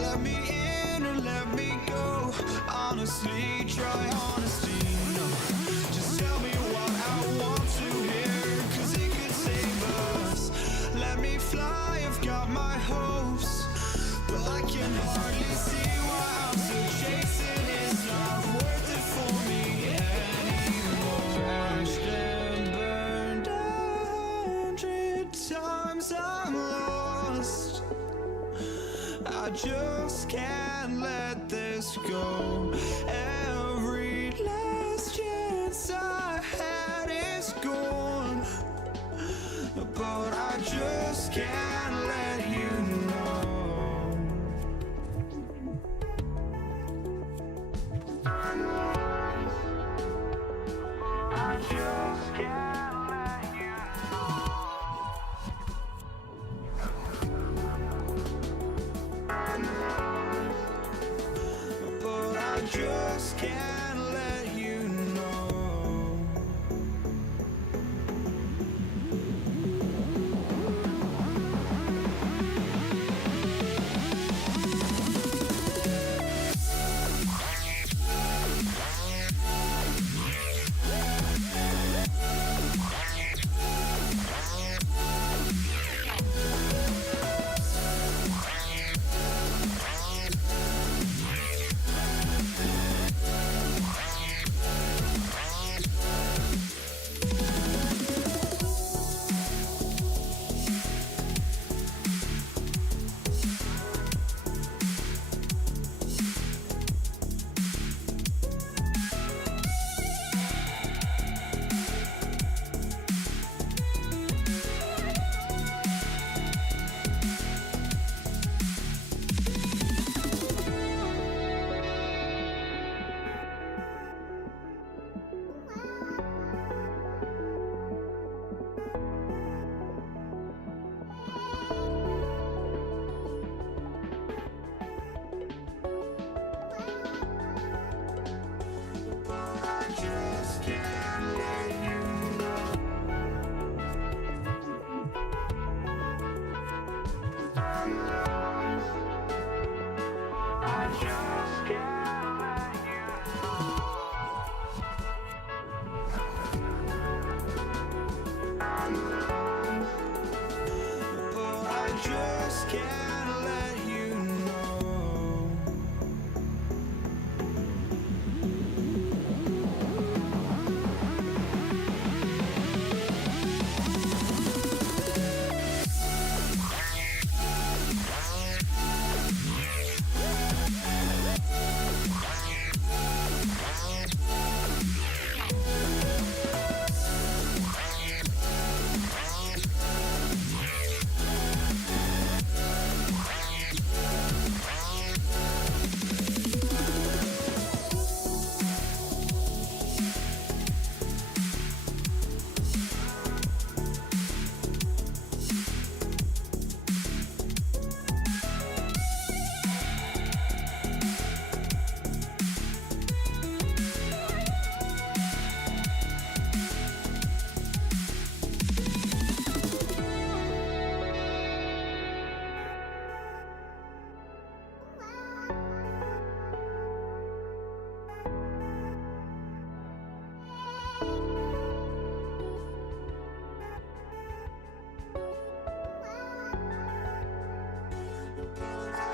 Let me in or let me go. Honestly, try honesty. No, just tell me what I want to hear, 'cause it could save us. Let me fly, I've got my hopes, but I can hardly see why I'm still chasing. It's not worth it for me anymore. Crashed and burned 100 times, I'm lost. I just can't let this go. Every last chance I had is gone, but I just can't let you know. I just can't let you know. But I just can't let you know.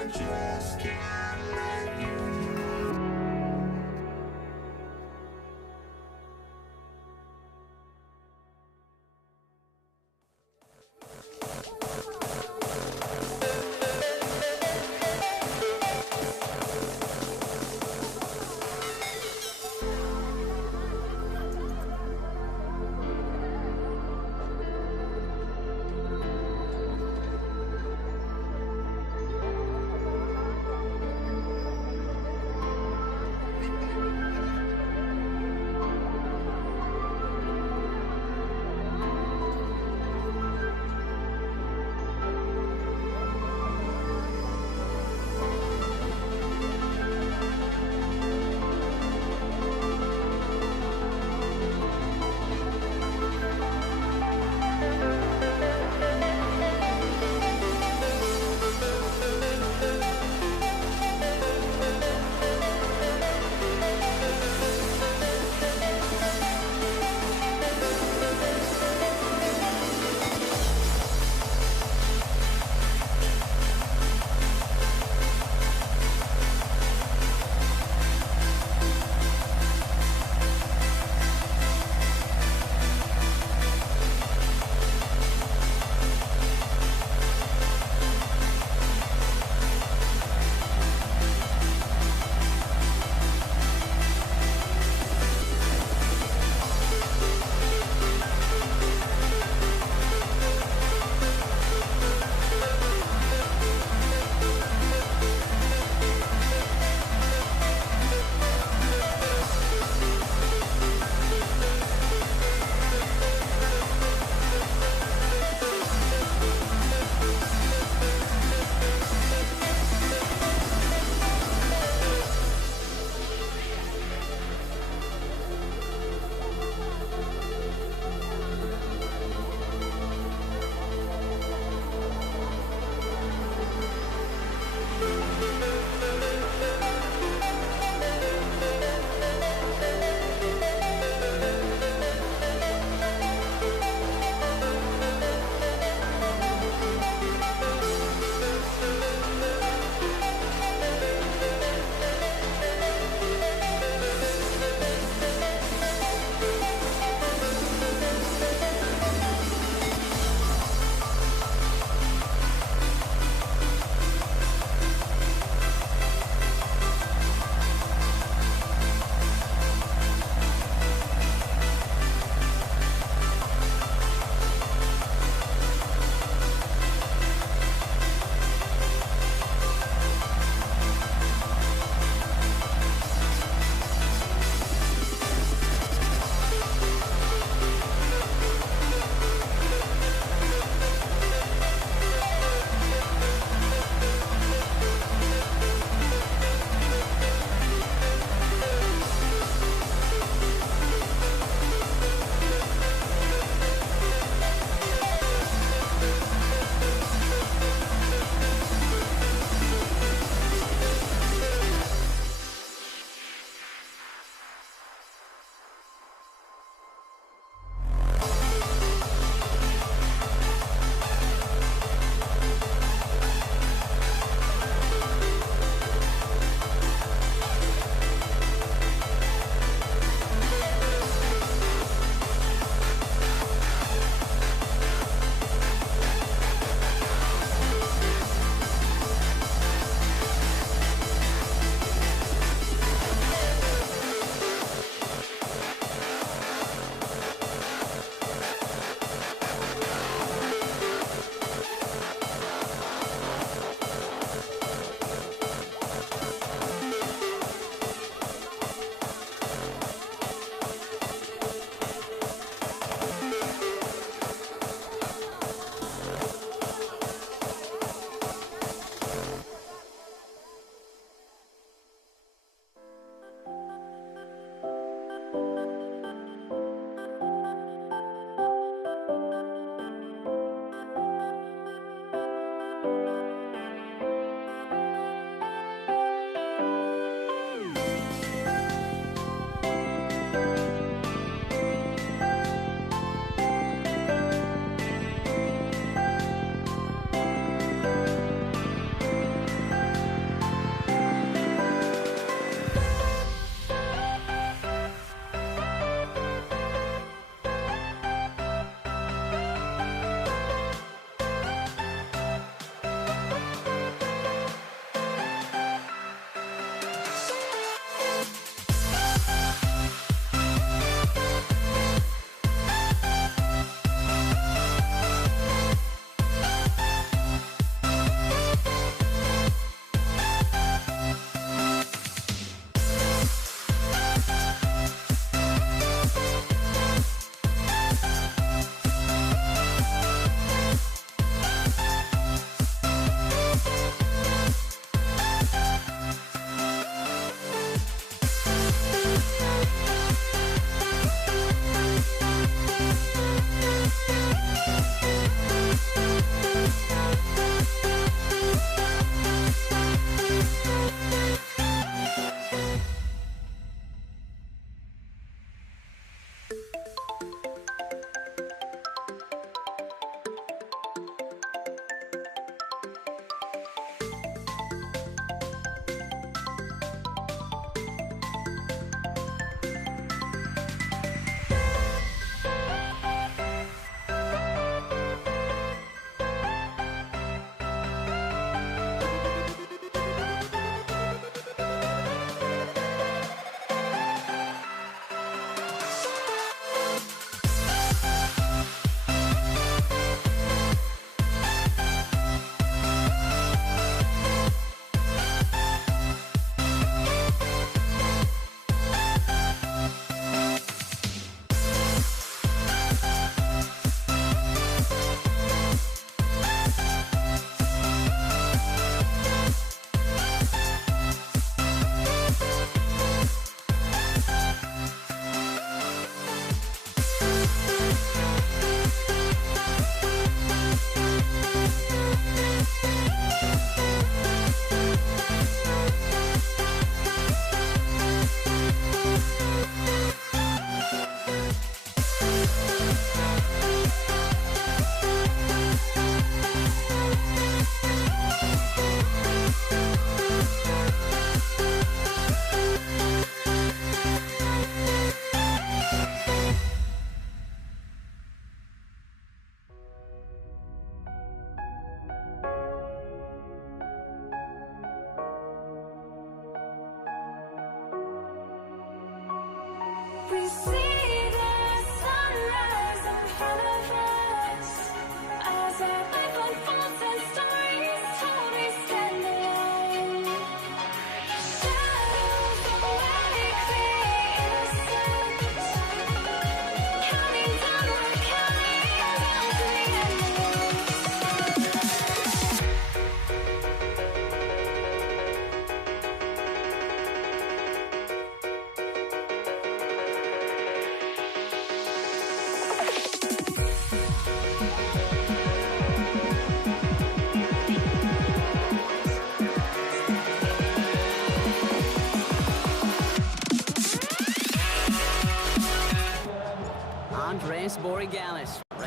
just can't let you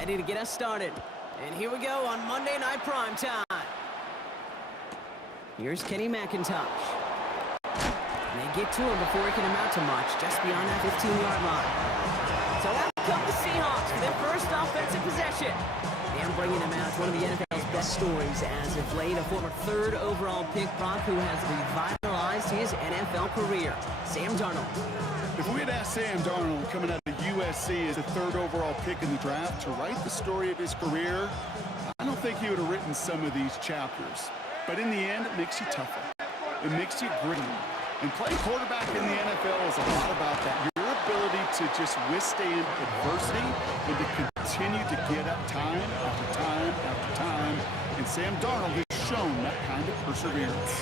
ready to get us started. And here we go on Monday Night Primetime. Here's Kenny McIntosh. And they get to him before he can amount to much, just beyond that 15-yard line. So out come the Seahawks for their first offensive possession. And bringing him out, one of the NFL's best stories as of late, a former third overall pick, Brock, who has revitalized his NFL career. Sam Darnold. If we had asked Sam Darnold coming out of USC as the third overall pick in the draft to write the story of his career, I don't think he would have written some of these chapters. But in the end, it makes you tougher. It makes you gritty. And playing quarterback in the NFL is a lot about that. Your ability to just withstand adversity and to continue to get up time after time after time. And Sam Darnold has shown that kind of perseverance.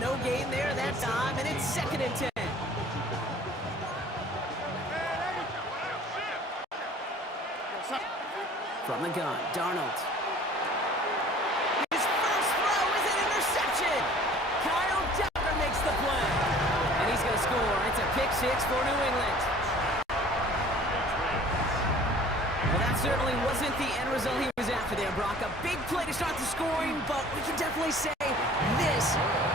No gain there that time, and it's 2nd and 10. From the gun, Darnold. His first throw is an interception. Kyle Duggar makes the play. And he's going to score. It's a pick 6 for New England. Well, that certainly wasn't the end result he was after there, Brock. A big play to start the scoring, but we can definitely say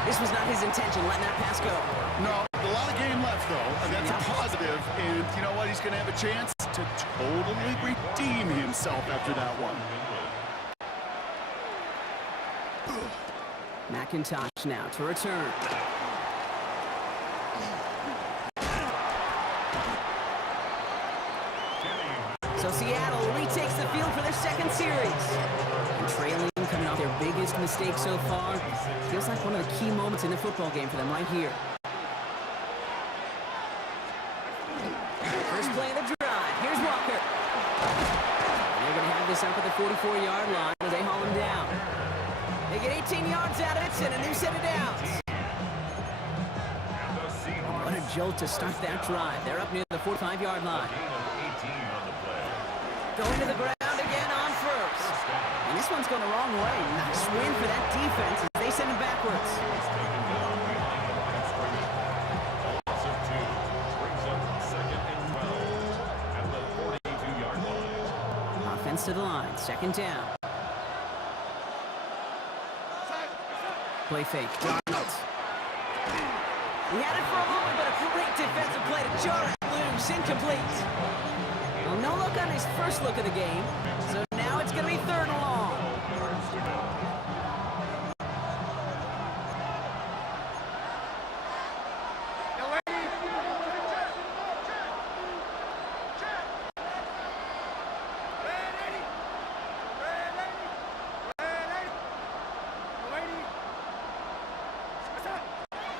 this was not his intention, letting that pass go. No, a lot of game left, though, and that's a positive. And you know what? He's going to have a chance to totally redeem himself after that one. McIntosh now to return. So Seattle retakes the field for their second series. And trailing, coming off their biggest mistake so far. Feels like one of the key moments in the football game for them right here. First play of the drive. Here's Walker. And they're going to have this up at the 44-yard line as they haul him down. They get 18 yards out of it and a new set of downs. What a jolt to start that drive. They're up near the 45-yard line. Going to the ground again on first. And this one's going the wrong way. Nice win for that defense as they send him backwards. Offense to the line. 2nd down. Play fake. Darnold. He had it for a moment, but a great defensive play to jar it loose. Incomplete. Well, no look on his first look of the game, so now it's going to be 3rd and long.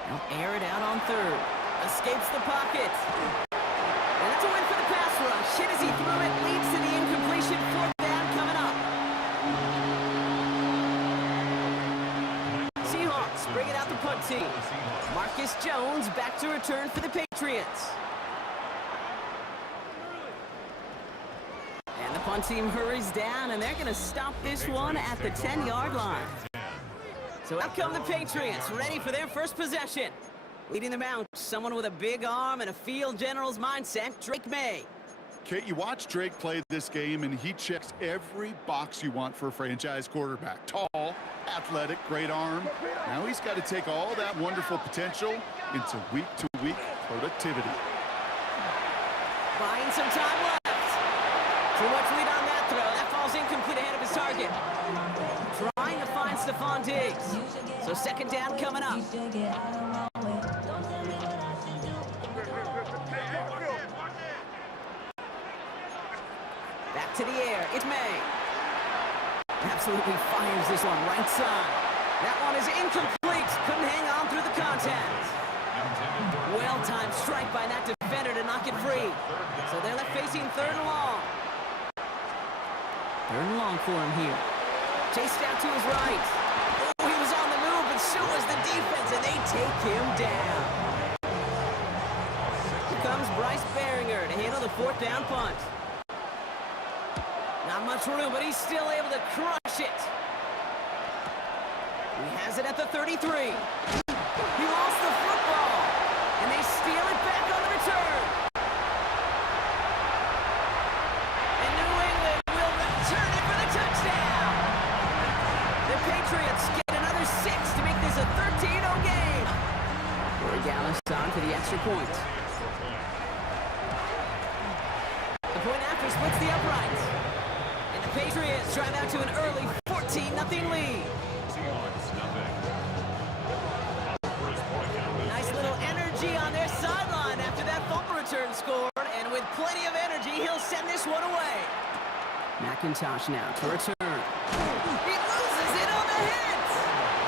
He'll air it out on 3rd. Escapes the pocket. And it's a win for the pass rush. Hit as he threw it, leads to the incompletion. 4th down coming up. Seahawks bring it out the punt team. Marcus Jones back to return for the Patriots. And the punt team hurries down, and they're going to stop this one at the 10-yard line. So out come the Patriots, ready for their first possession. Leading them out, someone with a big arm and a field general's mindset, Drake May. Kate, you watch Drake play this game, and he checks every box you want for a franchise quarterback. Tall, athletic, great arm. Now he's got to take all that wonderful potential into week-to-week productivity. Buying some time left. Too much lead on that throw. That falls incomplete ahead of his target. Trying to find Stephon Diggs. So 2nd down coming up. Back to the air. It's May. Absolutely fires this one right side. That one is incomplete. Couldn't hang on through the contact. Well-timed strike by that defender to knock it free. So they're left facing 3rd and long. 3rd and long for him here. Chased out to his right. Oh, he was on the move, but so was the defense, and they take him down. Here comes Bryce Baringer to handle the 4th down punt. Not much room, but he's still able to crush it. He has it at the 33. He lost the football, and they steal it back on the return. And New England will Patriots get another 6 to make this a 13-0 game. Corey Gallis on for the extra point. The point after splits the uprights. And the Patriots drive out to an early 14-0 lead. Nice little energy on their sideline after that fumble return scored. And with plenty of energy, he'll send this one away. McIntosh now to return. He loses it on the hit.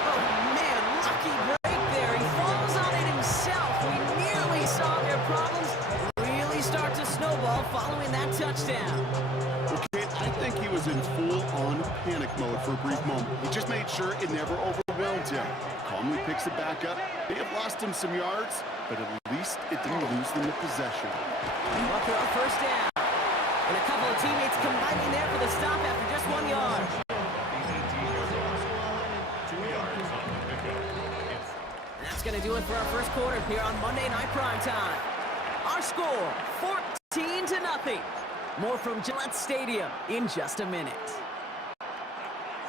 Oh, man, lucky break there. He falls on it himself. We nearly saw their problems really start to snowball following that touchdown. Okay, I think he was in full-on panic mode for a brief moment. He just made sure it never overwhelmed him. Calmly picks it back up. They have lost him some yards, but at least it didn't lose them the possession. Walker on first down. And a couple of teammates combining there for the stop after just 1 yard. And that's going to do it for our first quarter here on Monday Night Primetime. Our score, 14-0. More from Gillette Stadium in just a minute.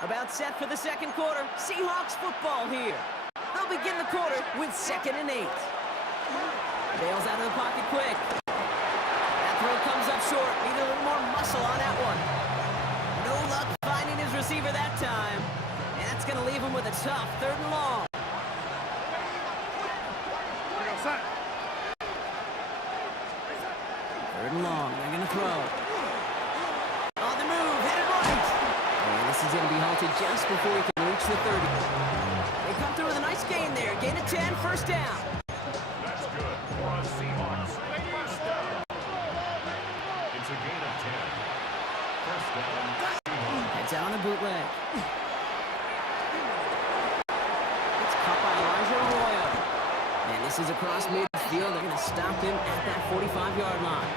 About set for the second quarter. Seahawks football here. They'll begin the quarter with 2nd and 8. Bails out of the pocket quick. Throw comes up short. Need a little more muscle on that one. No luck finding his receiver that time. And that's going to leave him with a tough 3rd and long. 3rd and long. They're going to throw. On the move. Hit it right. And this is going to be halted just before he can reach the 30. They come through with a nice gain there. Gain of 10. First down. That's good for us Seahawks. First down. It's a gain of 10. First down. Heads out on a bootleg. It's caught by Elijah Arroyo. And this is across midfield. They're going to stop him at that 45-yard line.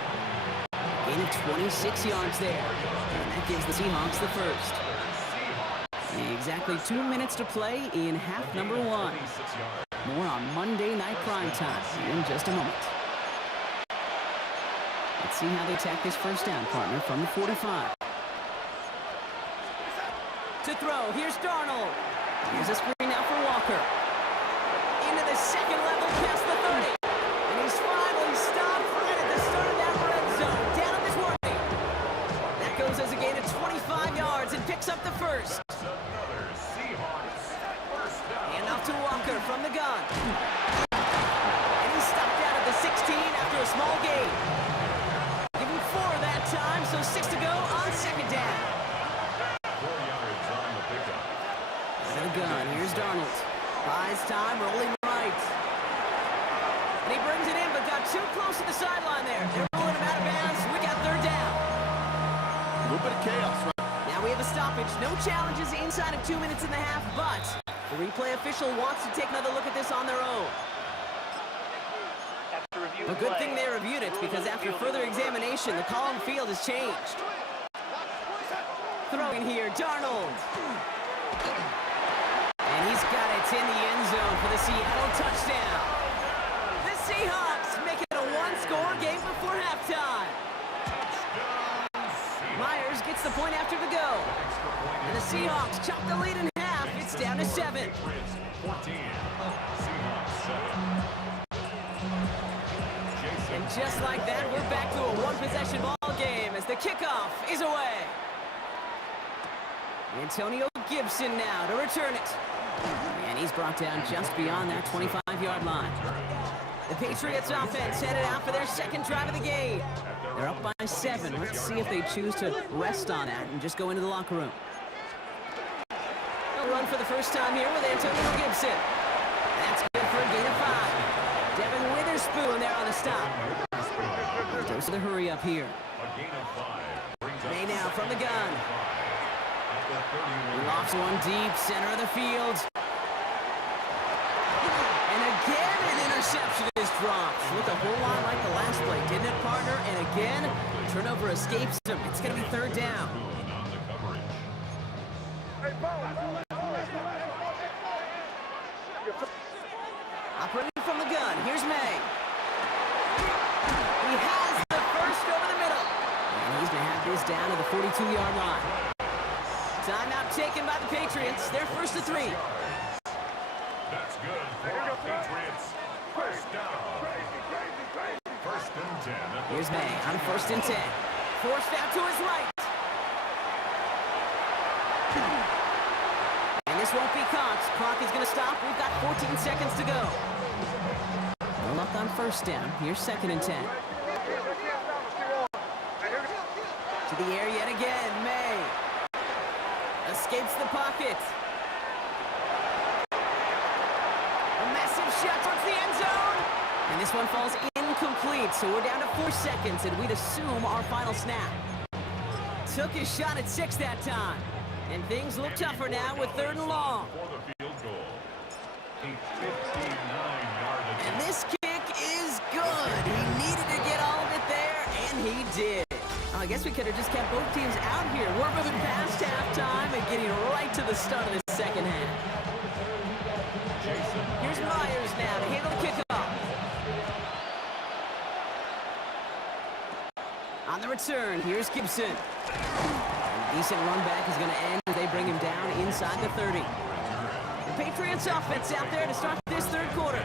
Gain of 26 yards there. And that gives the Seahawks the first. Exactly 2 minutes to play in half number 1. More on Monday Night Primetime in just a moment. Let's see how they attack this first down, partner, from the 45. To throw, here's Darnold. Here's a screen now for Walker. Into the second level, past the 30. And he's finally stopped right at the start of that red zone. Down on this worthy. That goes as a gain of 25 yards and picks up the first. And off to Walker from the gun. And he's stopped out at the 16 after a small gain. Give him 4 that time, so 6 to go on 2nd down. 4 yards on the pickup. And a gun, here's Darnold. Buys time, rolling right. And he brings it in, but got too close to the sideline there. They're rolling him out of bounds. We got 3rd down. A little bit of chaos, right? Now we have a stoppage. No challenges inside of 2 minutes and a half, but the replay official wants to take another look at this on their own. A good thing they reviewed it, because after further examination, the call on field has changed. Throwing here, Darnold. And he's got it in the end zone for the Seattle touchdown. The Seahawks make it a 1-score game before halftime. Myers gets the point after the go. And the Seahawks chop the lead in half. It's down to 7. 14. Seahawks 7. And just like that, we're back to a 1-possession ball game as the kickoff is away. Antonio Gibson now to return it. And he's brought down just beyond that 25-yard line. The Patriots offense headed out for their 2nd drive of the game. They're up by 7. Let's see if they choose to rest on that and just go into the locker room. They'll run for the first time here with Antonio Gibson. That's good for a gain of 5. Devin Witherspoon there on the stop. Goes to the hurry up here. May now from the gun. Lofts one deep, center of the field. And again, an interception is dropped. Looked a whole lot like the last play, didn't it, partner? And again, turnover escapes him. It's going to be 3rd down. Operating from the gun, here's May. He has the first over the middle. And he's going to have this down to the 42-yard line. Timeout taken by the Patriots. They're first to 3. That's good for our Patriots. First down. First and 10. Here's May on first and 10. Forced out to his right. And this won't be caught. Clock is going to stop. We've got 14 seconds to go. No luck on first down. Here's second and 10. To the air yet again. May escapes the pocket. A massive shot towards the end zone. And this one falls incomplete, so we're down to 4 seconds, and we'd assume our final snap. Took his shot at 6 that time. And things look tougher now with 3rd and long. For the field goal. A 59-yard attempt. And this kick is good. He needed to get all of it there, and he did. I guess we could have just kept both teams out here. We're moving past halftime and getting right to the start of the second half. Here's Myers now to handle the kickoff. On the return, here's Gibson. A decent run back is going to end as they bring him down inside the 30. The Patriots offense out there to start this 3rd quarter.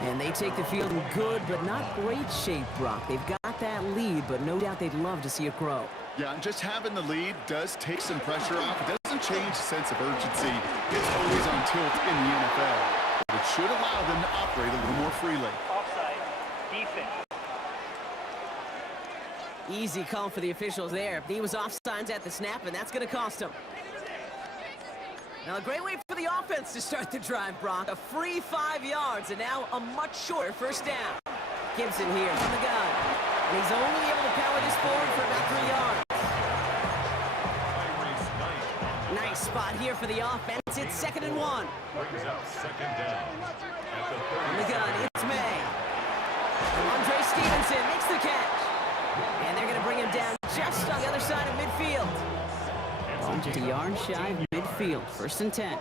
And they take the field in good but not great shape, Brock. They've got that lead, but no doubt they'd love to see it grow. Yeah, just having the lead does take some pressure off. It doesn't change the sense of urgency. It's always on tilt in the NFL. But it should allow them to operate a little more freely. Offside. Defense. Easy call for the officials there. He was offsides at the snap, and that's going to cost him. Now, a great way for the offense to start the drive, Brock. A free 5 yards, and now a much shorter first down. Gibson here from the gun. And he's only able to power this forward for about 3 yards. Nice spot here for the offense. It's 2nd and 1. Brings up 2nd down. At the 30. From the gun, it's May. Andre Stevenson makes the catch. And they're going to bring him down just on the other side of midfield. Just a yard shy of midfield. 1st and 10.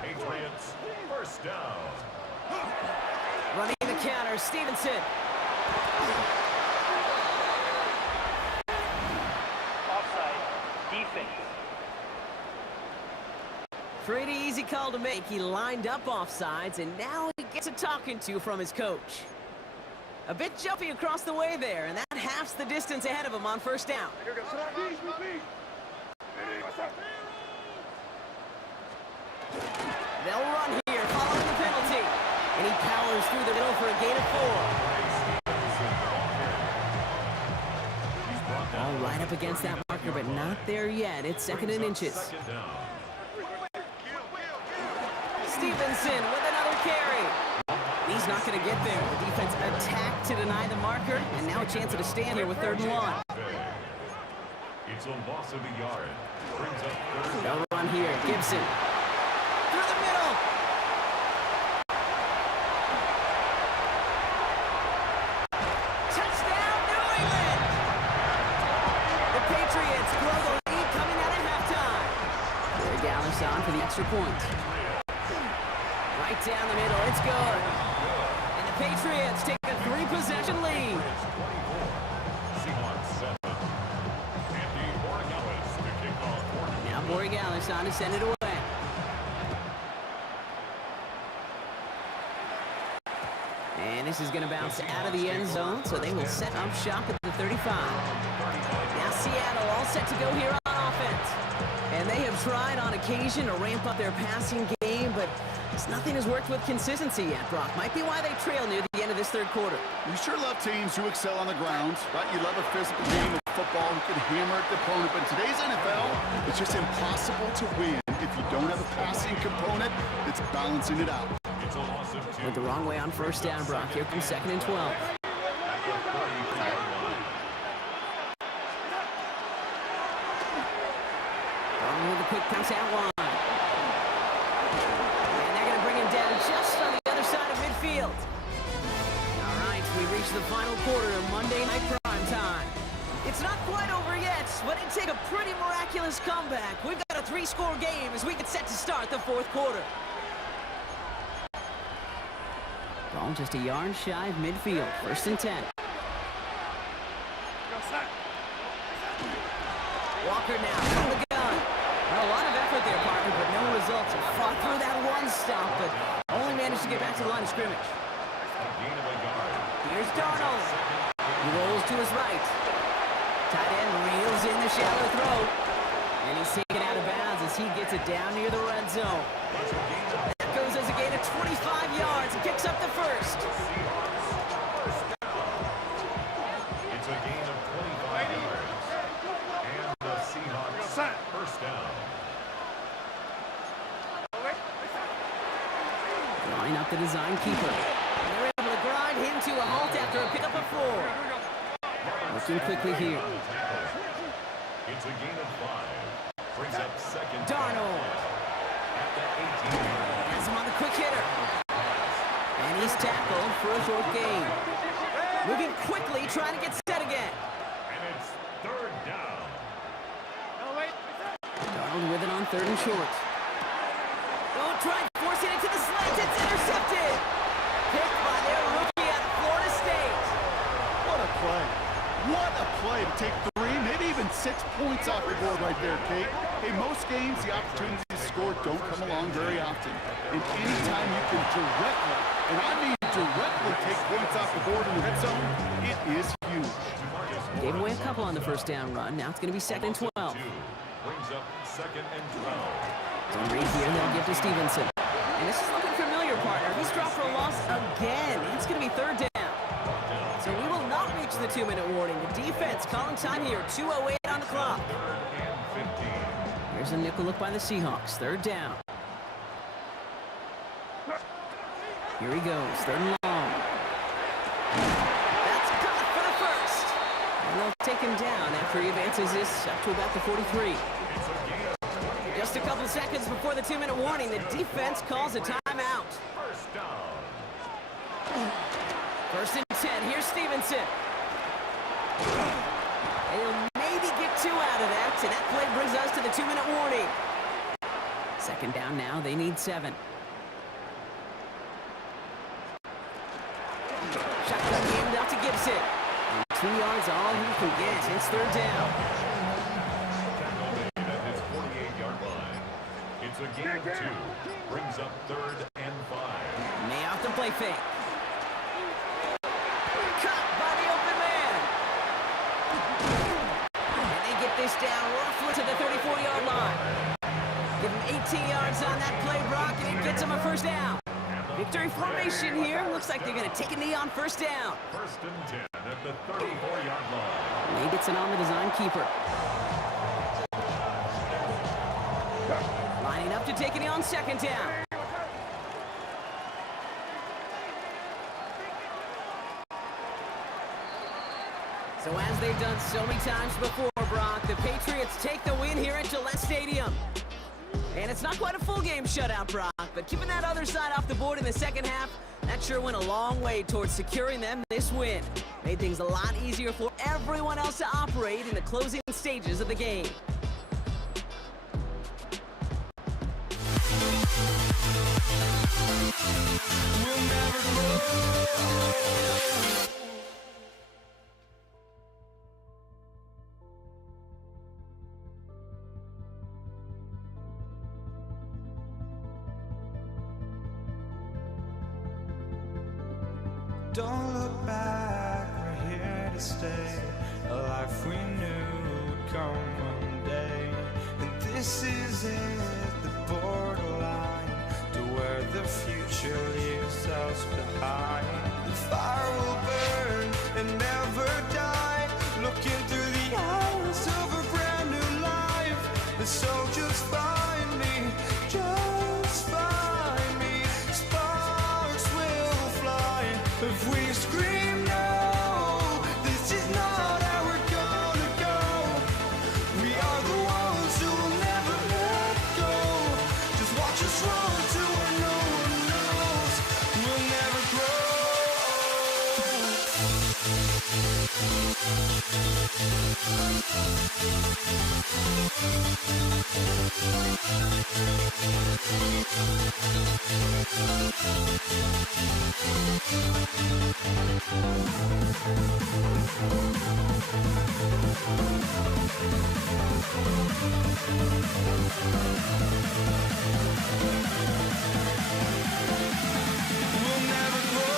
Patriots. First down. Running the counter, Stevenson. Offside. Defense. Pretty easy call to make. He lined up offsides, and now he gets a talking to from his coach. A bit jumpy across the way there, and that halves the distance ahead of him on first down. They'll run here, following the penalty. And he powers through the middle for a gain of 4. All right up against that marker, but not there yet. It's 2nd and inches. Second down. Stevenson with another carry. He's not going to get there. The defense attacked to deny the marker, and now a chance to stand here with 3rd and 1. It's a loss of a yard. Brings up 3rd down. They'll run here. Gibson. Through the middle. Touchdown, New England! The Patriots grow the lead coming out of halftime. Corey Dallas on for the extra point. Right down the middle. It's good. And the Patriots take a 3-possession lead. Seahawks 7. Andy Borregales to kick off. Now Borregales on to send it away. And this is going to bounce out of the end zone, so they will set up shop at the 35. Now Seattle all set to go here on offense. And they have tried on occasion to ramp up their passing game, but nothing has worked with consistency yet, Brock. Might be why they trail near the end of this 3rd quarter. You sure love teams who excel on the ground, right? You love a physical game of football who can hammer at the opponent, but in today's NFL, it's just impossible to win if you don't have a passing component that's balancing it out. It's a loss of 2. Went the wrong way on first down, Brock. Here comes 2nd and 12. With a quick pass out one. And they're going to bring him down just on the other side of midfield. All right, we reach the final quarter of Monday Night Prime Time. It's not quite over yet, but it take a pretty miraculous comeback. We've got a 3-score game as we get set to start the 4th quarter. Ball just a yard shy of midfield. 1st and 10. Walker now from the gun. A lot of there, partner, but no results. He fought through that one stop, but only managed to get back to the line of scrimmage. A gain of a yard. Here's Darnold. He rolls to his right. Tight end reels in the shallow throw. And he's taken out of bounds as he gets it down near the red zone. That goes as a gain of 25 yards. He picks up the first. It's a gain of 25 yards. And the Seahawks first down. Line up the design keeper. And they're able to grind him to a halt after a pickup of 4. Looking quickly here. It's a gain of 5. Brings up second. Darnold. At the 18-yard. Has him on the quick hitter. And he's tackled for a short gain. Moving quickly, trying to get set again. And it's third down. Darnold with it on 3rd and short. Don't try forcing it to the slant. It's intercepted. Picked by their rookie out of Florida State. What a play. What a play to take 3, maybe even 6 points off the board right there, Kate. Hey, most games, the opportunities to score don't come along very often. And anytime you can directly, and I mean directly, take points off the board in the red zone, it is huge. Gave away a couple on the first down run. Now it's going to be 2nd and 12. Brings up second and 12. So right here, they'll give to Stevenson. And this is looking familiar, partner. He's dropped for a loss again. It's going to be 3rd down. So we will not reach the 2-minute warning. The defense calling time here. 2:08 on the clock. 3rd and 15. Here's a nickel look by the Seahawks. 3rd down. Here he goes. 3rd and long. That's caught for the first. And they'll take him down after he advances this up to about the 43. Just a couple seconds before the 2-minute warning, the defense calls a timeout. First down. 1st and 10. Here's Stevenson. They'll maybe get 2 out of that, and that play brings us to the 2-minute warning. 2nd down now. They need 7. Shotgun gamed out to Gibson. And 2 yards all he can get. It's 3rd down. Tackle made at his 48-yard line. It's a gain of 2. Brings up 3rd and 5. May off the play fake. Caught by the open man. And they get this down roughly to the 34-yard line. Give him 18 yards on that play, Brock, and it gets him a first down. Victory formation here. Looks like they're going to take a knee on 1st down. 1st and 10 at the 34-yard line. Lee gets it on the design keeper. Lining up to take a knee on 2nd down. So as they've done so many times before, Brock, the Patriots take the win here at Gillette Stadium. And it's not quite a full game shutout, Brock, but keeping that other side off the board in the second half, that sure went a long way towards securing them this win. Made things a lot easier for everyone else to operate in the closing stages of the game. We'll never grow. Don't look back, we're here to stay. A life we knew would come one day. And this is it, the borderline to where the future leaves us behind. The fire will burn and never die, looking through the eyes of a brand new life. And so just find me, just find me. Sparks will fly if we scream no. This is not how we're gonna go. We are the ones who will never let go. Just watch us run to where no one knows. We'll never grow. We'll never grow. We'll never grow.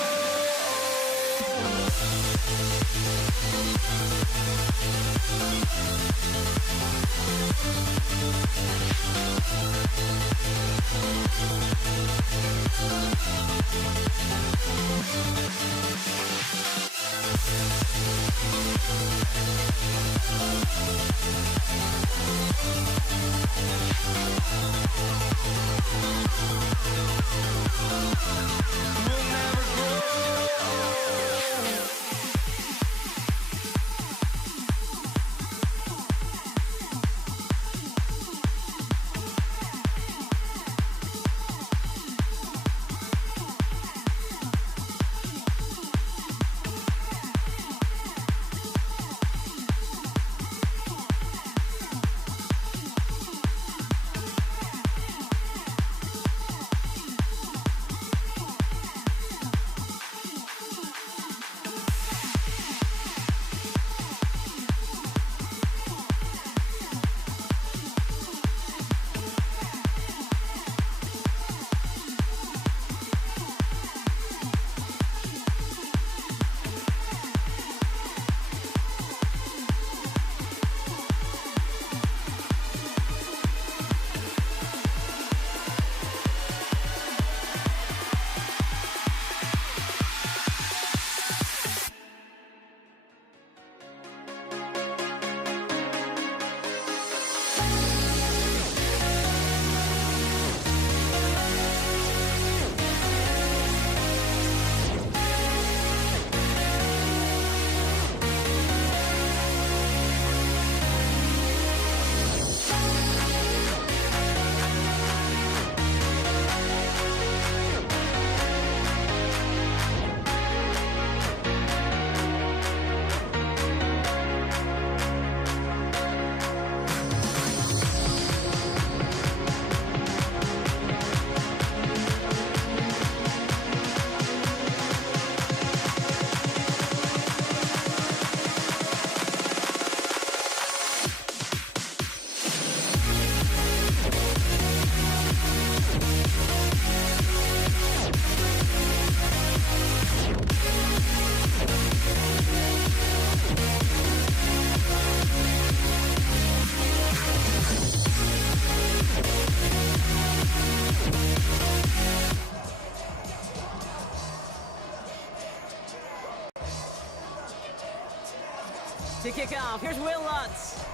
To kick off, here's Will Lutz.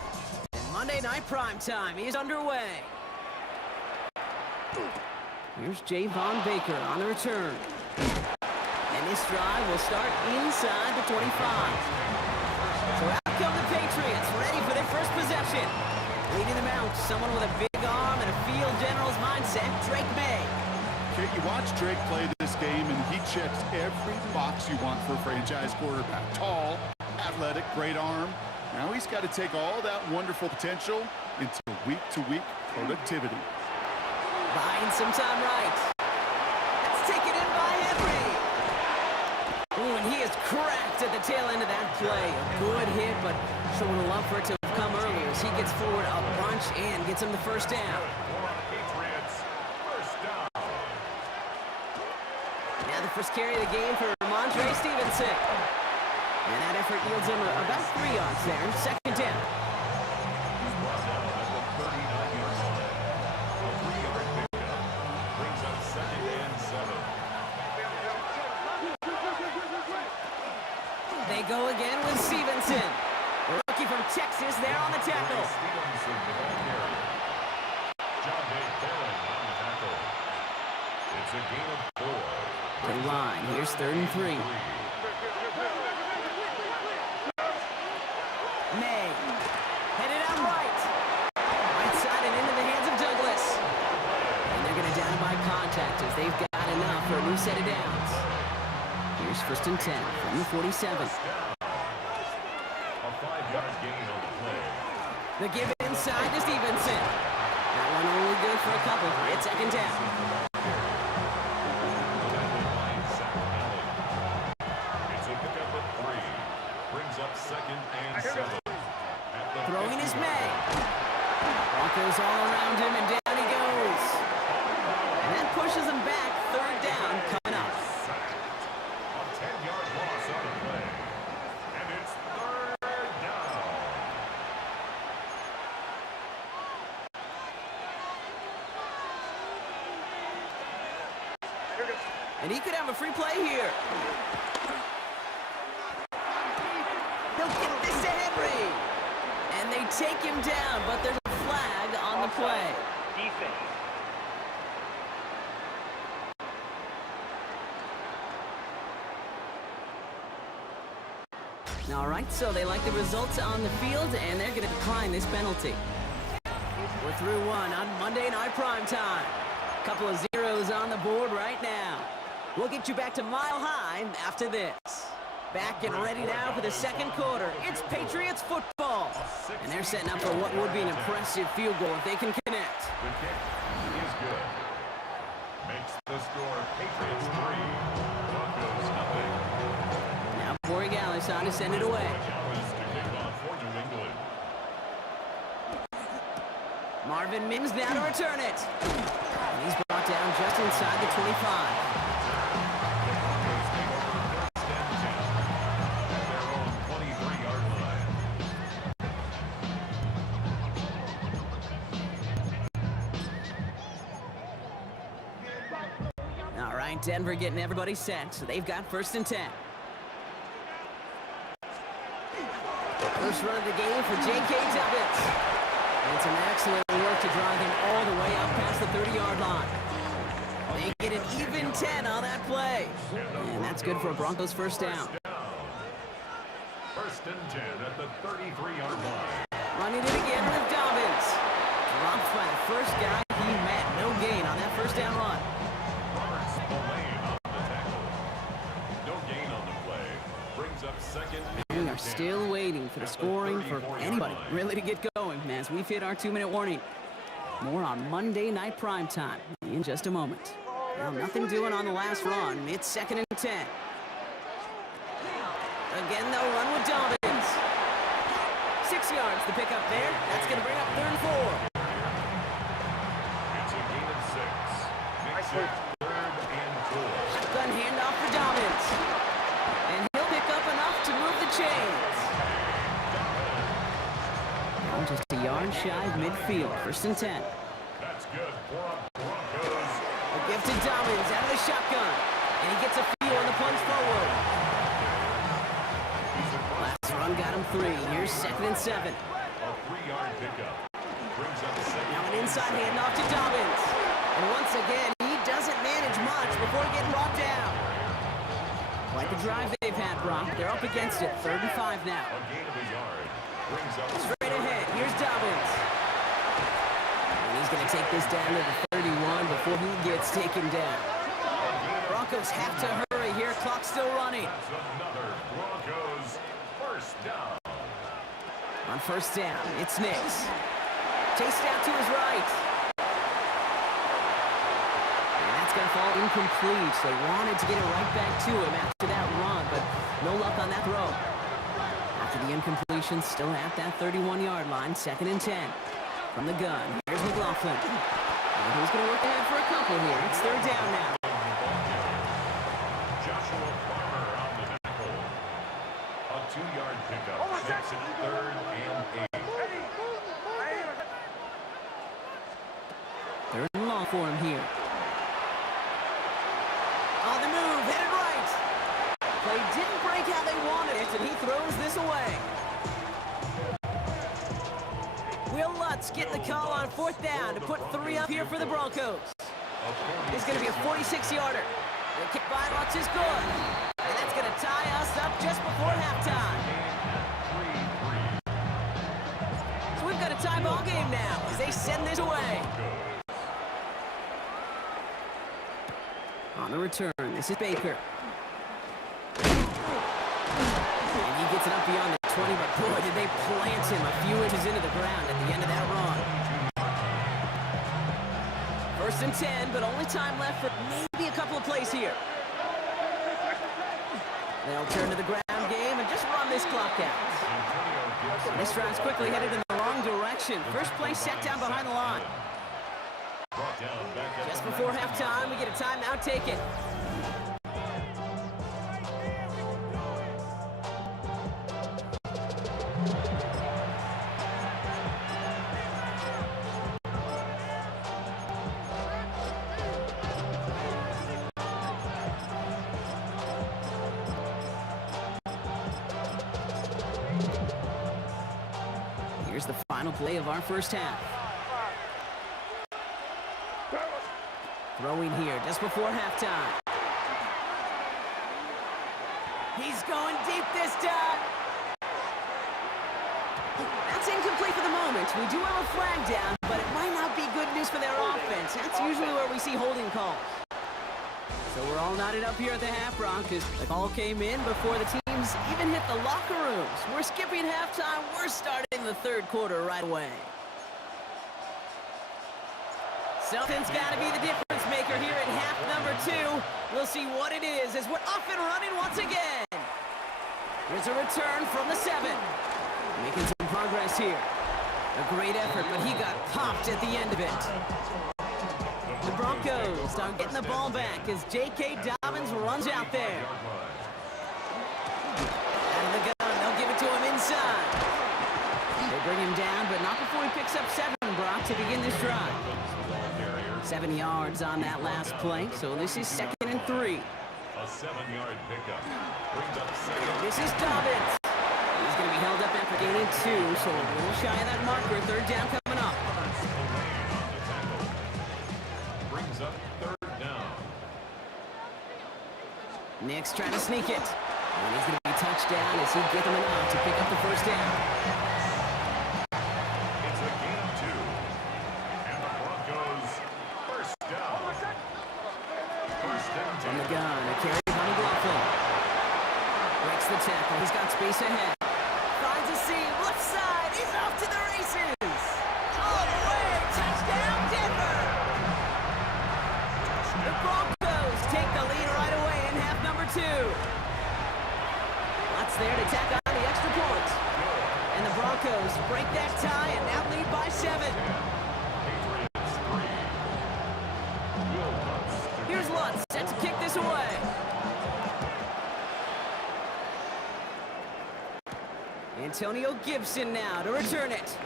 Monday Night Primetime is underway. Here's Javon Baker on the return. And this drive will start inside the 25. So out come the Patriots, ready for their first possession. Leading them out, someone with a big arm and a field general's mindset, Drake May. Okay, you watch Drake play this game, and he checks every box you want for a franchise quarterback. Tall, athletic, great arm. Now he's got to take all that wonderful potential into week-to-week productivity. Buying some time right. That's taken in by Henry. Ooh, and he is cracked at the tail end of that play. A good hit, but showing a love for it to have come earlier as he gets forward a bunch and gets him the first down. Now the first carry of the game for Ramondre Stevenson. And that effort yields him about 3 yards there. Second down. He's brought down at the 39-yard line. A 3-yard pickup brings up 2nd and 7. They go again with Stevenson. The rookie from Texas there on the tackle. Stevenson with that carry. John Day Barron on the tackle. It's a gain of 4. To the line. Here's 3rd and 3. May. Headed out right. Right side and into the hands of Douglas. And they're going to down by contact as they've got enough for a new set of downs. Here's 1st and 10 from the 47. A 5-yard gain on the play. The give inside to Stevenson. That one only good for a couple. It's 2nd down. Blows all around him, and down he goes. And that pushes him back. Third down coming up. A 10-yard loss on the play. And it's third down. And he could have a free play here. He'll get this to Henry. And they take him down, but there's a flag on the play. Defense. All right, so they like the results on the field, and they're going to decline this penalty. We're through one on Monday Night Primetime. Couple of zeros on the board right now. We'll get you back to Mile High after this. Back and ready now for the second quarter. It's Patriots football. And they're setting up for what would be an impressive field goal if they can connect. The kick is good. Makes the score Patriots 3, Broncos nothing. Now Borregales on to send it away. Dallas to kick off for New England. Marvin Mims now to return it. And he's brought down just inside the 25. All right, Denver getting everybody set, so they've got 1st and 10. First run of the game for J.K. Dobbins. And it's an excellent work to drive him all the way up past the 30-yard line. They get an even 10 on that play. And that's good for a Broncos first down. 1st and 10 at the 33-yard line. Running it again with Dobbins. Dropped by the first guy he met. No gain on that first down run. Robert Spillane on the tackle. No gain on the play. Brings up 2nd We and are 10. still waiting for the scoring for anybody really to get going as we've hit our 2-minute warning. More on Monday Night Primetime in just a moment. Now, nothing doing on the last run. It's 2nd and 10. Again, they'll run with Dobbins. 6 yards to pick up there. That's going to bring up 3rd and 4. It's a gain of 6. Makes it 3rd and 4. Shotgun handoff for Dobbins. And he'll pick up enough to move the chains. Now just a yard shy of midfield. 1st and 10. That's good for Broncos. A gift to Dobbins out of the shotgun. And he gets a feel on the plunge forward. Last run got him 3. Here's 2nd and 7. A 3-yard pickup. Brings up 2nd. Now an inside handoff to Dobbins. And once again, he doesn't manage much before getting brought down. Like the drive they've had, Brock. They're up against it. 3rd and 5 now. A gain of a yard. Brings up Straight ahead. Here's Dobbins. And he's going to take this down to the 31 before he gets taken down. Broncos have to hurry here. Clock's still running. That's another Broncos first down. On 1st down, it's Nix. Chased out to his right. And that's going to fall incomplete. They wanted to get it right back to him after that run, but no luck on that throw. After the incompletion, still at that 31-yard line, 2nd and 10. From the gun, here's McLaughlin. And he's going to work ahead for a couple here. It's 3rd down now. Joshua Farmer on the tackle. A 2-yard pickup. Makes it 3rd and 8. 3rd and long for him here. On the move, headed right. Play didn't break how they wanted it, and he throws this away. Will Lutz getting the call on 4th down to put 3 up here for the Broncos. It's going to be a 46-yarder. The kick by Lutz is good. And that's going to tie us up just before halftime. So we've got a tie ball game now as they send this away. On the return, this is Baker. And he gets it up beyond the 20, but boy, did they plant him a few inches into the ground at the end of that run. 1st and 10, but only time left for maybe a couple of plays here. They'll turn to the ground game and just run this clock out. This drive's quickly headed in the wrong direction. First play set down behind the line. Brought down back at Just the before 19. halftime, we get a timeout taken. Here's the final play of our first half. Throwing here just before halftime. He's going deep this time. That's incomplete for the moment. We do have a flag down, but it might not be good news for their offense. That's usually where we see holding calls. So we're all knotted up here at the half, Ron, because the call came in before the teams even hit the locker rooms. We're skipping halftime. We're starting the third quarter right away. Something's got to be the difference maker here at half number 2. We'll see what it is as we're off and running once again. Here's a return from the 7. Making some progress here. A great effort, but he got popped at the end of it. The Broncos start getting the ball back as J.K. Dobbins runs out there. Out of the gun, they'll give it to him inside. They bring him down, but not before he picks up 7, Brock, to begin this drive. 7 yards on that last play, so this is 2nd and 3. A 7-yard pickup. Brings up 2nd. This is Dobbins. He's going to be held up after gaining 2, so a little shy of that marker. 3rd down coming up. Brings up 3rd down. Nick's trying to sneak it. And he's going to be touched down as he gets him enough to pick up the 1st down. It's a gain of 2. And the Broncos 1st down. 1st and 10. From the gun, a carry by McLaughlin. Breaks the tackle. He's got space ahead. Finds a seam. Left side. He's off to the races. All the way. Touchdown, Denver. The Broncos take the lead right away in half number 2. Lutz there to tack on the extra point. And the Broncos break that tie and now lead by 7. Patriots 3. Will Lutz to Here's Lutz set to kick this away. Antonio Gibson now to return it.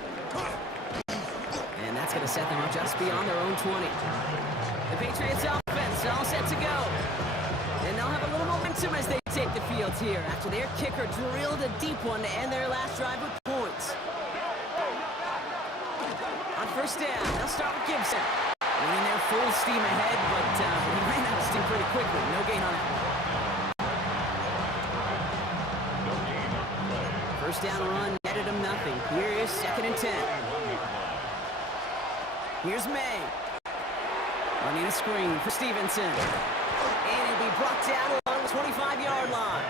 And that's going to set them up just beyond their own 20. The Patriots offense all set to go. And they'll have a little momentum as they take the field here after their kicker drilled a deep one to end their last drive with points. On 1st down, they'll start with Gibson. Running their full steam ahead, but he ran out of steam pretty quickly. No gain on it. no gain on the play. 1st down run netted him nothing. Here is 2nd and 10. 1-yard line. Here's May. Running a screen for Stevenson. And he'll be brought down along the 25-yard line.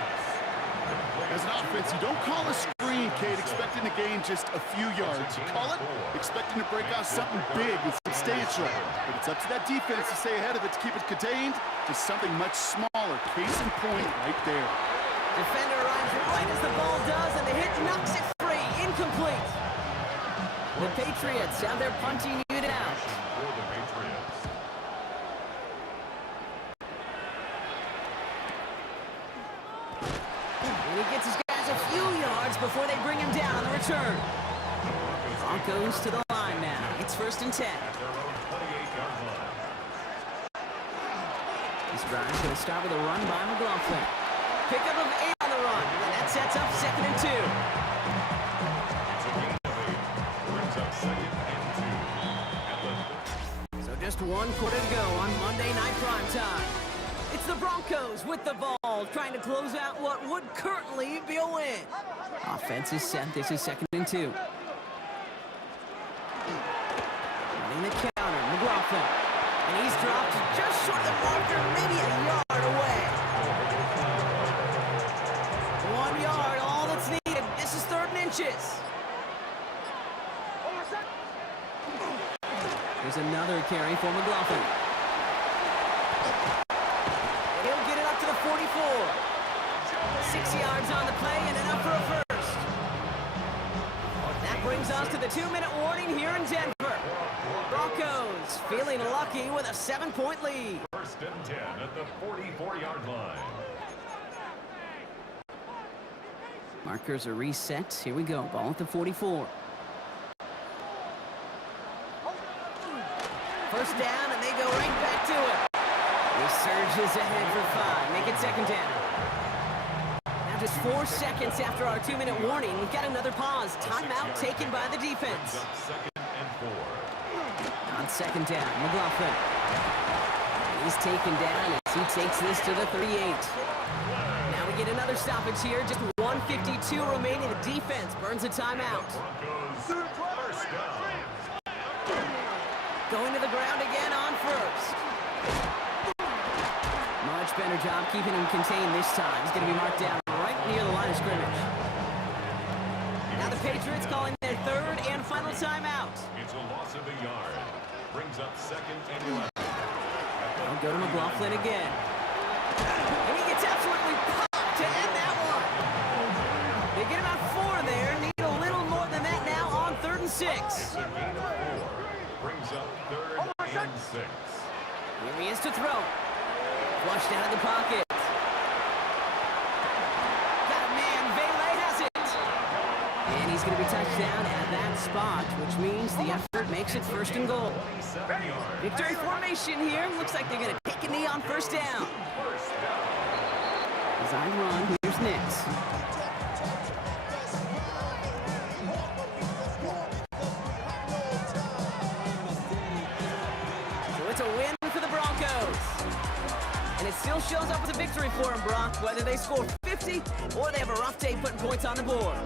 As an offense, you don't call a screen, Kate, expecting to gain just a few yards. You call it expecting to break out something big and substantial. But it's up to that defense to stay ahead of it, to keep it contained to something much smaller. Case in point right there. Defender arrives right as the ball does, and the hit knocks it free. Incomplete. The Patriots have their punting unit out. For the Patriots. And he gets his guys a few yards before they bring him down on the return. Broncos to the line now. It's 1st and 10. At their own 28-yard line. This drive's going to start with a run by McLaughlin. Pickup of 8 on the run, and that sets up 2nd and 2. It's a gain of 8. Brings up 2nd and 2. So just 1 quarter to go on Monday Night Primetime. It's the Broncos with the ball, trying to close out what would currently be a win. Offense is set. This is 2nd and 2. Running the counter, McLaughlin. And he's dropped just short of the marker, maybe a yard away. 1 yard, all that's needed. This is 3rd and inches. There's another carry for McLaughlin. He'll get it up to the 44. 6 yards on the play and enough for a 1st. That brings us to the 2-minute warning here in Denver. Broncos feeling lucky with a 7-point lead. First and 10 at the 44-yard line. Markers are reset. Here we go. Ball at the 44. First down, and they go right back to it. He surges ahead for 5. Make it second down. Now just 4 seconds after our 2-minute warning, we've got another pause. Timeout taken by the defense. Second and 4. On second down, McLaughlin. He's taken down as he takes this to the 38. Now we get another stoppage here. Just 1:52 remaining. The defense burns a timeout. Broncos first down. Going to the ground again on first. Much better job keeping him contained this time. He's going to be marked down right near the line of scrimmage. Now the Patriots calling their third and final timeout. It's a loss of a yard. Brings up second and 11. I'll go to McLaughlin again. And he gets absolutely popped to end that one. They get about 4 there. Need a little more than that now on 3rd and 6. It's a gain of 4. Brings up 3rd and 6. Here he is to throw. Flushed out of the pocket. Got a man. Vele has it. And he's going to be touched down at that spot, which means the effort makes it 1st and goal. 27 yards. Victory formation here. Looks like they're going to take a knee on 1st down. First down. As I run, here's Nix. So it's a win for the Broncos. And it still shows up as a victory for them, Brock, whether they score 50 or they have a rough day putting points on the board.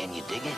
Can you dig it?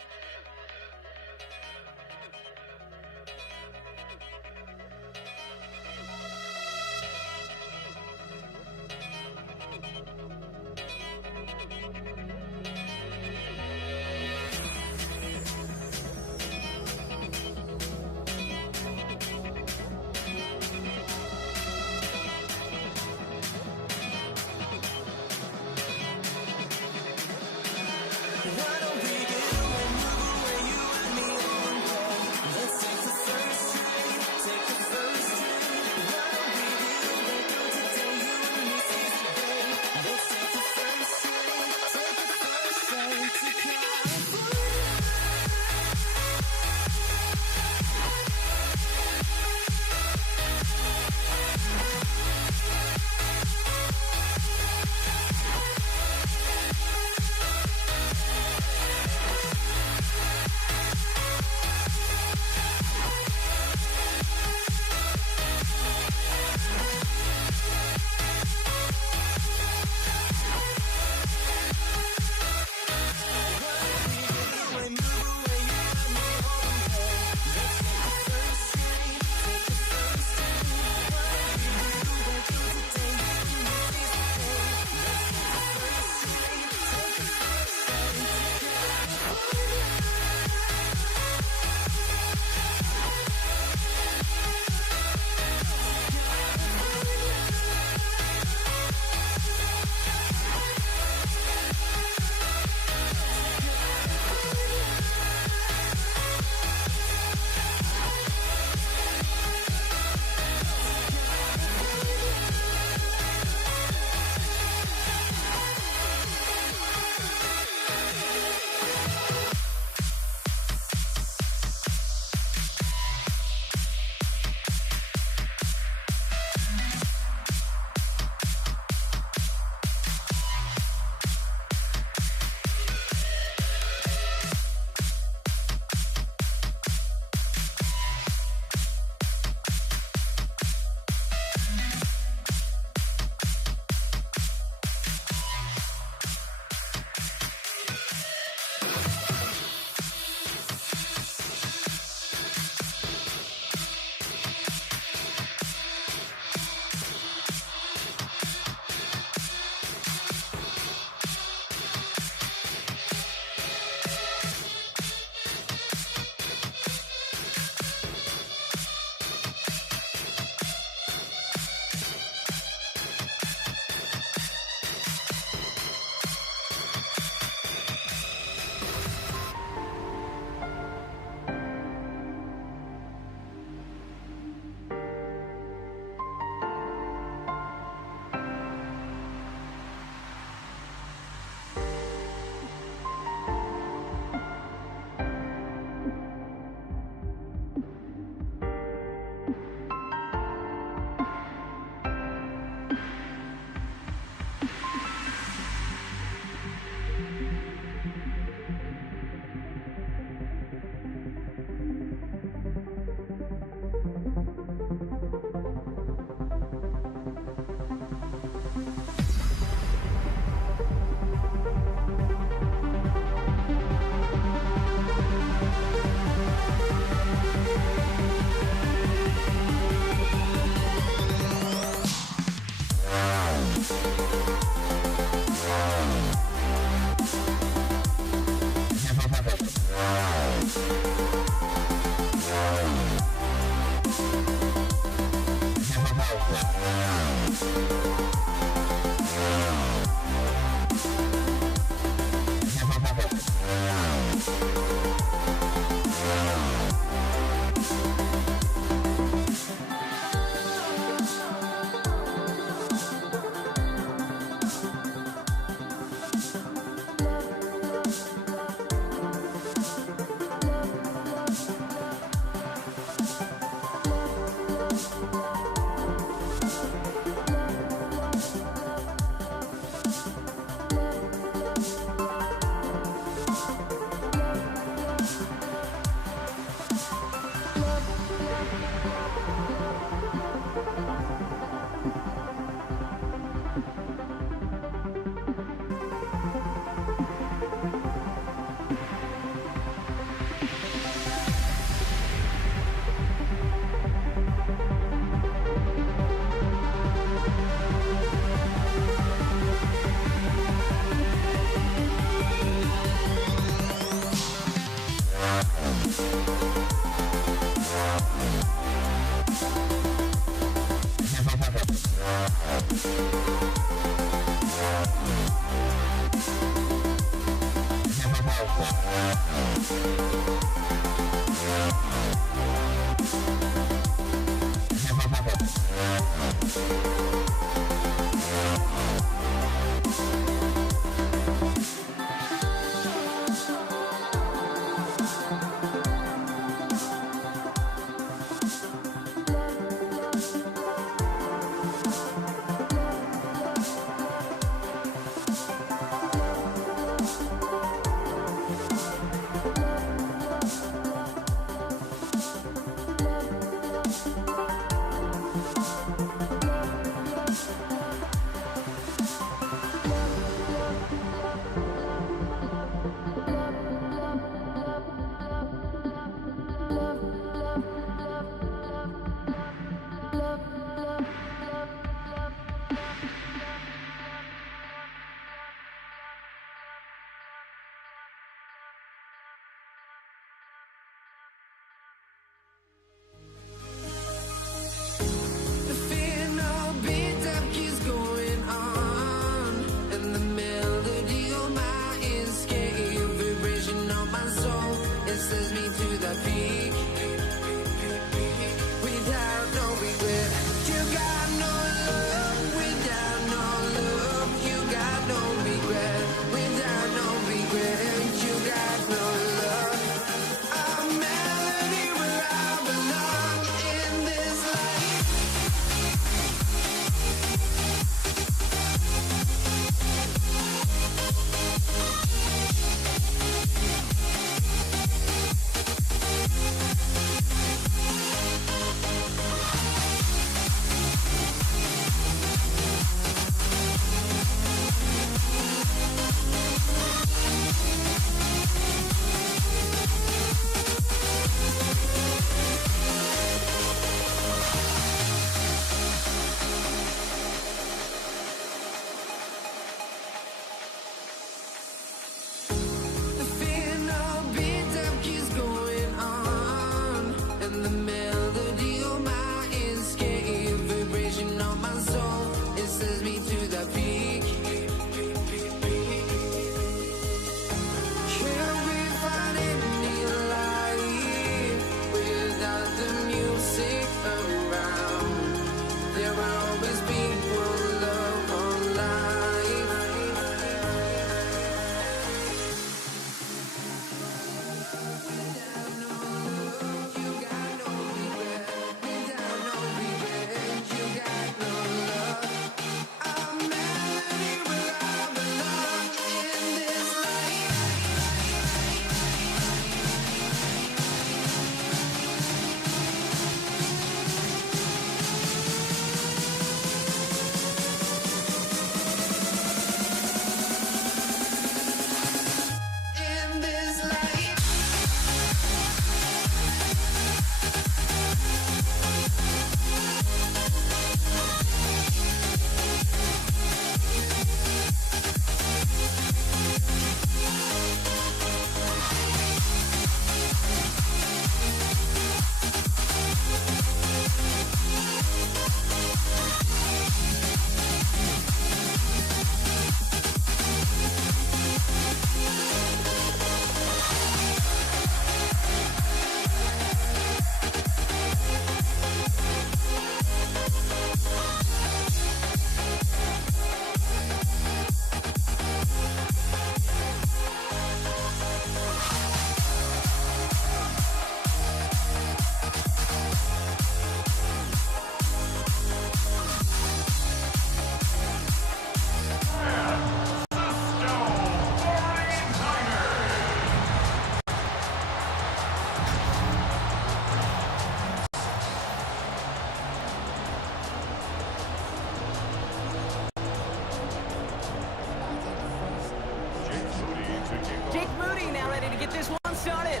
get this one started.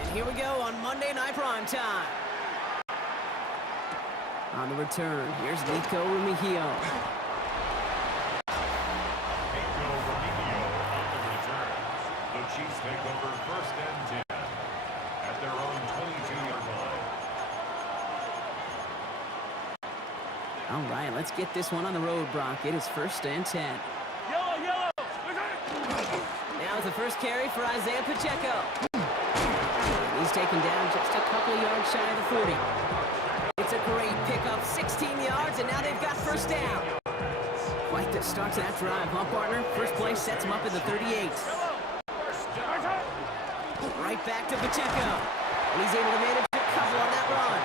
And here we go on Monday Night Prime Time. On the return, here's Nico Remigio. Nico Remigio on the return. The Chiefs take over 1st and 10 at their own 22-yard line. All right, let's get this one on the road, Brock. It is 1st and 10. Yellow. Now the first carry for Isaiah Pacheco. He's taken down just a couple of yards shy of the 40. It's a great pickup, 16 yards, and now they've got 1st down. Quite the start to that drive, huh, partner? First play sets him up at the 38. Right back to Pacheco. And he's able to manage a couple on that run.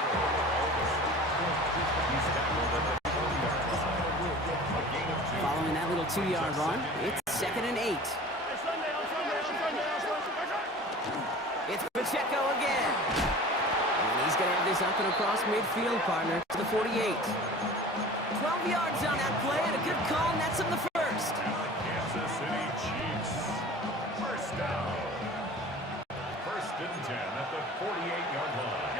Following that little 2-yard run, it's 2nd and 8. It's Pacheco again. And he's going to have this up and across midfield, partner, to the 48. 12 yards on that play, and a good call, and that's him the first. Kansas City Chiefs. 1st down. 1st and 10 at the 48-yard line.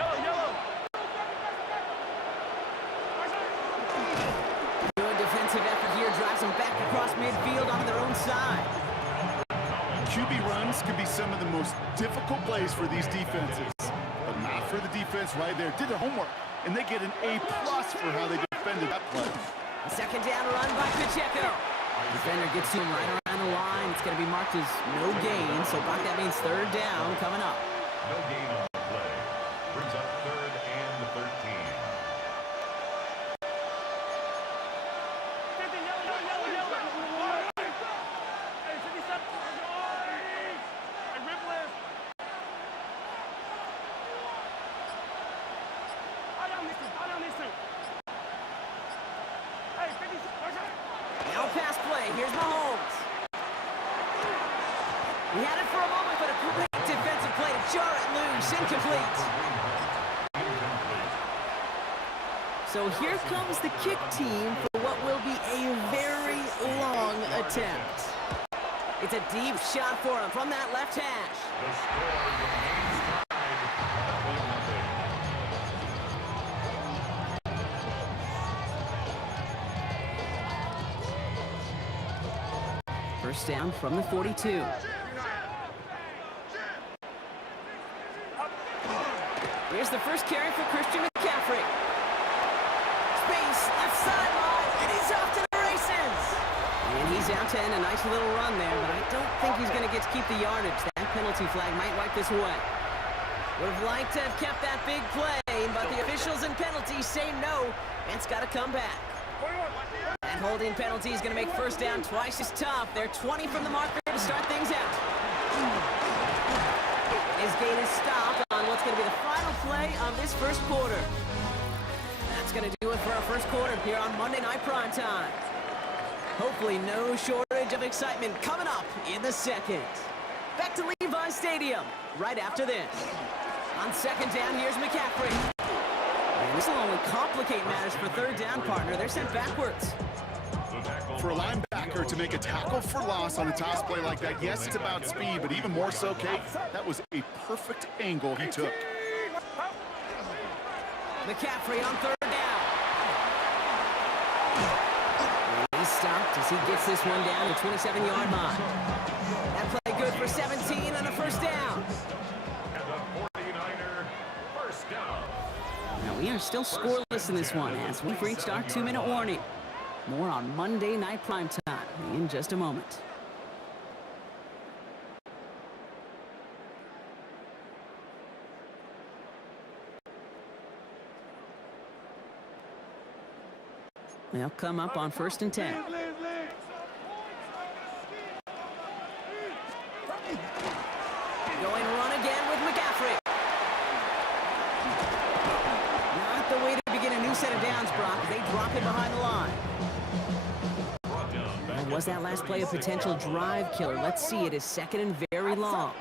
Good defensive effort here, drives them back across midfield onto their own side. QB runs can be some of the most difficult plays for these defenses. But not for the defense right there. Did their homework, and they get an A+ for how they defended that play. A 2nd down run by Pacheco. Defender gets him right around the line. It's going to be marked as no gain, so Brock, that means 3rd down coming up. No gain on the play. Brings up 3rd and 13. Now pass play. Here's Mahomes. He had it for a moment, but a great defensive play to jar it loose. Incomplete. So here comes the kick team for what will be a very long attempt. It's a deep shot for him from that left hash. The score remains tied at 1-1. 1st down from the 42. Here's the first carry for Christian McCaffrey. Space, left sideline, and he's off to the races. And he's out to end a nice little run there, but I don't think he's going to get to keep the yardage. That penalty flag might wipe this away. Would have liked to have kept that big play, but the officials and penalties say no, and it's got to come back. That holding penalty is going to make 1st down twice as tough. They're 20 from the marker to start things out. His gain is stopped on what's going to be the final play of this 1st quarter. That's going to do it for our 1st quarter here on Monday Night Prime Time. Hopefully no shortage of excitement coming up in the 2nd. Back to Levi Stadium right after this. On 2nd down, here's McCaffrey. And this will only complicate matters for 3rd down, partner. They're sent backwards. For a linebacker to make a tackle for loss on a toss play like that, yes, it's about speed, but even more so, Kate, that was a perfect angle he took. McCaffrey on 3rd down. And he's stopped as he gets this one down to 27-yard line. That play good for 17 and a 1st down. And the 49er 1st down. Now we are still scoreless in this one as we've reached our 2-minute warning. More on Monday Night Prime Time in just a moment. They'll come up on 1st and 10. Going run again with McCaffrey. Not the way to begin a new set of downs, Brock. They drop it behind the line. And was that last play a potential drive killer? Let's see. It is 2nd and very long.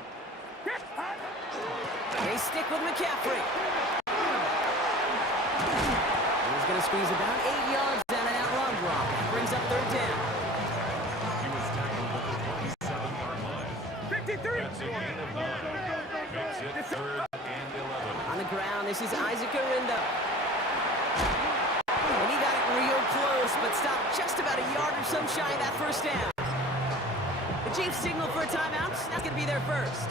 They stick with McCaffrey. He's going to squeeze about 8 yards down an outrun block. That brings up 3rd down. He was tackled at the 27-yard line. 53. That's a gain of 9. Third and 11. On the ground, this is Isaac Arindo. And he got it real close, but stopped just about a yard or some shy of that first down. The Chiefs signal for a timeout. That's going to be their first.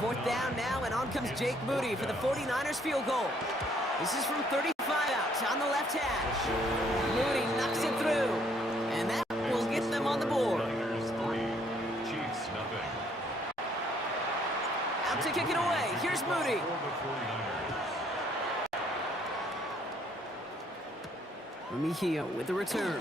Fourth down now, and on comes Jake Moody for the 49ers field goal. This is from 35 out on the left hash. Moody knocks it through, and that will get them on the board. Niners 3, Chiefs nothing. Out to kick it away. Here's Moody. For the 49ers. Mejia with the return.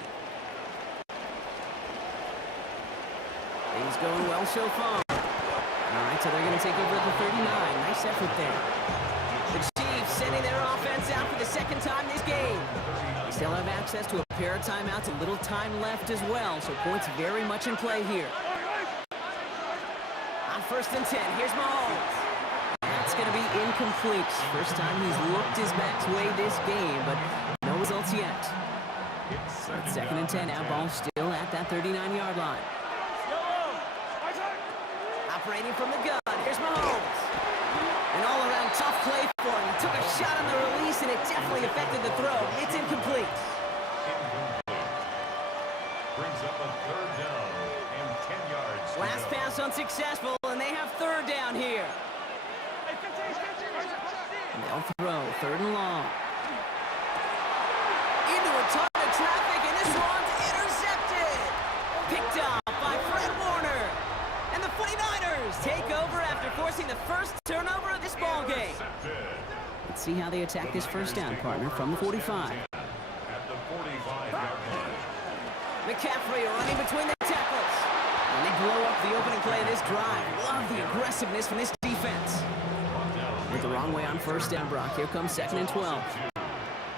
Things going well so far. All right, so they're going to take over at the 39. Nice effort there. The Chiefs sending their offense out for the second time this game. They still have access to a pair of timeouts, a little time left as well, so points very much in play here. On 1st and 10, here's Mahomes. That's going to be incomplete. First time he's looked his best way this game, but no results yet. So it's 2nd and 10 now, ball still at that 39-yard line. Operating from the gun, here's Mahomes. An all-around tough play for him. He took a shot on the release, and it definitely affected the throw. It's incomplete. Brings up a third down and 10 yards. Last pass unsuccessful, and they have third down here. And they'll throw 3rd and long. Into a ton of traffic, and this one's intercepted. Picked off by Fred Warner. And the 49ers take over after forcing the first turnover of this ball game. Let's see how they attack this first down, partner, from the 45. At the 45-yard line. McCaffrey running between the tackles. And they blow up the opening play of this drive. Love the aggressiveness from this defense. With the wrong way on 1st down, Brock. Here comes 2nd and 12.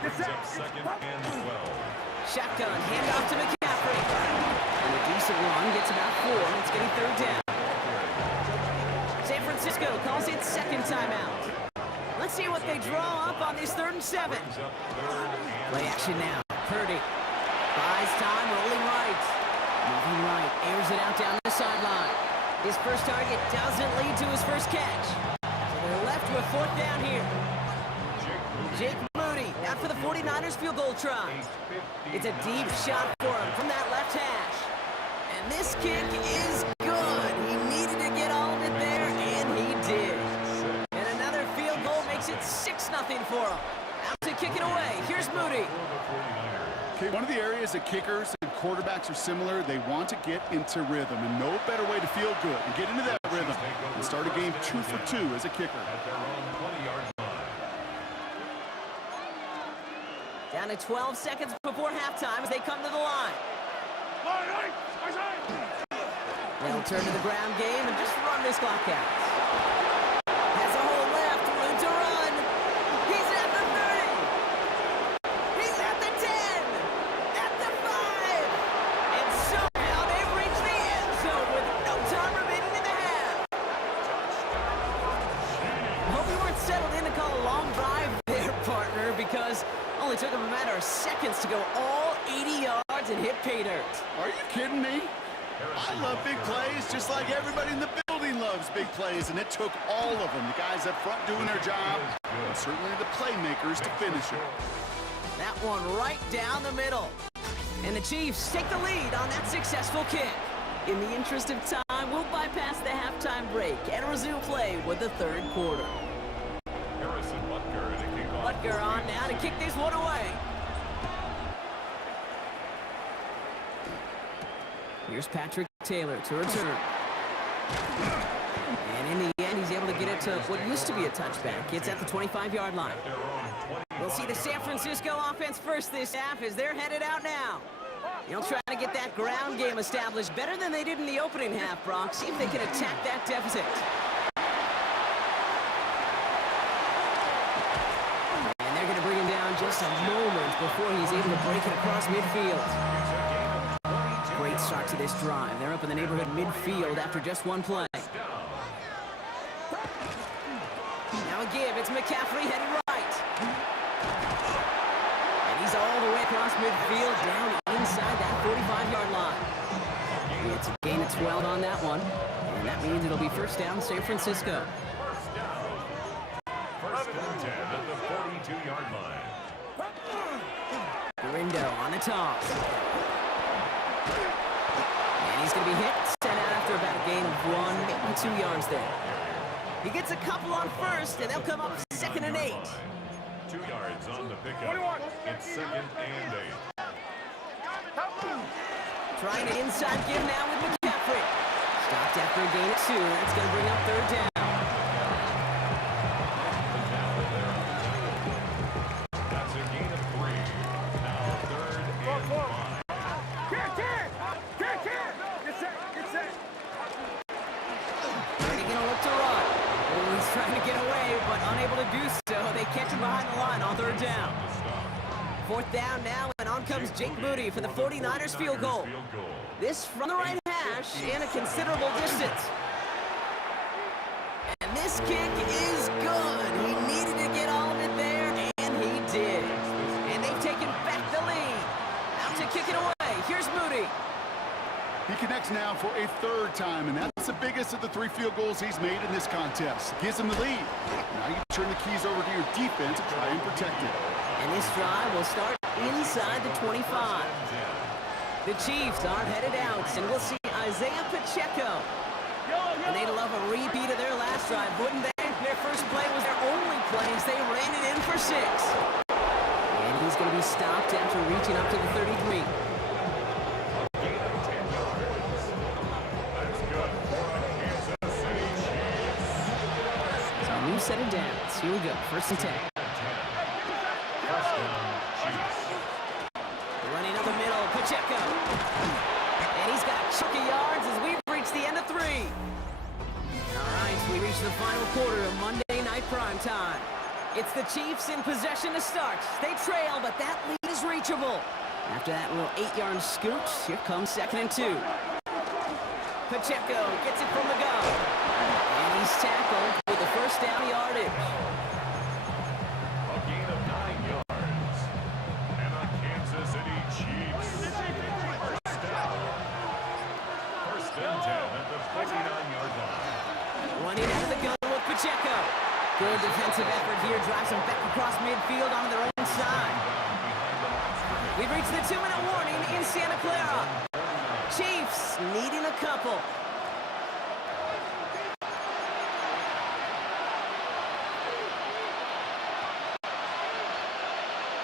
Brings up 2nd and 12. Shotgun, handoff to McCaffrey. And a decent run gets about 4. It's getting 3rd down. San Francisco calls it 2nd timeout. Let's see what they draw up on this 3rd and 7. Brings up 3rd and Play action now. Purdy buys time, rolling right. Moving right, airs it out down the sideline. His first target doesn't lead to his first catch. So they're left with 4th down here. Jake Moody out for the 49ers field goal try. It's a deep shot for him from that left hash. And this kick is good. He needed to get all of it there, and he did. And another field goal makes it 6-0 for him. Out to kick it away. Here's Moody. Okay, one of the areas that kickers and quarterbacks are similar, they want to get into rhythm, and no better way to feel good and get into that rhythm and start a game 2 for 2 as a kicker. at their own 20-yard line. Down to 12 seconds before halftime as they come to the line. They'll turn to the ground game and just run this clock out. Has a hole left, room to run. He's at the 30. He's at the 10. At the 5. And somehow they've reached the end zone with no time remaining in the half. Hope you weren't settled in to call a long drive there, partner, because only took them a matter of seconds to go all 80 yards and hit pay dirt. Are you kidding me? I love big plays just like everybody in the building loves big plays, and it took all of them, the guys up front doing their job, and certainly the playmakers to finish it. That one right down the middle. And the Chiefs take the lead on that successful kick. In the interest of time, we'll bypass the halftime break and resume play with the 3rd quarter. Harrison Butker to kick off. Butker on now to kick this one away. Here's Patrick Taylor to return. And in the end, he's able to get it to what used to be a touchback. It's at the 25-yard line. We'll see the San Francisco offense first this half as they're headed out now. They'll try to get that ground game established better than they did in the opening half, Brock. See if they can attack that deficit. And they're going to bring him down just a moment before he's able to break it across midfield. Great start to this drive. They're up in the neighborhood midfield after just one play. Now a give. It's McCaffrey headed right. And he's all the way across midfield down inside that 45-yard line. It's a gain of 12 on that one. And that means it'll be 1st down San Francisco. and 10 at the 42-yard line. Garindo on the toss. And he's going to be hit, sent out after about a gain of 1, maybe 2 yards there. He gets a couple on first, and they'll come up 2nd and 8. 2 yards on the pickup. It's 2nd and 8. Trying an inside give now with McCaffrey. Stopped after a gain of 2. That's going to bring up 3rd down. That's a gain of 3. Now 3rd and 5. Brady going to look to run. Oh, he's trying to get away, but unable to do so. They catch him behind the line on 3rd down. 4th down now, and on comes Jake Moody for the 49ers field goal. This from the right hash and a considerable distance. And this kick is good. He needed to get all of it there, and he did. And they've taken back the lead. Out to kick it away. Here's Moody. He connects now for a 3rd time, and that's the biggest of the 3 field goals he's made in this contest. Gives him the lead. Now you turn the keys over to your defense to try and protect it. And this drive will start inside the 25. The Chiefs are headed out, and we'll see Isaiah Pacheco. And they'd love a repeat of their last drive, wouldn't they? Their first play was their only play as they ran it in for 6. And he's going to be stopped after reaching up to the 33. So a new set of downs. Here we go, 1st and 10. Running up the middle, Pacheco. And he's got a chunk of yards as we've reached the end of 3. All right, we reach the final quarter of Monday Night Prime Time. It's the Chiefs in possession to start. They trail, but that lead is reachable. After that little 8-yard scoot, here comes 2nd and 2. Pacheco gets it from the go. And he's tackled with the 1st down yardage. A gain of 9 yards. And the Kansas City Chiefs. 1st down. 1st and 10 at the 49-yard line. Running out of the gun with Pacheco. Good defensive effort here. Drives them back across midfield on their own side. We've reached the 2-minute warning in Santa Clara. Chiefs needing a couple.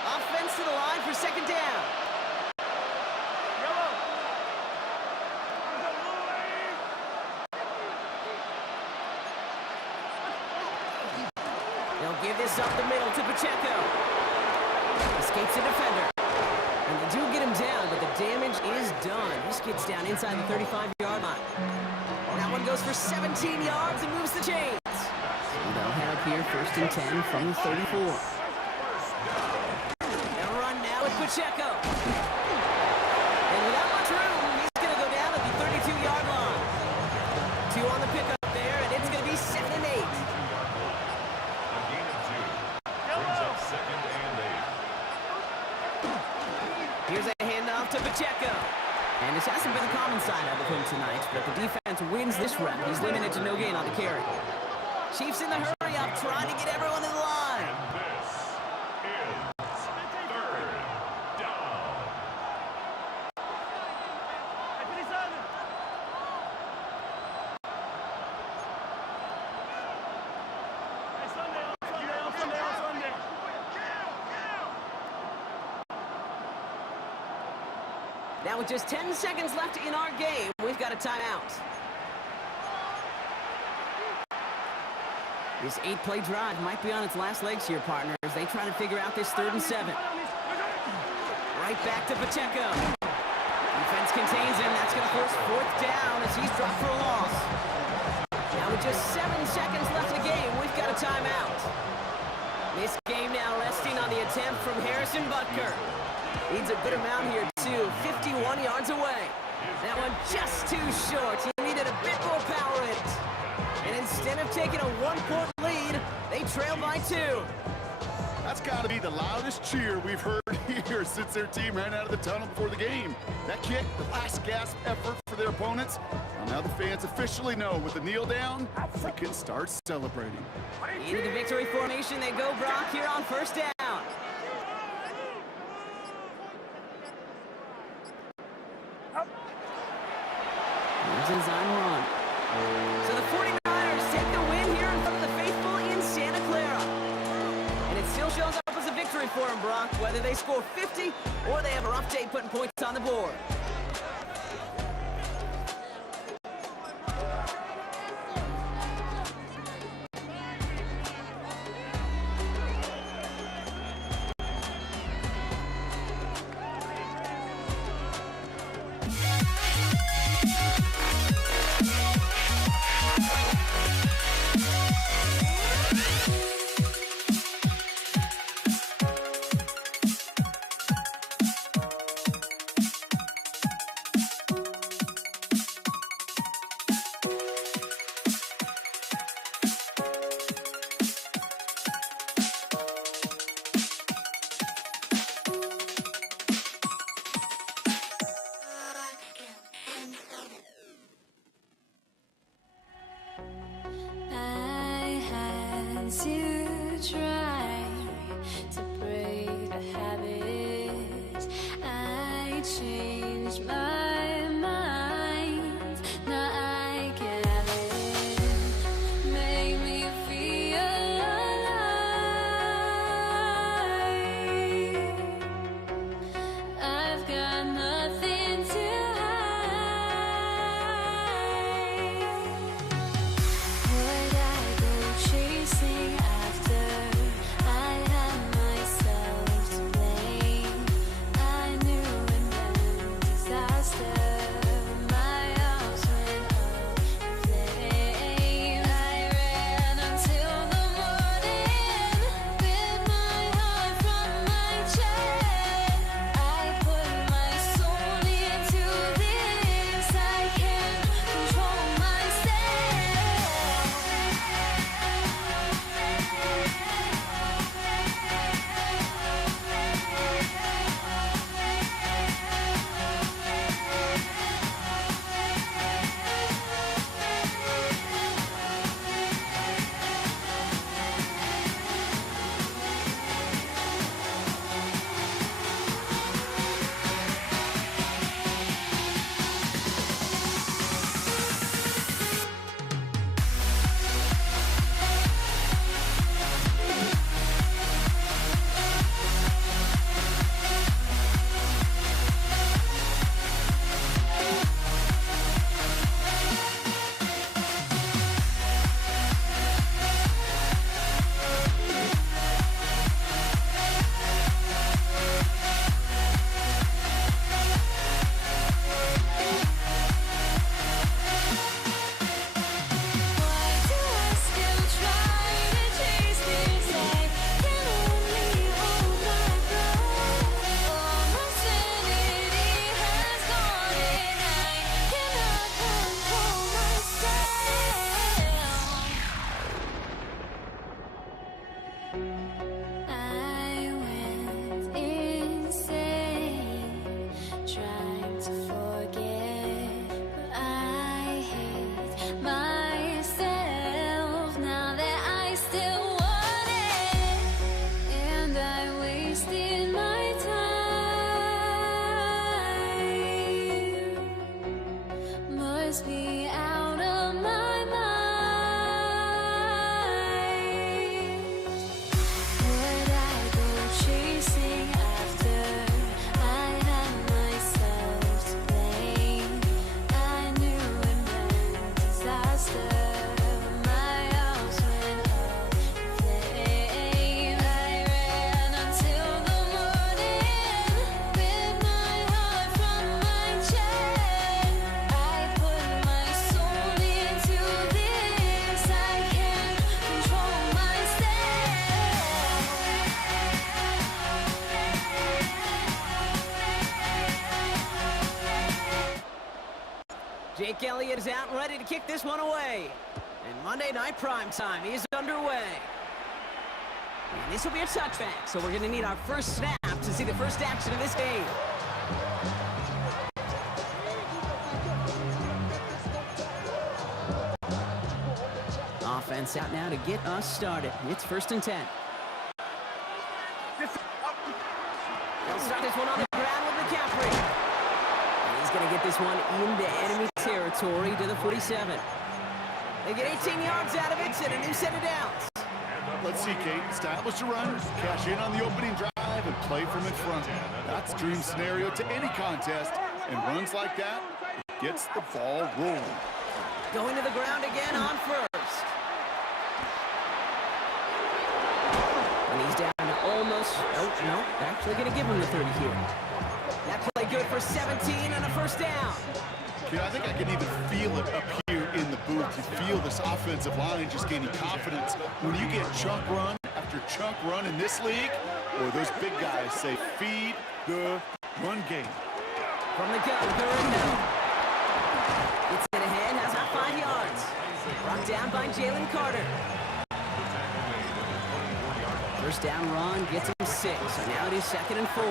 Offense to the line for 2nd down. They'll give this up the middle to Pacheco. Escapes the defender. And they do get him down, but the damage is done. This gets down inside the 35-yard line. That one goes for 17 yards and moves the chains. So they'll head up here 1st and 10 from the 34. They'll run now with Pacheco. And without much room, he's going to go down at the 32-yard line. 2 on the pickup there, and it's going to be 2nd and 8. A gain of 2. Brings up 2nd and 8. Here's a handoff to Pacheco. And this hasn't been the common side of him tonight, but the defense wins this rep. He's limited to no gain on the carry. Chiefs in the hurry up, trying to get everyone in the line. And this is 3rd down. Now with just 10 seconds left in our game, we've got a timeout. This 8-play drive might be on its last legs here, partners. They try to figure out this 3rd and 7. Right back to Pacheco. Defense contains him. That's going to force 4th down as he's dropped for a loss. Now with just 7 seconds left in the game, we've got a timeout. This game now resting on the attempt from Harrison Butker. Needs a good amount here, too. 51 yards away. That one just too short. He needed a bit more power in it. And instead of taking a 1-point lead, they trail by 2. That's got to be the loudest cheer we've heard here since their team ran out of the tunnel before the game. That kick, the last gasp effort for their opponents. Well, now the fans officially know with the kneel down, they can start celebrating. Into the victory formation they go, Brock, here on first down. Here's a design run. So the 49ers take the win here in front of the faithful in Santa Clara. And it still shows up as a victory for them, Brock, whether they score 50 or they have a rough day putting points on the board. Jake Elliott is out and ready to kick this one away. And Monday Night Prime Time is underway. And this will be a touchback, so we're going to need our first snap to see the first action of this game. offense out now to get us started. It's 1st and 10. They'll start this one on the ground with McCaffrey. And he's going to get this one into enemy territory to the 47. They get 18 yards out of it and a new set of downs. Let's see, Kate. Establish a run, cash in on the opening drive, and play from in front. That's dream scenario to any contest. And runs like that, it gets the ball rolling. Going to the ground again on first. And he's down to almost... Oh, no. Actually going to give him the 30 here. That play good for 17 and a first down. Kid, I think I can even feel it up here in the booth. You feel this offensive line just gaining confidence. When you get chunk run after chunk run in this league, or those big guys say, feed the run game. From the gun, Garino. Gets it ahead, has about 5 yards. Brought down by Jalen Carter. First down run gets him 6, so now it is 2nd and 4.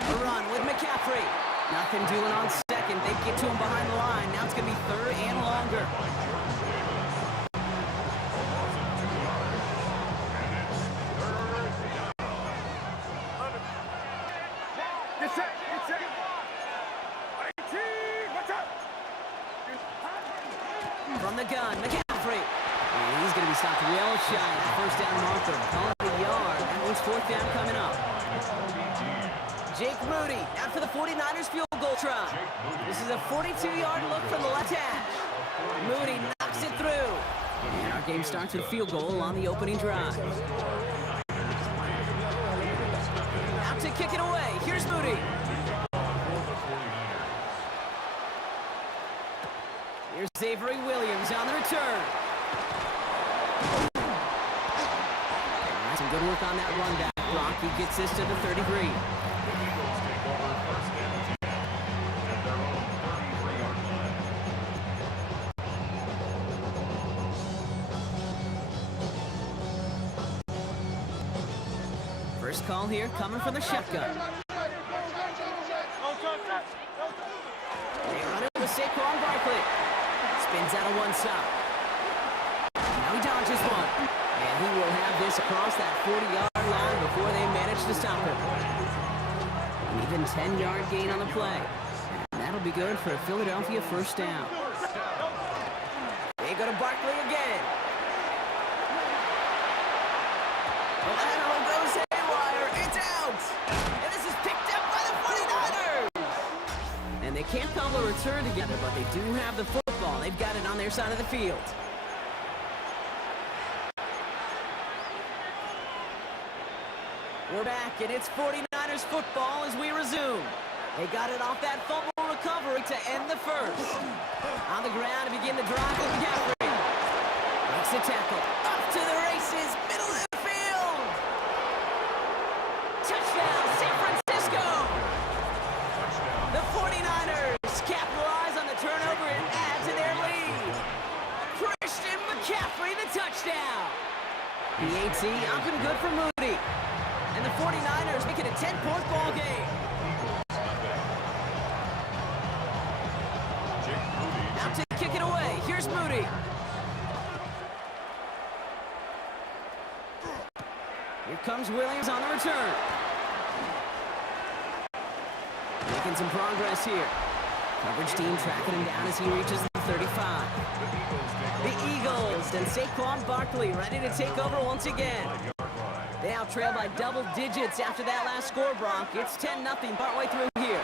A run with McCaffrey. Nothing doing on 2nd. They get to him behind the line. Now it's going to be 3rd and longer. From the gun, McCaffrey. And he's going to be stopped well shy of the first down marker. Call it a yard. That one's 4th down coming up. Jake Moody after the 49ers field goal try. This is a 42-yard look from the left hash. Moody knocks it through. And our game starts with a field goal on the opening drive. Out to kick it away. Here's Moody. Here's Avery Williams on the return. Some good work on that run back block. He gets this to the 33. First call here coming from the shotgun. They run it with Saquon Barkley. Spins out of one side. Now he dodges one. And he will have this across that 40-yard line before they manage to stop him. An even 10-yard gain on the play. And that'll be good for a Philadelphia first down. They go to Barkley again. Milano goes haywire. It's out. And this is picked up by the 49ers. And they can't cobble a return together, but they do have the football. They've got it on their side of the field. We're back, and it's 49ers football as we resume. They got it off that fumble recovery to end the first. On the ground to begin the drive with McCaffrey. Makes the tackle. Up to the races, middle of the field. Touchdown, San Francisco. The 49ers capitalize on the turnover and add to their lead. Christian McCaffrey, the touchdown. PAT up and good for Moody. And the 49ers make it a 10-point ball game. Out to kick it away. Here's Moody. Here comes Williams on the return. Making some progress here. Coverage team tracking him down as he reaches the 35. The Eagles and Saquon Barkley ready to take over once again. They out trail by double digits after that last score, Brock. It's 10-0 partway through here.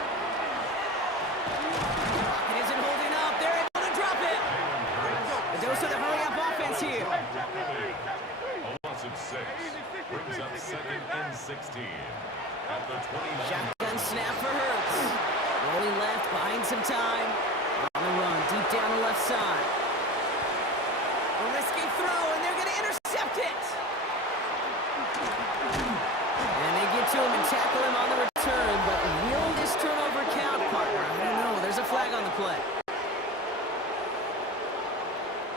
It isn't holding up. They're able to drop it. The dose of the hurry-up offense here. A loss of 6 brings up 2nd and 16 at the 29. Shotgun snap for Hurts. Rolling left, buying some time. On the run, deep down the left side. A risky throw, and they're going to intercept it. And they get to him and tackle him on the return, but will this turnover count, partner? I don't know. There's a flag on the play.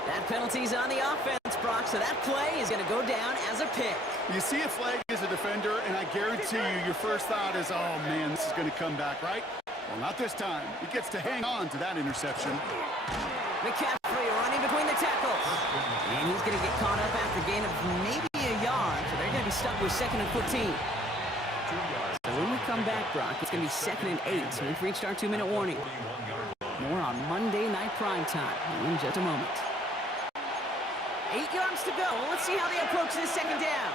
That penalty's on the offense, Brock, so that play is going to go down as a pick. You see a flag as a defender, and I guarantee you your first thought is, oh, man, this is going to come back, right? Well, not this time. He gets to hang on to that interception. McCaffrey running between the tackles. And he's going to get caught up after a gain of maybe a yard. So they're going to be stuck with 2nd and 14. So when we come back, Brock, it's going to be 2nd and 8. So we've reached our 2-minute warning. More on Monday Night Primetime in just a moment. 8 yards to go. Let's see how they approach this 2nd down.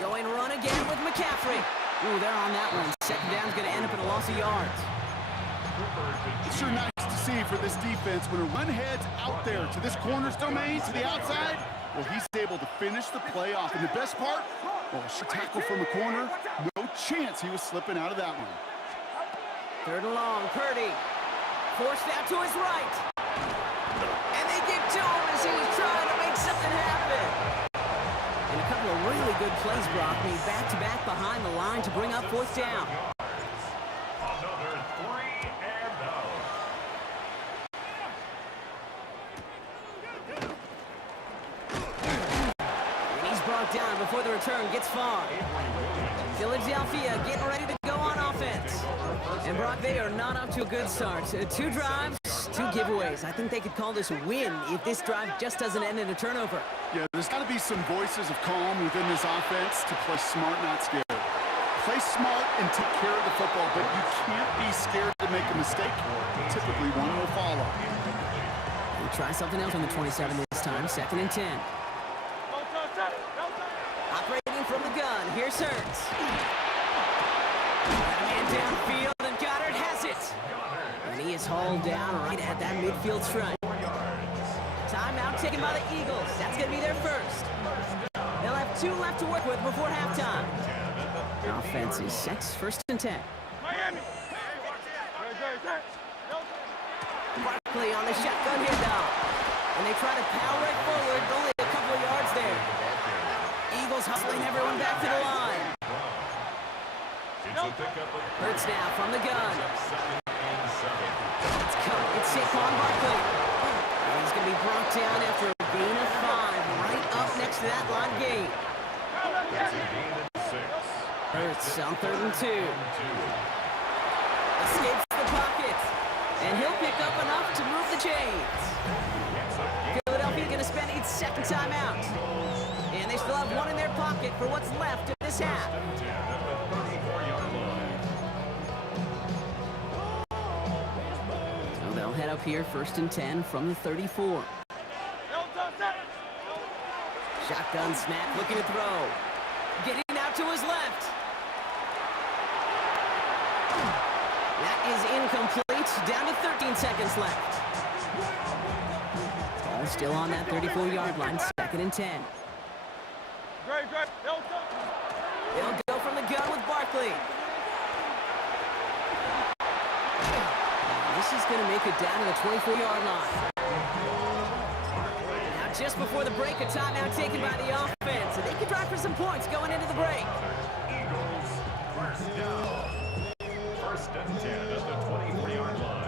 Going run again with McCaffrey. Ooh, they're on that one. 2nd down's going to end up in a loss of yards. It's sure nice to see for this defense when a run heads out there to this corner's domain, to the outside. Well, he's able to finish the play off. And the best part, well, a tackle from the corner. No chance he was slipping out of that one. 3rd and long, Purdy. Forced out to his right. And they get to him as he was trying to make something happen. And a couple of really good plays, Brock, made back-to-back behind the line to bring up 4th down. Another 3 and out. And he's brought down before the return gets far. Philadelphia getting ready to go on offense. And Brock, they are not up to a good start. 2 drives, 2 giveaways. I think they could call this a win if this drive just doesn't end in a turnover. Yeah, there's got to be some voices of calm within this offense to play smart, not scared. Play smart and take care of the football, but you can't be scared to make a mistake. Typically, one will follow. We'll try something else on the 27 this time. 2nd and 10. Operating from the gun. Here's Hurts. Man downfield, and Goddard has it. And he is hauled down right at that midfield stripe. Timeout taken by the Eagles. That's going to be their first. They'll have 2 left to work with before halftime. Offense is 1st and 10. Barkley on the shotgun handoff. And they try to power it forward. Only a couple of yards there. Eagles hustling everyone back to the line. Hurts now from the gun. It's cut. It's Saquon Barkley. And he's going to be brought down after a gain of 5 right up next to that line gate. Hurts on 3rd and 2. Escapes the pocket. And he'll pick up enough to move the chains. Philadelphia going to spend its 2nd timeout. And they still have 1 in their pocket for what's left of this half. So they'll head up here 1st and 10 from the 34. Shotgun snap, looking to throw. Getting out to his left. That is incomplete. Down to 13 seconds left. Ball still on that 34-yard line. 2nd and 10. They'll go from the gun with Barkley. This is going to make it down to the 24-yard line. Now just before the break, a timeout taken by the offense. And they can drive for some points going into the break. Eagles, 1st down. 1st and 10 at the 24-yard line.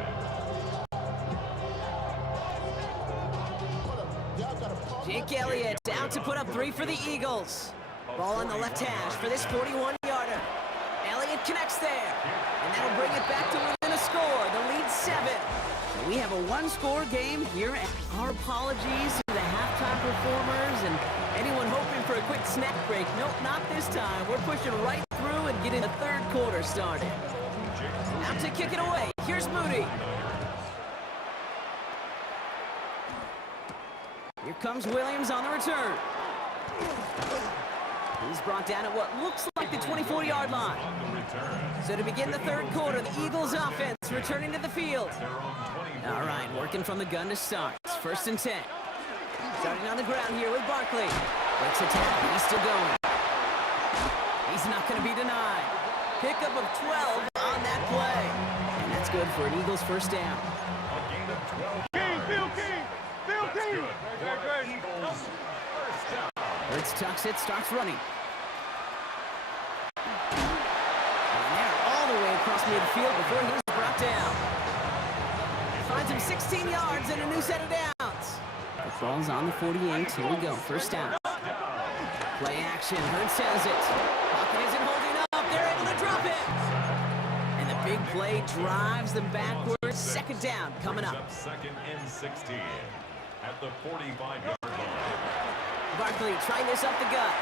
Jake Elliott out to put up 3 for the Eagles. Ball on the left hash for this 41-yarder. Elliott connects there. And that'll bring it back to within a score. The lead's 7. So we have a 1-score game here. Our apologies to the halftime performers and anyone hoping for a quick snack break. Nope, not this time. We're pushing right through and getting the 3rd quarter started. Out to kick it away. Here's Moody. Here comes Williams on the return. He's brought down at what looks like the 24-yard line. So to begin the 3rd quarter, the Eagles offense returning to the field. All right, working from the gun to start. It's 1st and 10. Starting on the ground here with Barkley. Breaks a tackle. He's still going. He's not going to be denied. Pickup of 12 on that play. And that's good for an Eagles 1st down. Hurts tucks it, starts running. And they're all the way across midfield before he's brought down. Finds him 16 yards and a new set of downs. The ball's on the 48. Here we go, 1st down. Play action, Hurts has it. Pocket isn't holding up. They're able to drop it. And the big play play drives them backwards. Second down coming up. Second and 16 at the 45-yard line. Barkley trying this up the gut.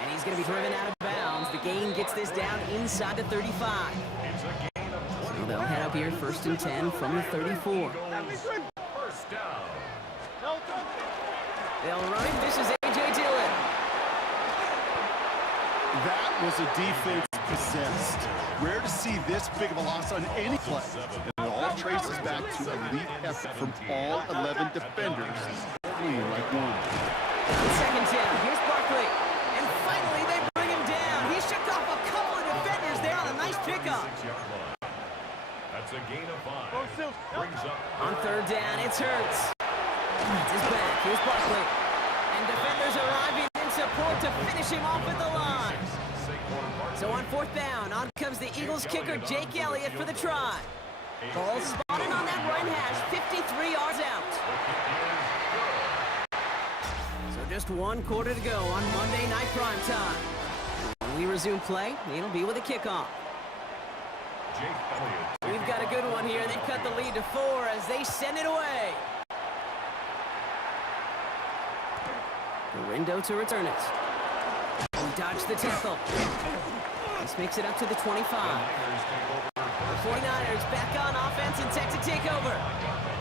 And he's going to be driven out of bounds. The gain gets this down inside the 35. It's a gain of 20. So they'll head up here first and 10 from the 34. First down. They'll run it. This is A.J. Dillon. That was a defense possessed. Rare to see this big of a loss on any play. And it all traces back to elite effort from all 11 defenders. Clean like one. Second down. Here's Barkley. And finally, they bring him down. He shook off a couple of defenders there on a nice pickup. 6-yard line. That's a gain of 5. Brings up On third down, it's Hurts. Hurts is back. Here's Barkley. And defenders arriving in support to finish him off at the line. So on fourth down, on comes the Eagles kicker, Jake Elliott, for the try. Ball spotted on that right hash, 53 yards out. So just one quarter to go on Monday Night Primetime. When we resume play, it'll be with a kickoff. Jake Elliott. We've got a good one here. They've cut the lead to 4 as they send it away. Rindo to return it. He dodged the tackle. This makes it up to the 25. The 49ers back on offense and set to take over.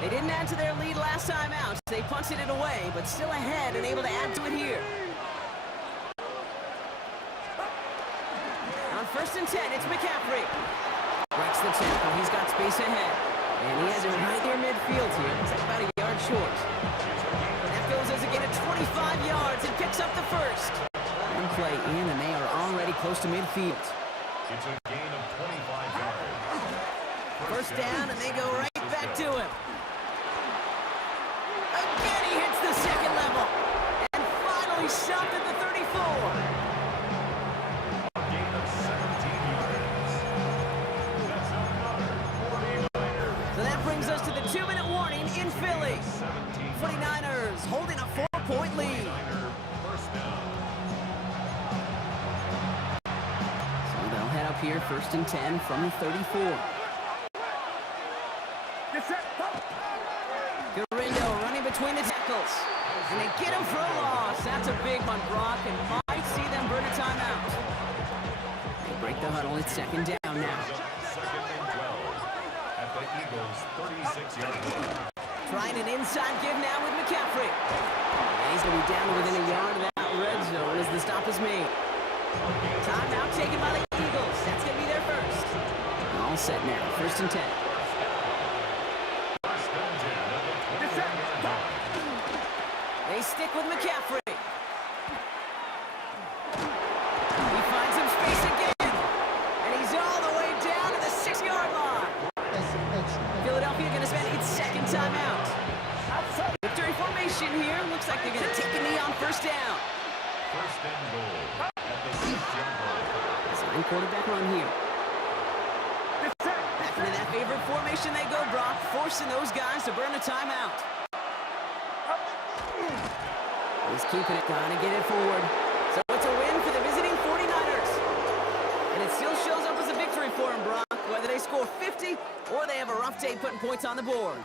They didn't add to their lead last time out. They punted it away, but still ahead and able to add to it here. On first and 10, it's McCaffrey. Breaks the tackle. He's got space ahead. And he has it right near midfield here. It's like about a yard short. That goes as a gain of 25 yards and picks up the first. One play in, and they are already close to midfield. It's a gain of 25 yards. First down, and they go right back to him. Again, he hits the second level. And finally stopped at the 34. A gain of 17 yards. That's another 49ers. So that brings us to the 2-minute warning in Philly. 17 49ers holding a 4-point lead. First down. So they'll head up here first and 10 from the 34. Garindo running between the tackles. And they get him for a loss. That's a big one, Brock, and might see them burn a timeout. They break the huddle. It's second down now. Second and 12 at the Eagles' 36-yard line. Trying an inside give now with McCaffrey. And he's going to be down to within a yard of that red zone as the stop is made. Timeout taken by the Eagles. That's going to be their first. All set now. First and 10. They stick with McCaffrey. He finds some space again. And he's all the way down to the 6-yard line. Philadelphia going to spend its second timeout. Victory formation here. Looks like they're going to take a knee on first down. First and goal at the 6-yard line. Sign quarterback run here. Back into that favorite formation they go, Brock, forcing those guys to burn a timeout. He's keeping it, trying to get it forward. So it's a win for the visiting 49ers. And it still shows up as a victory for them, Brock, whether they score 50 or they have a rough day putting points on the board.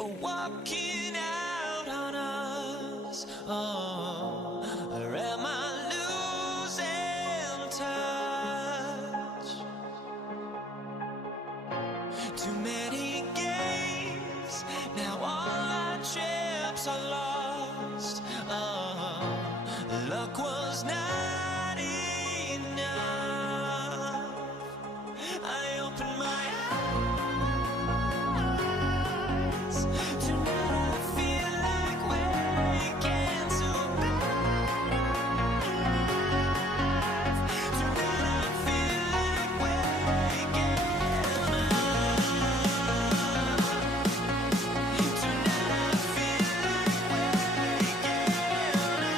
for walking out on us? Oh, or am I losing touch? Too many games, now all our chips are lost. Oh, luck was not enough. I opened my eyes. Tonight I feel like waking to life. Tonight I feel like waking up. Tonight I feel like waking up.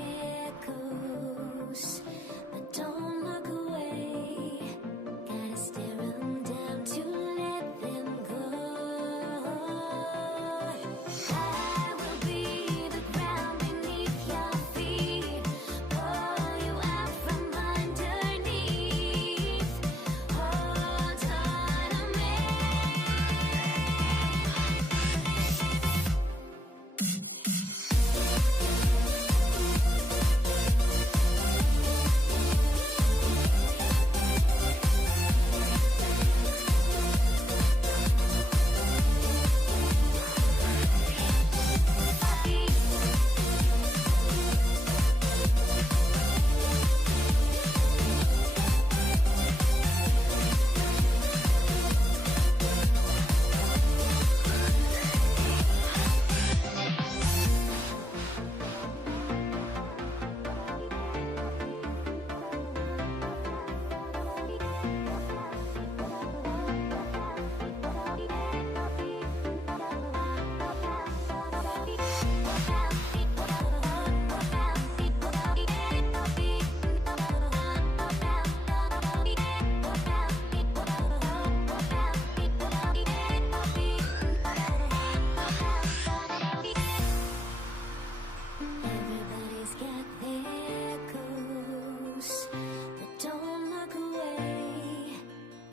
there goes. But don't look away. Gotta stare 'em down to let them go. I will be the ground beneath your feet. Pull you out from underneath. Hold on to me. Everybody's got their goals, but don't look away.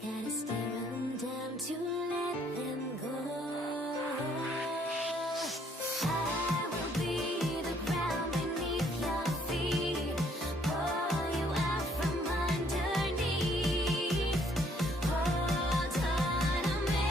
Gotta stare 'em down to let them go. I will be the ground beneath your feet. Pull you out from underneath. Hold on to me.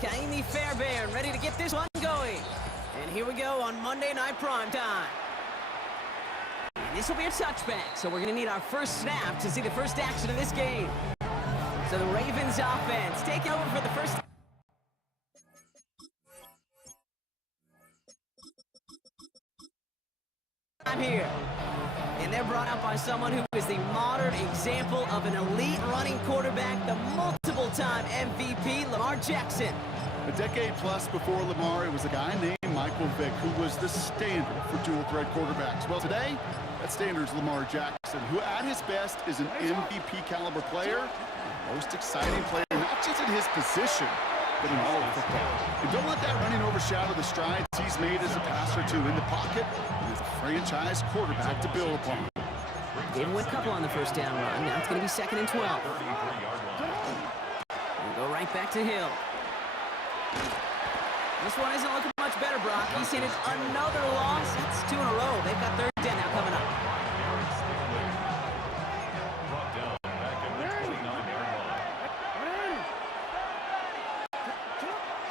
Kaimi Fairbairn ready to get this one going. And here we go on Monday Night Primetime. And this will be a touchback, so we're going to need our first snap to see the first action of this game. So the Ravens offense taking over for the first time here. And they're brought up by someone who is the modern example of an elite running quarterback, the multiple-time MVP, Lamar Jackson. A decade plus before Lamar, it was a guy named Michael Vick who was the standard for dual-threat quarterbacks. Well, today, that standard is Lamar Jackson, who at his best is an MVP-caliber player, the most exciting player, not just in his position, but in all of football. And don't let that running overshadow the strides he's made as a passer, too, in the pocket, and as a franchise quarterback to build upon. Gave him a couple on the first down run. Now it's going to be 2nd and 12. We'll go right back to Hill. This one isn't looking much better, Brock. He's hit another loss. That's 2 in a row. They've got 3rd down now coming up. Brought down back at the 29-yard line.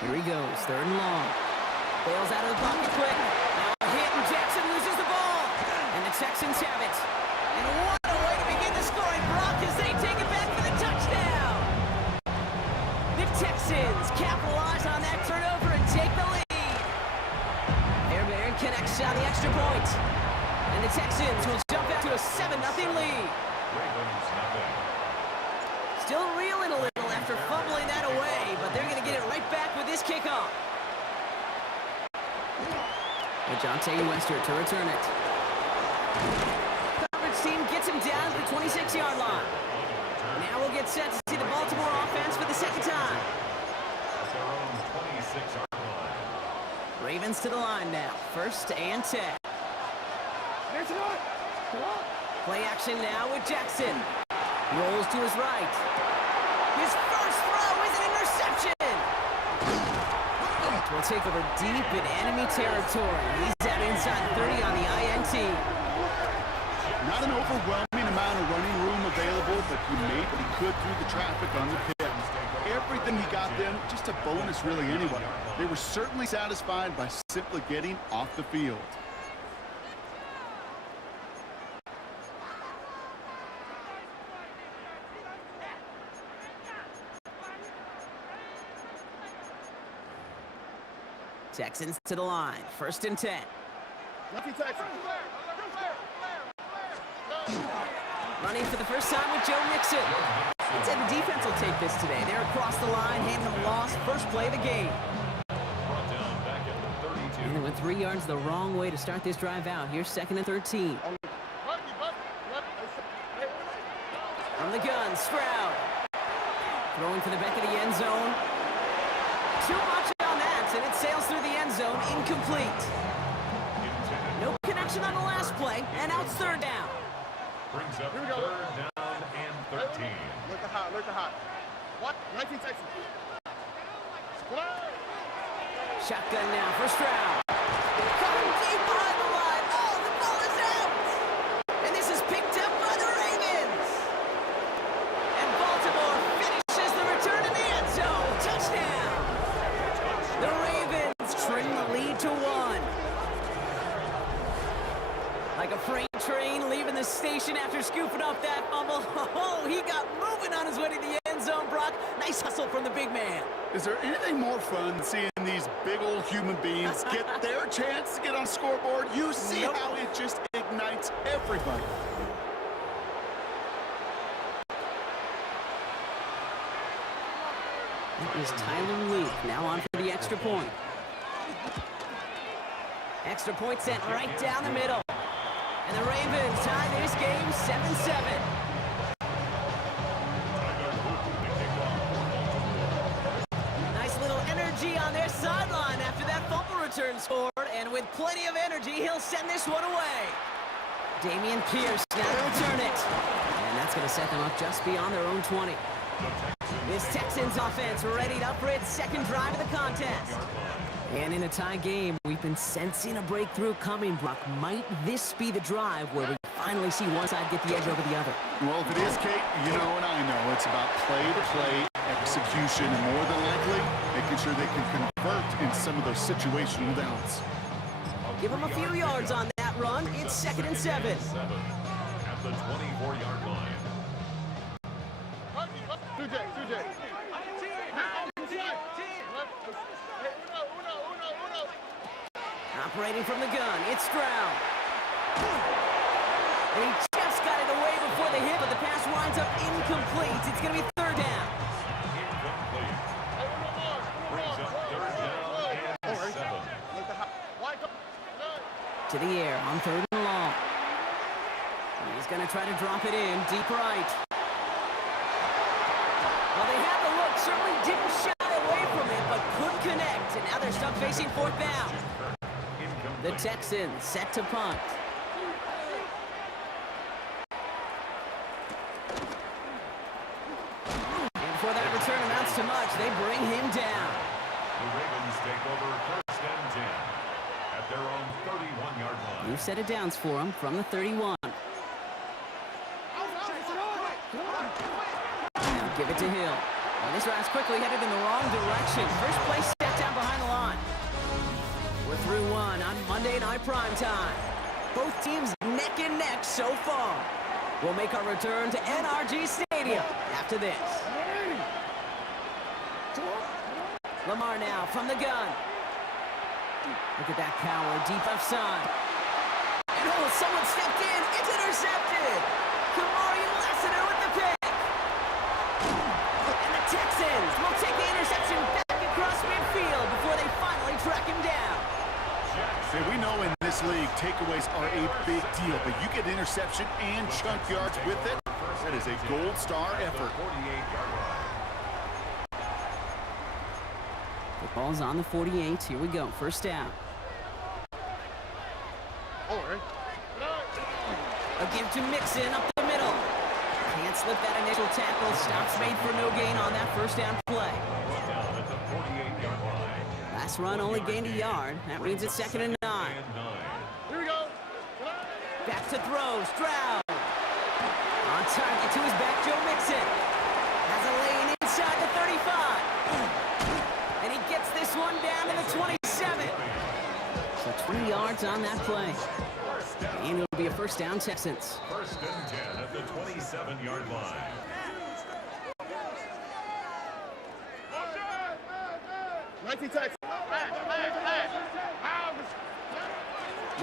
Here he goes, 3rd and long. Bails out of the pocket quick. Now a hit, and Jackson loses the ball. And the Texans have it. And what a way to begin the scoring, Brock, as they take it back for the touchdown. The Texans capitalize on that turnover and take the lead. Fairbairn connects on the extra point. And the Texans will jump back to a 7-0 lead. Ravens nothing. Still reeling a little after fumbling that away, but they're going to get it right back with this kickoff. And Jonte Wester to return it. Coverage team gets him down to the 26-yard line. Now we'll get set to see the Baltimore offense for the second time. At their own 26-yard line. Ravens to the line now. 1st and 10. Play action now with Jackson. Rolls to his right. His first throw is an interception. Will take over deep in enemy territory. He's out inside 30 on the INT. Not an overwhelming amount of running room available, but he made what he could through the traffic on the pit. Everything he got them, just a bonus really anyway. They were certainly satisfied by simply getting off the field. Texans to the line. 1st and 10. Running for the first time with Joe Mixon. Instead, the defense will take this today. They're across the line, handling a loss. First play of the game. Brought down back at the 32. And they went 3 yards the wrong way to start this drive out. Here's 2nd and 13. From the gun, Stroud. Throwing for the back of the end zone. Too much on that, and it sails through the end zone, incomplete. No connection on the last play, and now it's 3rd down. Brings up 3rd down and 13. Look the hot. What? 19 seconds. Shotgun now for Stroud. Coming deep behind the line. Oh, the ball is out. And this is picked up by the Ravens. And Baltimore finishes the return in the end zone. Touchdown. The Ravens trim the lead to 1. Like a freight train leaving the station after scooping up that fumble. Oh, he got moving on his way to the end zone, Brock. Nice hustle from the big man. Is there anything more fun than seeing these big old human beings get their chance to get on scoreboard? You see how it just ignites everybody. That is Tyler Luke now on for the extra point. Extra point sent right down the middle. And the Ravens tie this game 7-7. Nice little energy on their sideline after that fumble return scored. And with plenty of energy, he'll send this one away. Damian Pierce now to return it. And that's going to set them up just beyond their own 20. This Texans offense ready up for its 2nd drive of the contest. And in a tie game, we've been sensing a breakthrough coming, Brock. Might this be the drive where we finally see one side get the edge over the other? Well, if it is, Kate, you know and I know it's about play-to-play execution and more than likely making sure they can convert in some of those situational downs. Give them a few yards on that run. It's 2nd and 7. 7 at the 24-yard line. Sujay. Operating from the gun, it's Stroud. And he just got it away before the hit, but the pass winds up incomplete. It's going to be 3rd down. Incomplete. Brings up 3rd down and 7. To the air on 3rd and long. He's going to try to drop it in, deep right. Well, they had the look, certainly didn't shy away from it, but couldn't connect. And now they're stuck facing 4th down. The Texans set to punt. And before that return amounts to much, they bring him down. The Ravens take over 1st and 10 at their own 31-yard line. New set of downs for him from the 31. Now give it to Hill. Well, this route's quickly headed in the wrong direction. First place step down behind the line. We're through one on Monday Night Primetime. Both teams neck and neck so far. We'll make our return to NRG Stadium after this. Lamar now from the gun. Look at that power, deep left side. And oh, someone stepped in. It's intercepted. Kamari Lassiter with the pick. And the Texans will take the interception back across midfield before they finally track him down. Hey, we know in this league, takeaways are a big deal, but you get interception and chunk yards with it. That is a gold star effort. 48-yard line. The ball's on the 48. Here we go. First down. A give to Mixon up the middle. Can't slip that initial tackle. Stops made for no gain on that first down play. Down at the 48-yard line. Last run only gained a yard. That means it's 2nd and 9. And 9. Here we go. Back to throw. Stroud. On target to his back, Joe Mixon. Has a lane inside the 35. And he gets this one down to the 27. So 20 yards on that play. And it'll be a first down, Texans. 1st and 10 at the 27-yard line.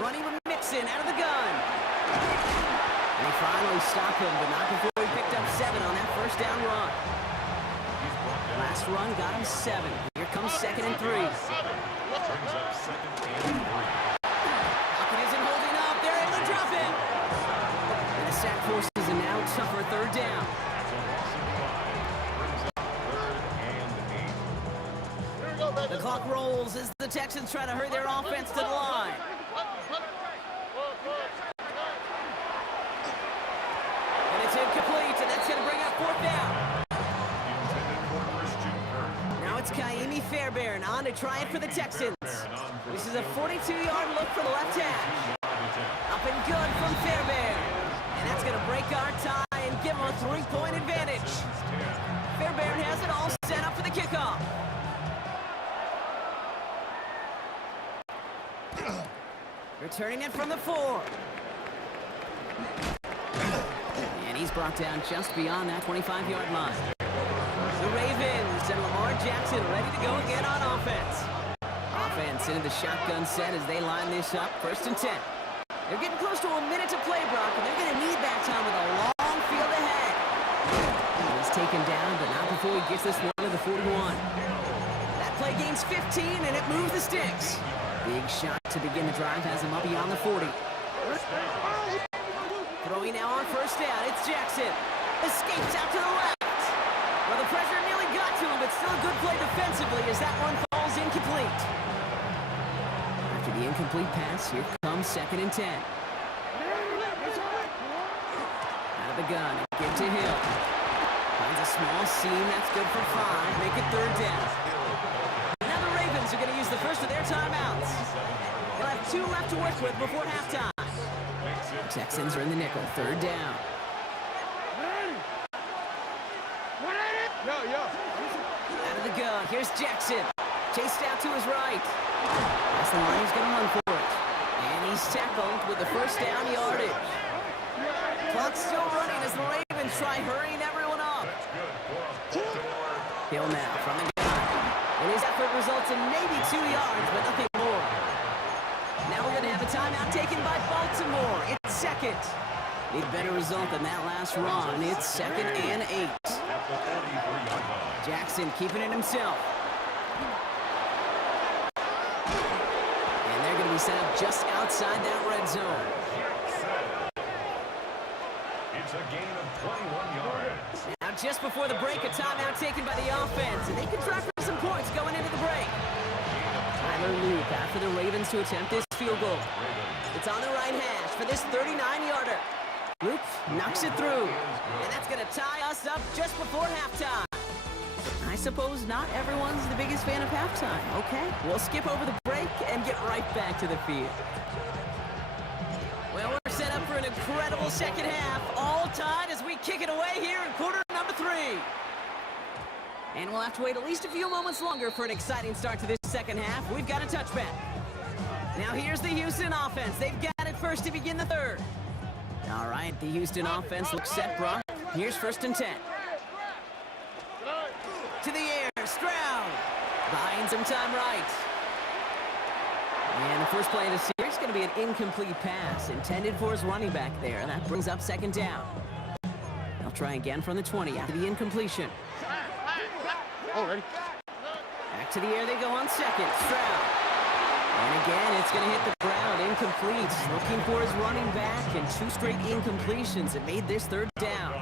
Running with Mixon out of the gun. And he finally stopped him, but not before he picked up 7 on that first down run. Last run got him 7. Here comes 2nd and 3. Brings up 2nd and 3. Pocket isn't holding up. They're able to drop it. And the sack forces a now tougher 3rd down. That's a loss of 5. Brings up 3rd and 8. The clock rolls as the Texans try to hurry their offense to the line. And it's incomplete, and that's going to bring up 4th down. Intended for Christian Kirk. Now it's Kaimi Fairbairn on to try it for the Texans. This is a 42-yard look for the left hash. Up and good from Fairbairn. And that's going to break our tie and give them a 3-point advantage. Fairbairn has it all set up for the kickoff. Returning it from the 4. And he's brought down just beyond that 25-yard line. The Ravens and Lamar Jackson ready to go again on offense. Offense into the shotgun set as they line this up. 1st and 10. They're getting close to a minute to play, Brock, and they're going to need that time with a long field ahead. He's taken down, but not before he gets this one to the 41. That play gains 15, and it moves the sticks. Big shot to begin the drive has him up beyond the 40. Throwing now on 1st down, it's Jackson. Escapes out to the left. Well, the pressure nearly got to him, but still a good play defensively as that one falls incomplete. After the incomplete pass, here comes 2nd and 10. Out of the gun, give to Hill. Finds a small seam, that's good for 5. Make it 3rd down. Now the Ravens are going to use the first of their timeouts. They'll have 2 left to work with before halftime. Texans are in the nickel, 3rd down. Out of the gun, here's Jackson. Chased out to his right. That's the line, he's going to run for it. And he he's tackled with the first down yardage. Clock's still running as the Ravens try hurrying everyone up. Hill now from the gun. And his effort results in maybe 2 yards, but nothing more. Now we're going to have a timeout taken by Baltimore. It's second. Need a better result than that last run. It's 2nd and 8. Jackson keeping it himself. And they're going to be set up just outside that red zone. It's a gain of 21 yards. Now just before the break, a timeout taken by the offense. And they can try for some points going into the break. Tyler Luke after the Ravens to attempt this field goal. It's on the right hash for this 39-yarder. Luke knocks it through. And that's going to tie us up just before halftime. I suppose not everyone's the biggest fan of halftime. Okay, we'll skip over the break and get right back to the field. Well, we're set up for an incredible second half. All tied as we kick it away here in quarter number 3. And we'll have to wait at least a few moments longer for an exciting start to this second half. We've got a touchback. Now here's the Houston offense. They've got it first to begin the third. All right, the Houston offense looks set, Brock. Here's 1st and 10. To the air, Stroud. Buying some time right. And the first play of the series is going to be an incomplete pass intended for his running back there. That brings up 2nd down. They'll try again from the 20 after the incompletion. Already. Back to the air they go on 2nd. Stroud. And again, it's going to hit the ground. Incomplete. Looking for his running back, and 2 straight incompletions that made this 3rd down.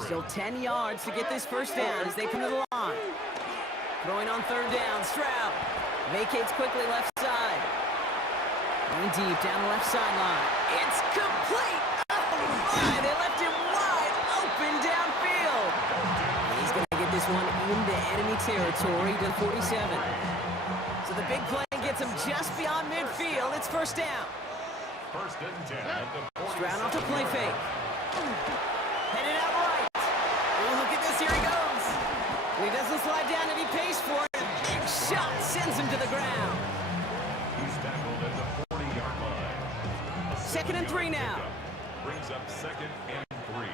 Still 10 yards to get this 1st down as they come to the line. Throwing on 3rd down. Stroud vacates quickly left side. Going deep down the left sideline. It's complete. Oh my! They left him wide open downfield. And he's going to get this one into enemy territory to 47. So the big play gets him just beyond midfield. It's 1st down. 1st and 10 at the 47. Stroud off the play fake. Headed out right. Oh, look at this. Here he goes. He doesn't slide down and he pays for it. Big shot sends him to the ground. He's tackled at the 40-yard line. 2nd and 3 now. Brings up 2nd and 3.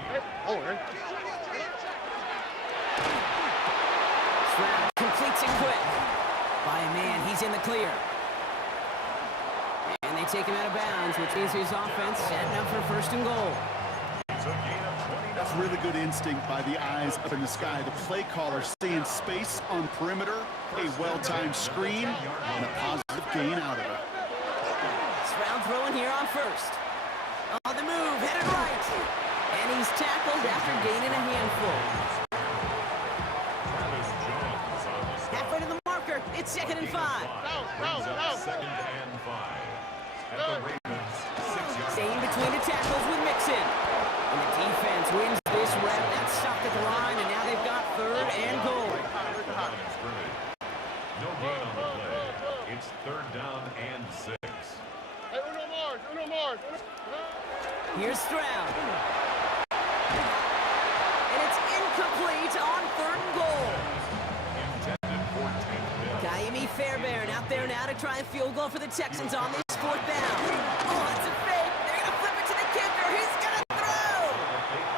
Already. Stroud completes it quick. By a man, he's in the clear. And they take him out of bounds, which means his offense setting up for 1st and goal. It's a gain of 20. That's really good instinct by the eyes up in the sky. The play caller seeing space on perimeter, a well-timed screen, and a positive gain out of it. Stroud throwing here on 1st. On the move, headed right. And he's tackled after gaining a handful. Travis Jones on the stop. Halfway to the marker, it's 2nd and 5. Brings up 2nd and 5. At the Ravens, 6 yards. Staying between the tackles with Mixon. And the defense wins this rep. That's stopped at the line, and now they've got 3rd and goal. No gain on the play. It's 3rd down and 6. Hey, Uno Mars. Here's Stroud. And it's incomplete on 3rd and goal. Intended for 10th down. Kaimi Fairbairn out there now to try a field goal for the Texans on this 4th down. Oh, that's a fake. They're going to flip it to the kicker. He's going to throw.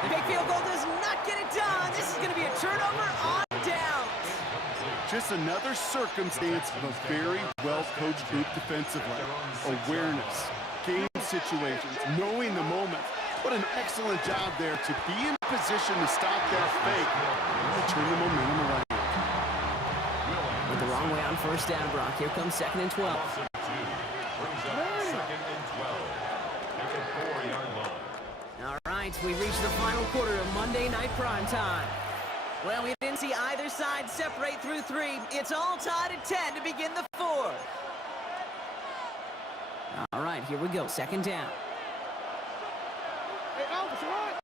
The big field goal does not get it done. This is going to be a turnover on downs. Just another circumstance of a very well-coached group defensively. Awareness, game situations, knowing the moment. What an excellent job there to be in position to stop that fake and to turn the momentum around. Went the wrong way on 1st down, Brock. Here comes 2nd and 12. Brings up 2nd and 12. At the 4-yard line. All right, we reached the final quarter of Monday Night Prime Time. Well, we didn't see either side separate through 3. It's all tied at 10 to begin the 4th. All right, here we go. 2nd down. Hey, Alvis, you all right?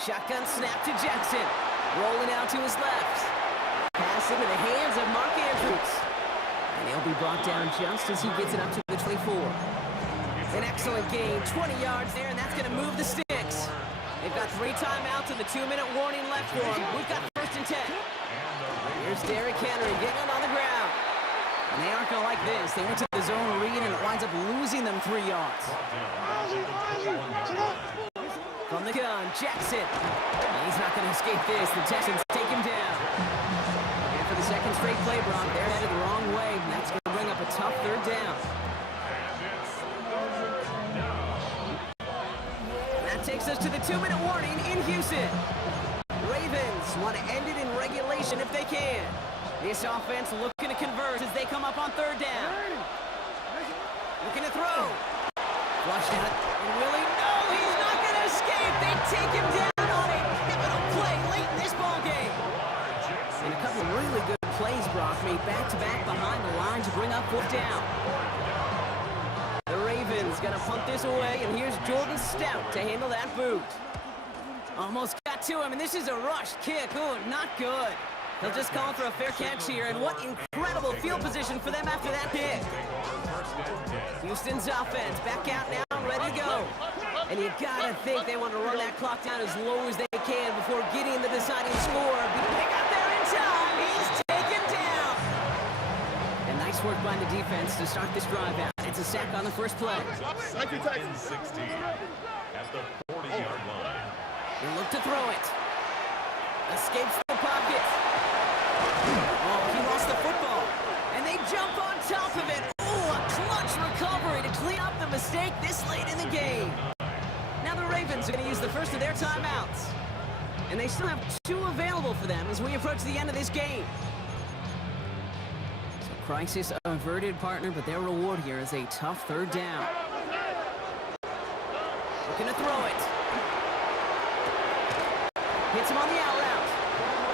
Shotgun snap to Jackson. Rolling out to his left. Pass into the hands of Mark Andrews. And he'll be brought down just as he gets it up to the 24. An excellent gain. 20 yards there, and that's going to move the sticks. They've got 3 timeouts and the 2-minute warning left for them. We've got 1st and 10. Here's Derrick Henry getting it on the ground. And they aren't going to like this. They went to the zone read, and it winds up losing them 3 yards. From the gun, Jackson. He's not going to escape this. The Texans take him down. And for the second straight play, Brock, they're headed the wrong way. And that's going to bring up a tough 3rd down. That takes us to the 2-minute warning in Houston. Ravens want to end it in regulation if they can. This offense looking to convert as they come up on 3rd down. Looking to throw. Flushed out. And Willie, no, he's not going to escape. They take him down on a pivotal play late in this ballgame. And a couple of really good plays, Brock, made back-to-back behind the line to bring up 4th down. The Ravens going to punt this away, and here's Jordan Stout to handle that boot. Almost got to him, and this is a rushed kick. Ooh, not good. They'll just call for a fair catch here, and what incredible field position for them after that pick. Houston's offense back out now, ready to go. And you gotta think they want to run that clock down as low as they can before getting the deciding score. They got there in time. He's taken down. And nice work by the defense to start this drive out. It's a sack on the first play. 16 at the 40-yard line. They look to throw it. Escapes the pocket. Oh, he lost the football. And they jump on top of it. Oh, a clutch recovery to clean up the mistake this late in the game. Now the Ravens are going to use the first of their timeouts. And they still have 2 available for them as we approach the end of this game. So crisis averted, partner, but their reward here is a tough 3rd down. Looking to throw it. Hits him on the out route.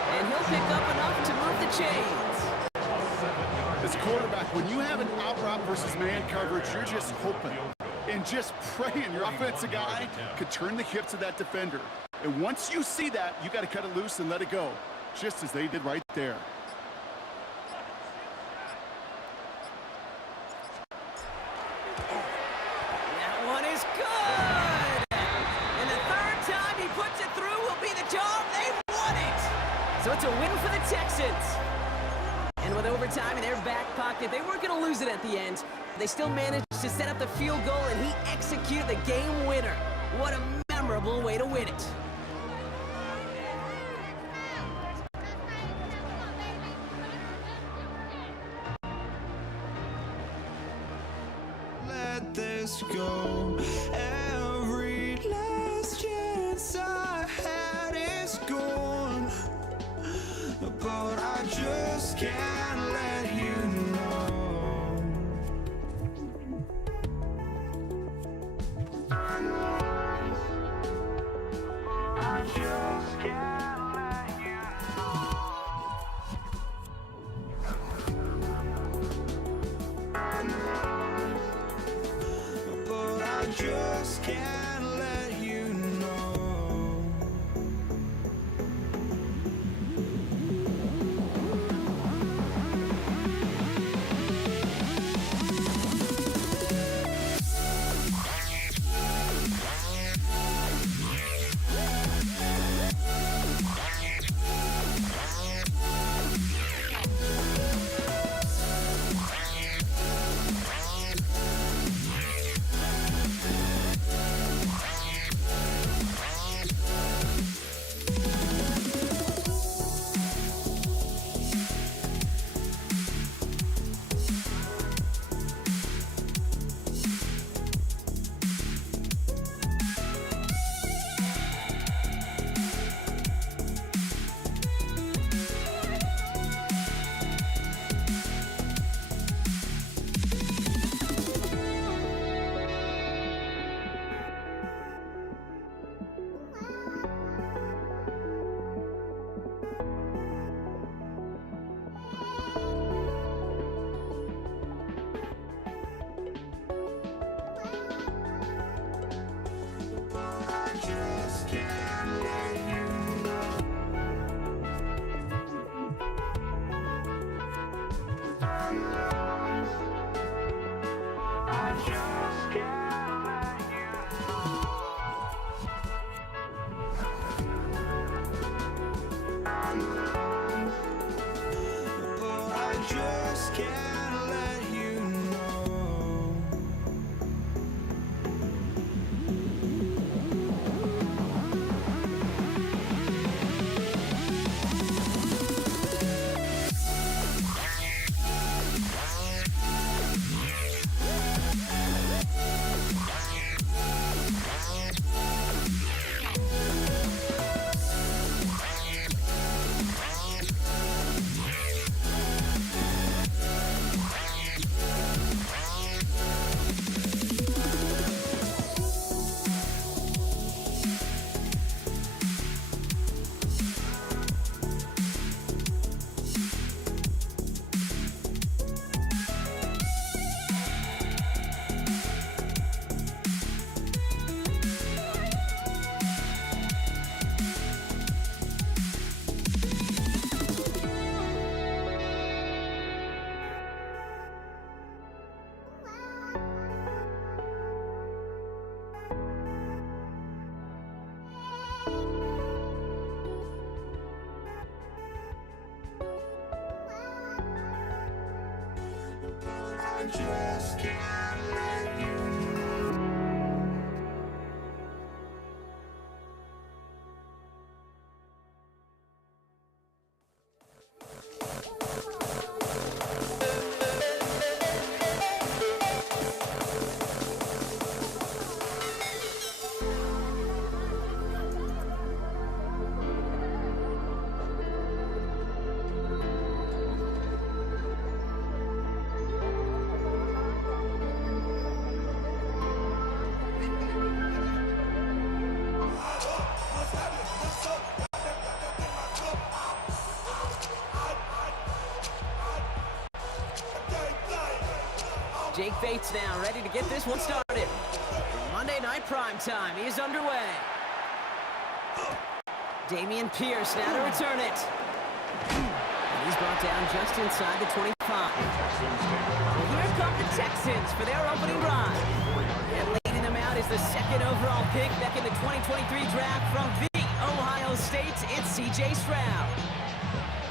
And he'll pick up enough to move the chains. As a quarterback, when you have an out route versus man coverage, you're just hoping and just praying your offensive guy could turn the hips of that defender. And once you see that, you got to cut it loose and let it go, just as they did right there. That one is good! And the 3rd time he puts it through will be the job. They won it! So it's a win for the Texans. And with overtime in their back pocket, they weren't going to lose it at the end. They still managed to set up the field goal, and he executed the game winner. What a memorable way to win it. Let this go. Every last chance I had is gone, but I just can't let you know. I just can't let you know. But I just can't let you know. But I just can't let just can't let you Jake Bates now ready to get this one started. Monday Night Prime Time is underway. Damian Pierce now to return it. And he's brought down just inside the 25. Well, here come the Texans for their opening drive. And leading them out is the second overall pick back in the 2023 draft from the Ohio State. It's C.J. Stroud.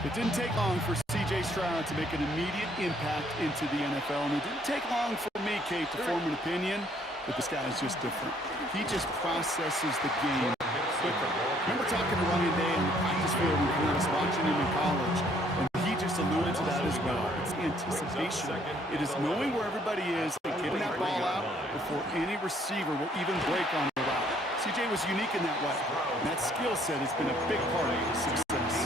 It didn't take long for C.J. Stroud to make an immediate impact into the NFL, and it didn't take long for me, Kate, to form an opinion, but this guy is just different. He just processes the game quicker. Remember talking to Ryan Day on the practice field when I was watching him in college, and he just alluded to that as well. It's the anticipation. It is knowing where everybody is and getting that ball out before any receiver will even break on the route. C.J. was unique in that way, and that skill set has been a big part of his success.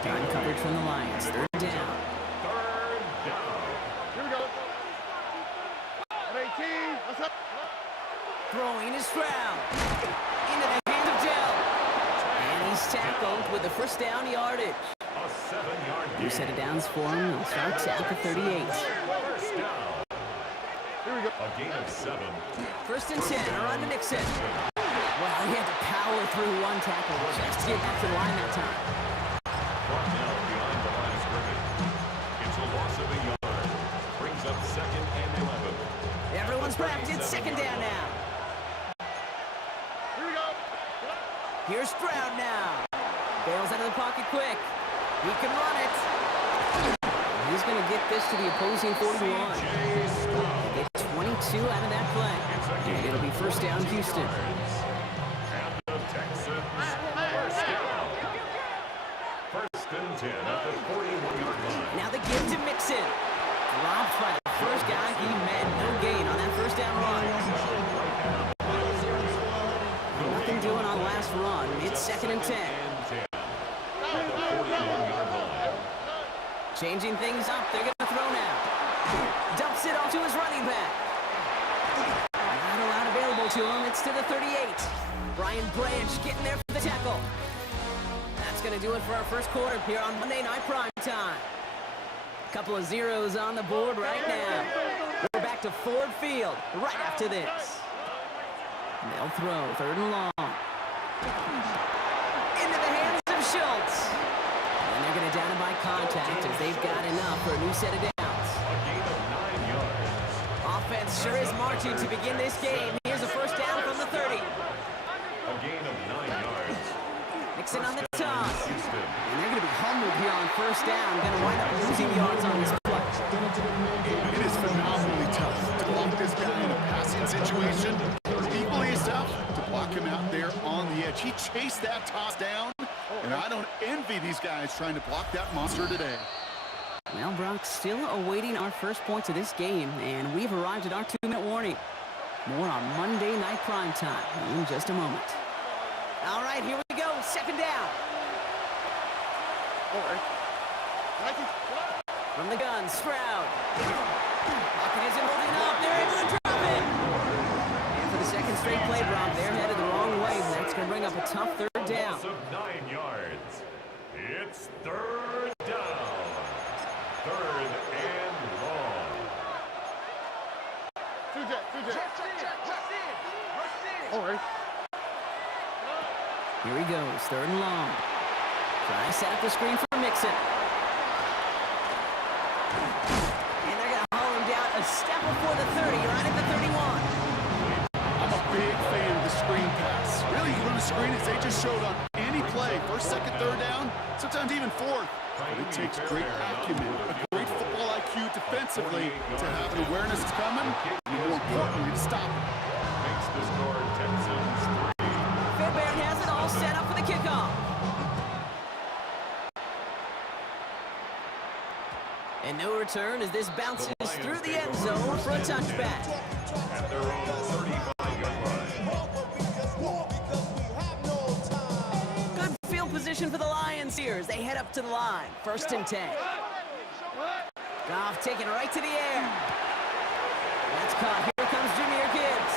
Time coverage from the Lions. Third down. Here we go. 18. What's up? Throwing is Stroud. Into the hands of Dell. And he's tackled with the first down yardage. A 7-yard New set of downs for him. He'll start at the 38. First down. Here we go. A gain of 7. First and 10. Around to Nixon. Well, he had to power through one tackle just to get back to the line that time. Brought down behind the line of scrimmage. It's a loss of a yard. Brings up 2nd and 11. Everyone's prepped. It's second down now. Here we go. Here's Stroud now. Bails out of the pocket quick. He can run it. He's going to get this to the opposing 41. Get 22 out of that play. And it'll be first down Houston. And the Texans. First down. First and 10 at the 41-yard line. Now the give to Mixon. Dropped by the first guy he met. No gain on that first down run. Nothing doing on last run. It's second and 10. Changing things up. They're going to throw now. Dumps it off to his running back. Not a lot available to him. It's to the 38. Brian Branch getting there for the tackle. That's going to do it for our first quarter here on Monday Night Prime Time. Couple of zeros on the board right now. We're back to Ford Field right after this. They'll throw third and long. Into the hands of Schultz. And they're going to down him by contact as they've got enough for a new set of downs. A gain of 9 yards. Offense sure is marching to begin this game. Here's a first down from the 30. A gain of 9 yards. Nixon on the toss. Houston. And they're going to be humbled here on first down. Going to wind up losing yards on this play. It is phenomenally tough to block this guy in a passing situation. Equally as tough to block him out there on the edge. He chased that toss down, and I don't envy these guys trying to block that monster today. Well, Brock, still awaiting our first points of this game, and we've arrived at our 2-minute warning. More on Monday Night Prime Time in just a moment. All right, here we go. Second down. All right. From the gun, Stroud. Pocket isn't holding up. They're able to drop it. And for the second straight play, Brock, they're headed the wrong way. That's going to bring up a tough third down. Loss of 9 yards. It's third down. Third and long. All right. Here he goes, third and long. Trying to set up the screen for Mixon. And they're going to haul him down a step before the 30, right at the 31. I'm a big fan of the screen pass. Really, you run a screen as they just showed on any play. First, second, third down, sometimes even fourth. But it takes great acumen, a great football IQ cue defensively to have an awareness it's coming, and more importantly, to stop it. Makes the score Texans 3. Fairbairn has it all set up for the kickoff. And no return as this bounces through the end zone for a touchback. At their own 35-yard line. Good field position for the Lions here as they head up to the line. 1st and 10. Goff taking right to the air. That's caught. Here comes Jahmyr Gibbs.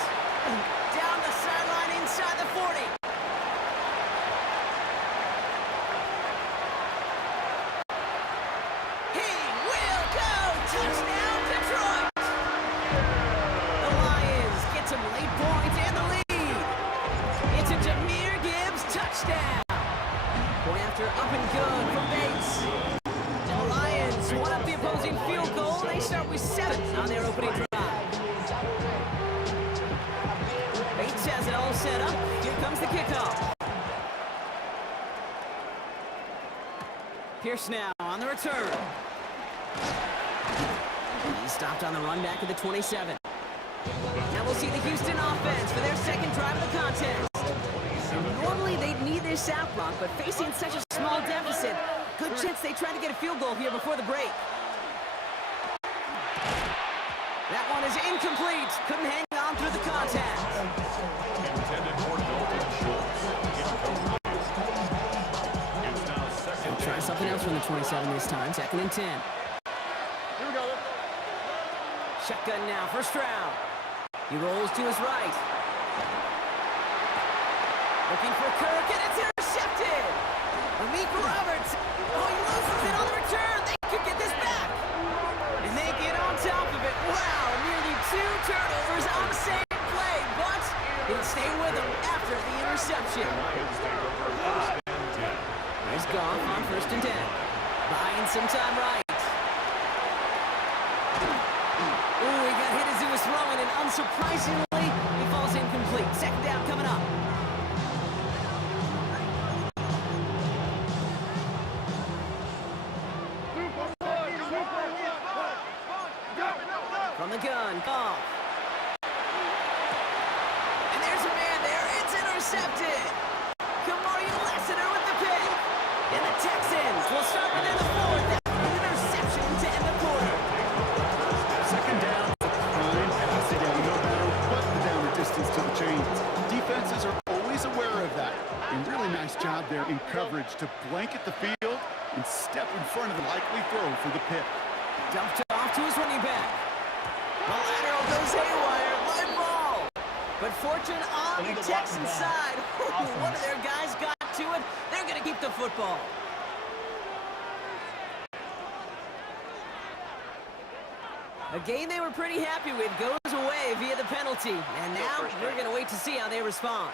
Down the sideline inside the 40. He will go! Touchdown, Detroit! The Lions get some late points and the lead. It's a Jahmyr Gibbs touchdown. Point after up and good from Bates. And the Lions won up the opposing field goal. They start with 7 on their opening drive. Bates has it all set up. Here comes the kickoff. Pierce now on the return. He's stopped on the run back at the 27. Now we'll see the Houston offense for their second drive of the contest. Normally they'd need their sack block, but facing such a small deficit, good chance they try to get a field goal here before the break. That one is incomplete. Couldn't hang on through the contact. Intended for Dalton Schultz. Incomplete. It's now second. They'll try something else from the 27 this time. 2nd and 10. Here we go. Shotgun now, first round. He rolls to his right. Looking for Kirk, and it's intercepted. Amik Roberts. Oh, he loses it on the return. They could get this back. And they get on top of it. Wow, nearly 2 turnovers on the same play, but it'll stay with them after the interception. Lions take over 1st and 10. There's Goff on 1st and 10. Buying some time right. Ooh, he got hit as he was throwing, and unsurprisingly, he falls incomplete. 2nd down coming up. From the gun, Goff. And there's a man there. It's intercepted. Kamari Lassiter with the pick. And the Texans will start within the 4th. That's an interception to end the quarter. 2nd down, prime passing down, no matter what the down or distance to the chains. Defenses are always aware of that. And really nice job there in coverage to blanket the field and step in front of the likely throw for the pick. Dumped off to his running back. The lateral goes haywire. Live ball. But fortune on the Texans side. One of their guys got to it. They're going to keep the football. A game they were pretty happy with goes away via the penalty. And now we're going to wait to see how they respond.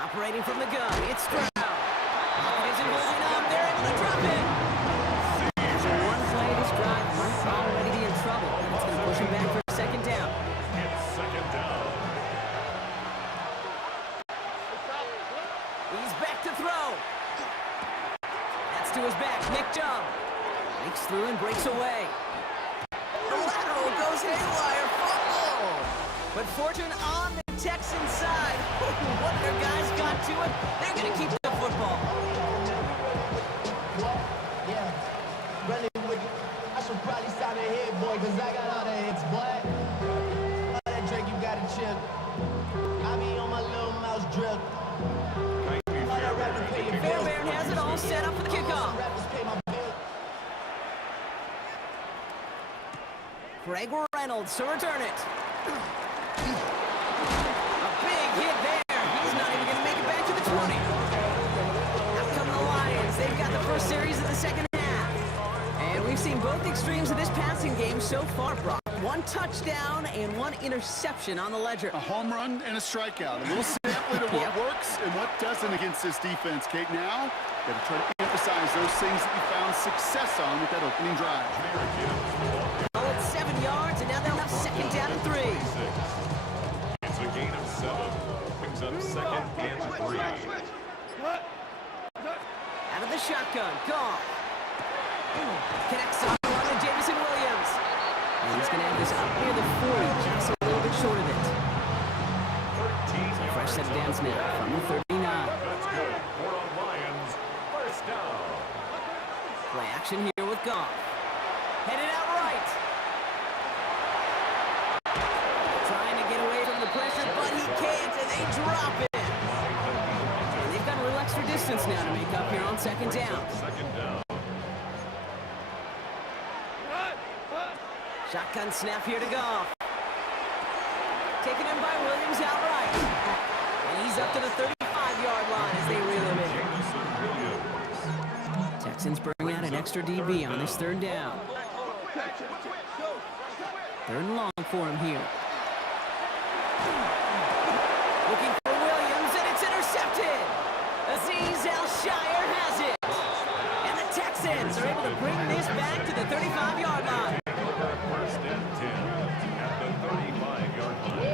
Operating from the gun, it's Stroud. Pocket isn't holding up. They're able to drop it. After one play, this drive might already be in trouble. It's going to push him back for a 2nd down. It's 2nd down. He's back to throw. That's to his back. Nick Chubb breaks through and breaks away. The lateral goes haywire. Fumble. But fortune on the Texans side. One of their guys got to it. They're going to keep the football. Yeah, really wicked. I should probably stop the head, boy, because I got all the hits, boy. All that Drake, you got to chill. I be on my little mouse drip. All that rapping pay your bills. Fairbairn has it all set up for the kickoff. Rappers pay my bills. Greg Reynolds to return it. A big hit there. He's not even going to make it back to the 20. Out come the Lions. They've got the first series of the 2nd half. And we've seen both extremes of this passing game so far, Brock. 1 touchdown and 1 interception on the ledger. A home run and a strikeout. A little sampling of what works and what doesn't against this defense, Kate. Now, got to try to emphasize those things that you found success on with that opening drive. Oh, it's 7 yards, and now they'll have 2nd down and 3. It's a gain of 7. Brings up 2nd and 3. shotgun. Goff. Connects on to Jameson Williams. And he's going to have this up near the 40, just a little bit short of it. 13 So fresh set of downs now from the 39. That's good for the Lions. First down. Play action here with Goff. Headed out right. Trying to get away from the pressure, but he can't, and they drop it. And they've got a little extra distance now to make up here on second down. Second down. Shotgun snap here to Goff. Taken in by Williams outright. And he's up to the 35-yard line as they reel him in. Texans bring out an extra DB on this third down. Third and long for him here. Looking for Williams, and it's intercepted. Azeez Al-Shire has it. And the Texans are able to bring this back to the 35-yard line. First and 10 at the 35-yard line.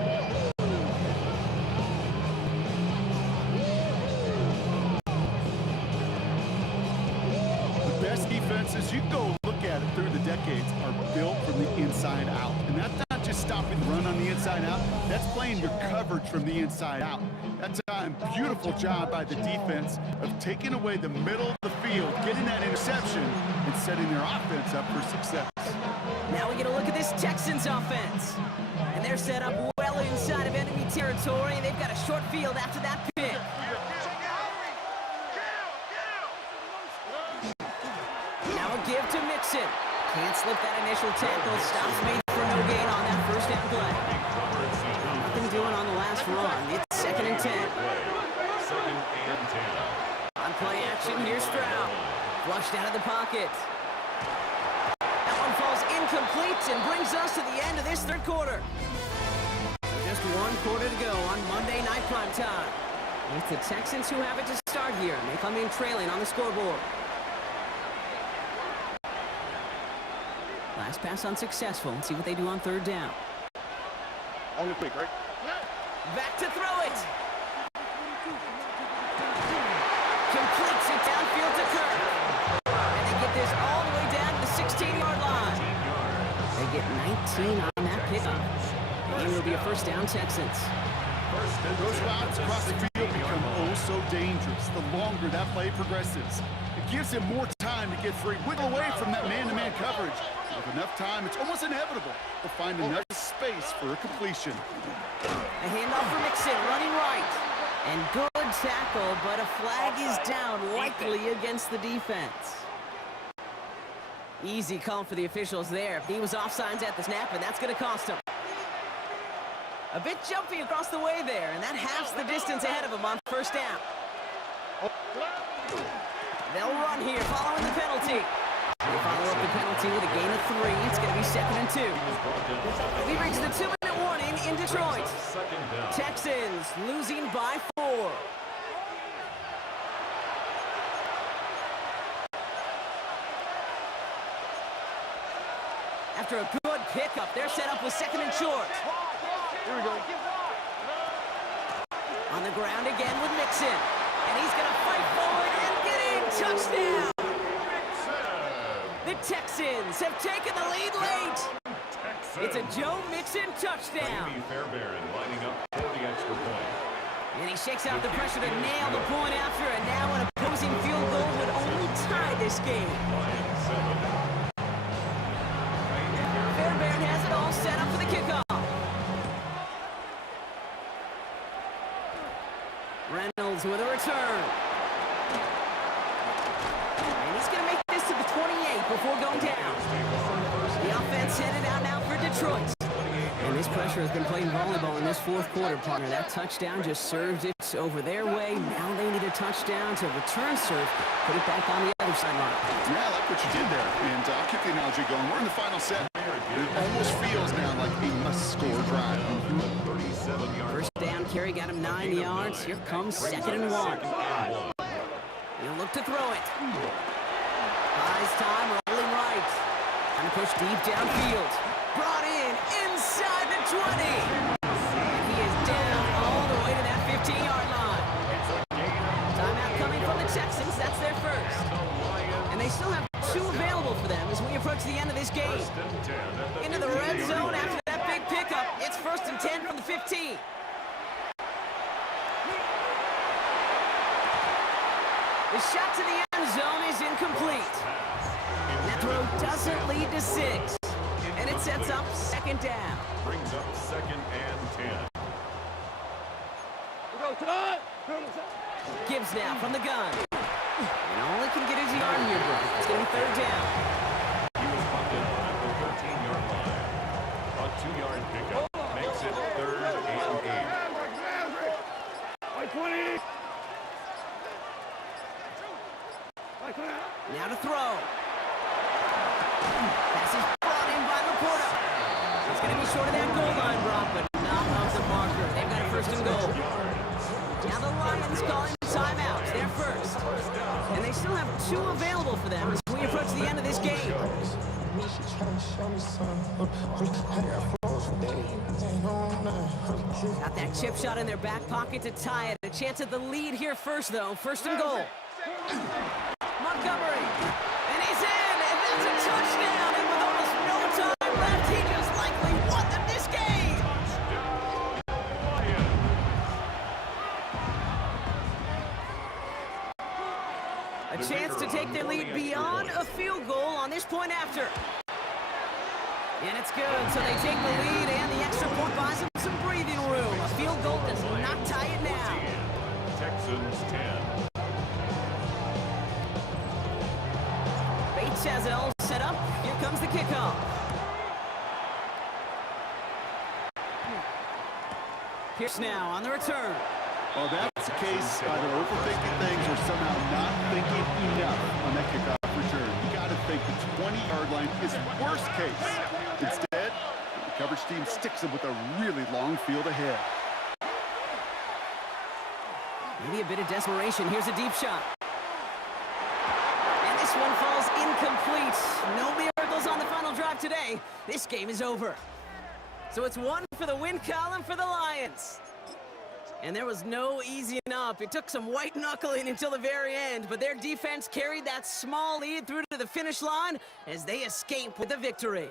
The best defenses, you go look at it through the decades, are built from the inside out. And that's not just stopping the run on the inside out, that's playing your coverage from the inside out. That's a beautiful job by the defense of taking away the middle of the field, getting that interception, and setting their offense up for success. Now we get a look at this Texans offense. And they're set up well inside of enemy territory. They've got a short field after that pick. Now a give to Mixon. Can't slip that initial tackle. Stops made for no gain on that first down play. Nothing doing on the last run. It's second and 10. Second and 10. On play action, here's Stroud. Flushed out of the pocket. That one falls incomplete and brings us to the end of this third quarter. Just one quarter to go on Monday Night Primetime. It's the Texans who have it to start here. They come in trailing on the scoreboard. Last pass unsuccessful. Let's see what they do on third down. Only quick, right? Back to throw it. Completes it downfield to Kirk. And they get this all the way down to the 16-yard line. They get 19 on that pickup. And it will be a first down, Texans. Those routes across the field become oh so dangerous the longer that play progresses. It gives him more time to get free, wiggle away from that man-to-man coverage. With enough time, it's almost inevitable to find enough space for a completion. A handoff for Mixon, running right. And good tackle, but a flag is down, likely against the defense. Easy call for the officials there. He was offsides at the snap, and that's going to cost him. A bit jumpy across the way there, and that halves the distance ahead of him on first down. They'll run here following the penalty. They follow up the penalty with a gain of 3. It's going to be second and 2. We reach the 2-minute warning in Detroit. Texans losing by 4. After a good pickup, they're set up with second and short. Here we go. On the ground again with Mixon. And he's going to fight forward and get in. Touchdown! The Texans have taken the lead late. It's a Joe Mixon touchdown. Amy Fairbairn lining up for the extra point. And he shakes out the pressure to nail the point after, and now an opposing field goal would only tie this game. Lions 7. Fairbairn has it all set up for the kickoff. Reynolds with a return. And he's going to make this to the 28 before going down. The offense headed out now for Detroit. And this pressure has been playing volleyball in this fourth quarter, partner. That touchdown just served it over their way. Now they need a touchdown to return serve, put it back on the other sideline. Yeah, I like what you did there. And I'll keep the analogy going. We're in the final set. It almost feels now like a must-score drive. 37-yard. First down carry got him 9 yards. Here comes second and 1. He'll look to throw it. Buys time, rolling right. Trying to push deep downfield. Brought in inside the 20. And he is down all the way to that 15-yard line. Timeout coming from the Texans. That's their first. and 10 at the Into the red 15-yard zone line. after that big pickup. It's 1st and 10 from the 15. The shot to the end zone is incomplete. That throw doesn't lead to 6. And it sets up 2nd down. Brings up 2nd and 10. Gibbs now from the gun. And only can get his yard here, bro. It's going to be 3rd down. He was bunted on at the 13-yard line. A 2-yard pickup makes it 3rd and 8. Now to throw. Pass is brought in by Laporta. It's going to be short of that goal line, Brock, but not off the marker. They've got a 1st and goal. Now the Lions calling timeouts. They're first. And they still have 2 available for them as we approach the end of this game. Got that chip shot in their back pocket to tie it. A chance at the lead here first, though. 1st and goal. Montgomery. And he's in. And that's a touchdown. And with almost no time left, he just likely won them this game. A chance to take their lead beyond a field goal on this point after. And it's good, so they take the lead, and the extra point buys them some breathing room. A field goal does not tie it now. Texans 10. Bates has it all set up. Here comes the kickoff. Pierce now on the return. Well, that's the case. Either overthinking things or somehow not thinking enough on that kickoff return. You got to think the 20-yard line is worst case. Instead, the coverage team sticks them with a really long field ahead. Maybe a bit of desperation. Here's a deep shot. And this one falls incomplete. No miracles on the final drive today. This game is over. So it's 1 for the win column for the Lions. And there was no easing up. It took some white knuckling until the very end, but their defense carried that small lead through to the finish line as they escape with the victory.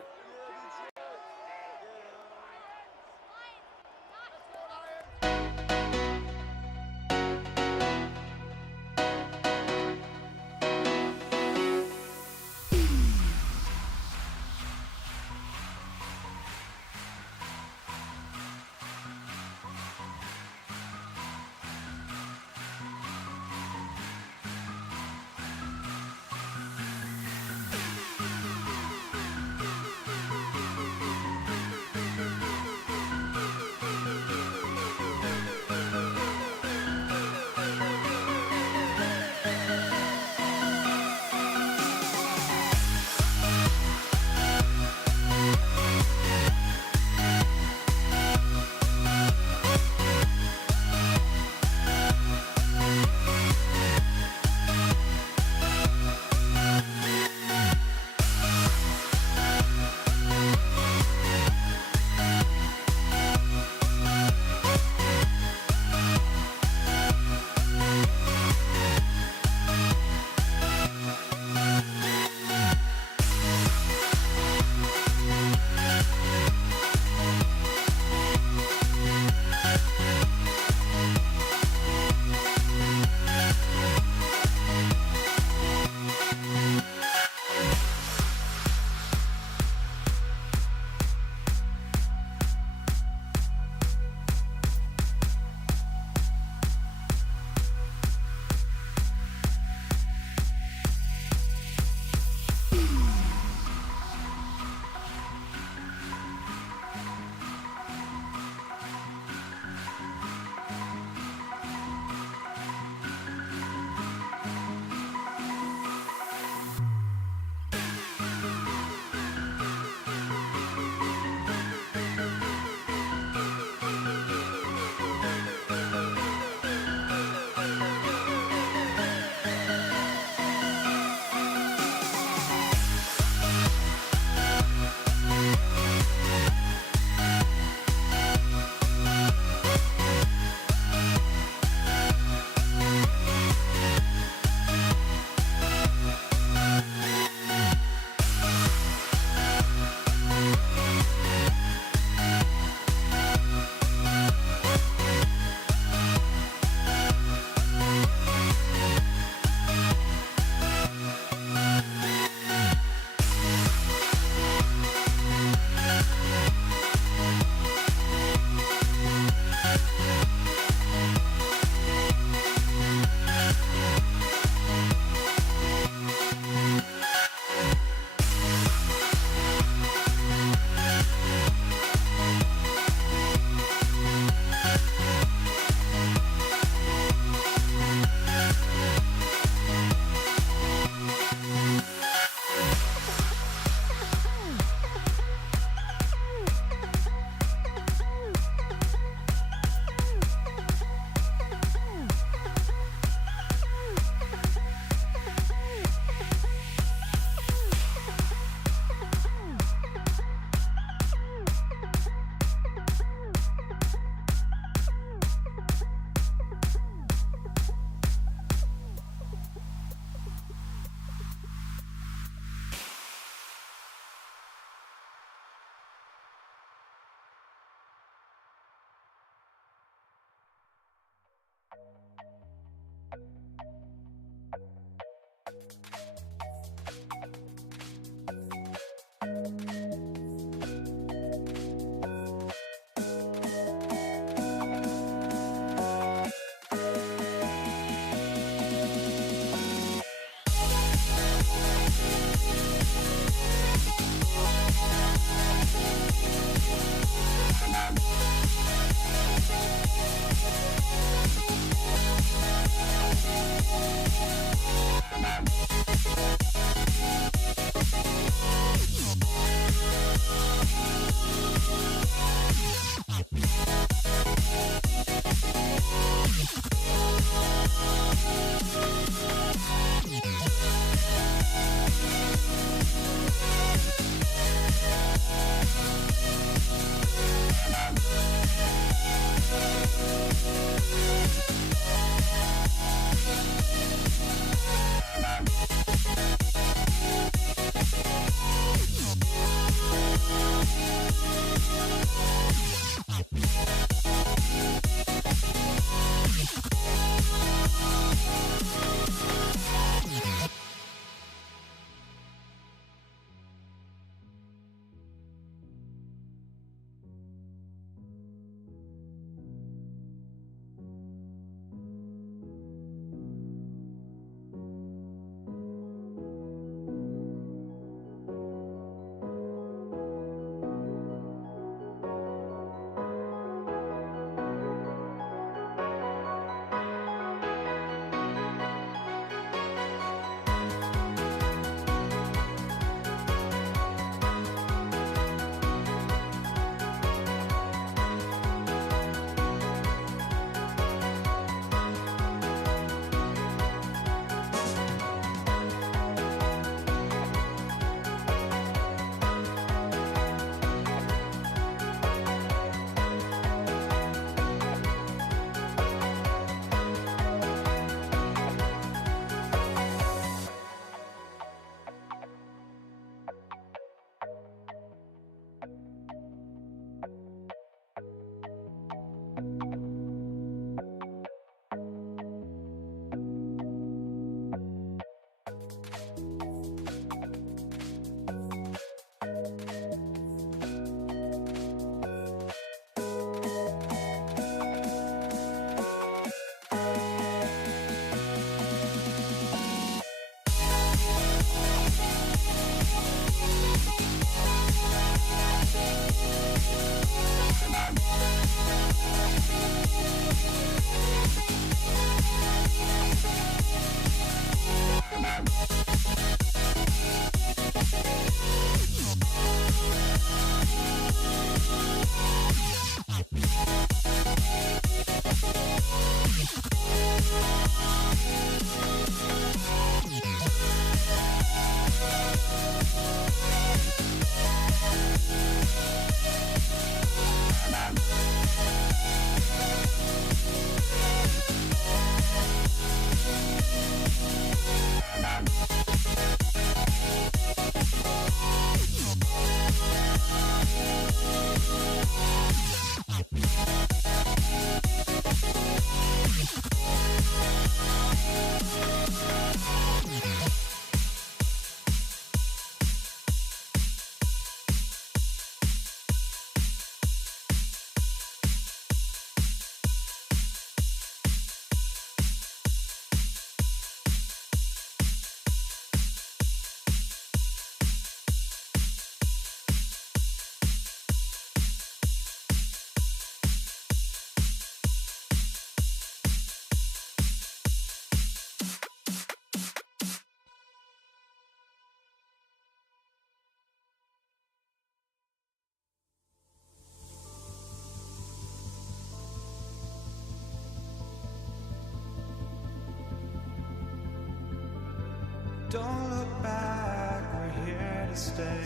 Don't look back, we're here to stay.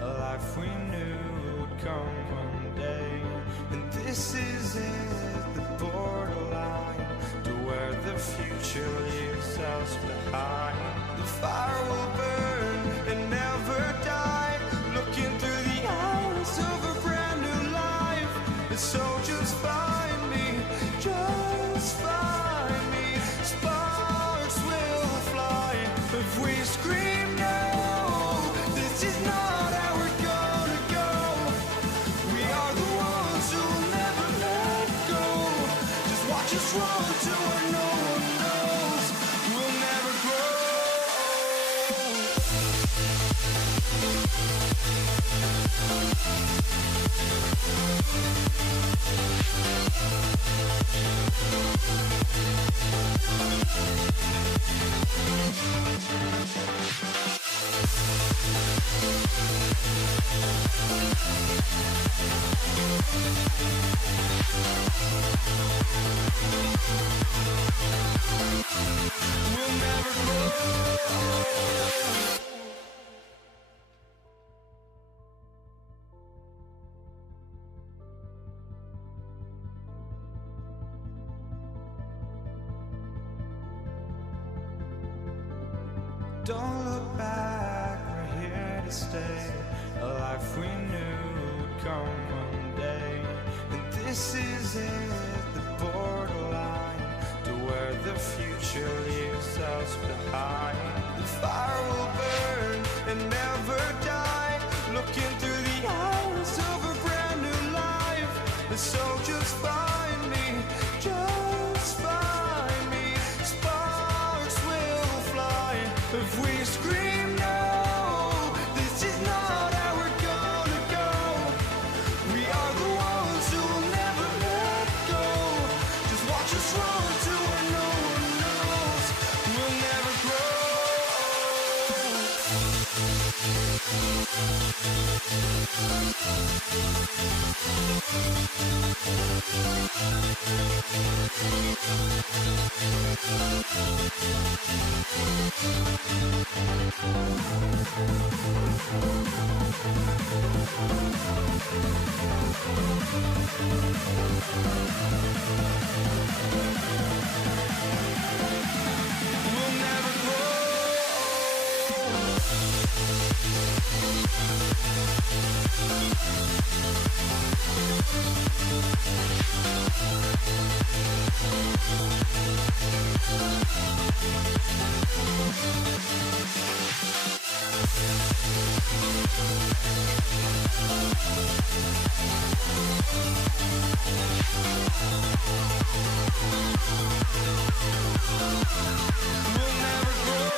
A life we knew would come one day. And this is it, the borderline to where the future leaves us behind. The fire will burn and never die, looking through the eyes of a brand new life. And so just find me, just find me. Sparks will fly if we scream no. This is not how we're gonna go. We are the ones who'll never let go. Just watch us run to where no one knows. We'll never grow. We'll never grow. Don't look back, we're here to stay. A life we knew would come one day. And this is it, the borderline to where the future leaves us behind. The fire will burn and never die, looking through the eyes of a brand new life. And so just find me, just find me. Sparks will fly if we scream no. This is not how we're gonna go. We are the ones who'll never let go. Just watch us run to where no one knows. We'll never grow. We'll never grow. We'll never grow.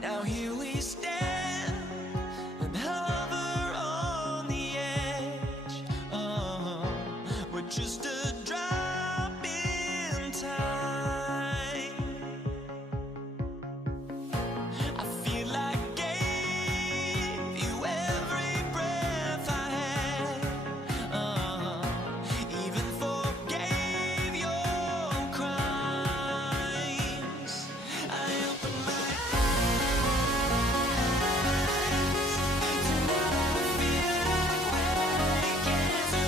Now here we stand and hover on the edge. We're just a drop in time. I feel like I gave you every breath I had. Even forgave your crimes. I open my eyes to never feel like waking to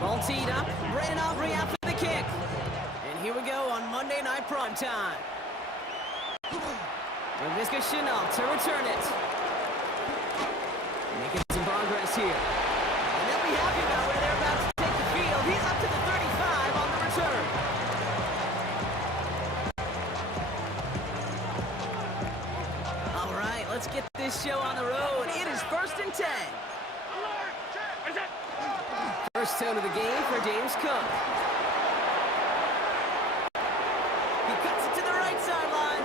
Ball teed up. Brandon Aubrey out for the kick. And here we go on Monday Night Primetime. Laviska Shenault to return it. Making some progress here. And they'll be happy about where they're about to take the field. He's up to the 35 on the return. All right, let's get this show on the road. It is 1st and 10. First tone of the game for James Cook. He cuts it to the right sideline.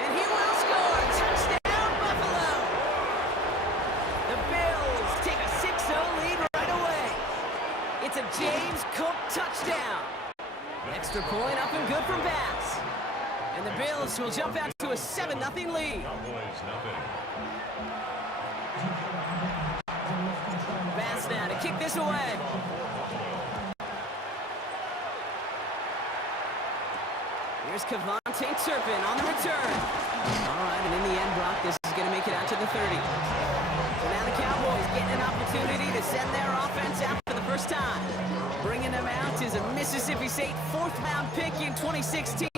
And he will score. Touchdown, Buffalo. The Bills take a 6-0 lead right away. It's a James Cook touchdown. Extra point up and good from Bass. And the Bills will jump out to a 7-0 lead. Cowboys nothing. Bass now to kick this away. Here's Kevontae Turpin on the return. All right, and in the end, Brock, this is going to make it out to the 30. So now the Cowboys getting an opportunity to send their offense out for the first time. Bringing them out is a Mississippi State 4th-round pick in 2016,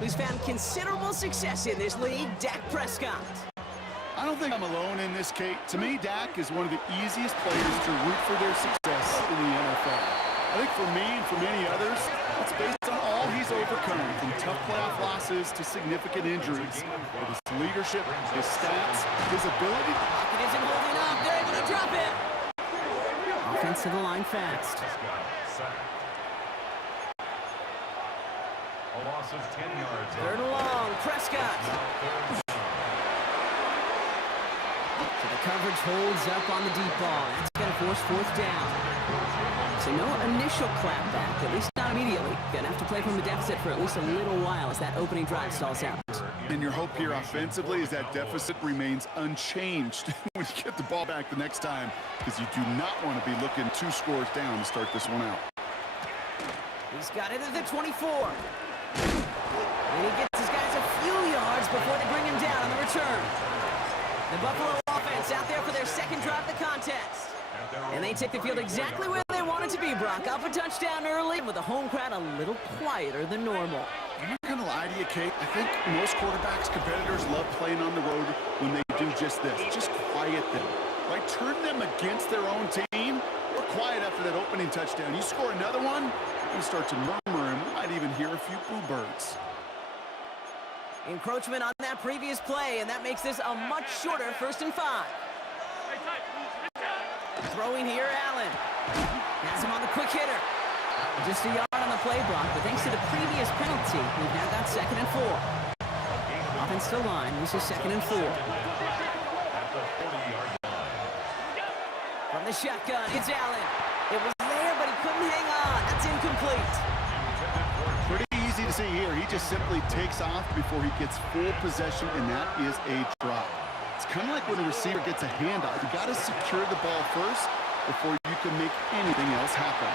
who's found considerable success in this league, Dak Prescott. I don't think I'm alone in this, Kate. To me, Dak is one of the easiest players to root for their success in the NFL. I think for me and for many others, it's based on all he's overcome, from tough playoff losses to significant injuries. But his leadership, his stats, his ability... Pocket isn't holding up. They're able to drop it. Offense to the line fast. A loss of 10 yards. 3rd and long. Prescott. So the coverage holds up on the deep ball. That's going to force 4th down. So no initial clapback, at least not immediately. Going to have to play from the deficit for at least a little while as that opening drive stalls out. And your hope here offensively is that deficit remains unchanged when you get the ball back the next time, because you do not want to be looking 2 scores down to start this one out. He's got it at the 24. And he gets his guys a few yards before they bring him down on the return. The Buffalo offense out there for their 2nd drive of the contest. And they take the field exactly where they wanted to be, Brock. Up a touchdown early with the home crowd a little quieter than normal. I'm not going to lie to you, Kate. I think most quarterbacks, competitors love playing on the road when they do just this. Just quiet them, right? Turn them against their own team. We're quiet after that opening touchdown. You score another one, you're going to start to murmur, and we might even hear a few boo birds. Encroachment on that previous play, and that makes this a much shorter 1st and 5. Throwing here, Allen. Has him on the quick hitter. Just a yard on the play block, but thanks to the previous penalty, we've now got 2nd and 4. Offense to line, this is 2nd and 4. From the shotgun, it's Allen. It was there, but he couldn't hang on. That's incomplete. Pretty easy to see here. He just simply takes off before he gets full possession, and that is a drop. It's kind of like when a receiver gets a handoff. You got to secure the ball first before you can make anything else happen.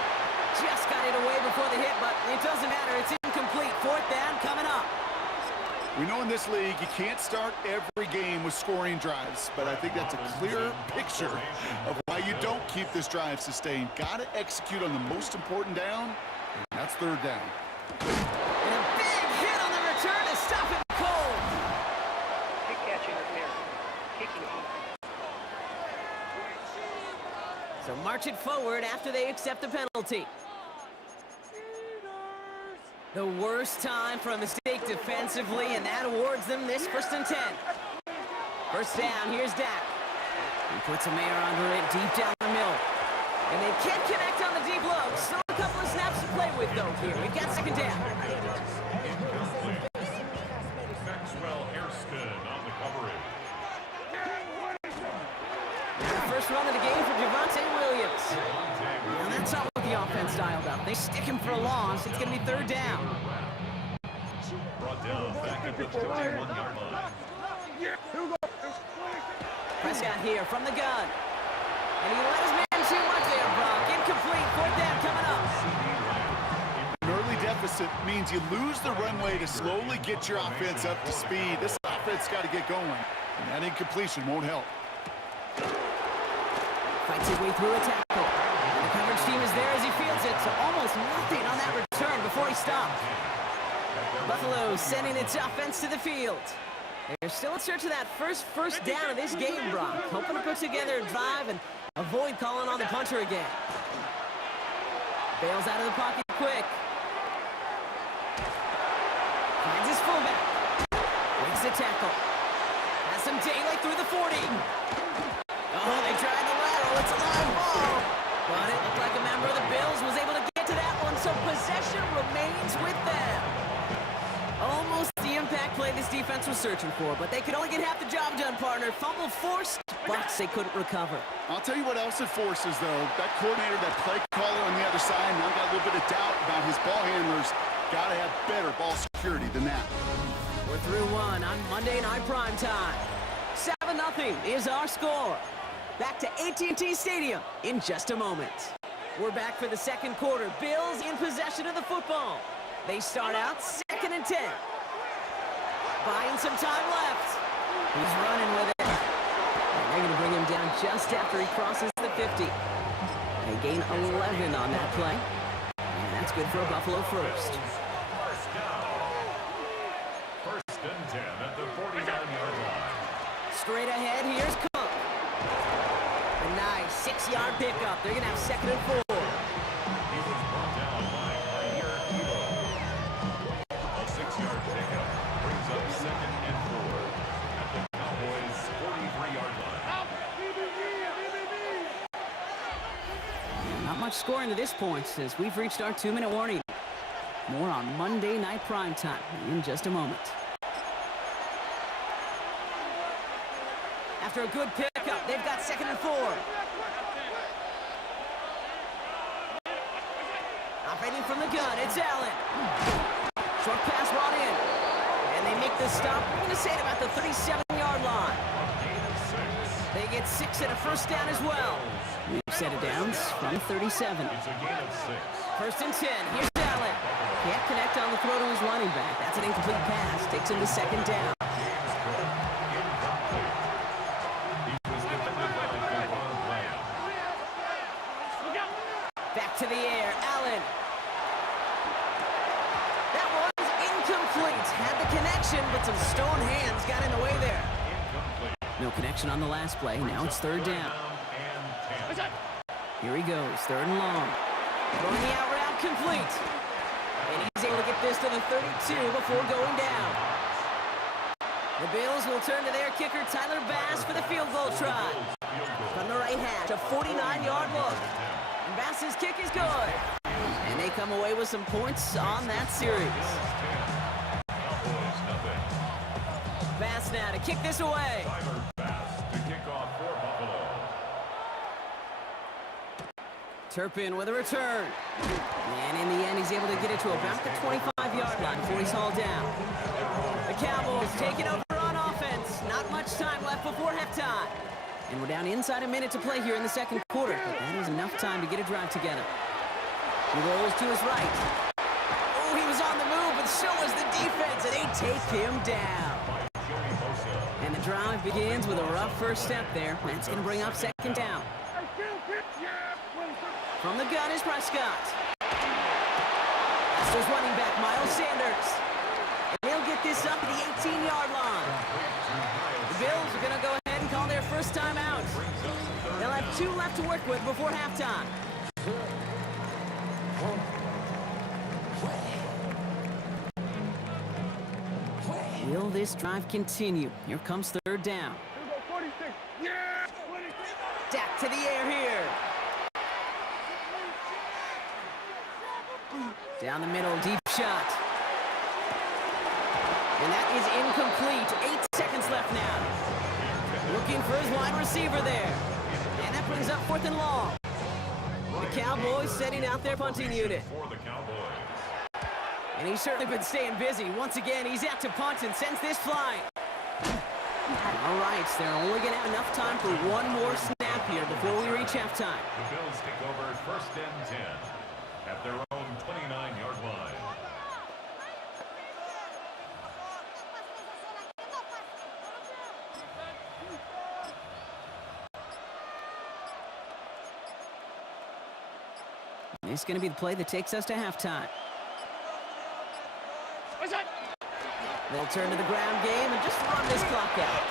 Just got it away before the hit, but it doesn't matter. It's incomplete. 4th down coming up. We know in this league you can't start every game with scoring drives, but I think that's a clear picture of why you don't keep this drive sustained. Got to execute on the most important down, and that's third down. And a big hit on the return to stop it cold. Kick catching repair. Kicking team. So march it forward after they accept the penalty. The worst time for a mistake defensively, and that awards them this 1st and 10. First down, here's Dak. He puts a Mayer under it deep down the middle. And they can't connect on the deep low. Still a couple of snaps to play with, though, here. We've got 2nd down. Incomplete. Maxwell Hairston on the coverage. And the first run of the game for Javonte Williams. And that's not what the offense dialed up. They stick him for a loss. It's going to be 3rd down. Brought down back at the 21-yard line. Prescott here from the gun. And he let his man too much there, Brock. Incomplete. 4th down coming up. An early deficit means you lose the runway to slowly get your offense up to speed. This offense got to get going, and that incompletion won't help. Fights his way through a tackle. And the coverage team is there as he fields it, so almost nothing on that return before he stopped. Buffalo sending its offense to the field. They're still in search of that first down of this game, Brock. Hoping to put together a drive and avoid calling on the punter again. Bails out of the pocket quick. Finds his fullback. Breaks the tackle. Has some daylight through the 40. Oh, they tried the lateral. It's a live ball. But it looked like a member of the Bills was able to get to that one, so possession remains with them. Almost the impact play this defense was searching for, but they could only get half the job done, partner. Fumble forced, but they couldn't recover. I'll tell you what else it forces, though. That coordinator, that play caller on the other side, now got a little bit of doubt about his ball handlers. Got to have better ball security than that. We're through one on Monday Night Primetime. 7-0 is our score. Back to AT&T Stadium in just a moment. We're back for the 2nd quarter. Bills in possession of the football. They start out 2nd and 10. Buying some time left. He's running with it. And they're going to bring him down just after he crosses the 50. They gain 11 on that play. And that's good for a Buffalo first. First down. 1st and 10 at the 49-yard line. Straight ahead, here's Cook. A nice 6-yard pickup. They're going to have 2nd and 4. He was brought down by Jair Evo. A 6-yard pickup brings up 2nd and 4 at the Cowboys' 43-yard line. Not much scoring to this point as we've reached our 2-minute warning. More on Monday Night Primetime in just a moment. After a good pickup, they've got 2nd and 4. Operating from the gun, it's Allen. Short pass brought in. And they make the stop, I'm going to say at about the 37-yard line. They get 6 and a 1st down as well. New set of downs from 37. It's a gain of 6. 1st and 10, here's Allen. Can't connect on the throw to his running back. That's an incomplete pass. Takes him to 2nd down. Back to the air, Allen. That was incomplete. Had the connection, but some stone hands got in the way there. No connection on the last play. Now it's 3rd down. Here he goes, 3rd and long. Throwing the out route complete. And he's able to get this to the 32 before going down. The Bills will turn to their kicker, Tyler Bass, for the field goal try. From the right hash, a 49-yard look. And Bass's kick is good. And they come away with some points on that series. Bass now to kick this away. Tyler Bass to kick off for Buffalo. Turpin with a return. And in the end, he's able to get it to about the 25-yard line before he's hauled down. The Cowboys taking over on offense. Not much time left before halftime. And we're down inside a minute to play here in the 2nd quarter. But that is enough time to get a drive together. He rolls to his right. Oh, he was on the move, but so was the defense, and they take him down. And the drive begins with a rough first step there. That's going to bring up second down. From the gun is Prescott. Astros running back Miles Sanders. And they'll get this up to the 18-yard line. The Bills are going to go ahead and call their first time out. They'll have 2 left to work with before halftime. Will this drive continue? Here comes third down. Dak to the air here. Down the middle, deep shot. And that is incomplete. 8 seconds left now. Looking for his wide receiver there. And that brings up 4th and long. The Cowboys setting out their punting unit. And he's certainly been staying busy. Once again, he's out to punt and sends this flying. All right, they're only going to have enough time for one more snap here before we reach halftime. The Bills take over 1st and 10 at their own 29-yard line. This is going to be the play that takes us to halftime. They'll turn to the ground game and just run this clock out.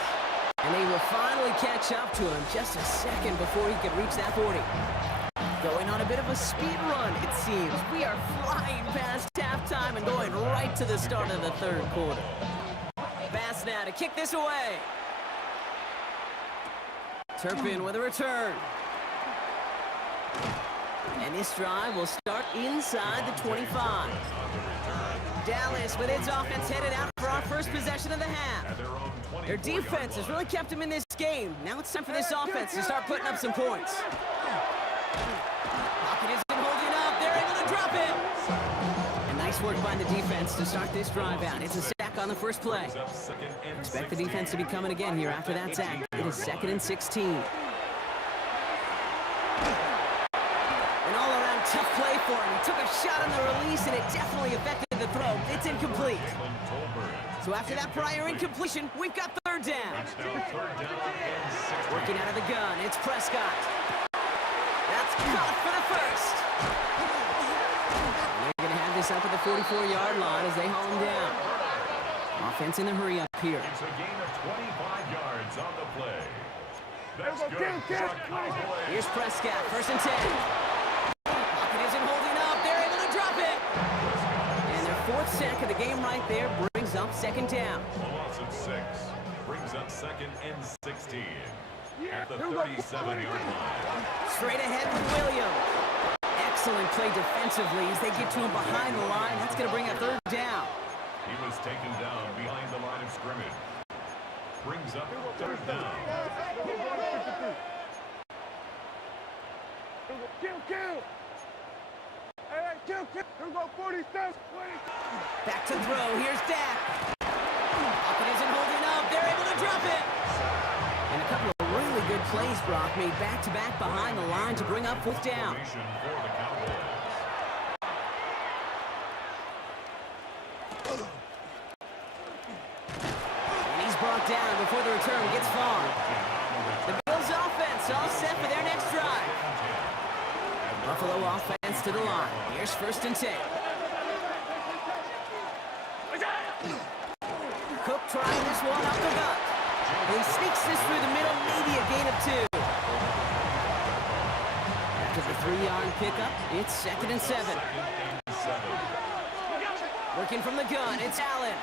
And they will finally catch up to him just a second before he could reach that 40. Going on a bit of a speed run, it seems. We are flying past halftime and going right to the start of the 3rd quarter. Bass now to kick this away. Turpin with a return. And this drive will start inside the 25. Dallas with its offense headed out for our first possession of the half. Their defense has really kept them in this game. Now it's time for this offense to start putting up some points. Pocket isn't holding up. They're able to drop it. And nice work by the defense to start this drive out. It's a sack on the first play. Expect the defense to be coming again here after that sack. It is 2nd and 16. An all-around tough play for him. He took a shot on the release, and it definitely affected the throw. It's incomplete. So after that prior incompletion, we've got 3rd down. Working out of the gun, it's Prescott. That's caught for the first. And they're going to have this up at the 44-yard line as they haul him down. Offense in the hurry up here. It's a gain of 25 yards on the play. That's good. Here's Prescott, 1st and 10. Pocket isn't holding up. They're able to drop it. And their 4th sack of the game right there brings up 2nd down. A loss of 6 brings up 2nd and 16 at the 37-yard line. Straight ahead with Williams. Excellent play defensively as they get to him behind the line. That's going to bring a 3rd down. He was taken down behind the line of scrimmage. Brings up 3rd down. Back to throw. Here's Dak. Pocket isn't holding up. They're able to drop it. And a couple of really good plays, Brock, made back-to-back behind the line to bring up 4th down. For the Cowboys. And he's brought down before the return gets far. The Bills offense all set for their next drive. Buffalo offense to the line. Here's 1st and 10. Cook trying this one up the gut. And he sneaks this through the middle, maybe a gain of 2. After the 3-yard pickup, it's 2nd and 7. Working from the gun, it's Allen.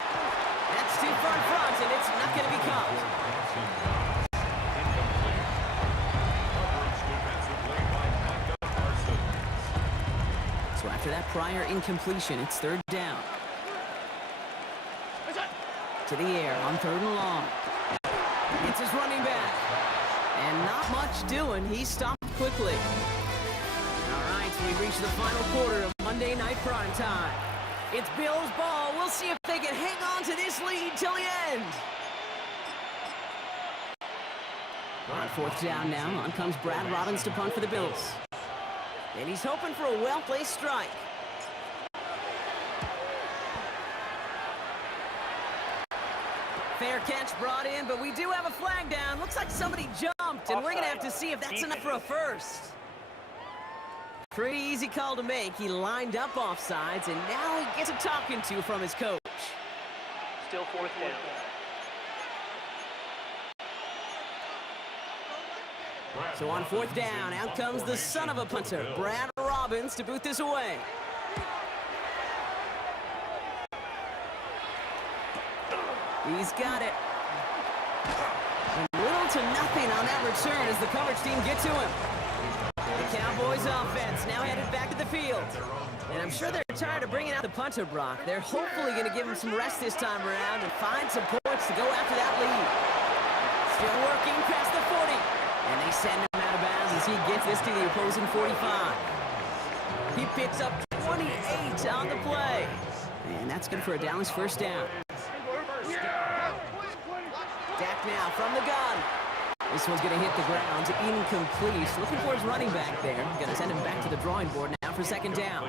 That's too far in front, and it's not going to be caught. So after that prior incompletion, it's 3rd down. To the air on 3rd and long. It's his running back. And not much doing. He stopped quickly. All right, so we reach the final quarter of Monday Night Prime Time. It's Bills ball. We'll see if they can hang on to this lead till the end. On 4th down now, on comes Brad Robbins to punt for the Bills. And he's hoping for a well-placed strike. Fair catch brought in, but we do have a flag down. Looks like somebody jumped, and we're going to have to see if that's enough for a first. Pretty easy call to make. He lined up offsides, and now he gets a talking to from his coach. Still fourth down. So on fourth down, out comes the son of a punter, Brad Robbins, to boot this away. He's got it. And little to nothing on that return as the coverage team get to him. The Cowboys offense now headed back to the field. And I'm sure they're tired of bringing out the punter, Brock. They're hopefully going to give him some rest this time around and find some points to go after that lead. Still working past the 40. And they send him out of bounds as he gets this to the opposing 45. He picks up 28 on the play. And that's good for a Dallas first down. Dak now from the gun. This one's going to hit the ground. Incomplete. Looking for his running back there. Going to send him back to the drawing board now for second down.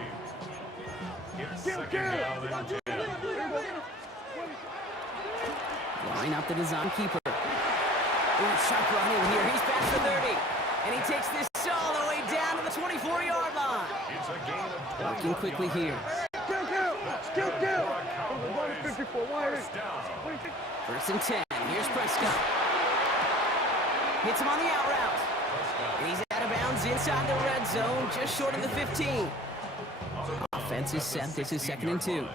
Line up the design keeper. Ooh, sharp run in here. He's past the 30. And he takes this all the way down to the 24-yard line. Working quickly here. First and 10. Here's Prescott. Hits him on the out route. And he's out of bounds inside the red zone, just short of the 15. Offense is set. This is second and 2. Now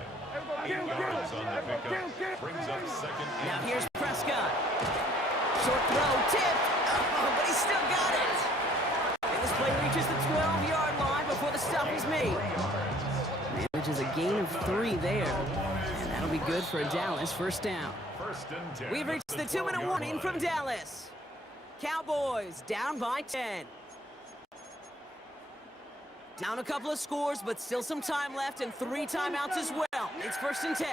here's Prescott. Short throw, tipped. Oh, but he's still got it. And this play reaches the 12-yard line before the stop is made. Manages a gain of 3 there. And that'll be good for a Dallas first down. We've reached the 2-minute warning from Dallas. Cowboys down by 10. Down a couple of scores, but still some time left and 3 timeouts as well. It's first and 10.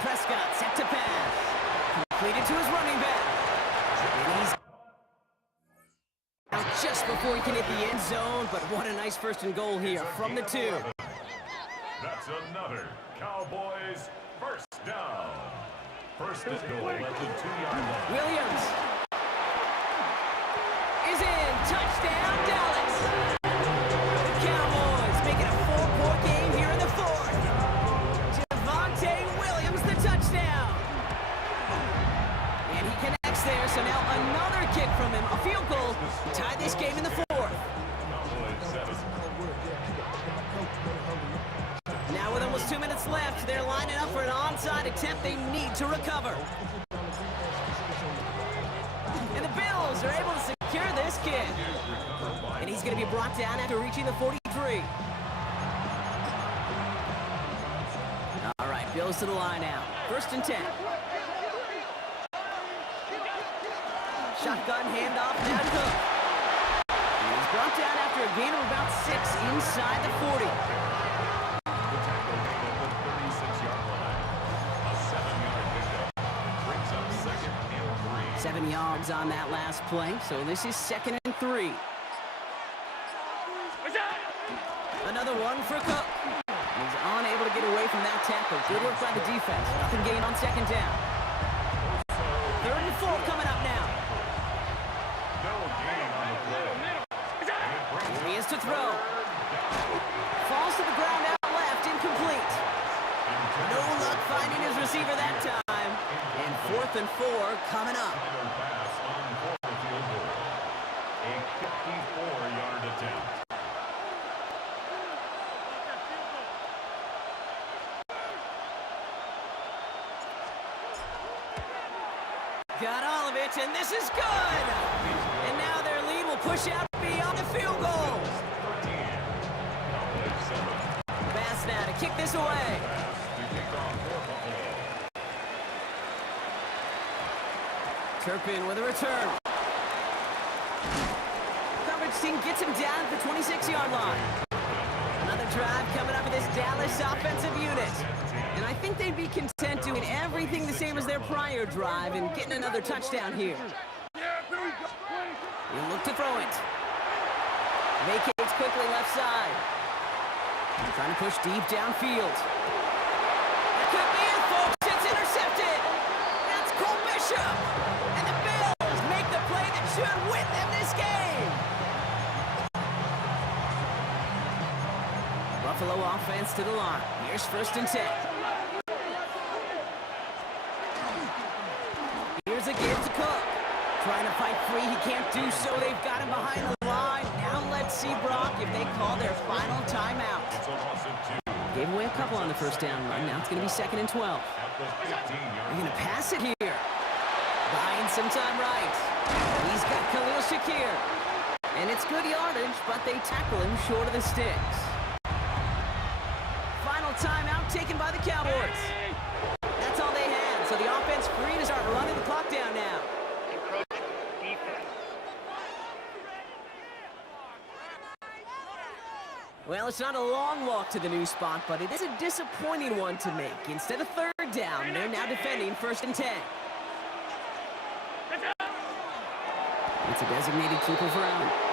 Prescott set to pass. Completed to his running back. And he's out just before he can hit the end zone, but what a nice first and goal here from the 2. That's another Cowboys first down. First and goal at the 2-yard line. Williams is in. Touchdown, Dallas. The Cowboys make it a 4-point game here in the 4th. Javonte Williams, the touchdown. And he connects there, so now another kick from him. A field goal to tie this game in the 4th. Now with almost 2 minutes left, they're lining up for an onside attempt they need to recover. And the Bills are able to secure this kick. And he's going to be brought down after reaching the 43. All right, Bills to the line now. First and 10. Shotgun handoff now to Cook. And he's brought down after a gain of about 6 inside the 40. 7 yards on that last play, so this is second and 3. Another one for Cook. He's unable to get away from that tackle. Good work by the defense. Nothing gained on second down. Third and 4 coming up now. Here he is to throw. Falls to the ground out left, incomplete. No luck finding his receiver that time. And 4th and 4 coming up. A 54-yard attempt. Got all of it, and this is good. And now their lead will push out beyond the field goal. Bass now to kick this away. Turpin with a return. Coverage team gets him down at the 26-yard line. Another drive coming up with this Dallas offensive unit. And I think they'd be content doing everything the same as their prior drive and getting another touchdown here. He'll look to throw it. Vacates quickly left side. Trying to push deep downfield. That could be it, folks. It's intercepted. touchdown win them this game. Buffalo offense to the line. Here's 1st and 10. Here's a give to Cook. Trying to fight free. He can't do so. They've got him behind the line. Now let's see, Brock, if they call their final timeout. It's a loss of 2. Gave away a couple on the 1st down run. Now it's going to be 2nd and 12. At the 15-yard They're going to pass it here. Buying some time right. He's got Khalil Shakir. And it's good yardage, but they tackle him short of the sticks. Final timeout taken by the Cowboys. That's all they had, so the offense free to start running the clock down now. Encroach defense. Well, it's not a long walk to the new spot, but it is a disappointing one to make. Instead of 3rd down, they're now defending 1st and 10. It's a designated keeper for Allen.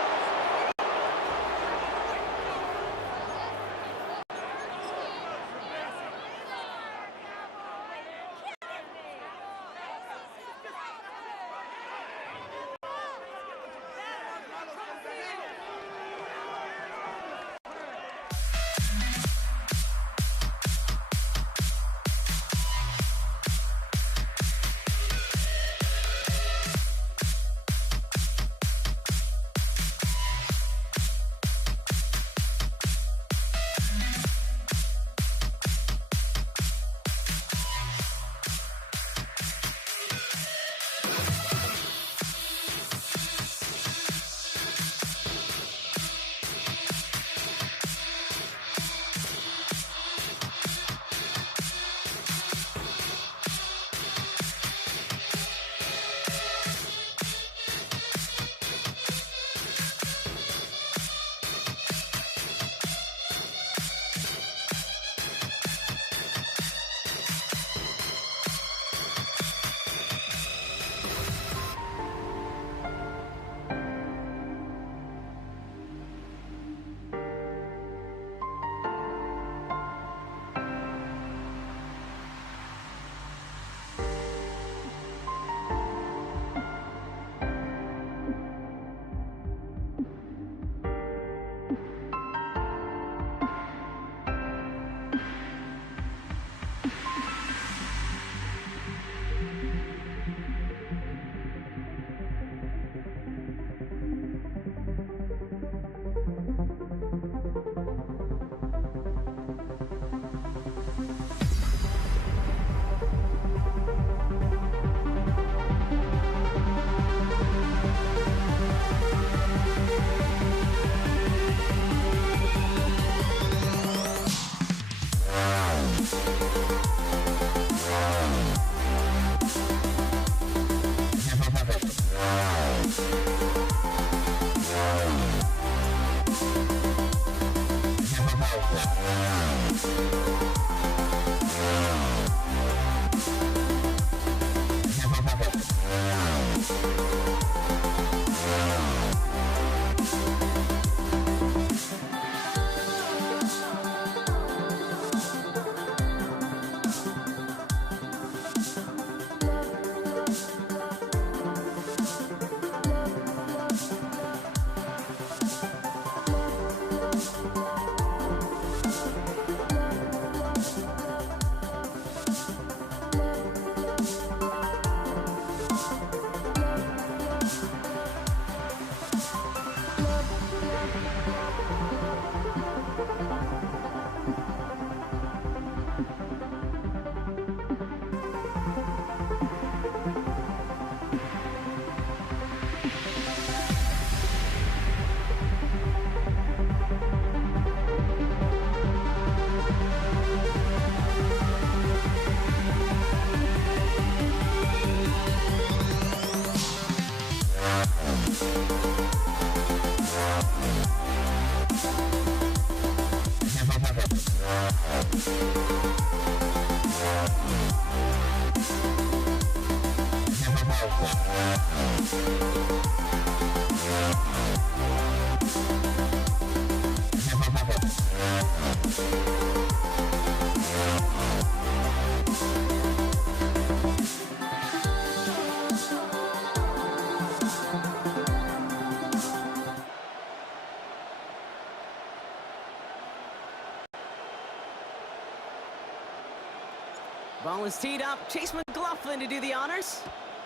Ball is teed up. Chase McLaughlin to do the honors.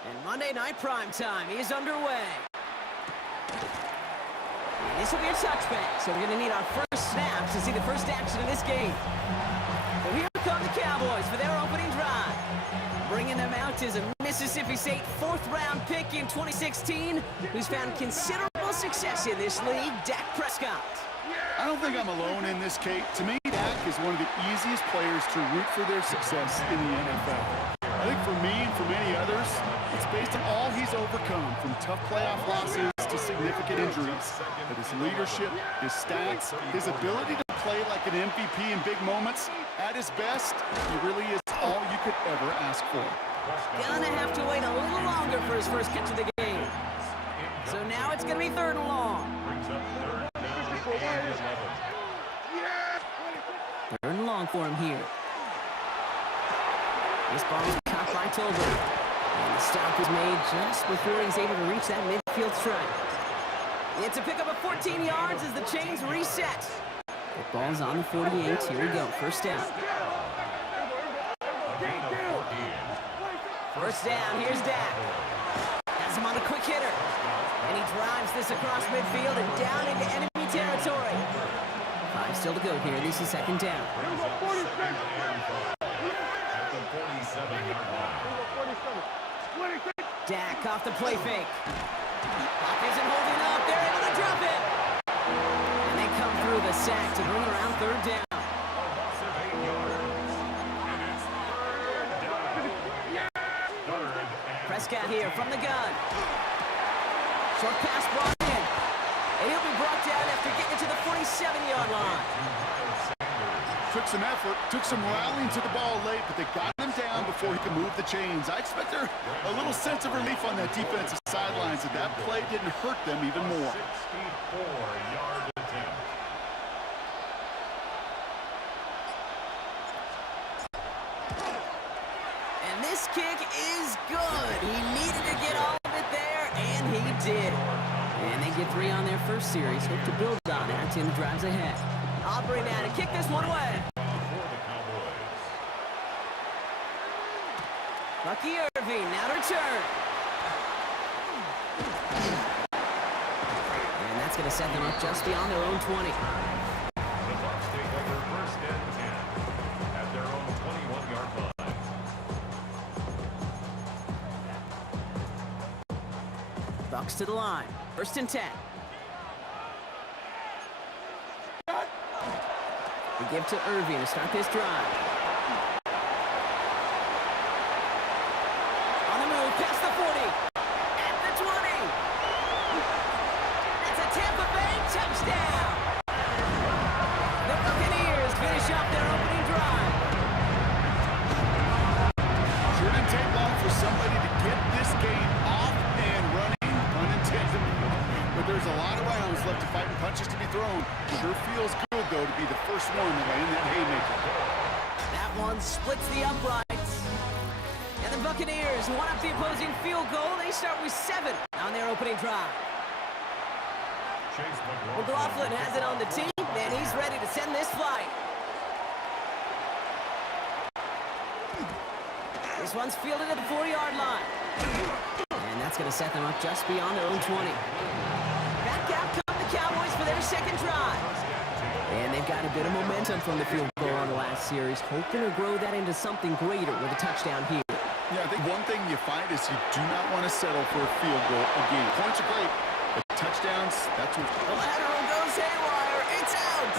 And Monday Night Primetime is underway. And this will be a touchback, so we're going to need our first snaps to see the first action of this game. So here come the Cowboys for their opening drive. Bringing them out is a Mississippi State fourth-round pick in 2016 who's found considerable success in this league, Dak Prescott. I don't think I'm alone in this, Kate. To me, Dak is one of the easiest players to root for their success in the NFL. I think for me and for many others, it's based on all he's overcome, from tough playoff losses to significant injuries. But his leadership, his stats, his ability to play like an MVP in big moments, at his best, he really is all you could ever ask for. Gonna have to wait a little longer for his first catch of the game. So now it's gonna be 3rd and long. Brings up 3rd down and 11. 3rd and long for him here. This ball is caught by Tolbert. And the stop is made just before he's able to reach that midfield strike. It's a pickup of 14 yards as the chains reset. The ball's on the 48. Here we go. First down. First down. Here's Dak. Has him on a quick hitter. And he drives this across midfield and down into enemy territory. 5 still to go here. This is 2nd down. Dak off the play fake. Clock isn't holding up. They're able to drop it. And they come through the sack to bring around 3rd down. Prescott here from the gun. Short pass brought in. And he'll be brought down after getting to the 47-yard line. Took some effort, took some rallying to the ball late, but they got him down before he could move the chains. I expect there a little sense of relief on that defensive sidelines that play didn't hurt them even more. 64-yard attempt. And this kick is good. He needed to get all of it there, and he did. And they get 3 on their first series. Hope to build on that in the drives ahead. Aubrey now to kick this one away. Lucky Irving now to return. And that's going to set them up just beyond their own 20. The Bucs take over 1st and 10 at their own 21-yard line. Bucs to the line. 1st and 10. We give to Irving to start this drive. On the move, past the 40. At the 20. That's a Tampa Bay touchdown. The Buccaneers finish off their opening drive. Sure didn't take long for somebody to get this game off and running, unintended. But there's a lot of rounds left to fight and punches to be thrown. Sure feels good, though, to be the first one to land that haymaker. That one splits the uprights. And the Buccaneers one up the opposing field goal. They start with 7 on their opening drive. Chase McLaughlin has it on the team, and he's ready to send this flight. This one's fielded at the 4-yard line. And that's going to set them up just beyond their own 20. Back out come the Cowboys for their 2nd drive. And they've got a bit of momentum from the field goal on the last series, hoping to grow that into something greater with a touchdown here. Yeah, I think one thing you find is you do not want to settle for a field goal again. Points are great, but touchdowns, that's what... The lateral goes haywire. It's out.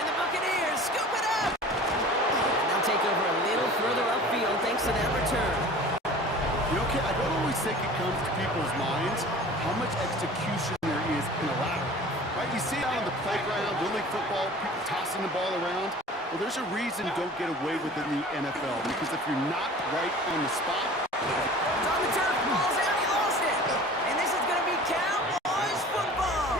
And the Buccaneers scoop it up. And they'll take over a little further upfield thanks to that return. You know, Kid, I don't always think it comes to people's minds how much execution there is in a lateral. Right? You see it out on the playground, Little League football, people tossing the ball around. Well, there's a reason you don't get away with it in the NFL, because if you're not right on the spot... It's on the turf, ball's out, he lost it. And this is going to be Cowboys football.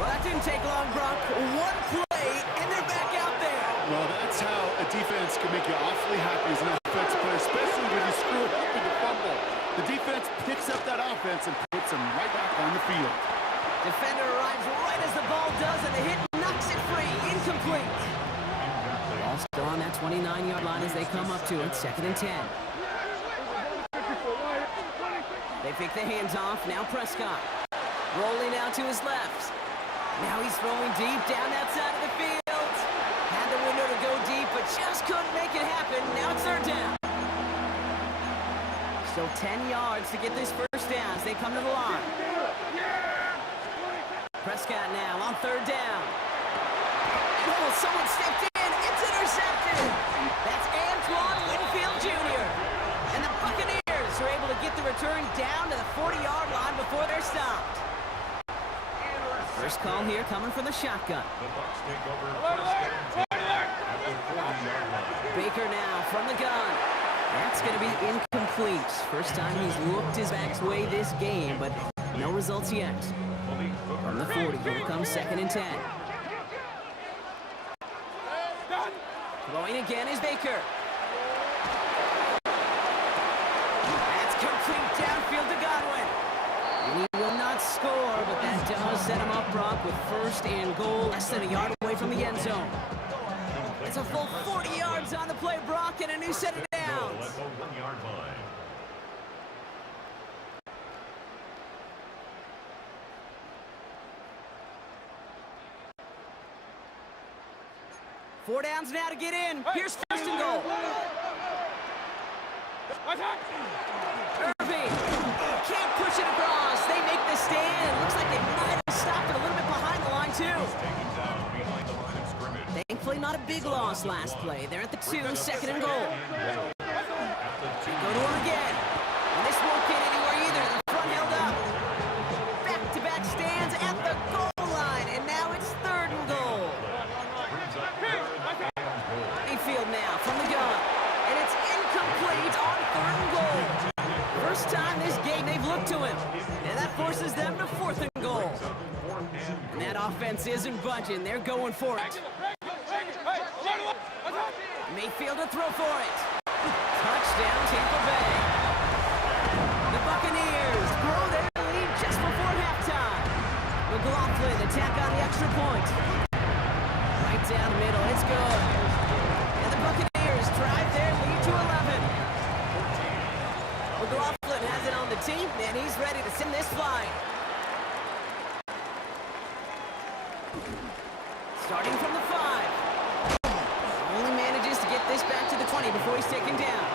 Well, that didn't take long, Brock. One play, and they're back out there. Well, that's how a defense can make you awfully happy as an offensive player, especially when you screw it up in the fumble. The defense picks up that offense and puts them right back on the field. Defender arrives right as the ball does, and the hit knocks it free. Incomplete. Ball still on that 29-yard line as they come up to it. 2nd and 10. They pick the hands off. Now Prescott. Rolling out to his left. Now he's throwing deep down that side of the field. Had the window to go deep, but just couldn't make it happen. Now it's 3rd down. Still 10 yards to get this first down as they come to the line. Prescott now on 3rd down. Oh, someone stepped in. It's intercepted. That's Antoine Winfield Jr. And the Buccaneers are able to get the return down to the 40-yard line before they're stopped. First call here coming from the shotgun. The Bucs take over first and 10 at the 40-yard line. Baker now from the gun. That's going to be incomplete. First time he's looked his back's way this game, but no results yet. From the 40, here comes 2nd and 10. Throwing again is Baker. That's complete downfield to Godwin. And he will not score, but that does set him up, Brock, with 1st and goal, less than a yard away from the end zone. It's a full 40 yards on the play, Brock, and a new set of downs. At the 1-yard line. Four downs now to get in. Here's 1st and goal. Irving can't push it across. They make the stand. It looks like they might have stopped it a little bit behind the line, too. Taken down behind the line of scrimmage. Thankfully, not a big loss last play. They're at the 2, 2nd and goal. Go to him again. And this won't get anywhere either. The front held up. Back-to-back stands at the goal line. And now it's 3rd and goal. Mayfield now from the gun. And it's incomplete on 3rd and goal. First time this game they've looked to him. And that forces them to 4th and goal. And that offense isn't budging. They're going for it. Mayfield to throw for it. Touchdown, Tampa Bay. The Buccaneers grow their lead just before halftime. McLaughlin attack on the extra point. Right down the middle, it's good. And the Buccaneers drive their lead to 11. McLaughlin has it on the team, and he's ready to send this flying. Starting from the 5. Only manages to get this back to the 20 before he's taken down.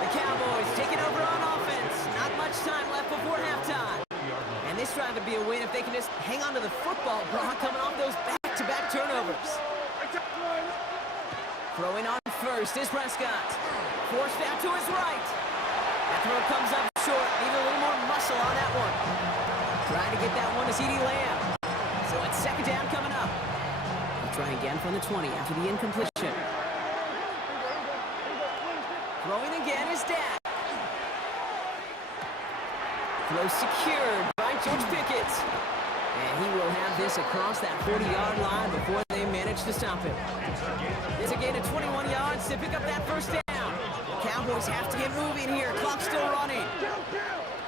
The Cowboys taking over on offense. Not much time left before halftime. And this drive would be a win if they can just hang on to the football, Brock, coming off those back-to-back turnovers. Throwing on first is Prescott. Forced out to his right. That throw comes up short. Need a little more muscle on that one. Trying to get that one to CeeDee Lamb. So it's 2nd down coming up. Try again from the 20 after the incompletion. Throwing again is Dak. Throw secured by George Pickett. And he will have this across that 40-yard line before they manage to stop him. It's a gain of 21 yards to pick up that first down. Cowboys have to get moving here. Clock still running.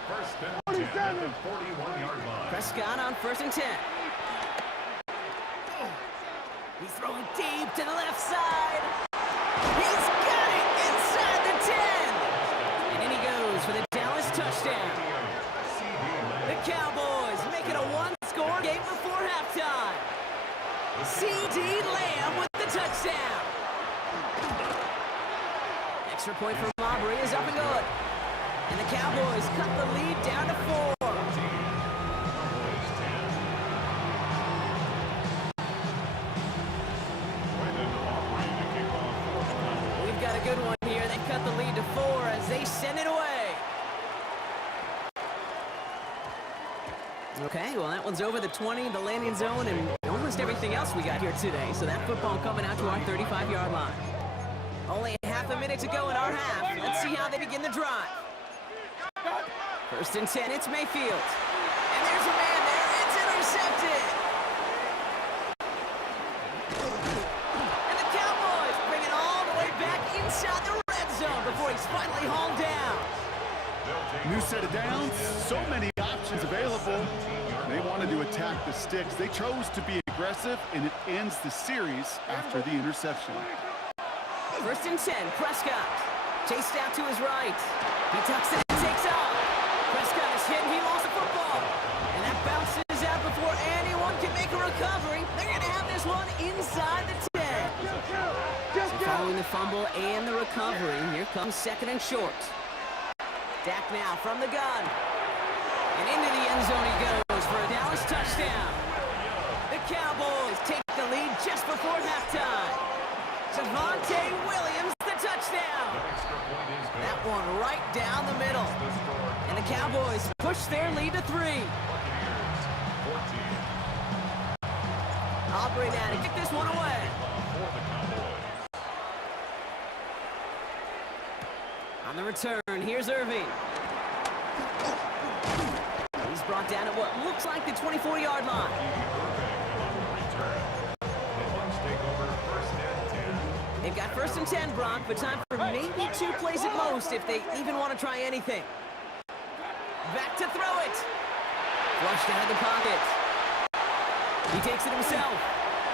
First and 10 at the 41-yard line. Prescott on 1st and 10. He's throwing deep to the left side. He's got it inside the 10. And in he goes for the Dallas touchdown. The Cowboys make it a one-score game before halftime. CeeDee Lamb with the touchdown. Extra point from Aubrey is up and good. And the Cowboys cut the lead down to 4. We've got a good one here. They cut the lead to 4 as they send it away. Okay, well, that one's over the 20, the landing zone, and almost everything else we got here today. So that football coming out to our 35-yard line. Only half a minute to go in our half. Let's see how they begin the drive. 1st and 10, it's Mayfield. And there's a man there. It's intercepted. And the Cowboys bring it all the way back inside the red zone before he's finally hauled down. New set of downs, so many options available. They wanted to attack the sticks. They chose to be aggressive, and it ends the series after the interception. 1st and 10, Prescott. Chased out to his right. He tucks it and takes off. Prescott is hit and he lost the football. And that bounces out before anyone can make a recovery. They're going to have this one inside the 10. So following the fumble and the recovery, here comes 2nd and short. Dak now from the gun. And into the end zone he goes for a Dallas touchdown. The Cowboys take the lead just before halftime. Javonte Williams, the touchdown. That one right down the middle. And the Cowboys push their lead to 3. Aubrey now to kick this one away. On the return, here's Irving. He's brought down at what looks like the 24-yard line. They've got 1st and 10, Brock, but time for maybe 2 plays at most if they even want to try anything. Back to throw it. Flushed out of the pocket. He takes it himself,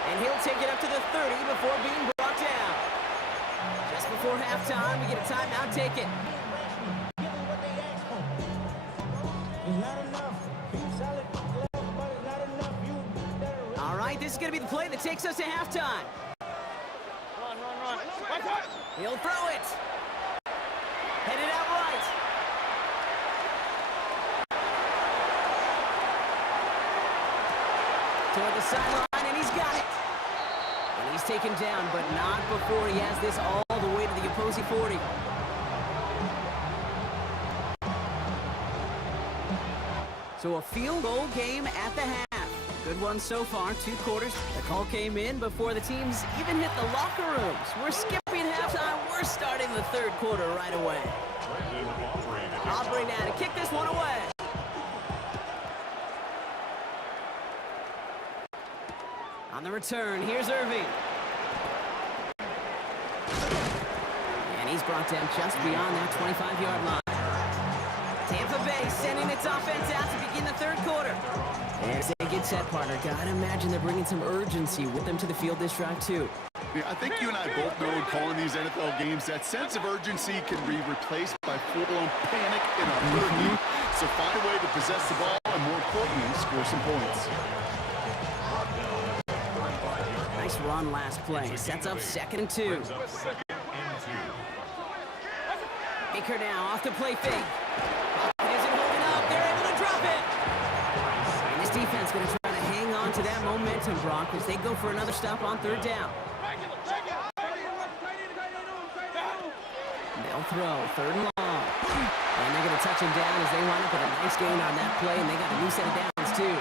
and he'll take it up to the 30 before being brought down. Just before halftime, we get a timeout taken. All right, this is going to be the play that takes us to halftime. He'll throw it. Headed out right. Toward the sideline, and he's got it. And he's taken down, but not before he has this all the way to the opposing 40. So a field goal game at the half. Good one so far, 2 quarters. The call came in before the teams even hit the locker rooms. We're skipping halftime. We're starting the 3rd quarter right away. Aubrey now to kick this one away. On the return, here's Irving. And he's brought down just beyond that 25-yard line. Tampa Bay sending its offense out to begin the 3rd quarter. As they get set, partner, gotta imagine they're bringing some urgency with them to the field this drive, too. Yeah, I think you and I both know in calling these NFL games, that sense of urgency can be replaced by full-blown panic and uncertainty. So find a way to possess the ball and, more importantly, score some points. Nice run last play. Sets up 2nd and 2. Baker now off to play fake. Isn't holding up. They're able to drop it. And this defense going to try to hang on to that momentum, Brock, as they go for another stop on 3rd down. They'll throw 3rd and long. And they're going to touch him down as they wind up with a nice gain on that play, and they got a new set of downs, too.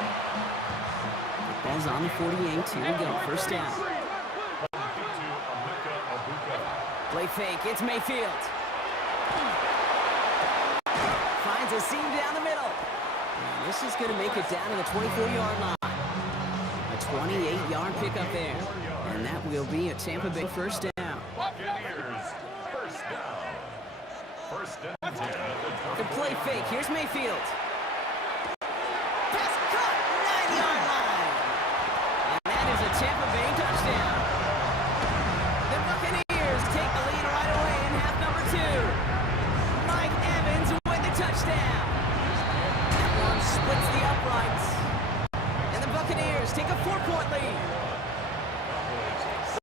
The ball's on the 48. Here we go. 1st down. Play fake. It's Mayfield. Finds a seam down the middle. And this is going to make it down to the 24-yard line. A 28-yard pickup there. And that will be a Tampa Bay 1st down. The play fake. Here's Mayfield. Pass cut. 9-yard line. And that is a Tampa Bay touchdown. The Buccaneers take the lead right away in half number 2. Mike Evans with the touchdown. That one splits the uprights. And the Buccaneers take a 4-point lead.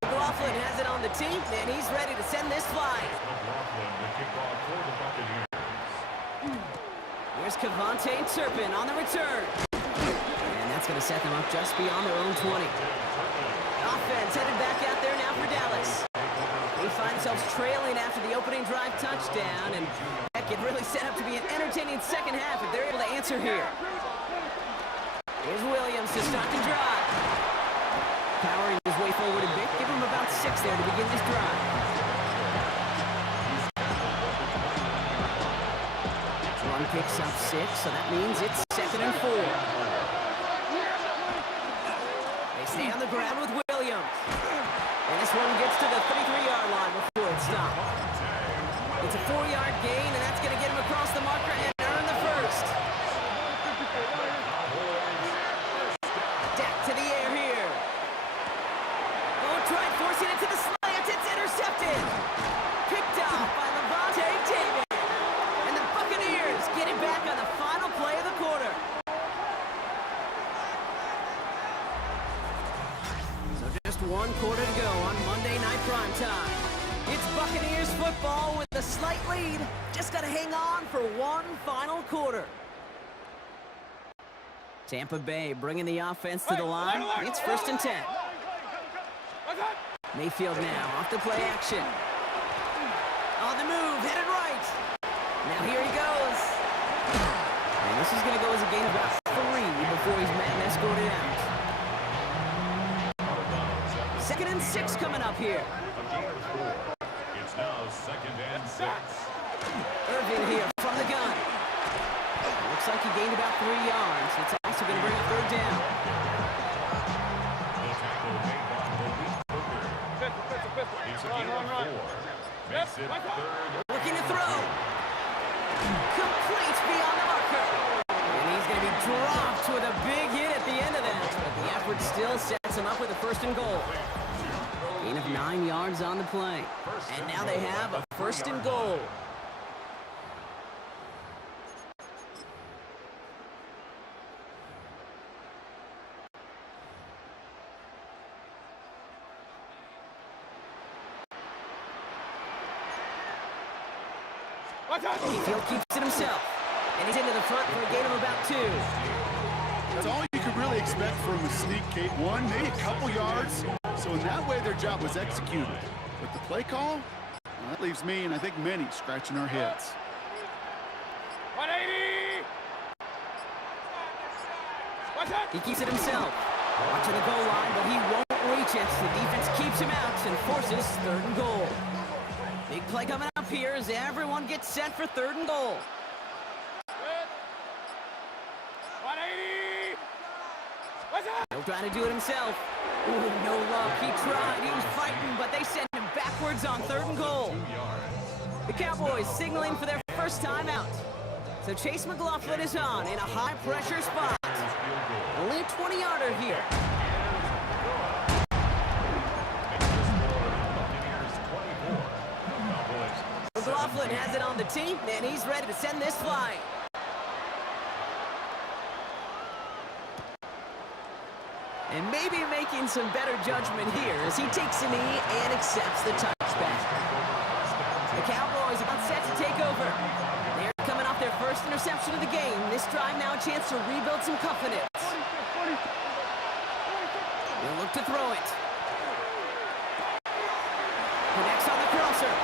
McLaughlin has it on the tee, and he's ready to send this flying. Here's Cavonte Turpin on the return. And that's going to set them up just beyond their own 20. Offense headed back out there now for Dallas. They find themselves trailing after the opening drive touchdown, and that could really set up to be an entertaining second half if they're able to answer here. Here's Williams to start the drive. Powering his way forward a bit. Give him about 6 there to begin this drive. Run picks up 6, so that means it's 2nd and 4. They stay on the ground with Williams. And this one gets to the 33-yard line before it's stopped. It's a 4-yard gain, and that's going to get him across the marker and earn the 1st. Dak to the air here. Just one quarter to go on Monday Night Primetime. It's Buccaneers football with a slight lead. Just got to hang on for one final quarter. Tampa Bay bringing the offense to the line. It's 1st and 10. Mayfield now off the play action. On the move, headed right. Now here he goes. And this is going to go as a gain of about 3 before he's met and escorted out. 2nd and 6 coming up here. It's now 2nd and 6. Irvin here from the gun. Looks like he gained about 3 yards. It's also going to bring a 3rd down. The tackle made by Malik Booker. It's a gain of 4. Makes it 3rd. Looking to throw. Complete beyond the marker. And he's going to be dropped with a big hit at the end of that. But the effort still sets him up with a 1st and goal. Gain of 9 yards on the play. And now they have a 1st and goal. Mayfield keeps it himself. And he's into the front for a gain of about 2. That's all you could really expect from a sneak kick. 1, maybe a couple yards. So in that way, their job was executed. But the play call, well, that leaves me and I think many scratching our heads. 180! He keeps it himself. Watching the goal line, but he won't reach it. The defense keeps him out and forces 3rd and goal. Big play coming up here as everyone gets set for 3rd and goal. 180! He'll try to do it himself. Ooh, no luck. He tried. He was fighting, but they sent him backwards on 3rd and goal. The Cowboys signaling for their first time out. So Chase McLaughlin is on in a high-pressure spot. Only a 20-yarder here. McLaughlin has it on the tee, and he's ready to send this flying. And maybe making some better judgment here as he takes a knee and accepts the touchback. The Cowboys about set to take over. They're coming off their first interception of the game. This drive now a chance to rebuild some confidence. They'll look to throw it. Connects on the crosser.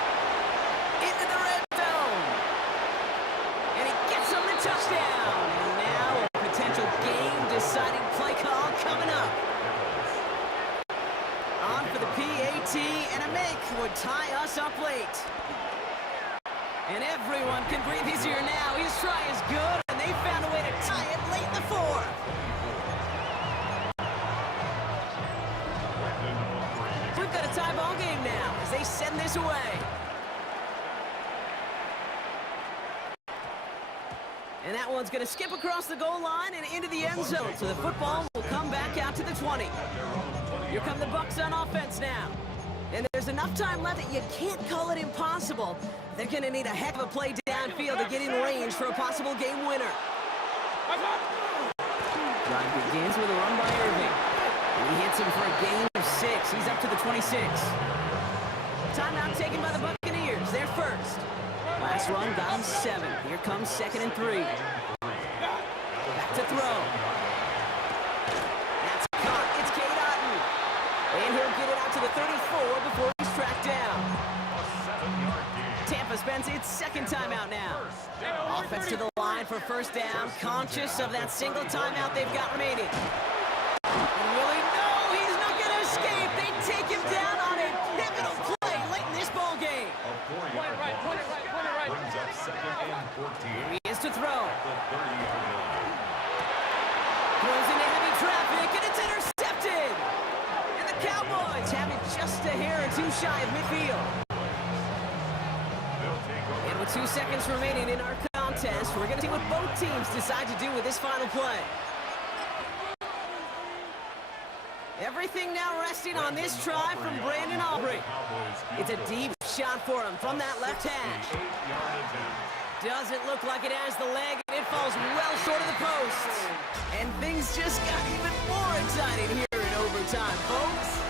Into the red zone. And he gets him the touchdown. And now a potential game-deciding play call coming up. On for the PAT, and a make would tie us up late. And everyone can breathe easier now. His try is good, and they found a way to tie it late in the 4th. We've got a tie ball game now as they send this away. And that one's going to skip across the goal line and into the end zone. So the football will come back out to the 20. Here come the Bucs on offense now. And there's enough time left that you can't call it impossible. They're going to need a heck of a play downfield to get in range for a possible game winner. Drive begins with a run by Irving. And he hits him for a gain of 6. He's up to the 26. Timeout taken by the Buccaneers. They're first. Last run got him 7. Here comes 2nd and 3. Back to throw. That's caught. It's Cade Otton. And he'll get it out to the 34 before he's tracked down. Tampa spends its 2nd timeout now. Offense to the line for 1st down. Conscious of that single timeout they've got remaining. And really, no, he's not going to escape. They take him down on a pivotal play late in this ball game. Point right. Brings up 2nd and 14. Here he is to throw. The 30-yard line. Throws into heavy traffic, and it's intercepted. And the Cowboys have it just a hair or 2 shy of midfield. And with 2 seconds remaining in our contest, we're going to see what both teams decide to do with this final play. Everything now resting on this try from Brandon Aubrey. It's a deep shot for him from that left hash. Doesn't look like it has the leg, and it falls well short of the post. And things just got even more exciting here in overtime, folks.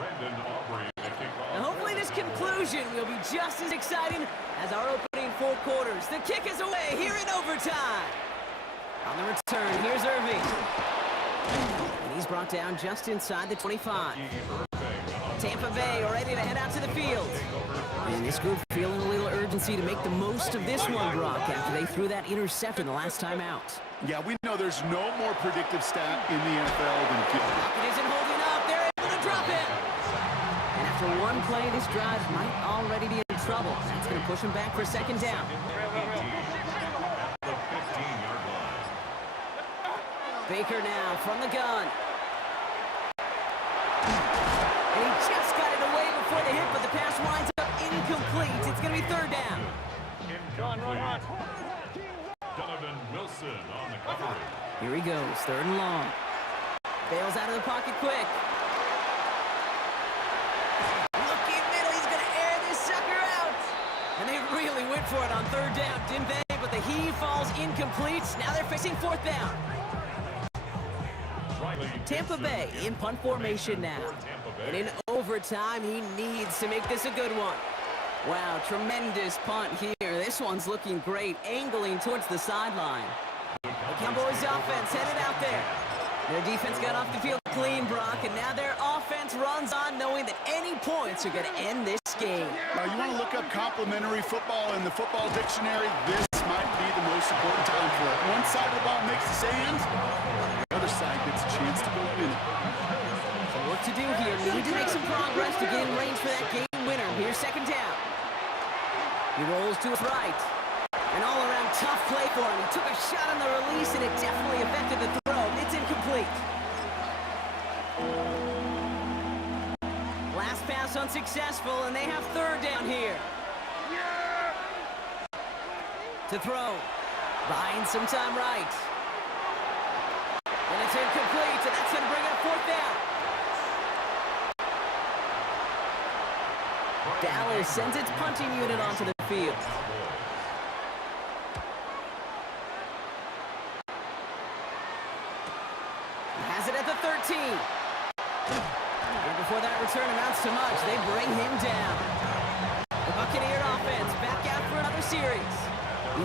Brendan Aubrey to kick off. Now hopefully this conclusion will be just as exciting as our opening 4 quarters. The kick is away here in overtime. On the return, here's Irving. And he's brought down just inside the 25. Tampa Bay are ready to head out to the field. And this group feeling a little urgency to make the most of this one, Brock, after they threw that interception the last time out. Yeah, we know there's no more predictive stat in the NFL than It isn't holding up. They're able to drop it. And after one play, this drive might already be in trouble. That's going to push him back for second down. At the 15-yard line. Baker now from the gun. And he just got it away before the hit, but the pass winds up incomplete. It's going to be third down. Incomplete. Donovan Wilson on the coverage. Here he goes, third and long. Bails out of the pocket quick. Looking middle, he's going to air this sucker out. And they really went for it on third down, didn't they? But the heave falls incomplete. Now they're facing fourth down. Tampa Bay in punt formation now. And in overtime, he needs to make this a good one. Wow, tremendous punt here. This one's looking great, angling towards the sideline. The Cowboys offense headed out there. Their defense got off the field clean, Brock, and now their offense runs on knowing that any points are going to end this game. Now, you want to look up complimentary football in the football dictionary, this might be the most important time for it. One side of the ball makes the stands, the other side gets a chance to go win it. Some work to do here. Need to make some progress to get in range for that game winner. Here's second down. He rolls to his right. An all-around tough play for him. He took a shot on the release, and it definitely affected the throw. It's incomplete. Last pass unsuccessful, and they have third down here. To throw. Buying some time right. And it's incomplete, and that's going to bring up fourth down. Dallas sends its punting unit onto the field. Has it at the 13. And before that return amounts to much, they bring him down. The Buccaneer offense back out for another series.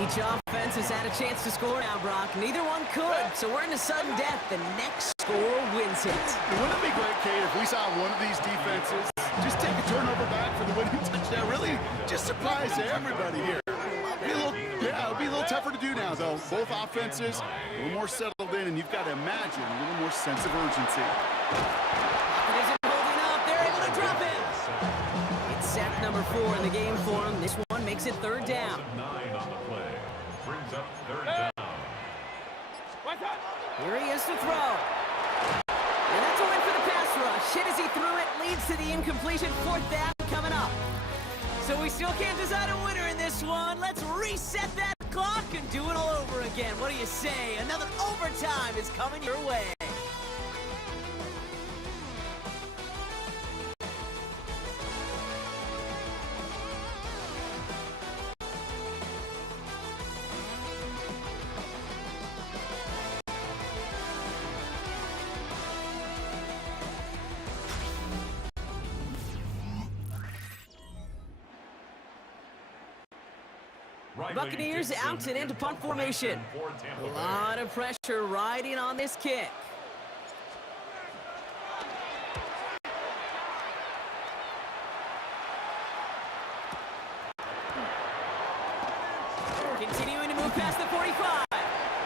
Each offense has had a chance to score now, Brock. Neither one could, so we're into sudden death. The next score wins it. Wouldn't it be great, Kate, if we saw one of these defenses just take a turnover back for the winning touchdown? Really just surprise everybody here. It'll be a little tougher to do now, though. Both offenses a little more settled in, and you've got to imagine a little more sense of urgency. It isn't holding up. They're able to drop it. It's sack number 4 in the game for him. This one makes it third down. 9 on the play. Brings up third down. Here he is to throw. And that's a win for the pass rush. Hit as he threw it, leads to the incompletion. Fourth down coming up. So we still can't decide a winner in this one. Let's reset that clock and do it all over again. What do you say? Another overtime is coming your way. Buccaneers out and into punt formation. A lot of pressure riding on this kick. Continuing to move past the 45.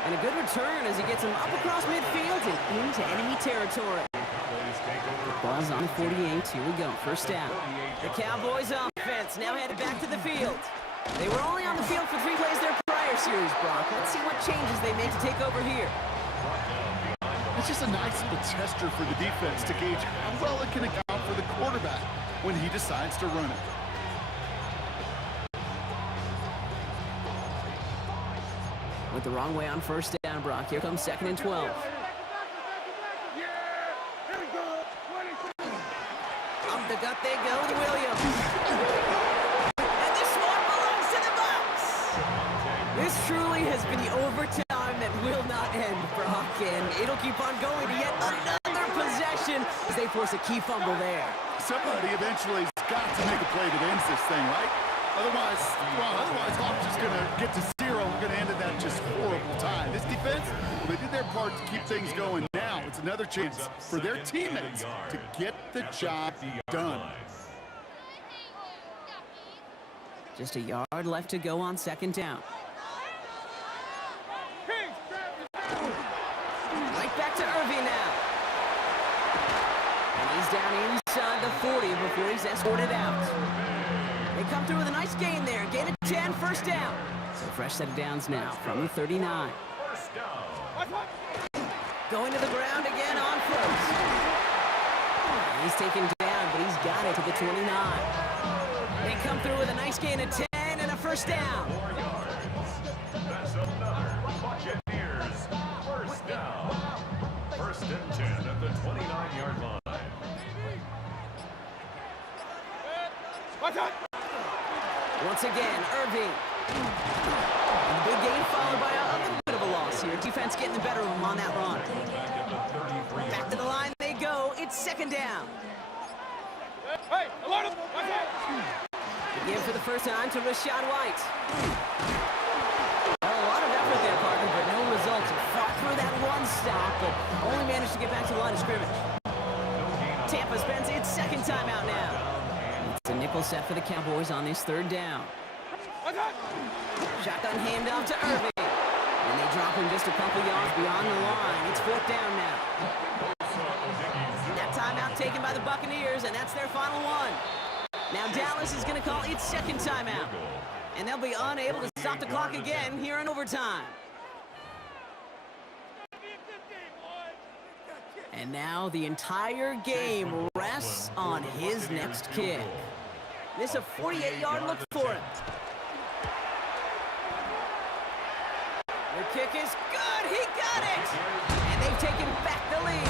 And a good return as he gets him up across midfield and into enemy territory. Ball's on the 48. Here we go. First down. The Cowboys offense now headed back to the field. They were only on the field for 3 plays their prior series, Brock. Let's see what changes they make to take over here. It's just a nice little tester for the defense to gauge how well it can account for the quarterback when he decides to run it. Went the wrong way on first down, Brock. Here comes second and 12. Up the gut they go to Williams. And this one belongs to the Bucs. This truly has been the overtime that will not end, Brock. And it'll keep on going to yet another possession possession as they force a key fumble there. Somebody eventually has got to make a play that ends this thing, right? Otherwise Hawks just going to get to 0. We're going to end in that just horrible tie. This defense, well, they did their part to keep things going. Now it's another chance for their teammates to get the job done. Just a yard left to go on second down. Right back to Irving now. And he's down inside the 40 before he's escorted out. They come through with a nice gain there. Gain of 10, first down. So fresh set of downs now from the 39. First down. Going to the ground again on first. He's taken down, but he's got it to the 29. They come through with a nice gain of 10 and a first down. 4 yards. That's another Buccaneers first down. First and 10 at the 29-yard line. Once again, Irving. And a big gain followed by a little bit of a loss here. Defense getting the better of them on that run. Back to the line they go. It's second down. Again for the first time to Rachaad White. Well, a lot of effort there, partner, but no results. Fought through that one stop, but only managed to get back to the line of scrimmage. Tampa spends its second timeout now. It's a nickel set for the Cowboys on this third down. Shotgun handoff to Irving. And they drop him just a couple yards beyond the line. It's fourth down now. That timeout taken by the Buccaneers, and that's their final one. Now Dallas is going to call its second timeout. And they'll be unable to stop the clock again here in overtime. And now the entire game rests on his next kick. This is a 48-yard look for him. The kick is good. He got it. And they've taken back the lead.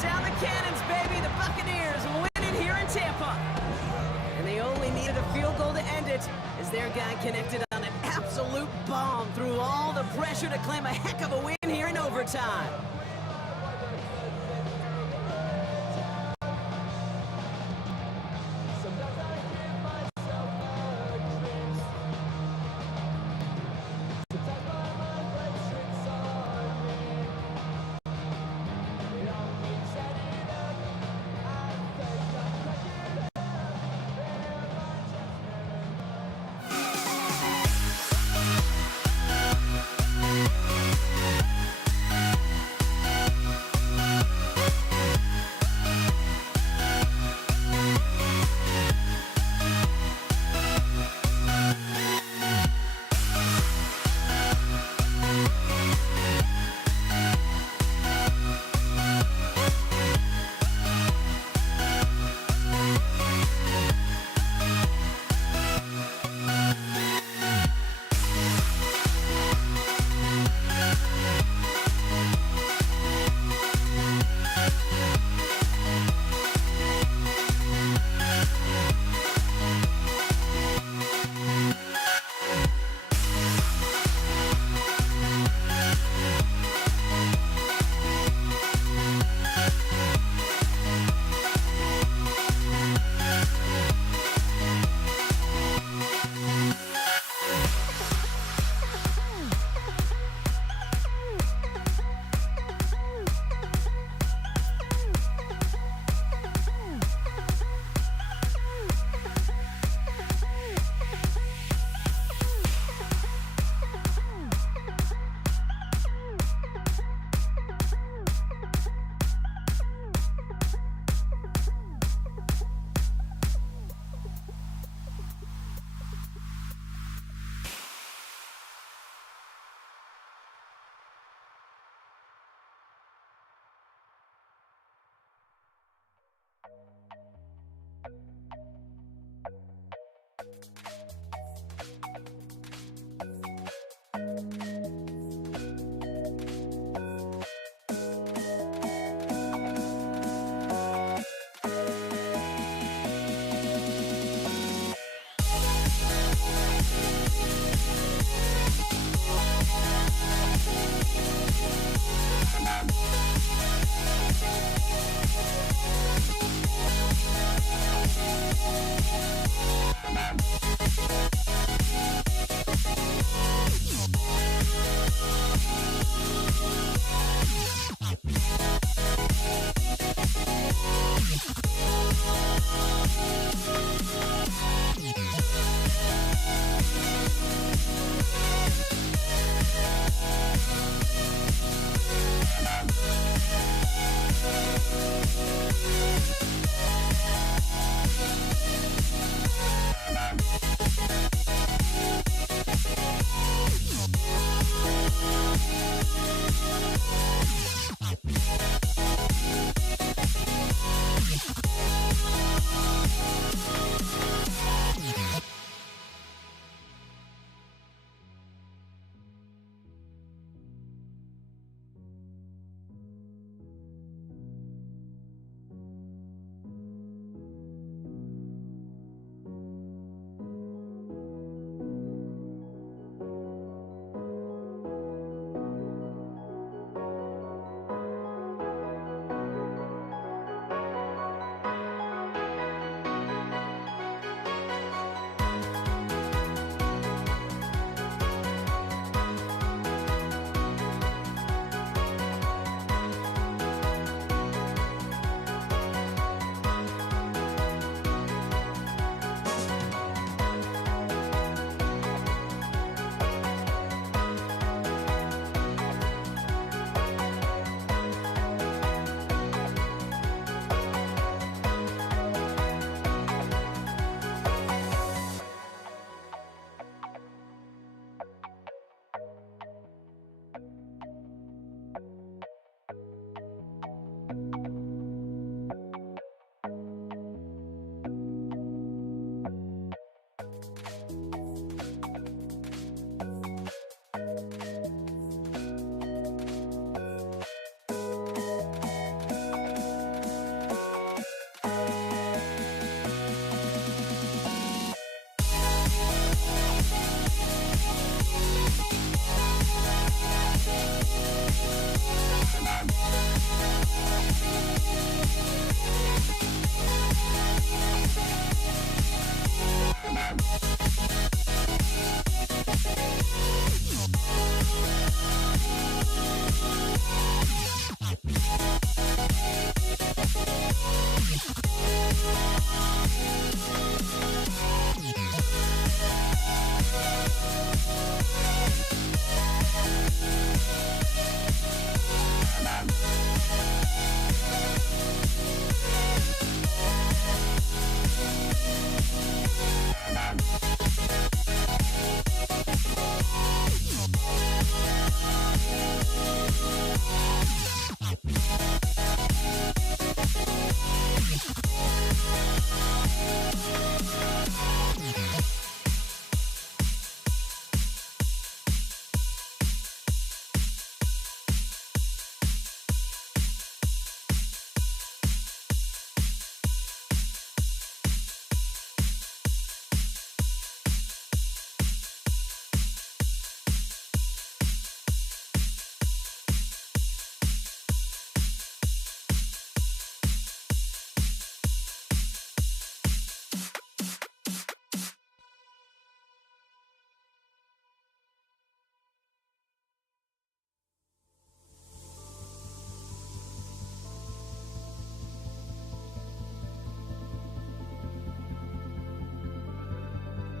Sound the cannons, baby. The Buccaneers winning here in Tampa. And they only needed a field goal to end it as their guy connected on an absolute bomb through all the pressure to claim a heck of a win here in overtime.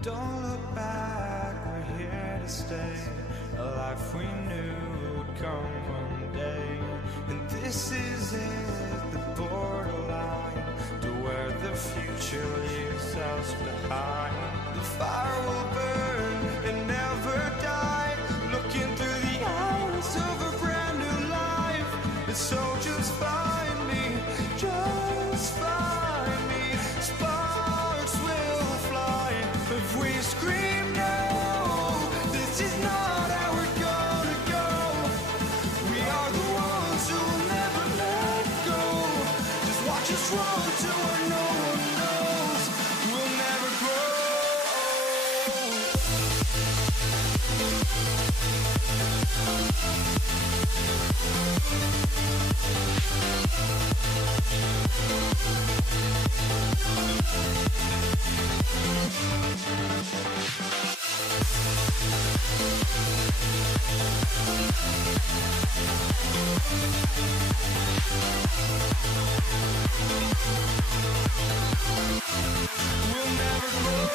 Don't look back, we're here to stay. A life we knew would come one day. And this is it, the borderline to where the future leaves us behind. The fire will burn and never die, looking through the eyes of a brand new life. And so just find me, just find me. Sparks will fly if we scream no. This is not how we're gonna go. We are the ones who will never let go. Just watch us run to where no one knows. We'll never grow. We'll never grow.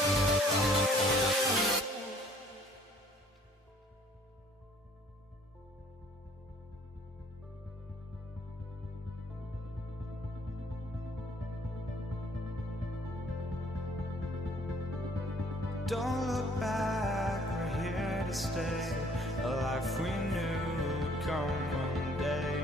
Don't look back, we're here to stay. A life we knew would come one day.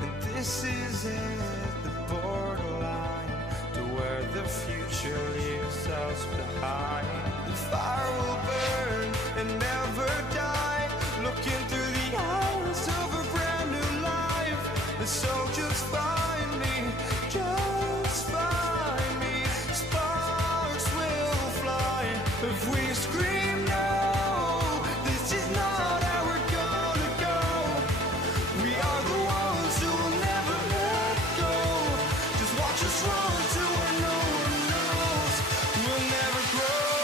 And this is it, the borderline to where the future leaves us behind. The fire will burn and never die, looking through the eyes of a brand new life. And so just find me, just find me. Sparks will fly if we scream no. This is not how we're gonna go. We are the ones who will never let go. Just watch us run to where no one knows. We'll never grow.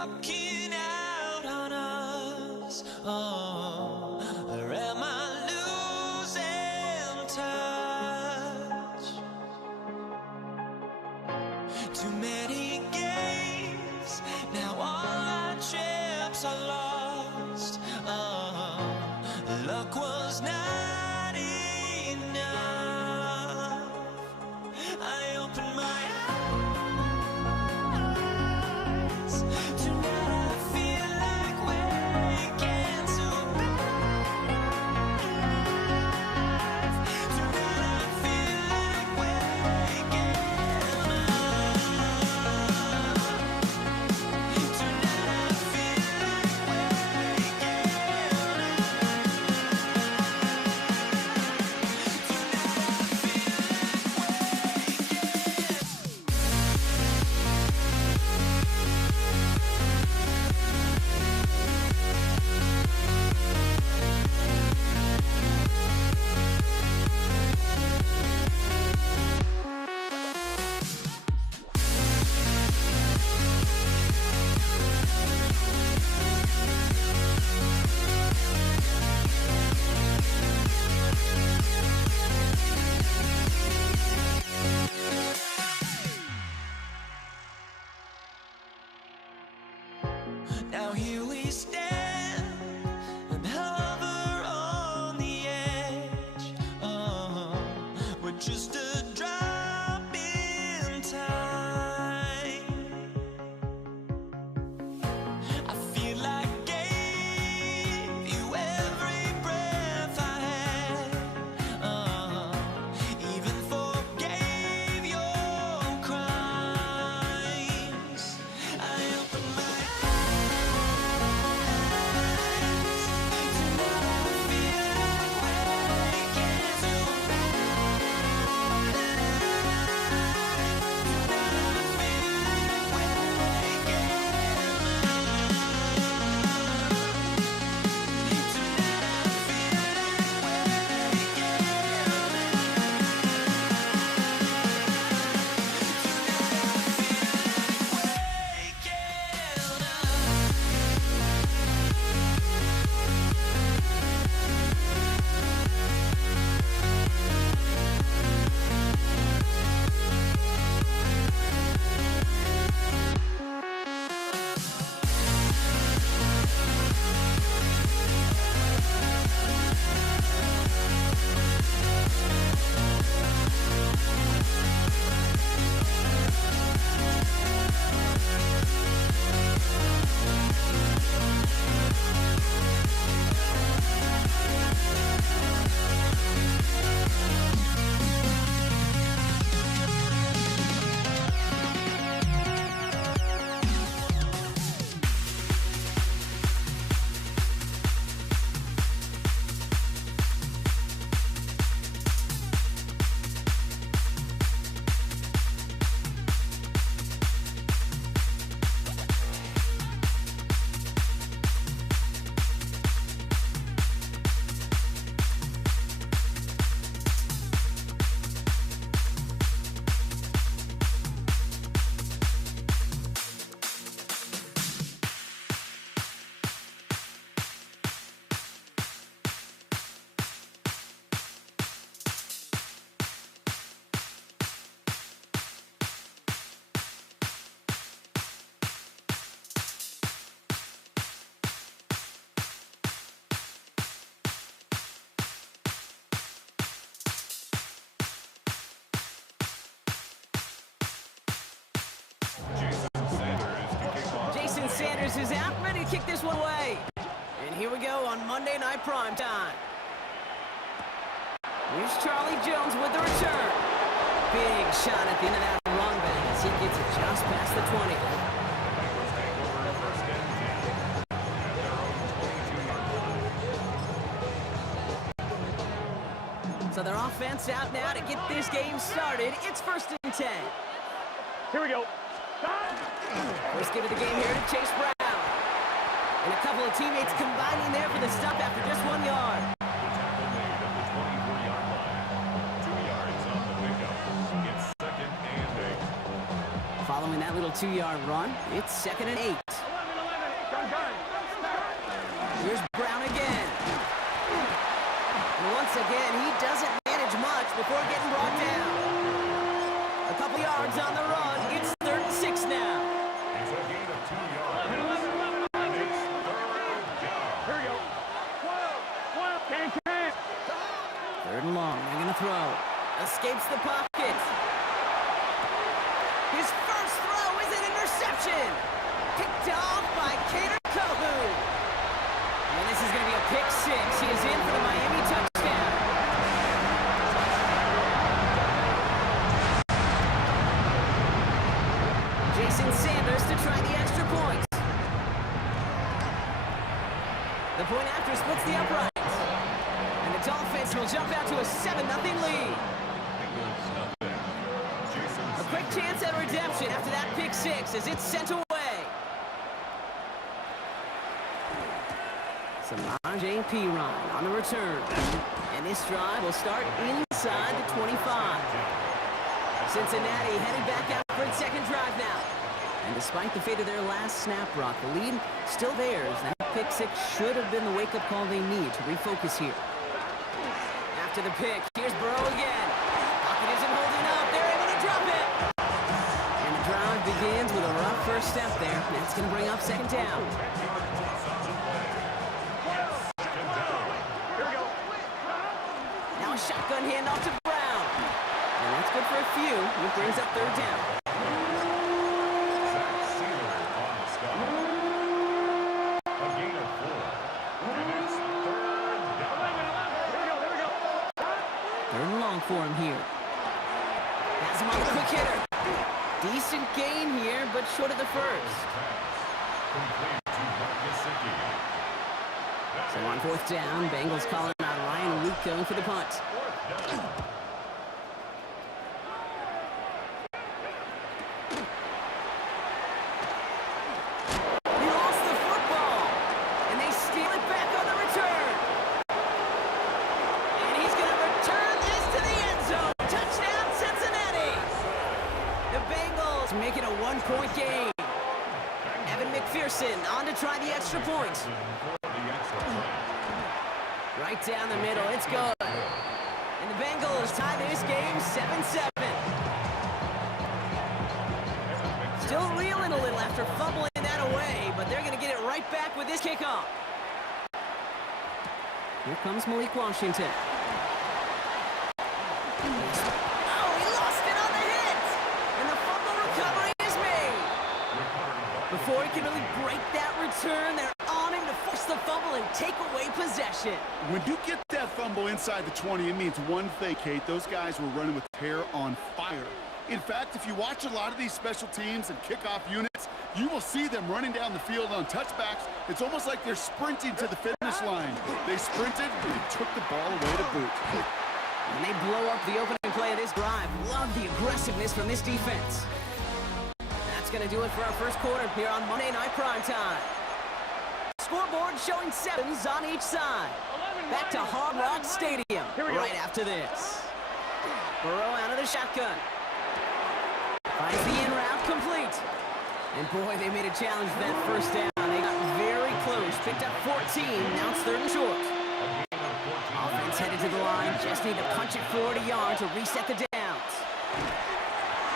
walking out on us? Oh, or am I losing touch? Too many games, now all our chips are lost. Oh, luck was not enough. I opened my eyes. Tonight I feel like waking to life. Tonight I feel like waking up. Tonight I feel like waking Now here we stand and hover on the edge. We're just a drop in time. I feel like I gave you every breath I had. Even forgave your crimes. I opened my Jason Sanders is out, ready to kick this one away. And here we go on Monday Night Primetime. Here's Charlie Jones with the return. Big shot at the end of that run back as he gets it just past the 20. So their offense out now to get this game started. It's 1st and 10. Here we go. First give of the game here to Chase Brown. And a couple of teammates combining there for the stop after just 1 yard. Following that little 2-yard run, it's 2nd and 8. Once again, he doesn't manage much before getting brought down. A couple yards on the run. It's 3rd and 6 now. It's a gain of 2 yards. And it's 3rd down. Here we go. 12. Can. 3rd and long. They're going to throw. Escapes the pocket. His first throw is an interception. Picked off by Kader Kohu. And this is going to be a pick 6. He is in for the Miami touchdown. Jason Sanders to try the extra point. The point after splits the uprights. And the Dolphins will jump out to a 7-0 lead. A quick chance at redemption after that pick 6 as it's sent away. Samaje Perine on the return. And this drive will start inside the 25. Cincinnati headed back out for its second drive now. And despite the fate of their last snap, Brock, the lead still theirs. That pick 6 should have been the wake-up call they need to refocus here. After the pick, here's Burrow again. Pocket isn't holding up. They're able to drop it. And the drive begins with a rough first step there. That's going to bring up 2nd down. Now a shotgun handoff to Brown. And that's good for a few. It brings up 3rd down. Zach Sealer on the stop. A gain of 4. And it's 3rd down. Here we go. 3rd and long for him here. Has him on the quick hitter. Decent gain here, but short of the first. Complete to Mark Gesicki. So on 4th down, Bengals calling out Ryan Luke going for the punt. 4th down. He lost the football, and they steal it back on the return. And he's going to return this to the end zone. Touchdown, Cincinnati. The Bengals make it a 1-point game. Evan McPherson on to try the extra point. Right down the middle, it's good. And the Bengals tie this game 7-7. Still reeling a little after fumbling that away, but they're going to get it right back with this kickoff. Here comes Malik Washington. Oh, he lost it on the hit! And the fumble recovery is made. Before he can really break that return, they're on him to force the fumble and take away possession. When you get that fumble inside the 20, it means one thing, Kate. Those guys were running with hair on fire. In fact, if you watch a lot of these special teams and kickoff units, you will see them running down the field on touchbacks. It's almost like they're sprinting to the finish line. They sprinted and took the ball away to boot. And they blow up the opening play of this drive. Love the aggressiveness from this defense. That's going to do it for our first quarter here on Monday Night Primetime. Scoreboard showing 7s on each side. Back to Hard Rock Stadium right after this. Burrow out of the shotgun. Finds the in route complete. And boy, they made a challenge for that first down. They got very close. Picked up 14. Now it's 3rd and short. Offense headed to the line. Just need to punch it 40 yards to reset the downs.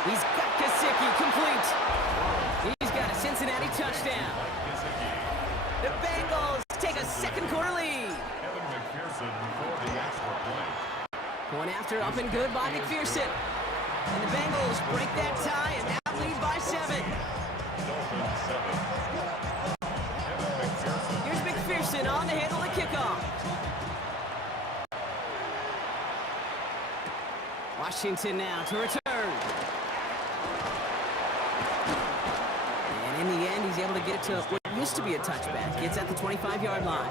He's got Gesicki complete. He's got a Cincinnati touchdown. The Bengals take a second quarter lead. Evan McPherson for the extra point. Point after up and good by McPherson. And the Bengals break that tie and now lead by 7. Dolphins 7. Evan McPherson. Here's McPherson on to handle the kickoff. Washington now to return. And in the end, he's able to get it to what used to be a touchback. Gets at the 25-yard line.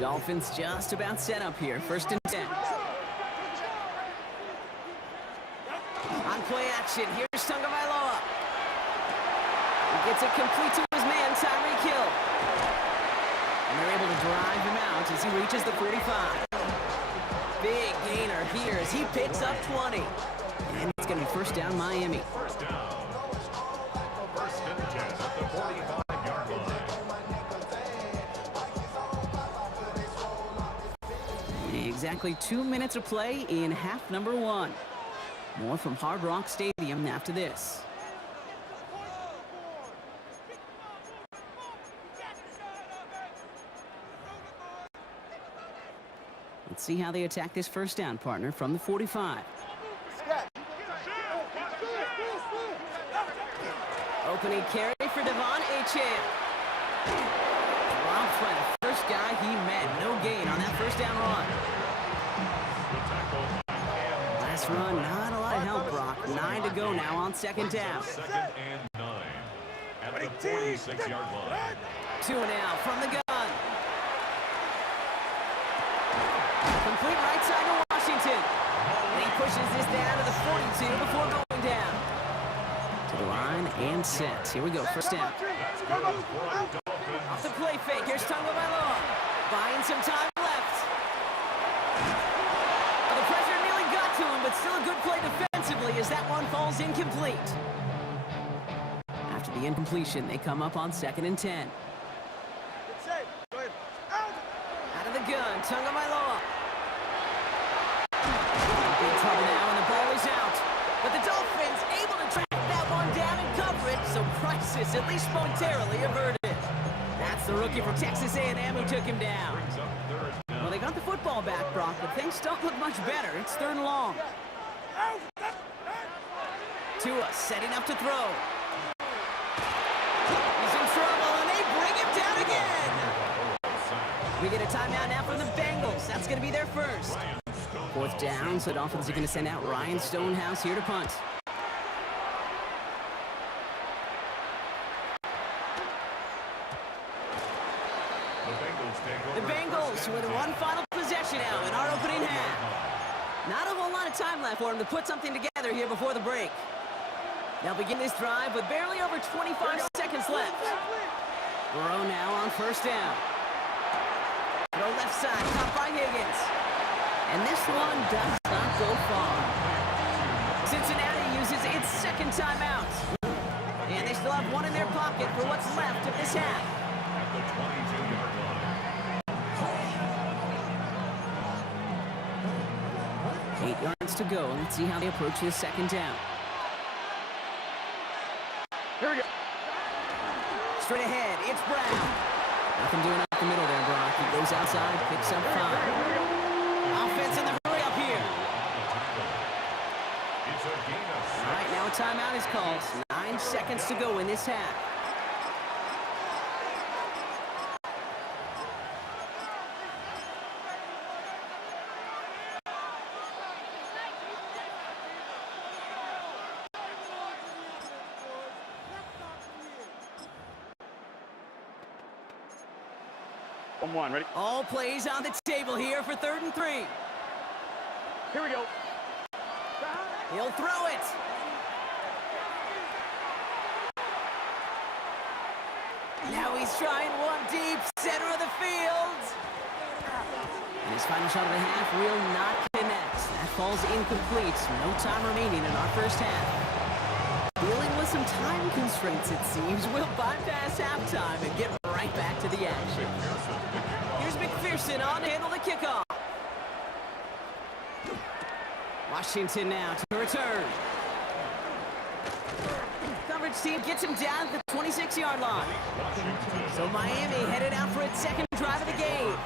Dolphins just about set up here. 1st and 10. On play action, here's Tagovailoa. He gets it complete to his man, Tyreek Hill. And they're able to drive him out as he reaches the 45. Big gainer here as he picks up 20. And it's going to be 1st down, Miami. 1st down. 1st and 10 at the 45-yard line. exactly 2 minutes of play in half number 1. More from Hard Rock Stadium after this. Let's see how they attack this first down, partner, from the 45. Opening carry for Devon Achane. Dropped by the first guy he met. No gain on that first down run. Last run, not a lot of help, Brock. 9 to go now on second down. Second and 9 at the 46-yard line. 2 now from the gun. Complete right side to Washington. And he pushes this down to the 42 before going down. To the line and set. Here we go, first down. Off the play fake. Here's Tagovailoa. Buying some time left. Well, the pressure nearly got to him, but still a good play defensively as that one falls incomplete. After the incompletion, they come up on 2nd and 10. Out of the gun, Tagovailoa. Big trouble now, and the ball is out. But the Dolphins able to track that one down and cover it, so crisis at least momentarily averted. That's the rookie from Texas A&M who took him down. Well, they got the football back, Brock, but things don't look much better. It's 3rd and long. Tua setting up to throw. He's in trouble, and they bring him down again. We get a timeout now from the Bengals. That's going to be their first. 4th down, so Dolphins are going to send out Ryan Stonehouse here to punt. The Bengals with one final possession now in our opening half. Not a whole lot of time left for them to put something together here before the break. They'll begin this drive with barely over 25 seconds left. Burrow now on first down. Throw left side, caught by Higgins. And this one does not go far. Cincinnati uses its 2nd timeout. And they still have one in their pocket for what's left of this half. At the 22-yard line. 8 yards to go. Let's see how they approach this 2nd down. Here we go. Straight ahead, it's Brown. Nothing doing up the middle there, Brock. He goes outside, picks up 5. Offense in the hurry up here. It's a gain of 6. All right, now a timeout is called. 9 seconds to go in this half. One, ready? All plays on the table here for 3rd and 3. Here we go. He'll throw it. Now he's trying one deep, center of the field. And his final shot of the half will not connect. That falls incomplete. No time remaining in our first half. Dealing with some time constraints, it seems. We'll bypass halftime and get right back to the action. Here's McPherson on to handle the kickoff. Washington now to return. Coverage team gets him down at the 26-yard line. So Miami headed out for its 2nd drive of the game.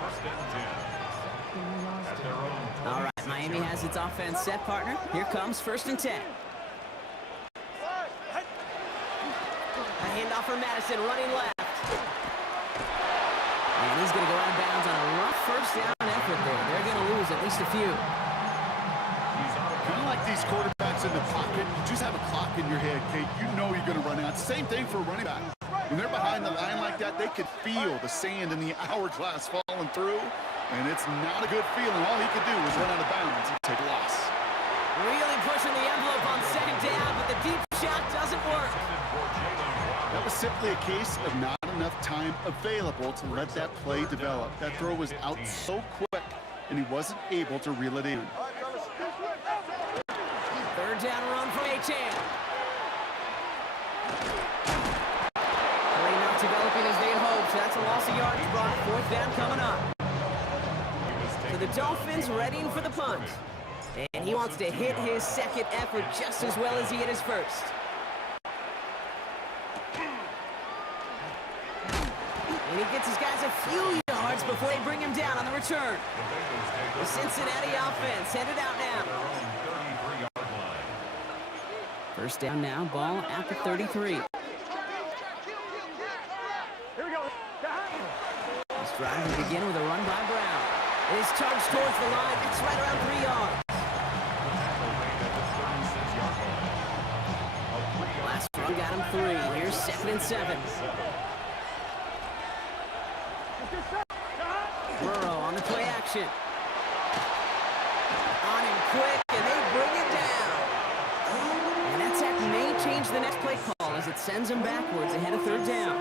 All right, Miami has its offense set, partner. Here comes 1st and 10. A handoff for Madison, running left. And he's going to go out of bounds on a rough first down effort there. They're going to lose at least a few. Kind of like these quarterbacks in the pocket, you just have a clock in your head, Kate. You know you're going to run out. Same thing for a running back. When they're behind the line like that, they could feel the sand in the hourglass falling through, and it's not a good feeling. All he could do was run out of bounds and take a loss. Really pushing the envelope on 2nd down, but the deep shot doesn't work. That was simply a case of not enough time available to let that play develop. That throw was out so quick, and he wasn't able to reel it in. 3rd down run from Achane. Play not developing as they had hoped. That's a loss of yardage, Brock. 4th down coming up. To the Dolphins readying for the punt. And he wants to hit his second effort just as well as he hit his first. And he gets his guys a few yards before they bring him down on the return. The Cincinnati offense headed out now. First down now, ball at the 33. Here we go. This drive will begin with a run by Brown. It is charged towards the line. It's right around 3 yards. Last run got him 3. Here's 2nd and 7. Burrow on the play action. On him quick, and they bring it down. And that sack may change the next play call as it sends him backwards ahead of 3rd down.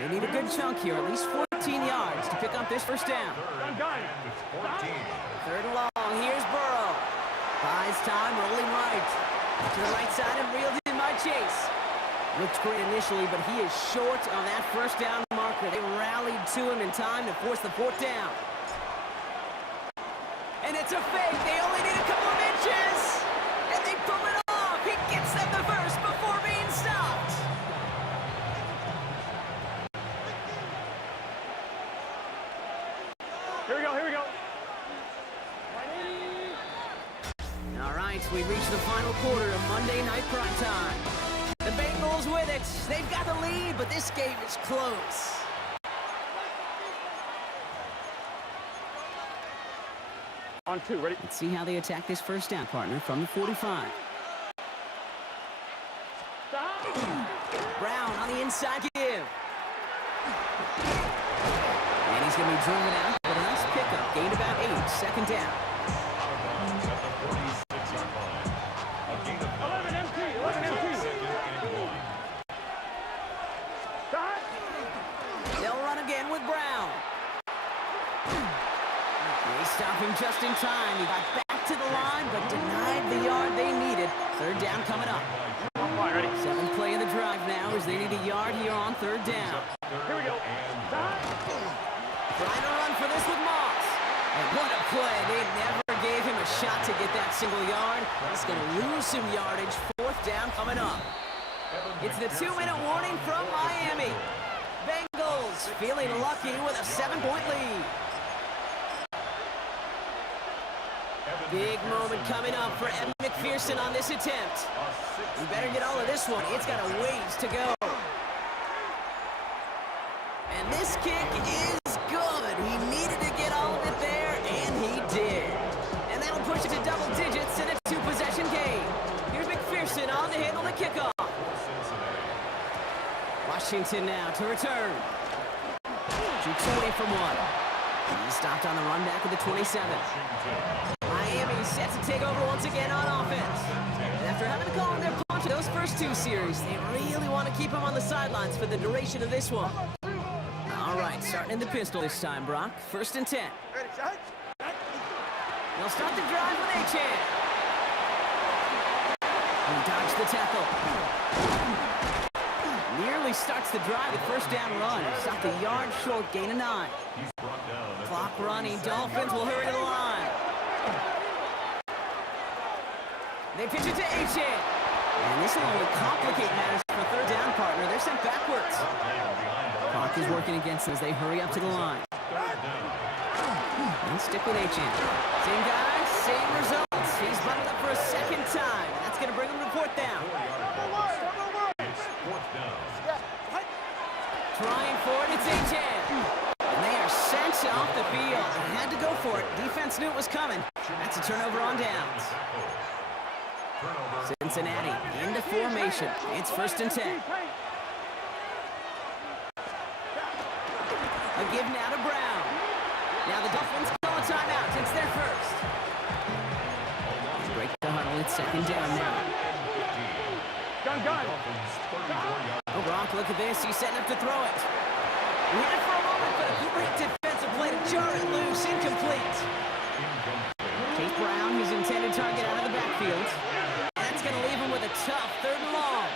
They need a good chunk here, at least 14 yards to pick up this first down. 3rd and long, here's Burrow. Buys time, rolling right. To the right side and reeled in by Chase. Looked great initially, but he is short on that first down marker. They rallied to him in time to force the 4th down. And it's a fake. They only need a couple of inches. And they pull it off. He gets them the first before being stopped. Here we go, here we go. All right, we reached the final quarter of Monday Night Primetime. The Bengals with it. They've got the lead, but this game is close. On 2, ready? Let's see how they attack this first down, partner, from the 45. Brown on the inside give. And he's going to be driven out, but a nice pickup. Gained about 8, 2nd down. 11 MT, 11 MT. They'll run again with Brown. They stop him just in time. He got back to the line, but denied the yard they needed. 3rd down coming up. 7th play of the drive now as they need a yard here on 3rd down. Here we go. Trying to run for this with Moss. And what a play. They never gave him a shot to get that single yard. He's going to lose some yardage. 4th down coming up. It's the 2-minute warning from Miami. Bengals feeling lucky with a 7-point lead. Big moment coming up for Evan McPherson on this attempt. You better get all of this one. It's got a ways to go. And this kick is good. He needed to get all of it there, and he did. And that'll push it to double digits in a 2-possession game. Here's McPherson on to handle the kickoff. Washington now to return. Drew 20 from 1. He stopped on the run back at the 27. Miami set to take over once again on offense. And after having to call in their punch in those first 2 series, they really want to keep him on the sidelines for the duration of this one. All right, starting in the pistol this time, Brock. 1st and 10. They'll start the drive with Achane. He dodged the tackle. Nearly starts the drive with 1st down run. Stopped a yard short, gain of 9. Clock running. Dolphins will hurry to the line. They pitch it to Achane. And this will only complicate matters for 3rd down, partner. They're sent backwards. Clock is working against them as they hurry up to the line. And stick with Achane. Same guy, same results. He's butted up for a 2nd time. And that's going to bring him to 4th down. Trying for it, it's Achane. And they are sent off the field. They had to go for it. Defense knew it was coming. That's a turnover on downs. Cincinnati into formation. It's 1st and 10. A give now to Brown. Now the Dolphins call a timeout. It's their first. Break the huddle. It's 2nd down now. Gun. Oh, Brock, look at this. He's setting up to throw it. He had it for a moment, but a great defensive play to jar it loose. Incomplete. Chase Brown, his intended target, out of the backfield. That's going to leave him with a tough 3rd and long.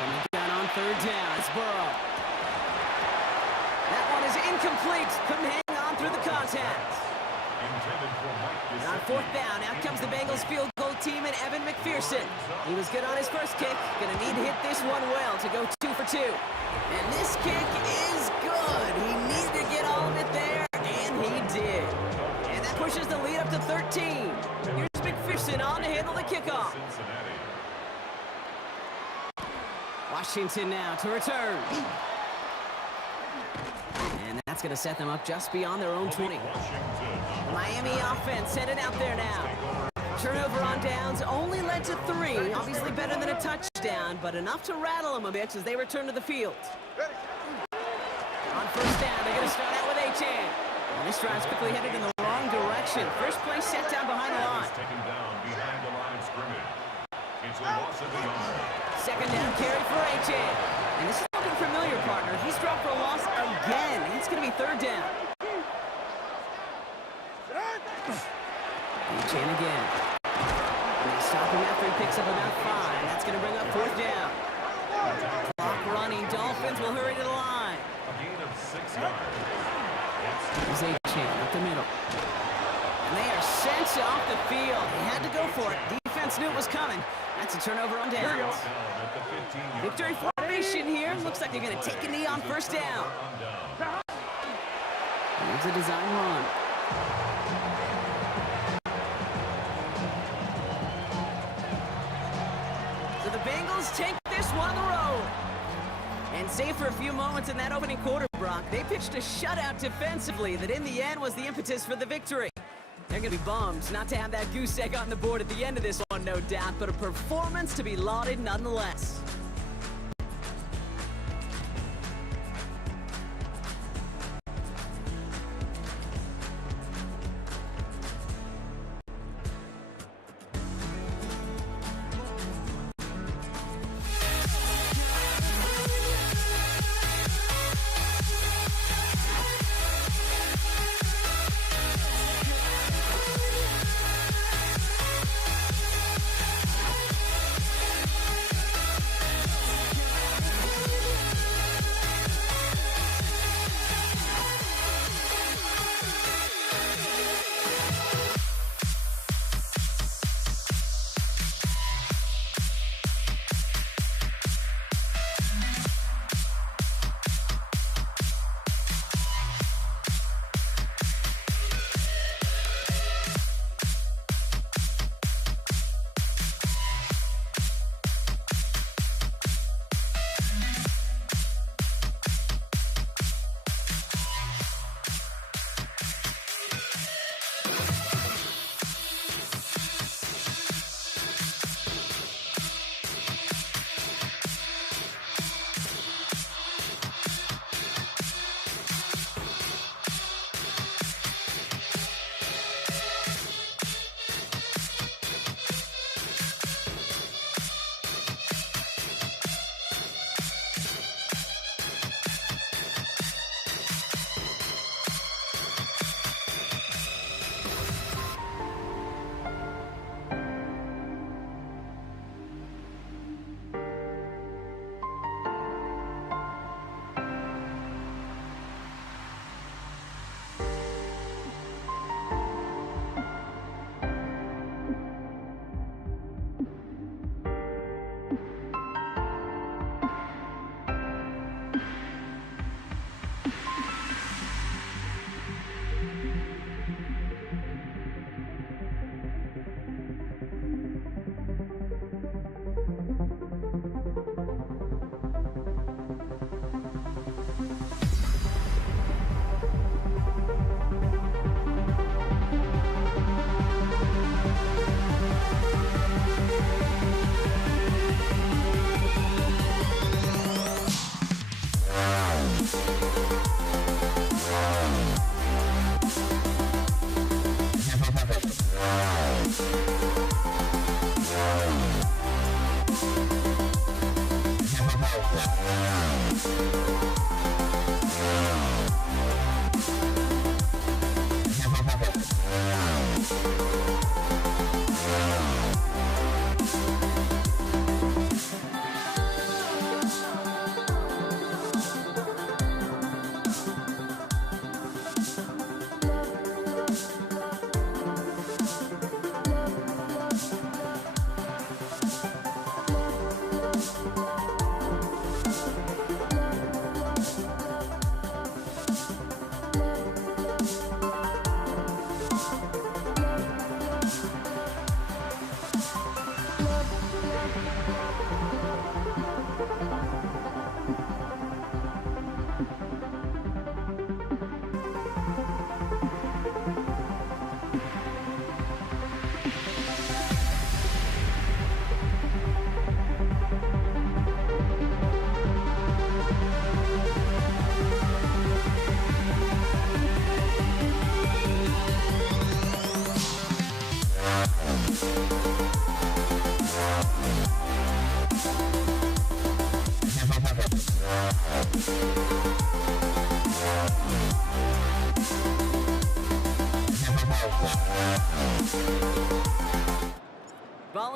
Coming down on 3rd down, it's Burrow. That one is incomplete. Couldn't hang on through the contact. Intended for Mike And on Gesicki. fourth down, out comes the Bengals field goal team and Evan McPherson. He was good on his first kick. Gonna need to hit this one well to go 2 for 2. And this kick is good. He needed to get all of it there, and he did. And that pushes the lead up to 13. Here's McPherson on to handle the kickoff. Cincinnati. Washington now to return. And that's going to set them up just beyond their own 20. Washington. The Miami offense headed out there now. Turnover on downs only led to 3. Obviously better than a touchdown, but enough to rattle them a bit as they return to the field. On first down, they're going to start out with Achane. And this drive's quickly headed in the wrong direction. First play set down behind the line. Taken down behind the line of scrimmage. It's a loss of the yard. Second down carry for Achane. And this is looking familiar, partner. He's dropped for a loss again. It's going to be third down. Achane again. And they stop him after he picks up about 5. That's going to bring up fourth down. Clock running. Dolphins will hurry to the line. A gain of 6 yards. Here's Achane up the middle. And they are sent off the field. They had to go for it. Defense knew it was coming. That's a turnover on downs. Down at the 15-yard Victory formation here. Looks like they're going to take a knee on first down. Here's a design run. So the Bengals take this one on the road. And save for a few moments in that opening quarter, Brock, they pitched a shutout defensively that in the end was the impetus for the victory. They're going to be bummed not to have that goose egg on the board at the end of this one, no doubt, but a performance to be lauded nonetheless.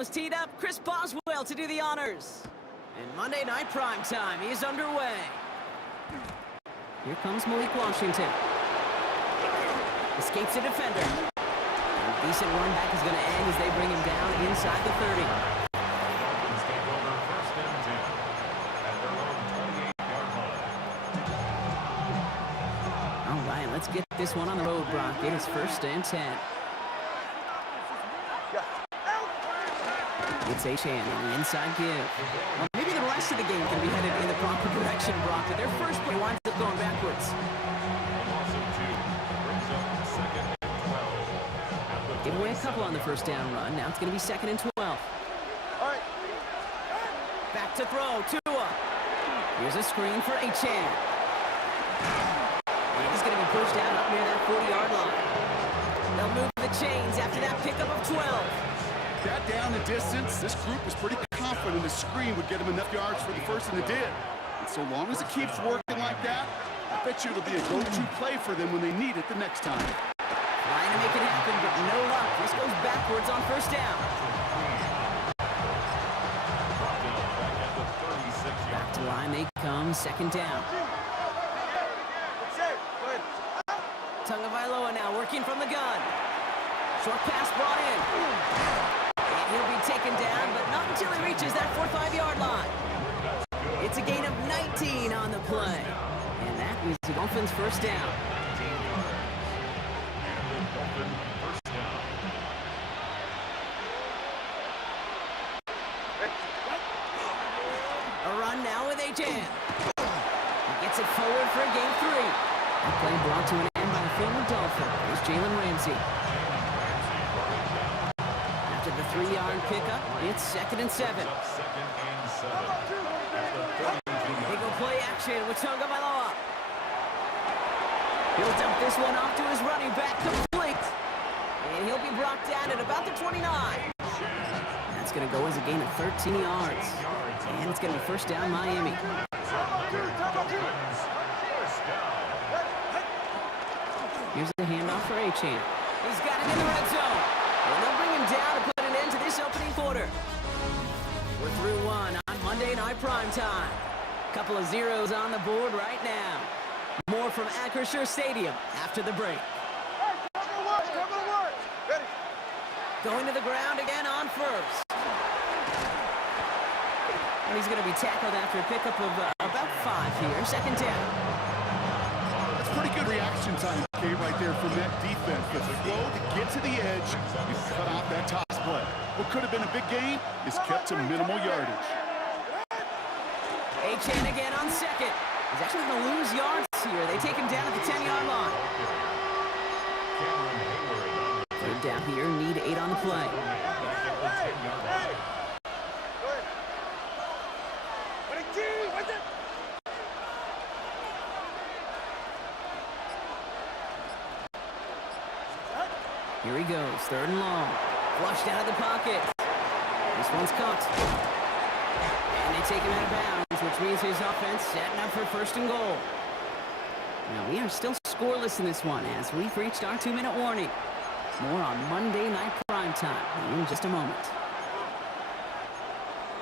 is teed up. Chris Boswell to do the honors. And Monday Night Primetime is underway. Here comes Malik Washington. Escapes a defender. And a decent run back is going to end as they bring him down inside the 30. Dolphins take over first and 10 at their own 28-yard line. All right, let's get this one on the road, Brock. It is first and 10. It's Achane on the inside give. Well, maybe the rest of the game can be headed in the proper direction, Brock, but their first play winds up going backwards. Loss of 2 brings up second and 12. Give away a couple on the first down run. Now it's going to be second and 12. Back to throw, Tua. Here's a screen for Achane. He's going to be pushed out up near that 40-yard line. They'll move the chains after that pickup of 12. That down the distance, this group was pretty confident the screen would get him enough yards for the first, and it did. And so long as it keeps working like that, I bet you it'll be a go-to play for them when they need it the next time. Trying to make it happen, but no luck. This goes backwards on first down. Back to line they come, second down. Tagovailoa now working from the gun. Short pass brought in. And he'll be taken down, but not until he reaches that 4-5-yard line. It's a gain of 19 on the play. And that is the Dolphins' first down. A run now with Achane. He gets it forward for a gain 3. The play brought to an end by the former Dolphin. Here's Jalen Ramsey. After the 3-yard pickup, it's second and 7. They go play action with Tagovailoa. He'll dump this one off to his running back, complete. And he'll be brought down at about the 29. That's going to go as a gain of 13 yards. And it's going to be first down Miami. Here's the handoff for Achane. He's got it in the red zone. And they'll bring him down to put an end to this opening quarter. We're through one on Monday Night Primetime. Couple of zeros on the board right now. More from Acrisure Stadium after the break. Going to the ground again on first. And he's going to be tackled after a pickup of about 5 here. Second down. That's pretty good reaction time, Gabe, right there from that defense. The throw to get to the edge and cut off that toss play. What could have been a big gain is kept to minimal yardage. Achane again on second. He's actually going to lose yards here. They take him down at the 10-yard line. Third down here, need 8 on the play. Here he goes, third and long. Flushed out of the pocket. This one's cooked. And they take him out of bounds, which means his offense setting up for first and goal. Now, we are still scoreless in this one as we've reached our 2-minute warning. More on Monday Night Primetime in just a moment.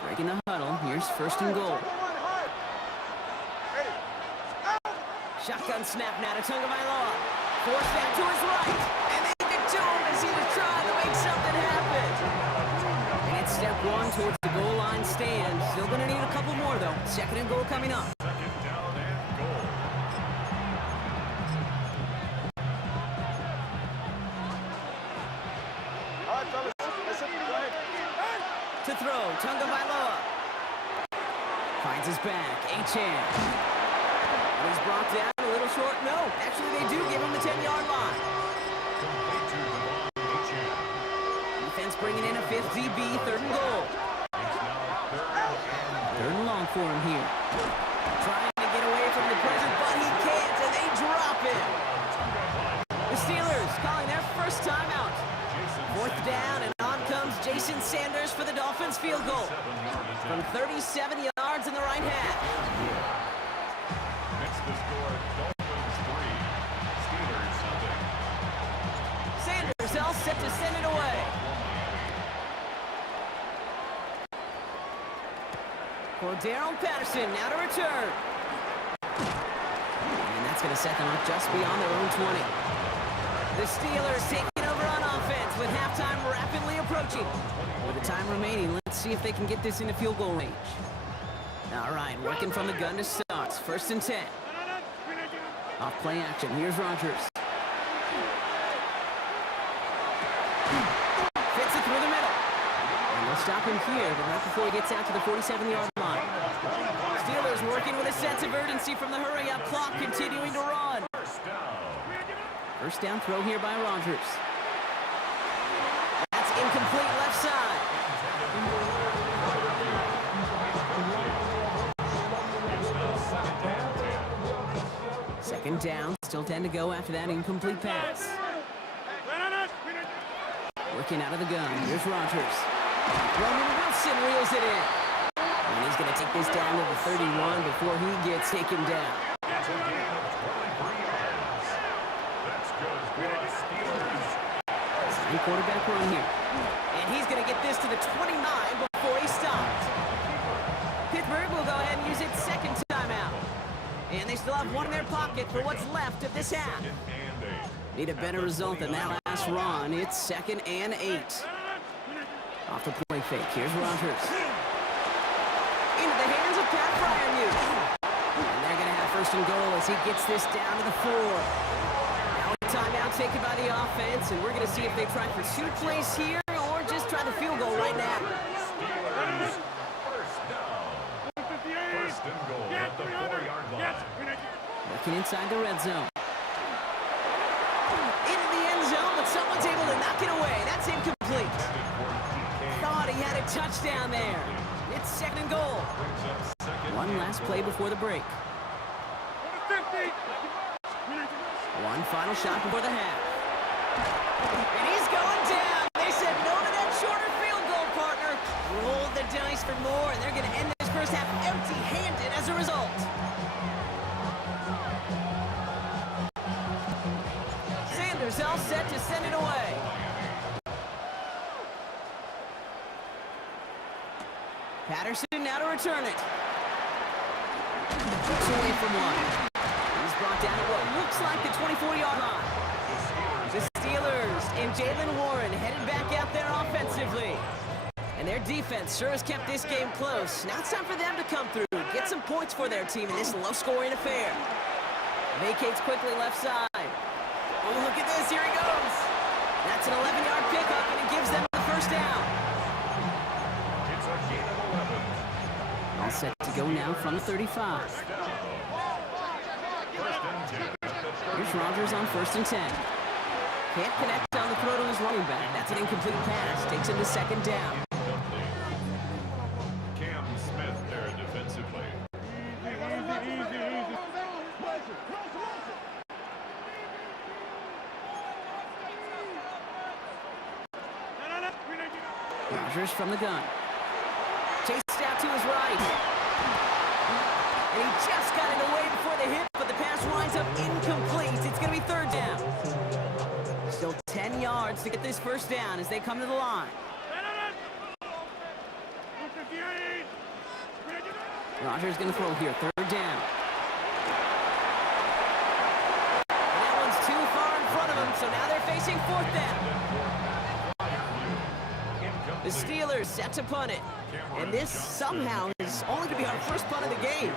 Breaking the huddle, here's first and goal. Shotgun snap now to Tagovailoa. Force that to his right. And they get to him as he was trying to make something happen. And it's step 1 towards the goal line stand. Still going to need a couple more, though. Second and goal coming up. Second down and goal. To throw, Tagovailoa. Finds his back, Achane. And he's brought down a little short. No, actually they do give him the 10-yard line. Defense bringing in a 5th DB, third and goal. Third and long for him here. Trying to get away from the present, but he can't, and they drop it. The Steelers calling their first timeout. 4th down, and on comes Jason Sanders for the Dolphins field goal. From 37 yards in the right half. Next to score, Dolphins 3, Steelers 0. Sanders all set to send it away. Cordero Patterson now to return. And that's going to set them up just beyond their own 20. The Steelers taking over on offense with halftime rapidly approaching. With the time remaining, let's see if they can get this into field goal range. All right, working from the gun to start. 1st and 10. Off play action. Here's Rodgers. Fits it through the middle. And they'll stop him here, but right before he gets out to the 47-yard line. Steelers working with a sense of urgency from the hurry-up clock, continuing to run. First down throw here by Rodgers. That's incomplete left side. Second down, still 10 to go after that incomplete pass. Working out of the gun, here's Rodgers. Roman Wilson reels it in. And he's going to take this down to the 31 before he gets taken down. Second quarterback run here. And he's going to get this to the 29 before he stops. Pittsburgh will go ahead and use its second timeout. And they still have one in their pocket for what's left of this half. Need a better result than that last run. It's 2nd and 8. Off the play fake. Here's Rodgers. Into the hands of Pat Freiermuth. And they're going to have 1st and goal as he gets this down to the 4. Now a timeout taken by the offense, and we're going to see if they try for 2 plays here or just try the field goal right now. First and goal at the 4-yard line. Working inside the red zone. Into the end zone, but someone's able to knock it away. That's incomplete. Thought he had a touchdown there. It's 2nd and goal. One last play before the break. One final shot before the half. And he's going down. They said no to that shorter field goal, partner. Roll the dice for more, and they're going to end this first half empty-handed as a result. Sanders all set to send it away. Patterson now to return it. It's away from one. He's brought down at what looks like the 24-yard line. The Steelers and Jaylen Warren headed back out there offensively. And their defense sure has kept this game close. Now it's time for them to come through, get some points for their team in this low-scoring affair. Vacates quickly left side. Oh, look at this. Here he goes. That's an 11-yard pickup, and it gives them the 1st down. It's a gain of 11. All set to go now from the 35. Here's Rodgers on 1st and 10. Can't connect on the throw to his running back. That's an incomplete pass. Takes him to 2nd down. Cam Smith there defensively. Rodgers from the gun. Chased out to his right. And he just got it away before the hit, but the pass winds up incomplete. It's going to be 3rd down. Still 10 yards to get this 1st down as they come to the line. Rodgers going to throw here, 3rd down. And that one's too far in front of him, so now they're facing 4th down. The Steelers set to punt it. And this somehow is only going to be our first punt of the game.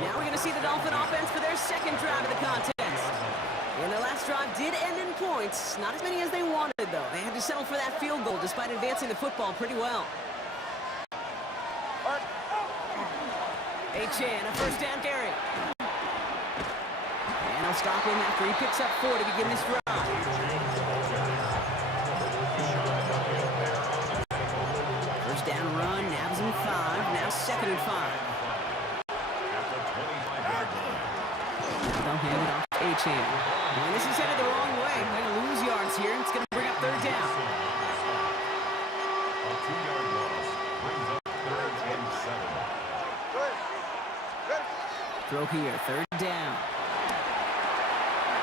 Now we're going to see the Dolphin offense for their 2nd drive of the contest. And their last drive did end in points. Not as many as they wanted, though. They had to settle for that field goal despite advancing the football pretty well. Achane, a 1st down carry. And he'll stop him after he picks up 4 to begin this drive. 1st down run, nabs him 5. Now 2nd and 5. They'll hand it off to Achane. And this is headed the wrong way. They're going to lose yards here. It's going to bring up 3rd down. A 2-yard loss brings up 3rd and 7. Throw here, 3rd down.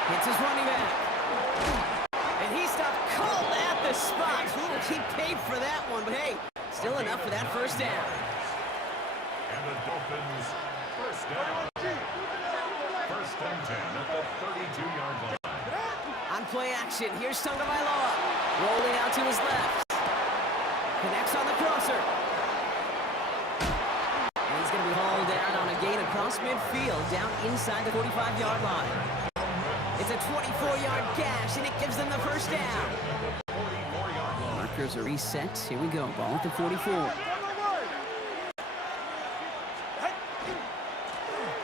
Hits his running back. And he stopped the spot. He paid for that one, but hey, still enough for that first down. And the Dolphins first down. First and 10 at the 32-yard line. On play action, here's Tagovailoa. Rolling out to his left. Connects on the crosser. And he's going to be hauled down on a gain across midfield, down inside the 45-yard line. It's a 24-yard gash, and it gives them the first down. Markers are reset. Here we go. Ball at the 44.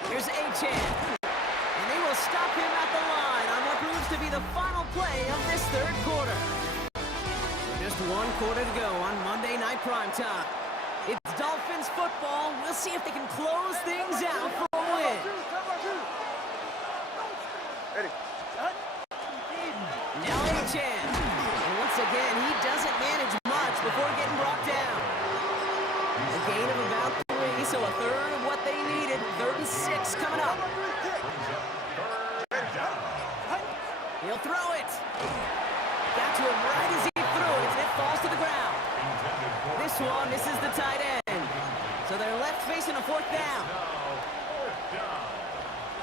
Here's Achane. And they will stop him at the line on what proves to be the final play of this third quarter. Just one quarter to go on Monday Night Primetime. It's Dolphins football. We'll see if they can close things out for a win. Now Achane. And once again, he doesn't manage much before getting brought down. A gain of about 3, so a third of what they needed. 3rd and 6 coming up. He'll throw it. Got to him right as he threw it, and it falls to the ground. This one misses the tight end. So they're left facing a 4th down.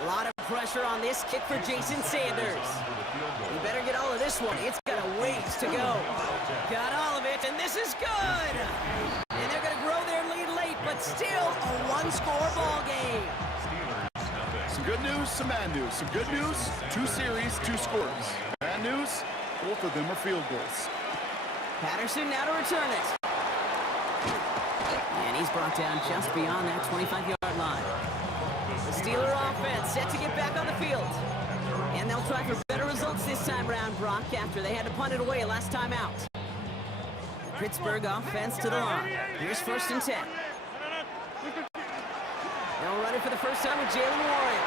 A lot of pressure on this kick for Jason Sanders. You better get all of this one. It's got a ways to go. Got all of it, and this is good. And they're going to grow their lead late, but still a one-score ball game. Some good news, some bad news. Some good news, 2 series, 2 scores. Bad news, both of them are field goals. Patterson now to return it. And he's brought down just beyond that 25-yard line. The Steeler offense set to get back on the field. And they'll try for better results this time around, Brock, after they had to punt it away last time out. Pittsburgh offense to the line. Here's 1st and 10. They'll run it for the first time with Jaylen Warren.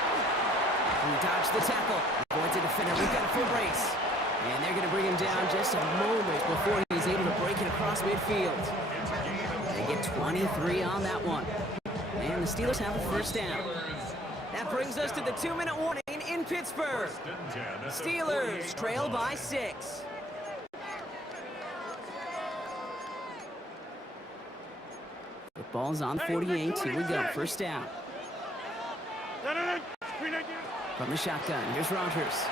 He dodged the tackle. Avoids the defender. We've got a full brace. And they're going to bring him down just a moment before he's able to break it across midfield. They get 23 on that one. And the Steelers have a first down. That brings us to the 2-minute warning in Pittsburgh. Steelers trail by 6. Football's on 48. Here we go. First down. From the shotgun, here's Rodgers.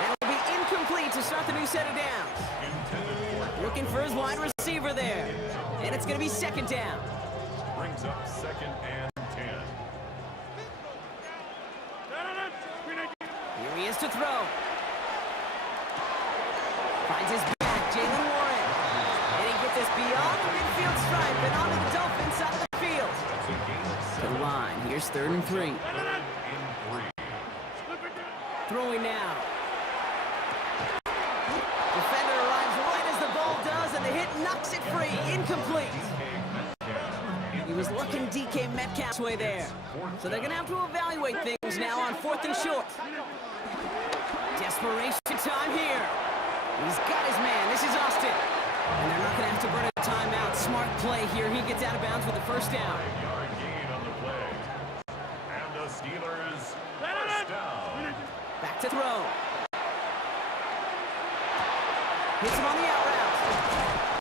That'll be incomplete to start the new set of downs. Looking for his wide receiver there. And it's going to be 2nd down. Brings up 2nd and 10. Here he is to throw. Finds his back, Jaylen Warren. And he gets this beyond the midfield stripe and onto the Dolphins side of the field. To the line, here's 3rd and 3. Throwing now. Defender arrives right as the ball does, and the hit knocks it free. Incomplete. He was looking DK Metcalf's way there. So they're going to have to evaluate things now on 4th and short. Desperation time here. He's got his man. This is Austin. And they're not going to have to burn a timeout. Smart play here. He gets out of bounds with the first down. Yard gain on the play. And the Steelers first down. Back to throw. Hits him on the out route.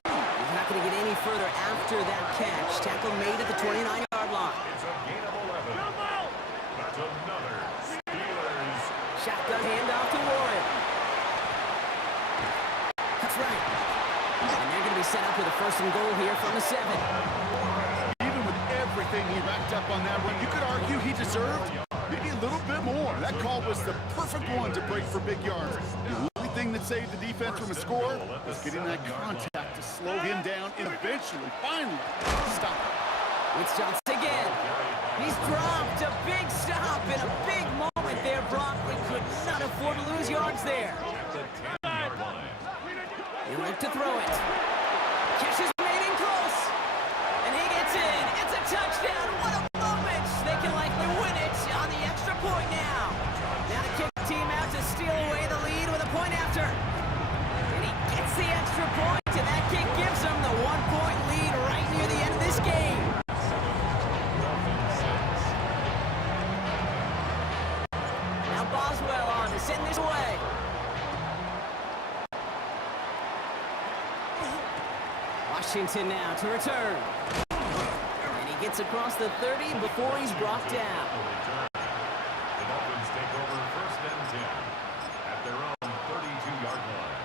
He's not going to get any further after that catch. Tackle made at the 29-yard line. It's a gain of 11. That's another Steelers. Shotgun handoff to Warren. That's right. And they're going to be set up with a 1st and goal here from the 7. Even with everything he racked up on that run, you could argue he deserved maybe a little bit more. That call was the perfect one to break for big yards. The only thing that saved the defense from a score was getting that contact to slow him down and eventually, finally, stop him. It's Johnson again. He's dropped a big stop in a big moment there, Brock. We could not afford to lose yards there. He'll look to throw it. Catch is made in close. And he gets in. It's a touchdown. What a moment. They can likely win it on the extra point now. Now the kick team out to steal away the lead with a point after. And he gets the extra point, and that kick gives them the 1-point lead right near the end of this game. Now Boswell on to send this away. Washington now to return. And he gets across the 30 before he's brought down. The Dolphins take over 1st and 10 at their own 32-yard line.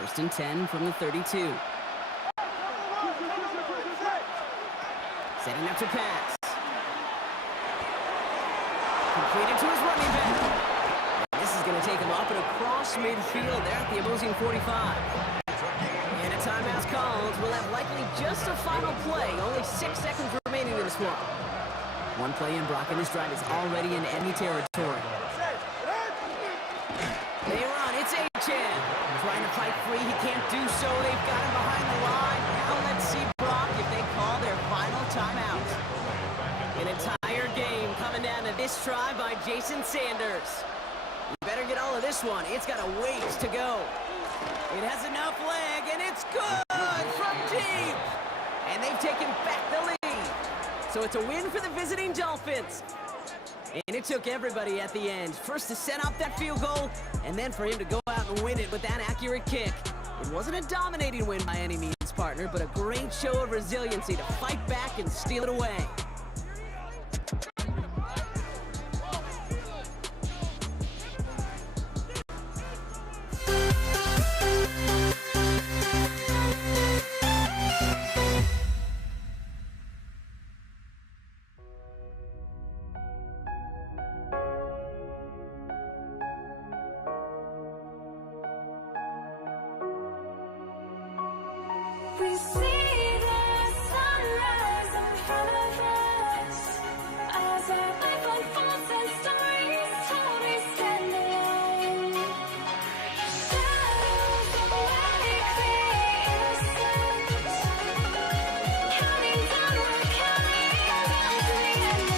1st and 10 from the 32. Setting up to pass. Completed to his running back. And this is going to take him up and across midfield there at the opposing 45. And a timeout's called. We'll have likely just a final play. Only 6 seconds remaining in this one. One play in, Brock, and this drive is already in enemy territory. They run. It's Achane. Trying to fight free. He can't do so. They've got him behind the line. Now let's see Brock if they call their final timeout. An entire game coming down to this try by Jason Sanders. You better get all of this one. It's got a ways to go. It has enough leg, and it's good from deep. And they've taken back the lead. So it's a win for the visiting Dolphins. And it took everybody at the end. First to set up that field goal, and then for him to go out and win it with that accurate kick. It wasn't a dominating win by any means, partner, but a great show of resiliency to fight back and steal it away. We see the sunrise in front of us as our life unfolds and stories told. We stand alone. Shadows that wake the innocent, counting down, we're counting down to the end.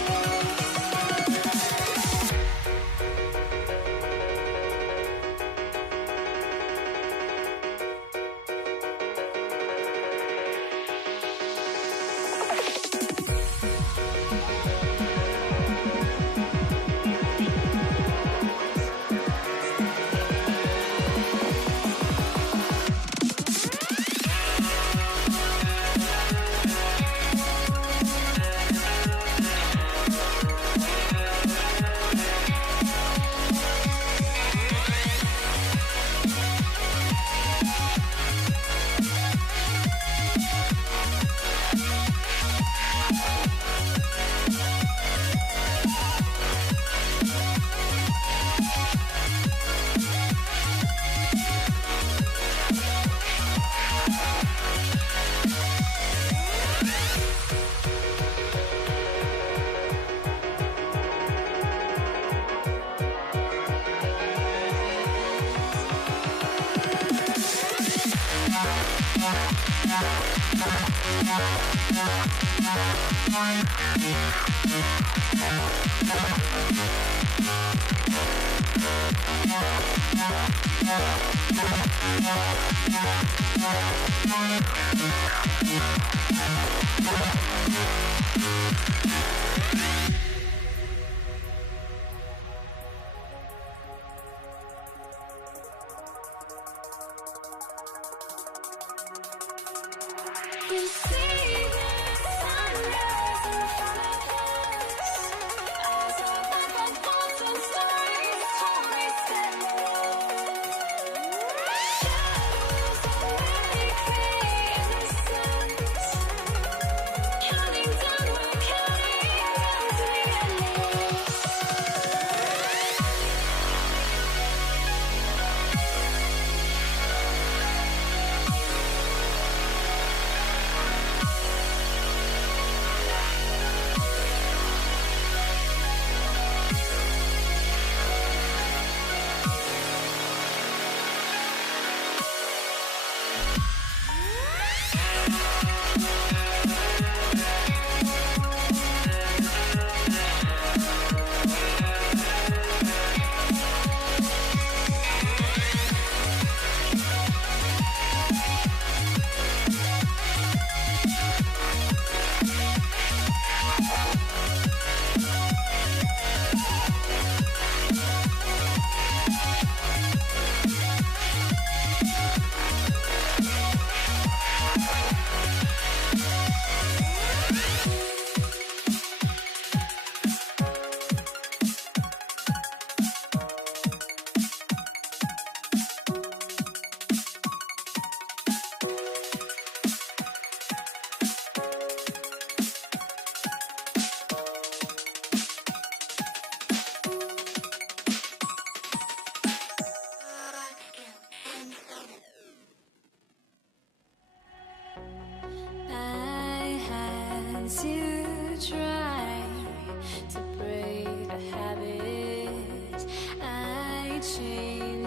We see the sunrise in front of us as our life unfolds and stories told. We stand alone. Shadows that wake the innocent, counting down, we're counting down to the end.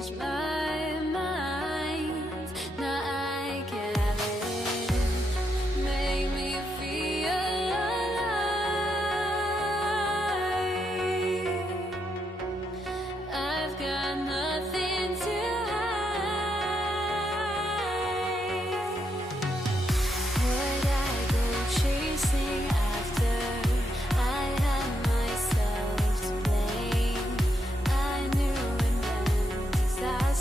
change my mind. Now I can have it. Make me feel alive. I've got nothing to hide. Would I go chasing after? I had myself to blame. I knew it meant disaster.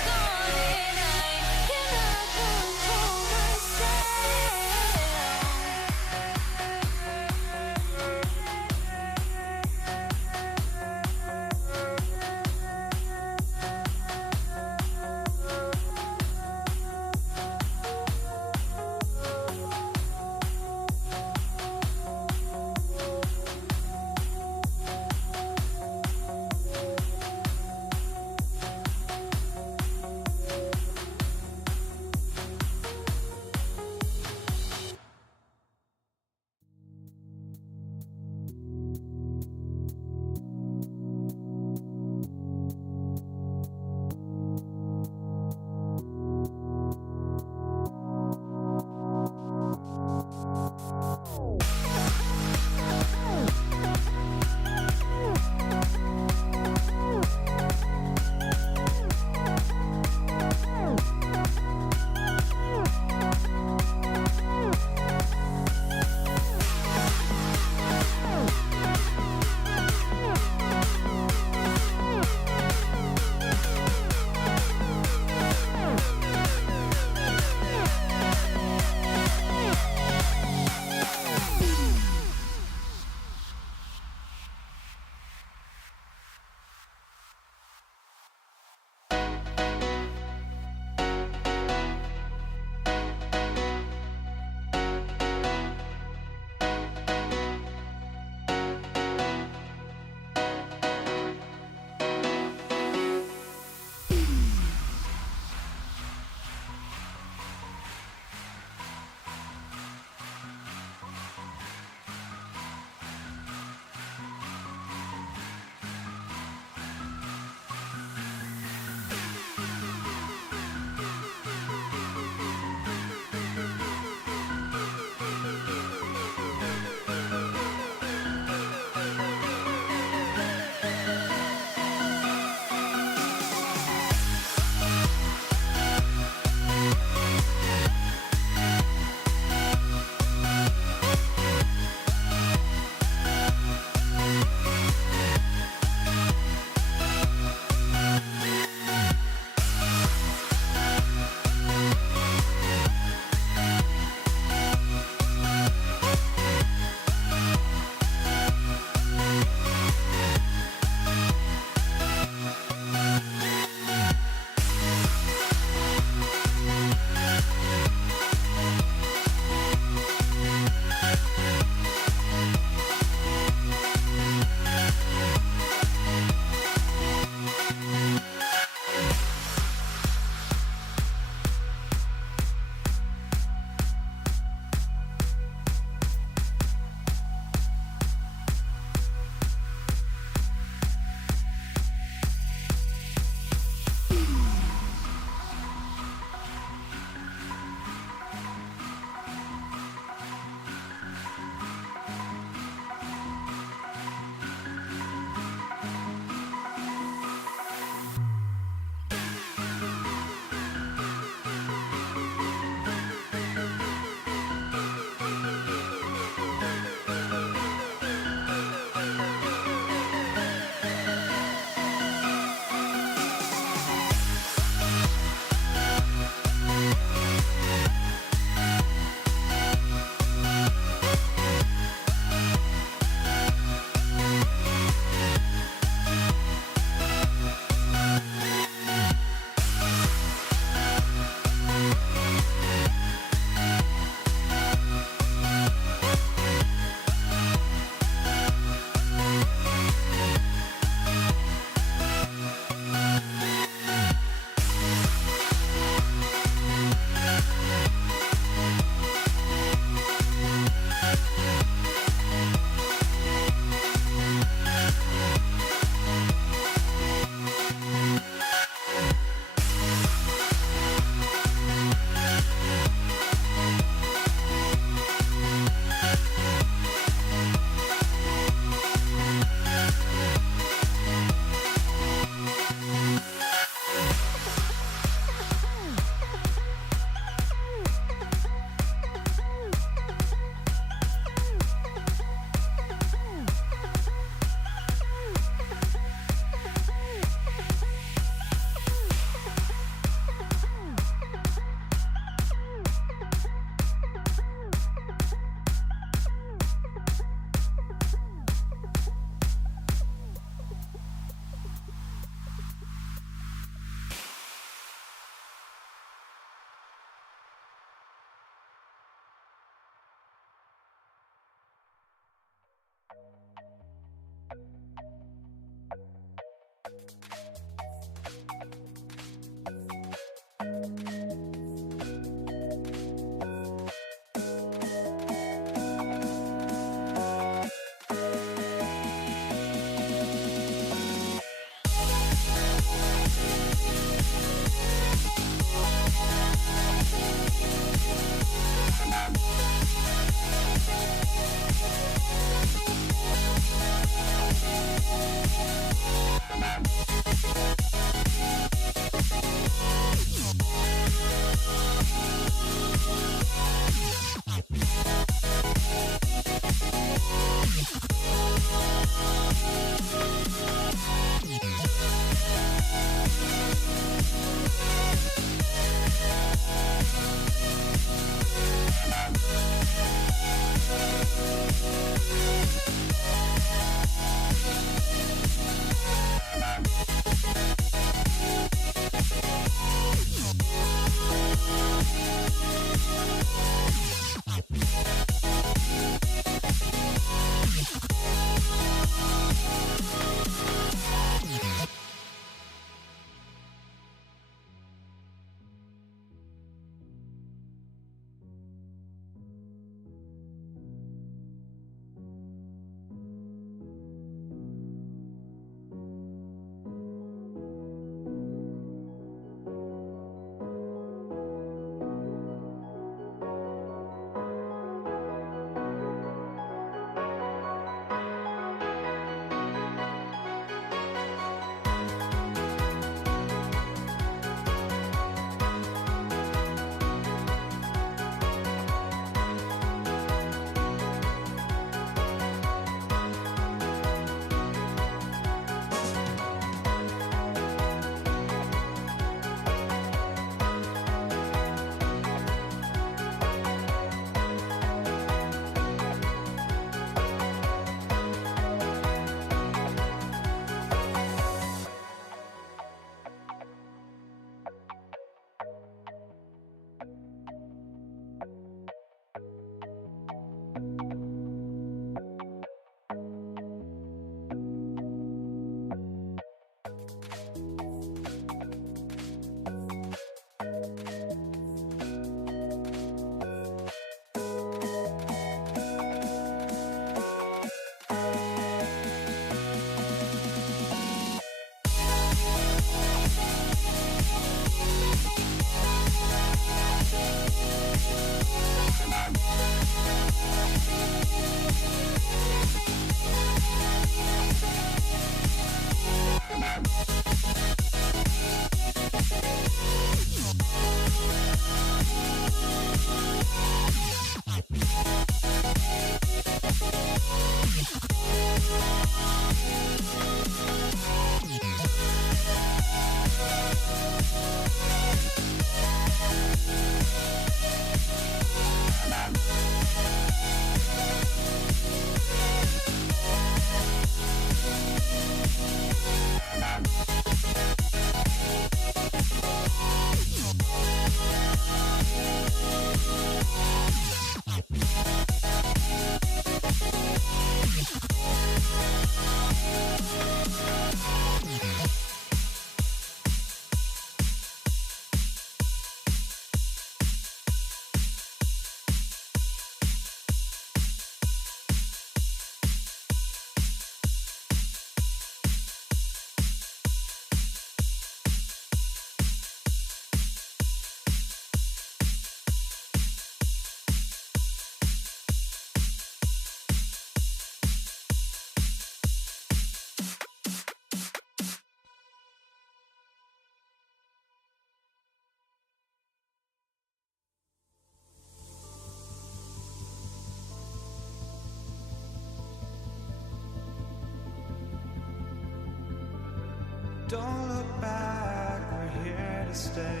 Don't look back, we're here to stay.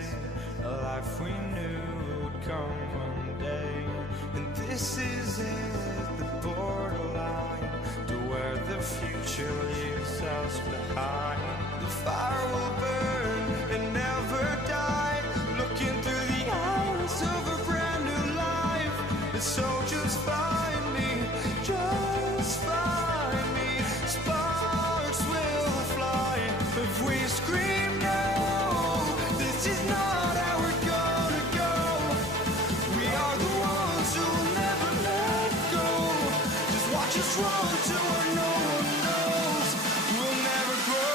A life we knew would come one day. And this is it, the borderline to where the future leaves us behind. The fire will burn and never die, looking through the eyes of a brand new life. And so just find me, just find me. Sparks will fly if we scream no. This is not how we're gonna go. We are the ones who will never let go. Just watch us run to where no one knows. We'll never grow.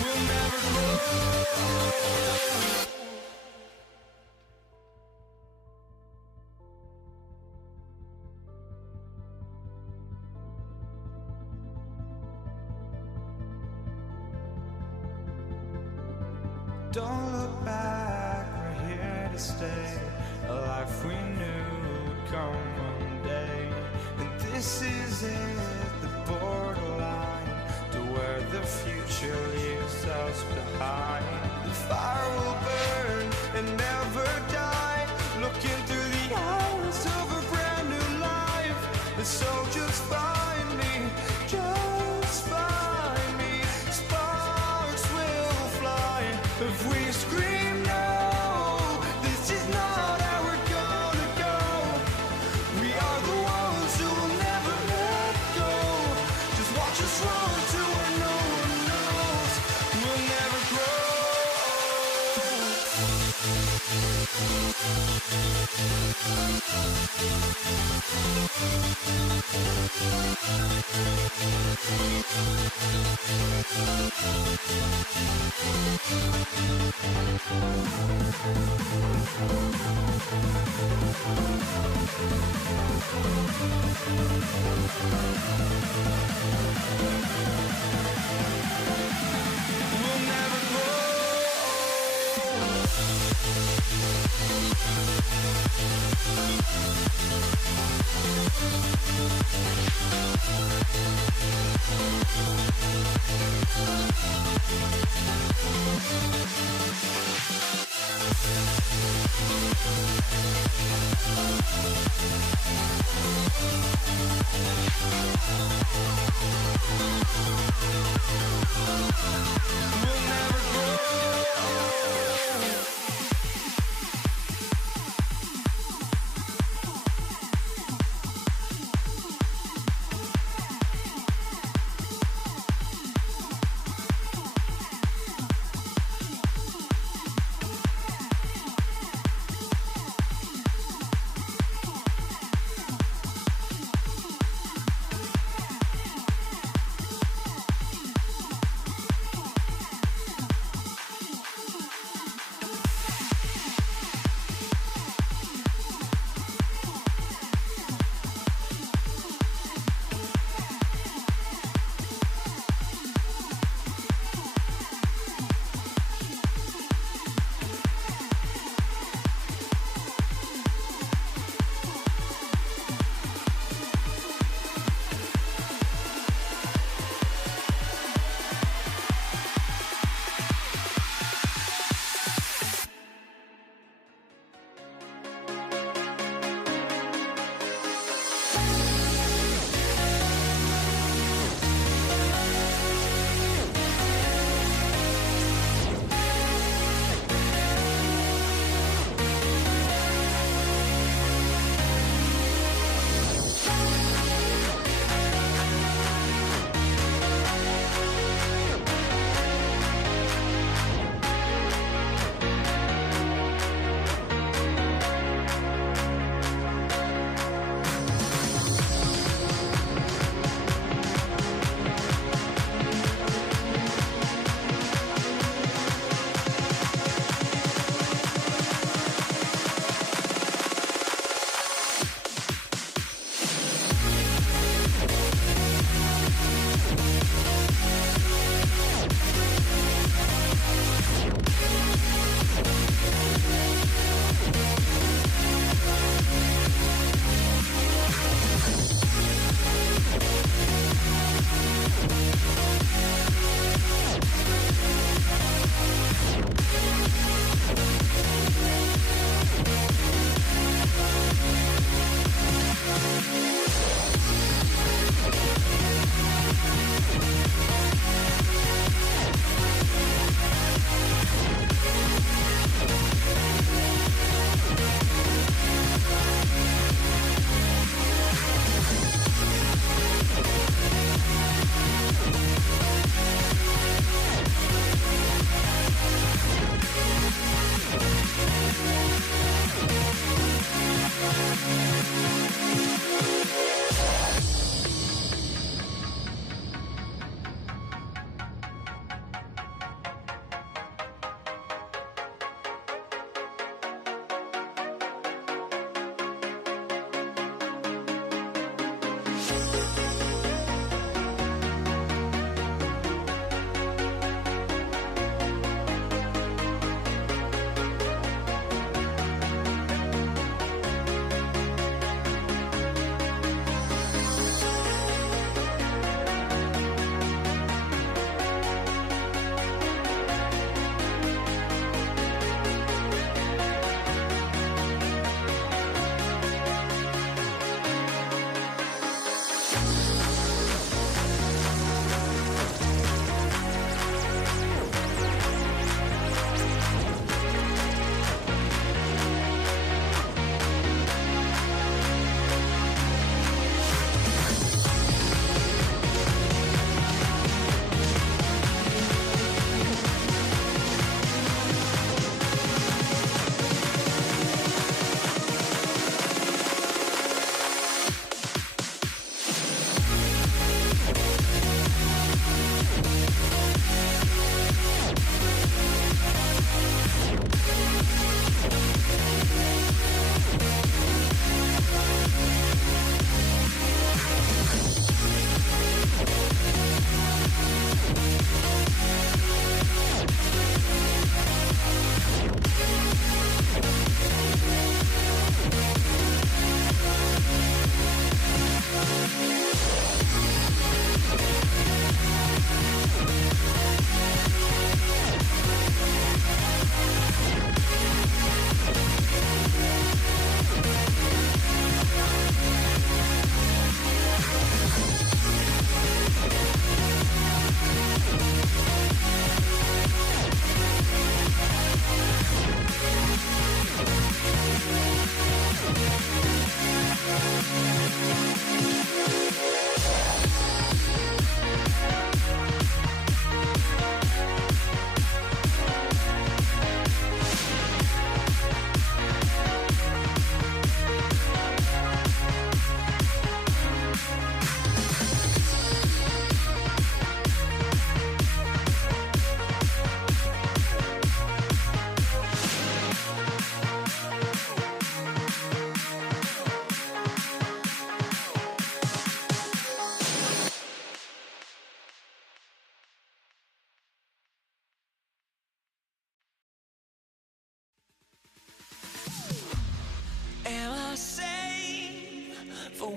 We'll never grow. Don't look back, we're here to stay. A life we knew would come one day. And this is it, the borderline to where the future leaves us behind. The fire will burn and never die, looking through the eyes of a brand new life. And so just find me, just find me. Sparks will fly if we scream no. This is not how we're gonna go. We are the ones who will never let go. Just watch us run to where no one knows. We'll never grow. We'll never grow.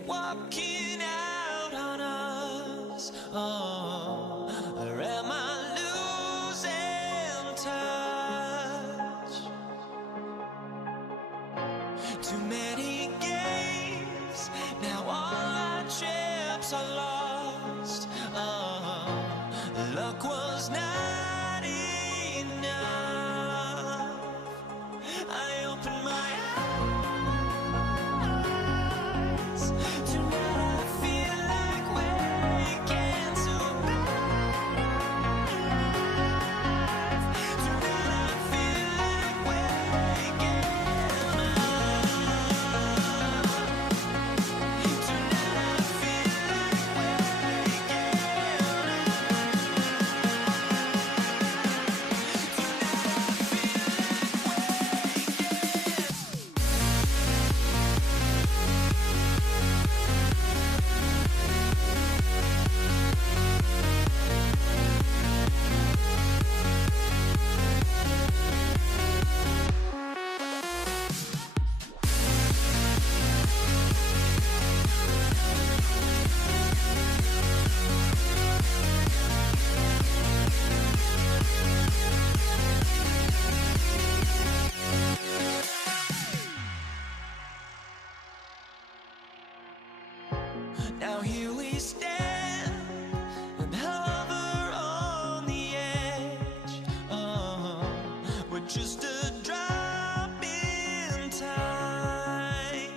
walking out on us. Oh, or am I losing touch? Too many games, now all our chips are lost. Oh, luck was not enough. I opened my eyes. Tonight I feel like waking to life. Tonight I feel like waking up. Tonight I feel like waking Now here we stand and hover on the edge. Oh, we're just a drop in time.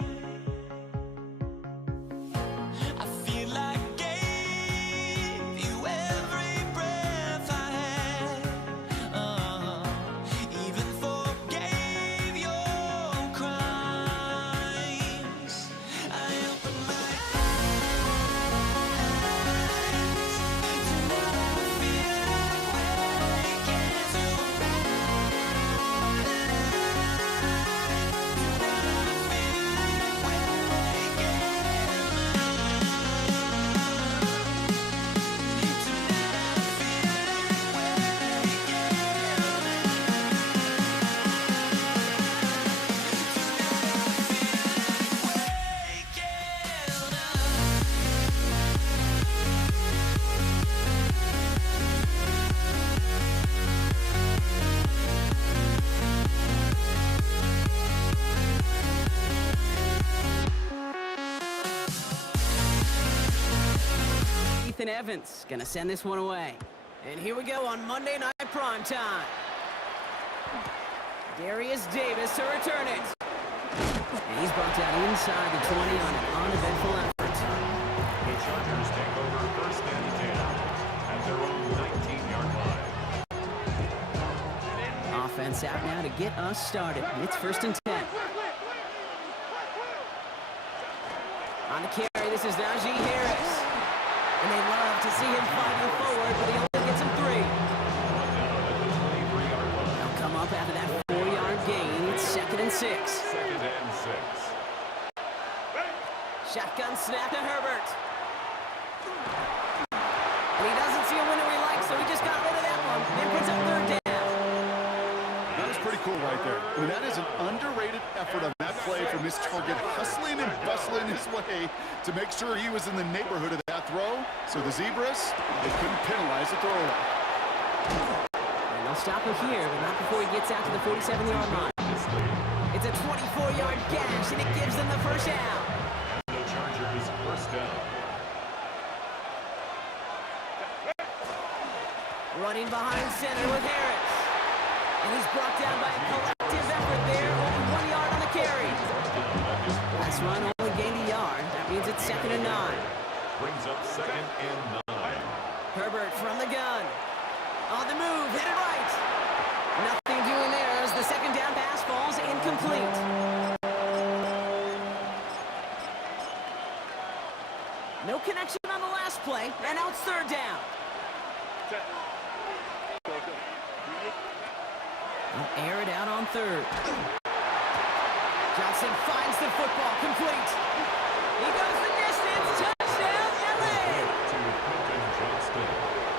I feel like I gave you every breath I had. Even forgave your crimes. I opened my Ethan Evans gonna send this one away. And here we go on Monday Night Primetime. Darius Davis to return it. And he's brought down inside the 20 on an uneventful effort. The Chargers take over first and 10 at their own 19-yard line. Offense out now to get us started. It's first and 10. On the carry, this is Najee Harris. And they love to see him fighting forward, but he only gets him 3. They'll come up after that 4-yard gain. It's second and 6. Second and 6. Shotgun snap to Herbert. And he doesn't see a window he likes, so he just got rid of that one. Then puts up third down. That was pretty cool right there. I mean, that is an underrated effort on that play from his target, hustling and bustling his way to make sure he was in the neighborhood of that throw. So the Zebras, they couldn't penalize the throwaway. And they'll stop him here, but not before he gets out to the 47-yard line. It's a 24-yard gash, and it gives them the first down. The Chargers first down. Running behind center with Harris. And he's brought down by a collective effort there. Only 1 yard on the carry. Last run only gained a yard. That means it's second and 9. Brings up second and 9. Herbert from the gun. On the move, hit it right. Nothing doing there as the second down pass falls incomplete. No connection on the last play, and now it's third down. They'll air it out on third. Johnson finds the football, complete. He goes the distance, touchdown, LA!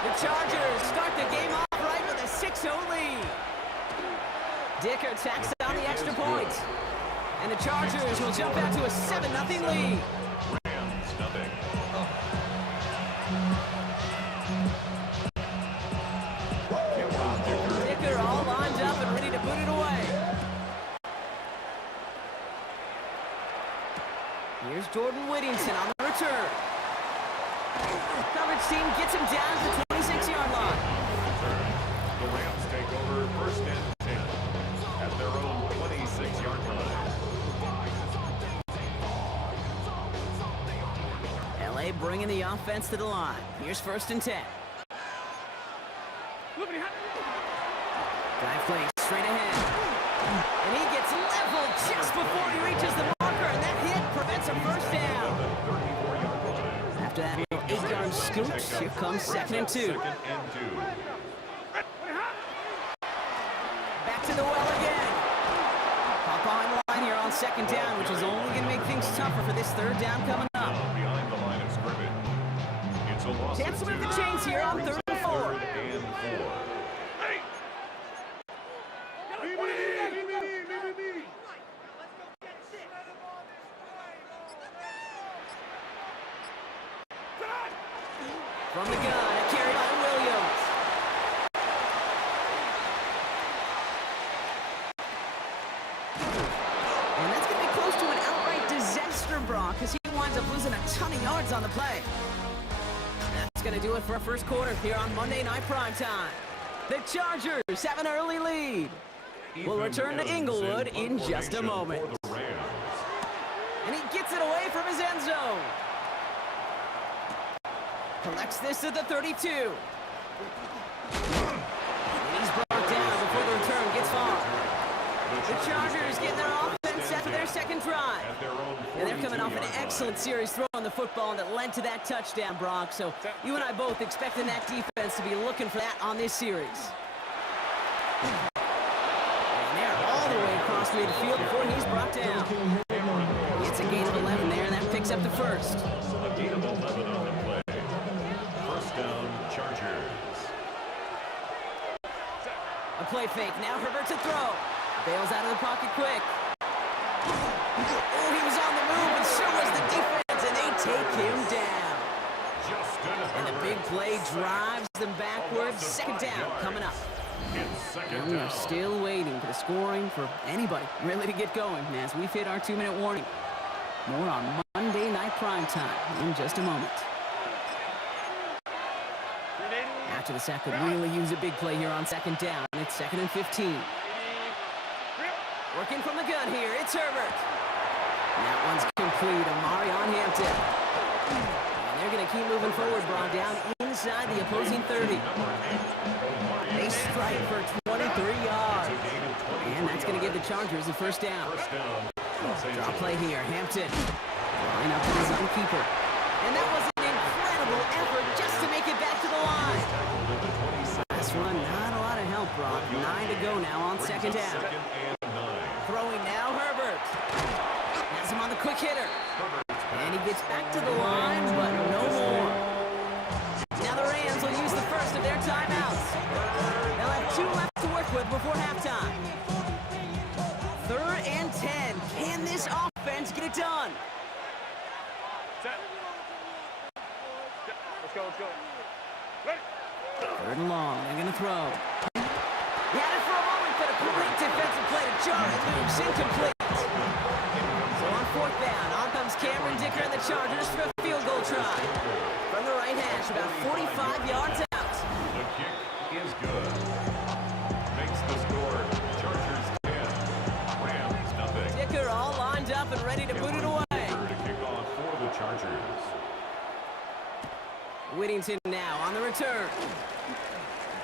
The Chargers start the game off right with a 6-0 lead. Dicker tacks on the extra point. And the Chargers will jump out to a 7-0 lead. Here's Jordan Whittington on the return. Coverage team gets him down to the 26-yard line. The Rams take over first and 10 at their own 26-yard line. LA bringing the offense to the line. Here's first and 10. Drive play straight ahead. And he gets leveled just before he reaches the marker, and that hit prevents a first down. After that 8-yard scoot, here comes second and 2. Second and 2. Back to the well again. Hop behind the line here on second down, which is only going to make things tougher for this third down coming up. Behind the line of scrimmage. It's a loss Chance to of move 2. the chains here on third and 4. Third and 4. From the gun, a carry by Williams. And that's going to be close to an outright disaster, Brock, because he winds up losing a ton of yards on the play. That's going to do it for our first quarter here on Monday Night Primetime. The Chargers have an early lead. We'll return to Inglewood in just a moment. For the Rams. And he gets it away from his end zone. Collects this at the 32. And he's brought down before the return gets far. The Chargers getting their offense set for their second drive. At their own And they're coming off an 42-yard line. excellent series throwing the football that led to that touchdown, Brock. So you and I both expecting that defense to be looking for that on this series. And they're all the way across midfield before he's brought down. It's a gain of 11 there, and that picks up the first. A gain of 11 on the play. First down, Chargers. A play fake. Now Herbert to throw. Bails out of the pocket quick. Oh, he was on the move, and so was the defense, and they take him down. Justin And the Herbert. big play drives them backwards. Second down coming up. It's second And we are down. still waiting for the scoring for anybody really to get going as we've hit our 2-minute warning. More on Monday Night Primetime in just a moment. After the sack could really use a big play here on second down. It's second and 15. Working from the gun here, it's Herbert. And that one's complete, Amari on Hampton. And they're going to keep moving forward, brought down inside the opposing 30. They strike for 23 yards. And that's going to give the Chargers the first down. First down, Los Draw Angeles. play here, Hampton. Line up to his own keeper. And that was an incredible effort just to make it back to the line. Last one, not a lot of help, Brock. 9 to go now on second down. Second and 9. Throwing now, Herbert. Has him on the quick hitter. And he gets back to the line, but no more. Now the Rams will use the first of their timeouts. They'll have 2 left to work with before halftime. Third and 10. Can this offense get it done? Set. Let's go, let's go. Ready? Third and long. They're going to throw. He had it for a moment, but a great defensive play to jar it loose. Incomplete. So on fourth down, on comes Cameron Dicker and the Chargers for a field goal try. From the right hash, about 45 yards out. The kick is good. Makes the score. Chargers 10. Rams nothing. Dicker all lined up and ready to boot it away. To kick off for the Chargers. Whittington now on the return.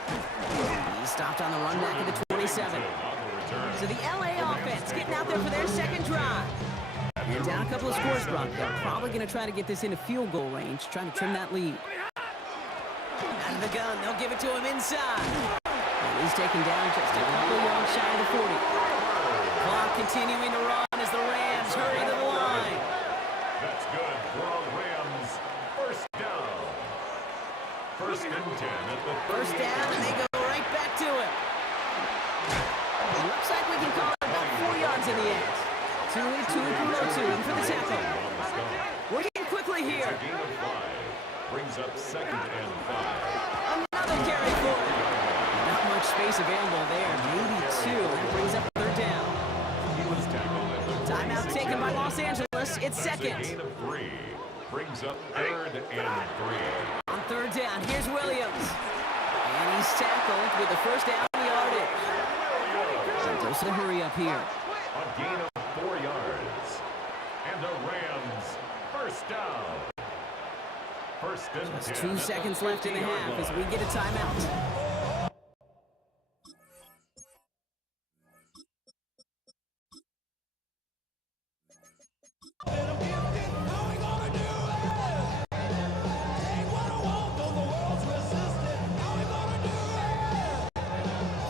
He stopped on the run back at the 27. On the return. So the LA offense getting out there for their second drive. And down a couple of scores, Brock. They're probably going to try to get this into field goal range, trying to trim that lead. Out of the gun, they'll give it to him inside. And he's taken down just a couple yards shy of the 40. Clock continuing to run as the Rams hurry to the line. That's good for the Rams. First down. First and 10 at the First down, and they go right back to it. It looks like we can call it about 4 yards in the end. Tuli Tuipulotu in for the tackle. Working quickly here. Gain of 5. Brings up second and 5. Another carry forward. Not much space available there. Maybe 2. That brings up third down. He was tackled at the Timeout taken by Los Angeles. Angeles, it's That's a second. gain of 3. Brings up 3rd and 3. On third down, here's Williams. And he's tackled with the first down yardage. So there's a hurry up here. A gain of 4 yards. And the Rams first down. First and Just 10 2 at seconds left in the 50-yard half as line. we get a timeout.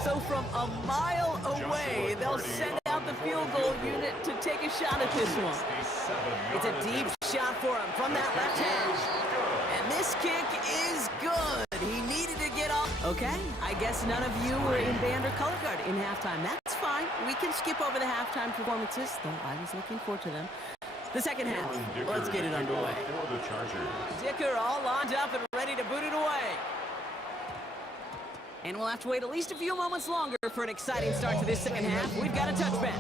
So from a mile away, they'll send out the field goal unit to take a shot at this one. It's a deep shot for him from that left hand. And this kick is good. He needed to get off. Okay, I guess none of you were in band or color guard in halftime. That's fine. We can skip over the halftime performances, though I was looking forward to them. The second half. Let's get it underway. For the Chargers. Dicker all lined up and ready to boot it away. And we'll have to wait at least a few moments longer for an exciting start to this second half. We've got a touchback.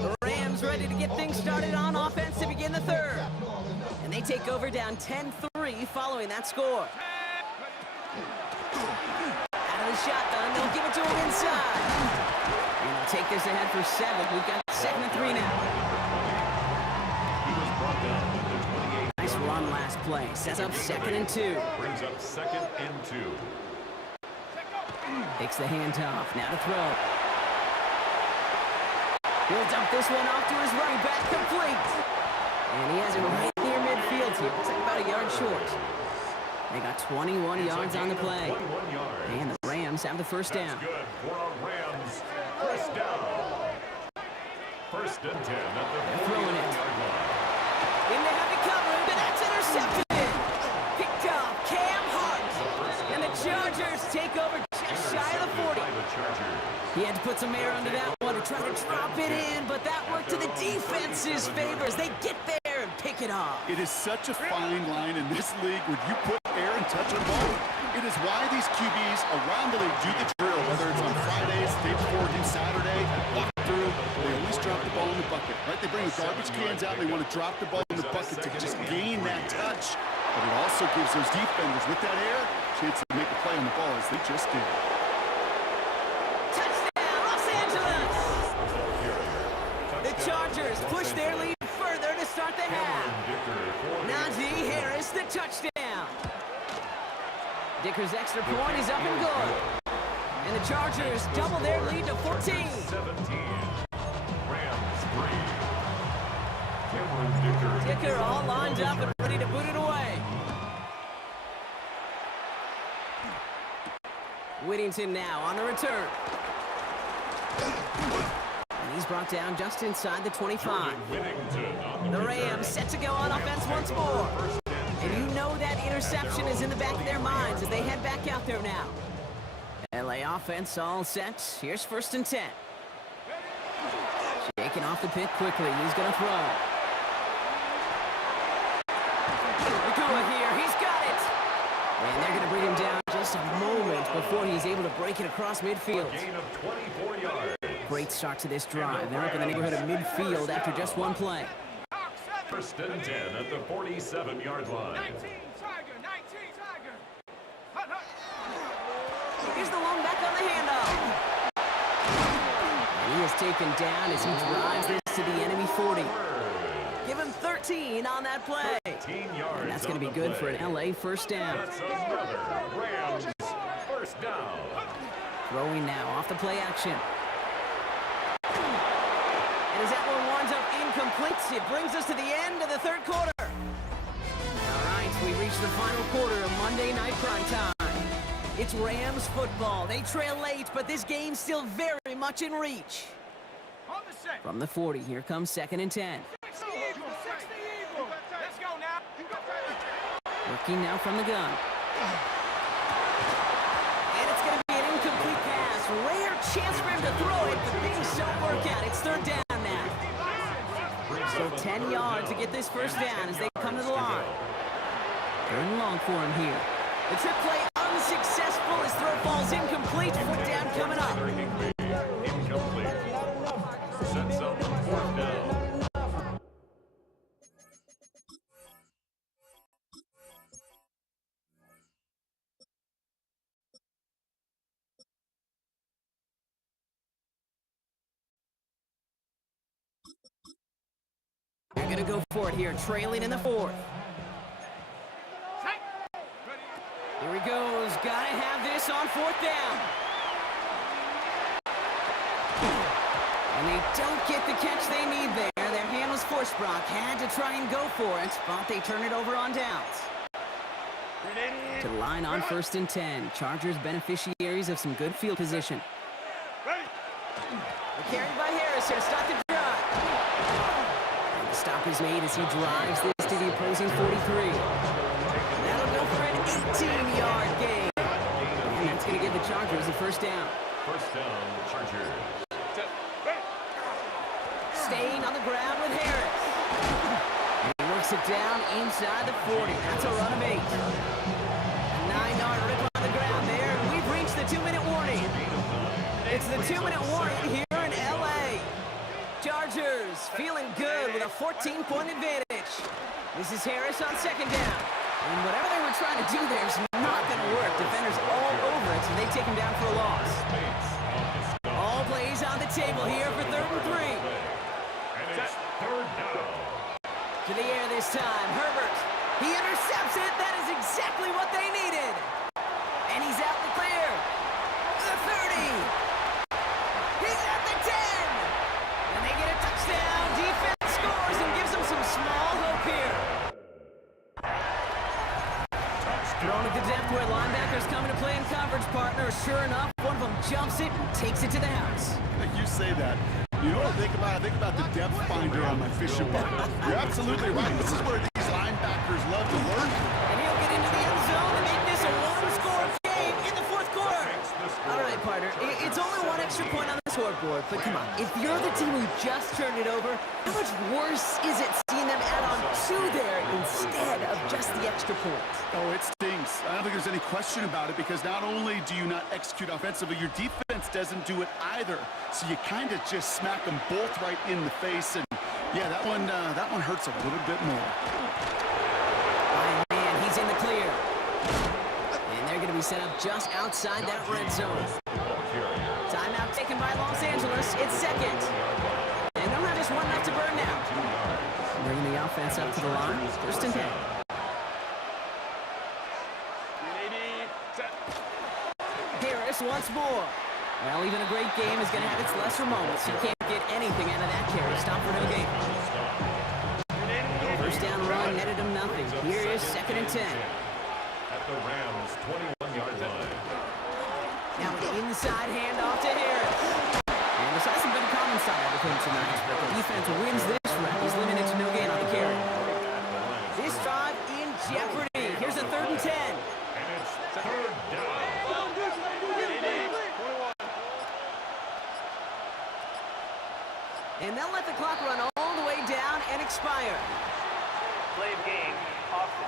The Rams ready to get things started on offense to begin the third. And they take over down 10-3 following that score. Out of the shotgun, they'll give it to him inside. And they'll take this ahead for 7. We've got 2nd and 3 now. He was brought down at the 28. Nice run last play. Sets up 2nd and 2. Brings up 2nd and 2. Takes the handoff. Now to throw. He'll dump this one off to his running back, complete. And he has it right near midfield here. Looks like about a yard short. They got 21 yards on the play. 21 yards. And the Rams have the first down. That's good for a Rams first down. First and 10 at the Throwing it. 41-yard line. In the heavy coverage, and that's intercepted. Picked up Cam Hart. And the Chargers take over just shy of the 40. By the Chargers. He had to put some air under that one to try to drop it in, but that worked to the defense's favors. They get there and pick it off. It is such a fine line in this league when you put air and touch on the ball. It is why these QBs around the league do the drill, whether it's on Fridays, day before a game Saturday, walk through, they always drop the ball in the bucket, right? They bring the garbage cans out and they want to drop the ball in the bucket to just gain that touch. But it also gives those defenders with that air a chance to make a play on the ball as they just did. Touchdown, Los Angeles! The Chargers push their lead further to start the half. Najee Harris, the touchdown. Dicker's extra point is up and good. And the Chargers double their lead to 14. 17. Rams 3. Cameron Dicker. Dicker all lined up and ready to boot it away. Whittington now on the return. And he's brought down just inside the 25. Whittington on The Rams set to go on offense once more. And you know that interception is in the back of their minds as they head back out there now. LA offense all set. Here's 1st and 10. Shaking off the pit quickly. He's going to throw. Nakua here. He's got it. And they're going to bring him down just a moment before he's able to break it across midfield. Gain of 24 yards. Great start to this drive. They're up in the neighborhood of midfield after just one play. First and 10 at the 47-yard line. Here's the long back on the handoff. And he is taken down as he drives this to the enemy 40. Give him 13 on that play. 13 yards. And that's going to be on the good for play. an LA first down. That's another Rams first down. Throwing now off the play action. And as that one winds up incomplete, it brings us to the end of the third quarter. All right, we reached the final quarter of Monday Night Primetime. It's Rams football. They trail late, but this game's still very much in reach. From the 40, here comes 2nd and 10. Working now from the gun. And it's going to be an incomplete pass. Rare chance for him to throw it, but things don't work out. It's 3rd down now. Still 10 yards to get this first down as they come to the line. 3rd and long for him here. The trick play unsuccessful. His throw falls incomplete. 4th down coming up. Incomplete. Sets up 4th down. gonna go for it here, trailing in the fourth. Here he goes. Gotta have this on fourth down. And they don't get the catch they need there. Their hand was forced, Brock. Had to try and go for it, but they turn it over on downs. To the line on 1st and 10. Chargers beneficiaries of some good field position. Carried by Harris here. Stop the drive. And the stop is made as he drives this to the opposing 43. That'll go for an 18-yard gain. And that's going to give the Chargers a first down. First down, Chargers. Staying on the ground with Harris. And he works it down inside the 40. That's a run of 8. A 9-yard rip on the ground there. We've reached the 2-minute warning. It's the 2-minute warning here in L.A. Chargers feeling good with a 14-point advantage. This is Harris on 2nd down. And whatever they were trying to do there is not going to work. Defenders all over it, so they take him down for a loss. All plays on the table here for 3rd and 3. And it's 3rd down. To the air this time, Herbert. He intercepts it. That is exactly what they needed. And he's out the clear. The 30. He's at the 10. And they get a touchdown. Defense scores and gives them some small hope here. Thrown at the depth where linebackers come into play in coverage, partner. Sure enough, one of them jumps it and takes it to the house. You say that. You know what I think about? I think about the depth finder on my fishing boat. You're absolutely right. This is where these linebackers love to learn. And he'll get into the end zone and make this a one-score game in the 4th quarter. All right, partner. It's only one extra point on the scoreboard, but come on. If you're the team who just turned it over, how much worse is it seeing them add on 2 there instead of just the extra point? Oh, it stings. I don't think there's any question about it because not only do you not execute offensively, your defense doesn't do it either. So you kind of just smack them both right in the face, and yeah, that one hurts a little bit more. Oh, man, he's in the clear. And they're going to be set up just outside that red zone. Timeout taken by Los Angeles. It's 2nd. And they'll have just one left to burn now. Bringing the offense up to the line. 1st and 10. Harris once more. Well, even a great game is going to have its lesser moments. You can't get anything out of that carry. Stop for no gain. First down run netted him nothing. Here is 2nd and 10. At the Rams' 21-yard line. Now an inside handoff to Harris. And this hasn't been a common side with him tonight, but the defense wins this round. He's limited to no gain on the carry. This drive in jeopardy. Here's a 3rd and 10. And it's 3rd down. And they'll let the clock run all the way down and expire. Play of game, Austin.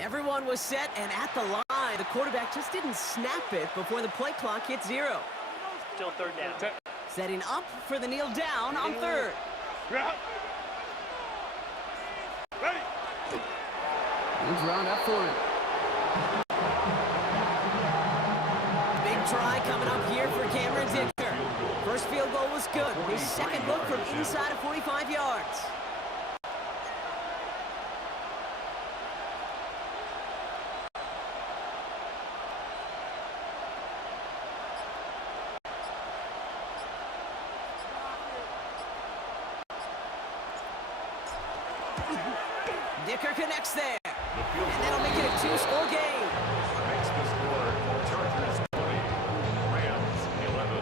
Everyone was set and at the line. The quarterback just didn't snap it before the play clock hit 0. Still 3rd down. Setting up for the kneel down on 3rd. He's drawn up for him. Big try coming up here for Cameron Dicker. First field goal was good. His 2nd look from inside of 45 yards. Dicker connects there. And that'll make it a 2-score game. Makes the score Chargers 20, Rams 11.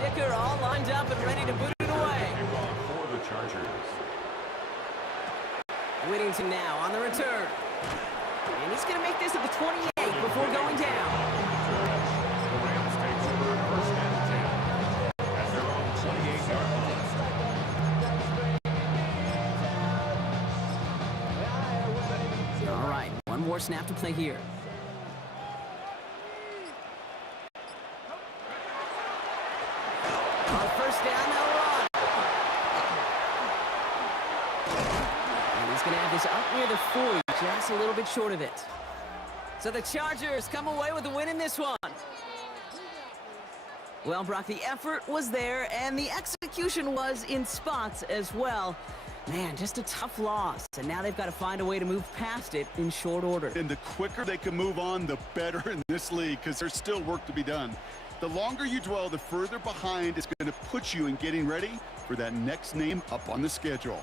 Dicker all lined up and ready to boot it away. Kickoff for the Chargers. Whittington now on the return. And he's going to make this at the 28 before going down. The Rams take over 1st and 10 at their own 28-yard line. All right, one more snap to play here. On 1st down, they'll run. And he's going to have this up near the 40, just a little bit short of it. So the Chargers come away with a win in this one. Well, Brock, the effort was there, and the execution execution was in spots as well. Man, just a tough loss, and now they've got to find a way to move past it in short order. And the quicker they can move on, the better in this league, because there's still work to be done. The longer you dwell, the further behind it's going to put you in getting ready for that next name up on the schedule.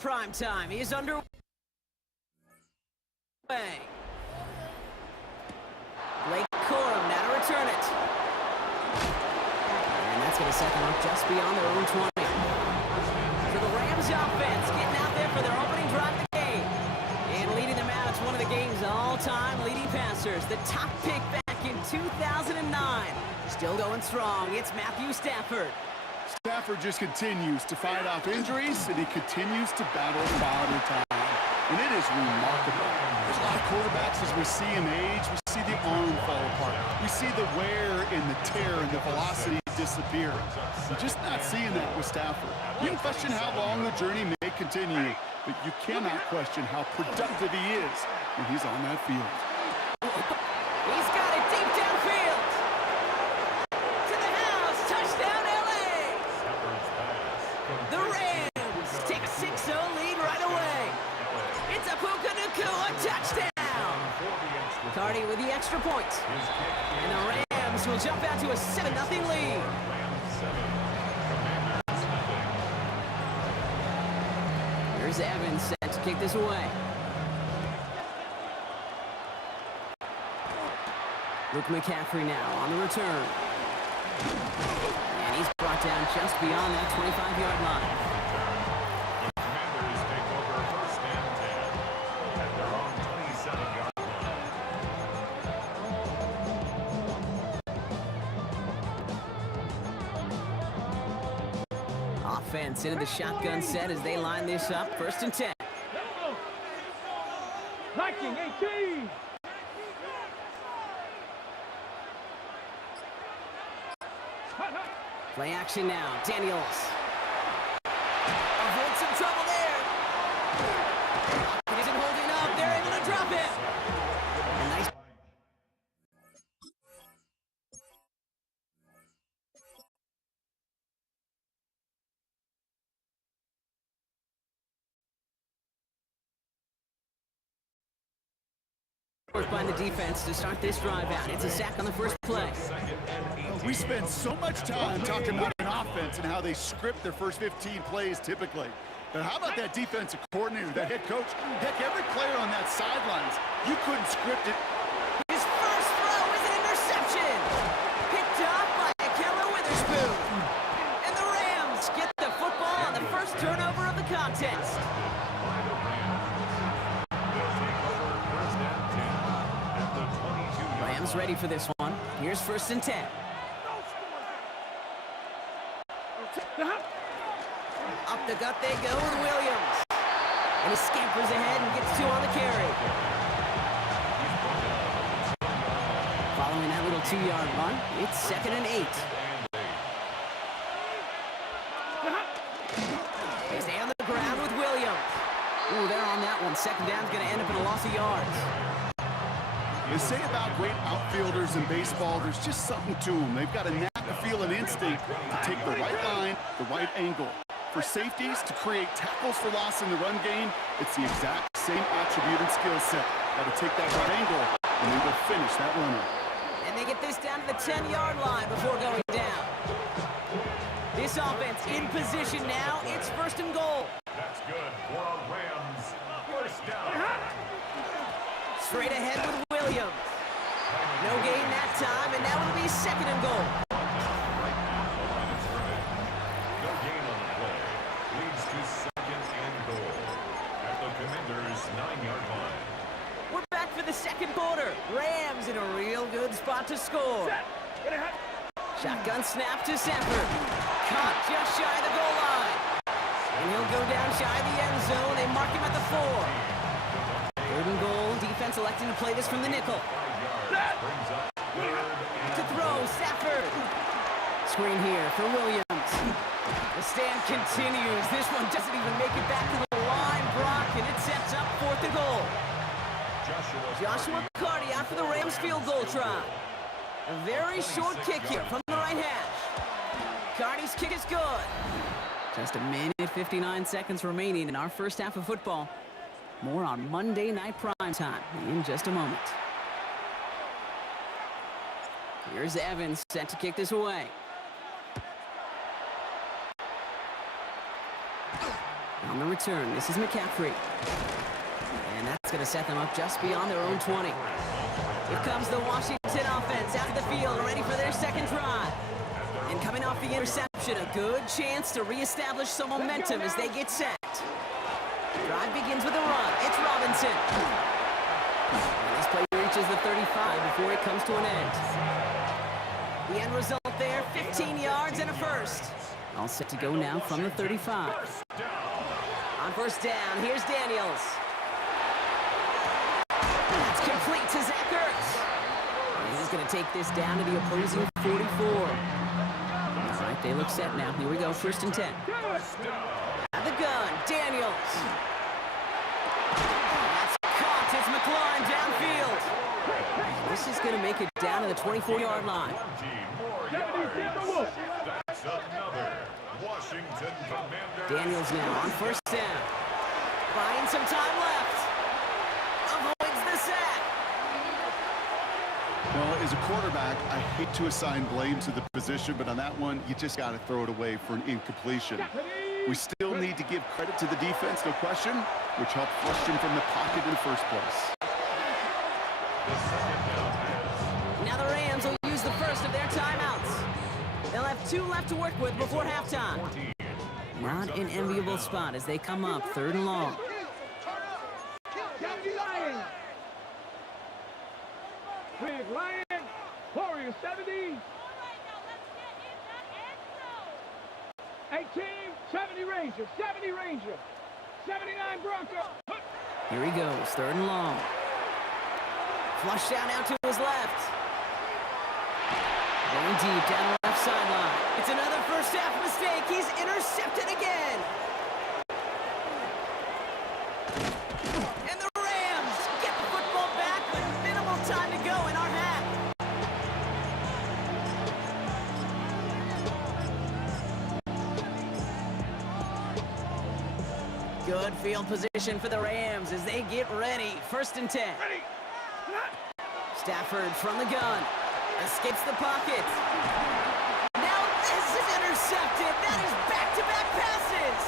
Prime time is underway. Blake Corum now to return it. And that's going to set them up just beyond their own 20. So the Rams offense getting out there for their opening drive of the game. And leading them out, it's one of the game's all-time leading passers. The top pick back in 2009. Still going strong, it's Matthew Stafford. Stafford just continues to fight off injuries, and he continues to battle Father Time. and it is remarkable. There's a lot of quarterbacks as we see him age, we see the arm fall apart. We see the wear and the tear and the velocity disappear. You're just not seeing that with Stafford. You can question how long the journey may continue, but you cannot question how productive he is when he's on that field. He's got it deep downfield. To the house. Touchdown, LA. The Rams take a 6-0 lead right away. It's a Puka Nacua touchdown. Cardi with the extra point. And the Rams will jump out to a 7-0 lead. Here's Evans set to kick this away. Luke McCaffrey now on the return. And he's brought down just beyond that 25-yard line. Commanders take over first and 10 at their own 27-yard line. Offense into the shotgun set as they line this up. First and 10. Liking 18. Play action now. Daniels. Avoid some trouble there. He isn't holding up. They're able to drop him. A nice. Work by the defense to start this drive out. It's a sack on the first play. We spend so much time talking about an offense and how they script their first 15 plays typically. But how about that defensive coordinator, that head coach? Heck, every player on that sidelines, you couldn't script it. His first throw is an interception. Picked up by Keller Witherspoon. And the Rams get the football on the first turnover of the contest. Rams ready for this one. Here's first and 10. Up the gut they go with Williams. And he scampers ahead and gets 2 on the carry. Following that little 2-yard run, it's 2nd and 8. They stay on the ground with Williams. Ooh, they're on that one. Second down's going to end up in a loss of yards. They say about great outfielders in baseball, there's just something to them. They've got a knack, a feel, and instinct to take the right line, the right angle. For safeties to create tackles for loss in the run game, it's the exact same attribute and skill set. Got to take that right angle, and then go finish that runner. And they get this down to the 10-yard line before going down. This offense in position now. It's first and goal. That's good for a Rams first down. Straight ahead with Williams. No gain that time, and now it'll be 2nd and goal. No gain on the play. Leads to 2nd and goal at the Commanders' 9-yard line. We're back for the second quarter. Rams in a real good spot to score. Shotgun snap to Stafford. Caught just shy of the goal line. And he'll go down shy of the end zone. They mark him at the 4. 3rd and goal. Defense electing to play this from the nickel. To throw, Stafford. Screen here for Williams. The stand continues. This one doesn't even make it back to the line, Brock, and it sets up 4th and goal. Joshua Cardi out for the Rams field goal try. A very short kick here from the right hash. Cardi's kick is good. Just a minute, 59 seconds remaining in our first half of football. More on Monday Night Primetime in just a moment. Here's Evans set to kick this away. On the return, this is McCaffrey. And that's going to set them up just beyond their own 20. Here comes the Washington offense out of the field, ready for their second drive. And coming off the interception, a good chance to reestablish some momentum as they get set. Drive begins with a run. It's Robinson. And this play reaches the 35 before it comes to an end. The end result there, 15 yards and a first. All set to go now from the 35. On first down, here's Daniels. going to take this down to the opposing 44. All right, they look set now. Here we go, 1st and 10. At the gun, Daniels. That's caught. It's McLaurin downfield. This is going to make it down to the 24-yard line. That's another Washington Commanders. Daniels now on 1st down. Buying some time left. Avoids the sack. Well, as a quarterback, I hate to assign blame to the position, but on that one, you just got to throw it away for an incompletion. We still need to give credit to the defense, no question, which helped flush him from the pocket in the first place. Now the Rams will use the first of their timeouts. They'll have 2 left to work with before halftime. Not an enviable spot as they come up 3rd and long. Big Lion, Warrior 70. 18, 70 Ranger, 70 Ranger, 79 Bronco. Here he goes, 3rd and long. Flush down out to his left. Going deep down the left sideline. It's another first half mistake. He's intercepted again. And the Rams get the football back with minimal time to go in our half. Good field position for the Rams as they get ready. 1st and 10. Stafford from the gun. Escapes the pocket. Now this is intercepted. That is back-to-back passes.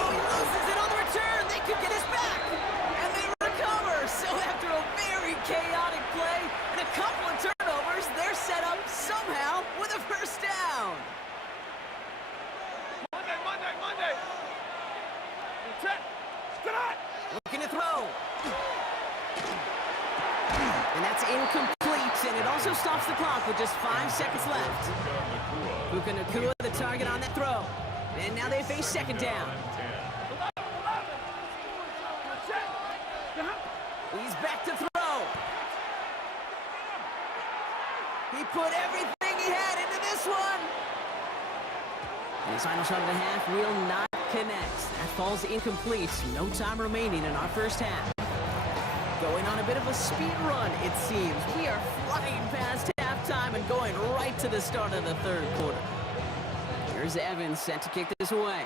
Oh, he loses it on the return. They could get us back. And they recover. So after a very chaotic play and a couple of turnovers, they're set up somehow with a 1st down. Monday. Looking to throw. And that's incomplete, and it also stops the clock with just 5 seconds left. Puka Nacua, the target on that throw. And now they face 2nd down. He's back to throw. He put everything he had into this one. And his final shot of the half will not connect. That falls incomplete. No time remaining in our 1st half. Going on a bit of a speed run, it seems. We are flying past halftime and going right to the start of the 3rd quarter. Here's Evans set to kick this away.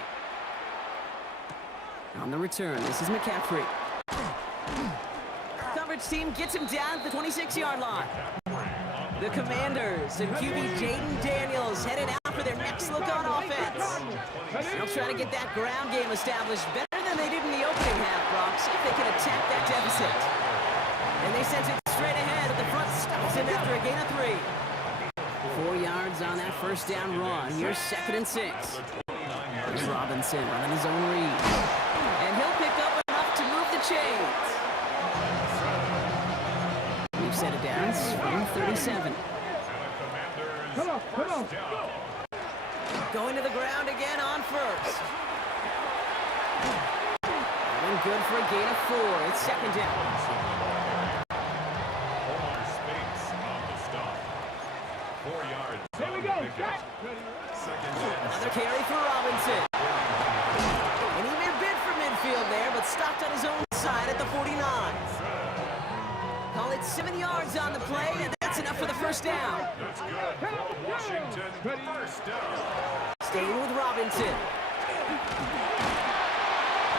On the return, this is McCaffrey. Coverage team gets him down at the 26-yard line. The Commanders and QB Jaden Daniels headed out for their next look on offense. They'll try to get that ground game established better than they did in the opening half, Brock. See if they can attack that deficit. And they sent it straight ahead, but the front stops him after a gain of 3. 4 yards on that 1st down run. Here's 2nd and 6. Here's Robinson running his own read. And he'll pick up enough to move the chains. We've set it down from 37. Come on. Going to the ground again on 1st. And good for a gain of 4. It's 2nd down. Space on the stop. 4 yards. Here we go. Another carry for Robinson. And he made a bid for midfield there, but stopped on his own side at the 49. Call it 7 yards on the play, and that's enough for the 1st down. That's good for Washington. 1st down. Staying with Robinson.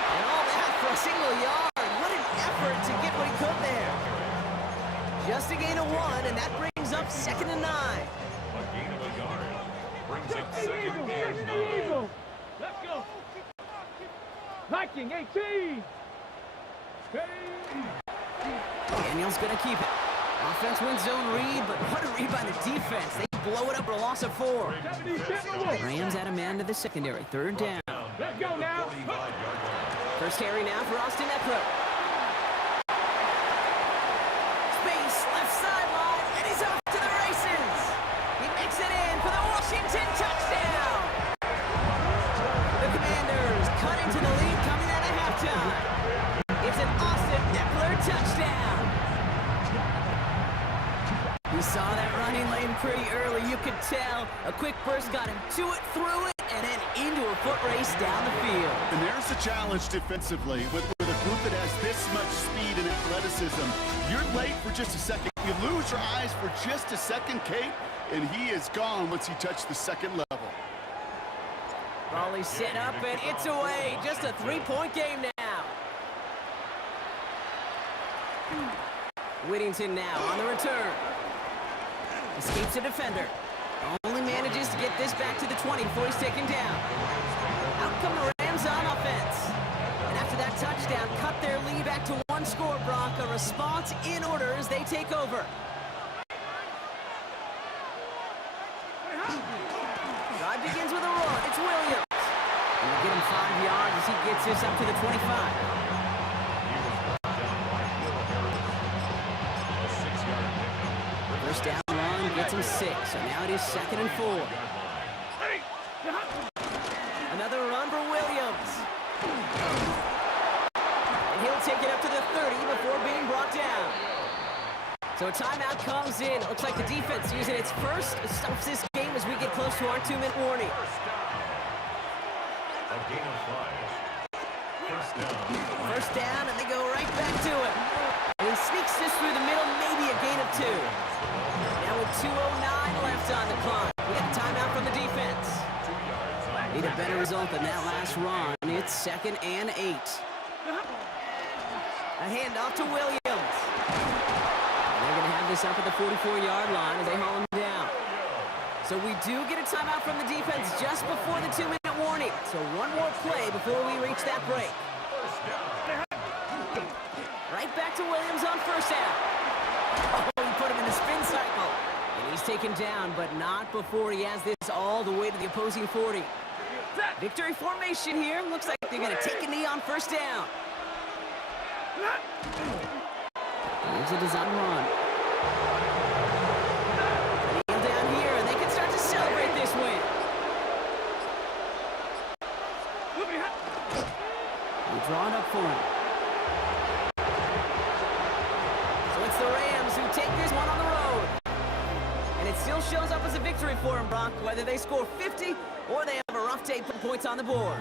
And all that for a single yard. What an effort to get what he could there. Just a gain of 1, and that brings up 2nd and 9. A gain of a yard. Brings up 2nd and 9. Eagle. Let's go. Viking 18. Daniels going to keep it. Offense wins zone read, but what a read by the defense. They blow it up for a loss of 4. Rams add a man to the secondary. 3rd down. Let's go now. 1st carry now for Austin Eckler. Space, left sideline, and he's off to the races. He makes it in for the Washington touchdown. The Commanders cut into the lead coming out of halftime. It's an Austin Eckler touchdown. saw that running lane pretty early. You could tell. A quick burst got him to it, through it, and then into a foot race down the field. And there's the challenge defensively. With a group that has this much speed and athleticism, you're late for just a second. You lose your eyes for just a second, Kate, and he is gone once he touched the second level. Volley set up, and it's away. Just a three-point game now. Whittington now on the return. Escapes a defender. Only manages to get this back to the 20 before he's taken down. Out come the Rams on offense. And after that touchdown, cut their lead back to one score, Brock. A response in order as they take over. Drive begins with a run. It's Williams. And we'll get him 5 yards as he gets this up to the 25. First down run gets him 6, so now it is 2nd and 4. Another run for Williams. And he'll take it up to the 30 before being brought down. So a timeout comes in. Looks like the defense using its first stops this game as we get close to our 2-minute warning. A gain of 5. First down, and they go right back to it. And he sneaks this through the middle, maybe a gain of 2. Now with 2:09 left on the clock, we got a timeout from the defense. Need a better result than that last run. It's 2nd and 8. A handoff to Williams. They're going to have this up at the 44-yard line as they haul him down. So we do get a timeout from the defense just before the 2-minute warning. So one more play before we reach that break. Right back to Williams on first down. Oh, he put him in the spin cycle. And he's taken down, but not before he has this all the way to the opposing 40. Victory formation here. Looks like they're going to take a knee on first down. Here's a design run. Kneel down here, and they can start to celebrate this win. They're drawn up for him. So it's the Rams who take this one on the road. And it still shows up as a victory for them, Brock, whether they score 50 or they have a rough day putting points on the board.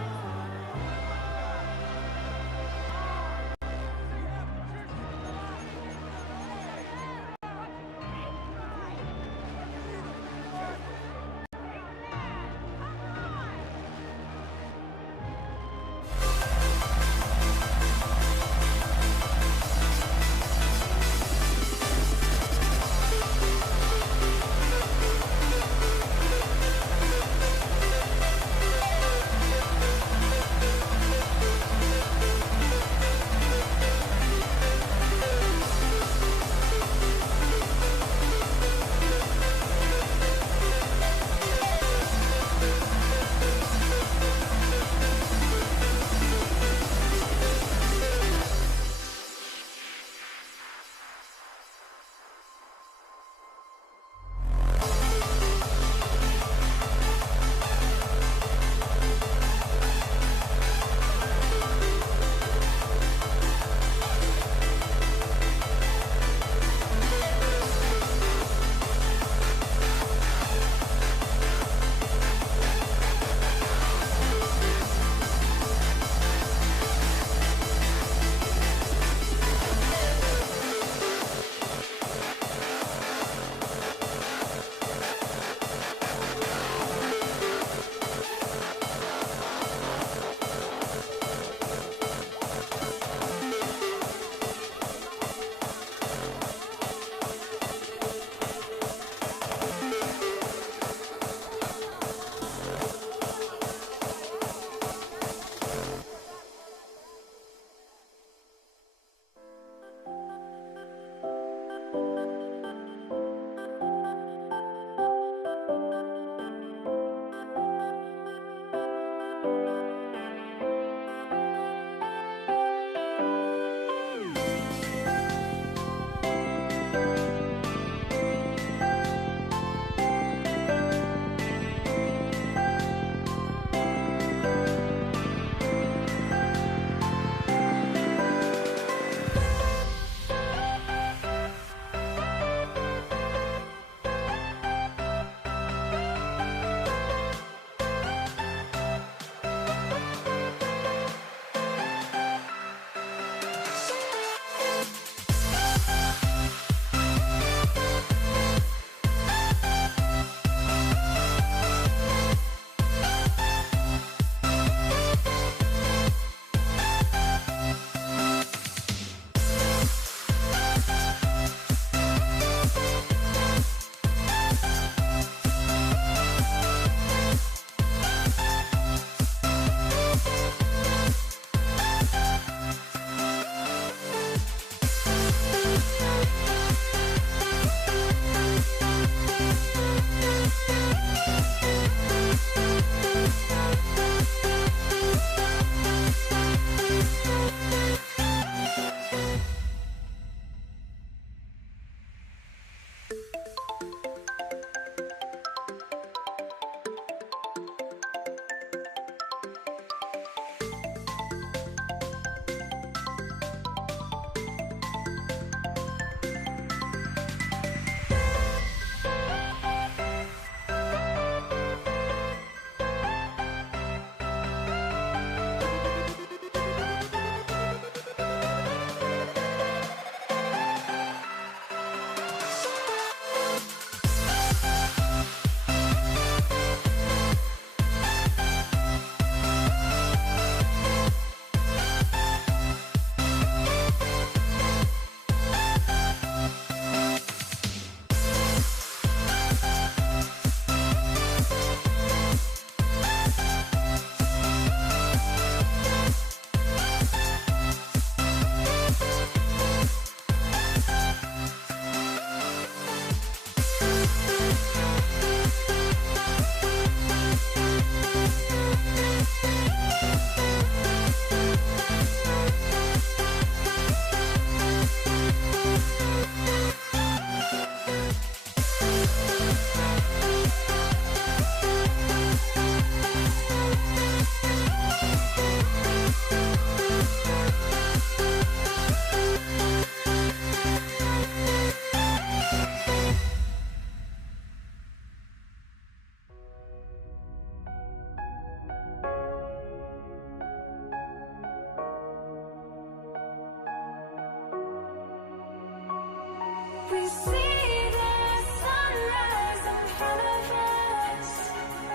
We see the sunrise in front of us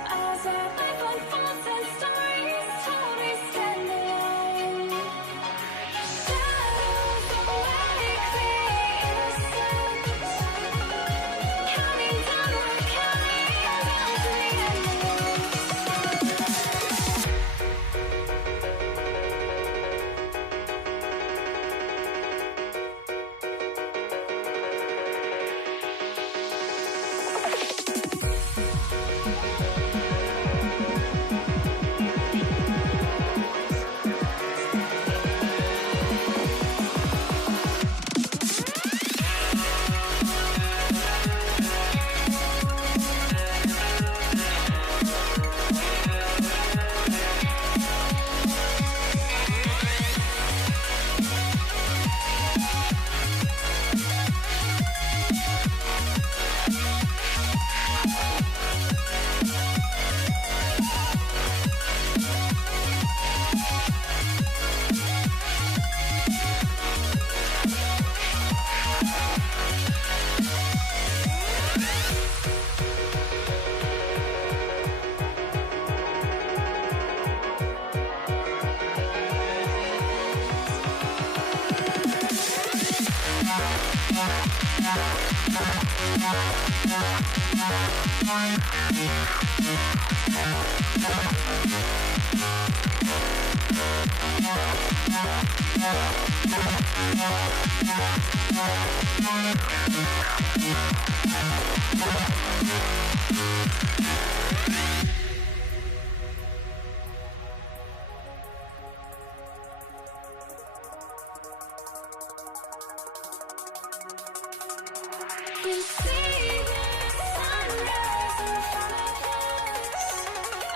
as our life unfolds and stories told we stand alone. Shadows awake the innocence, counting down, we're counting down to the We see the sunrise in front of us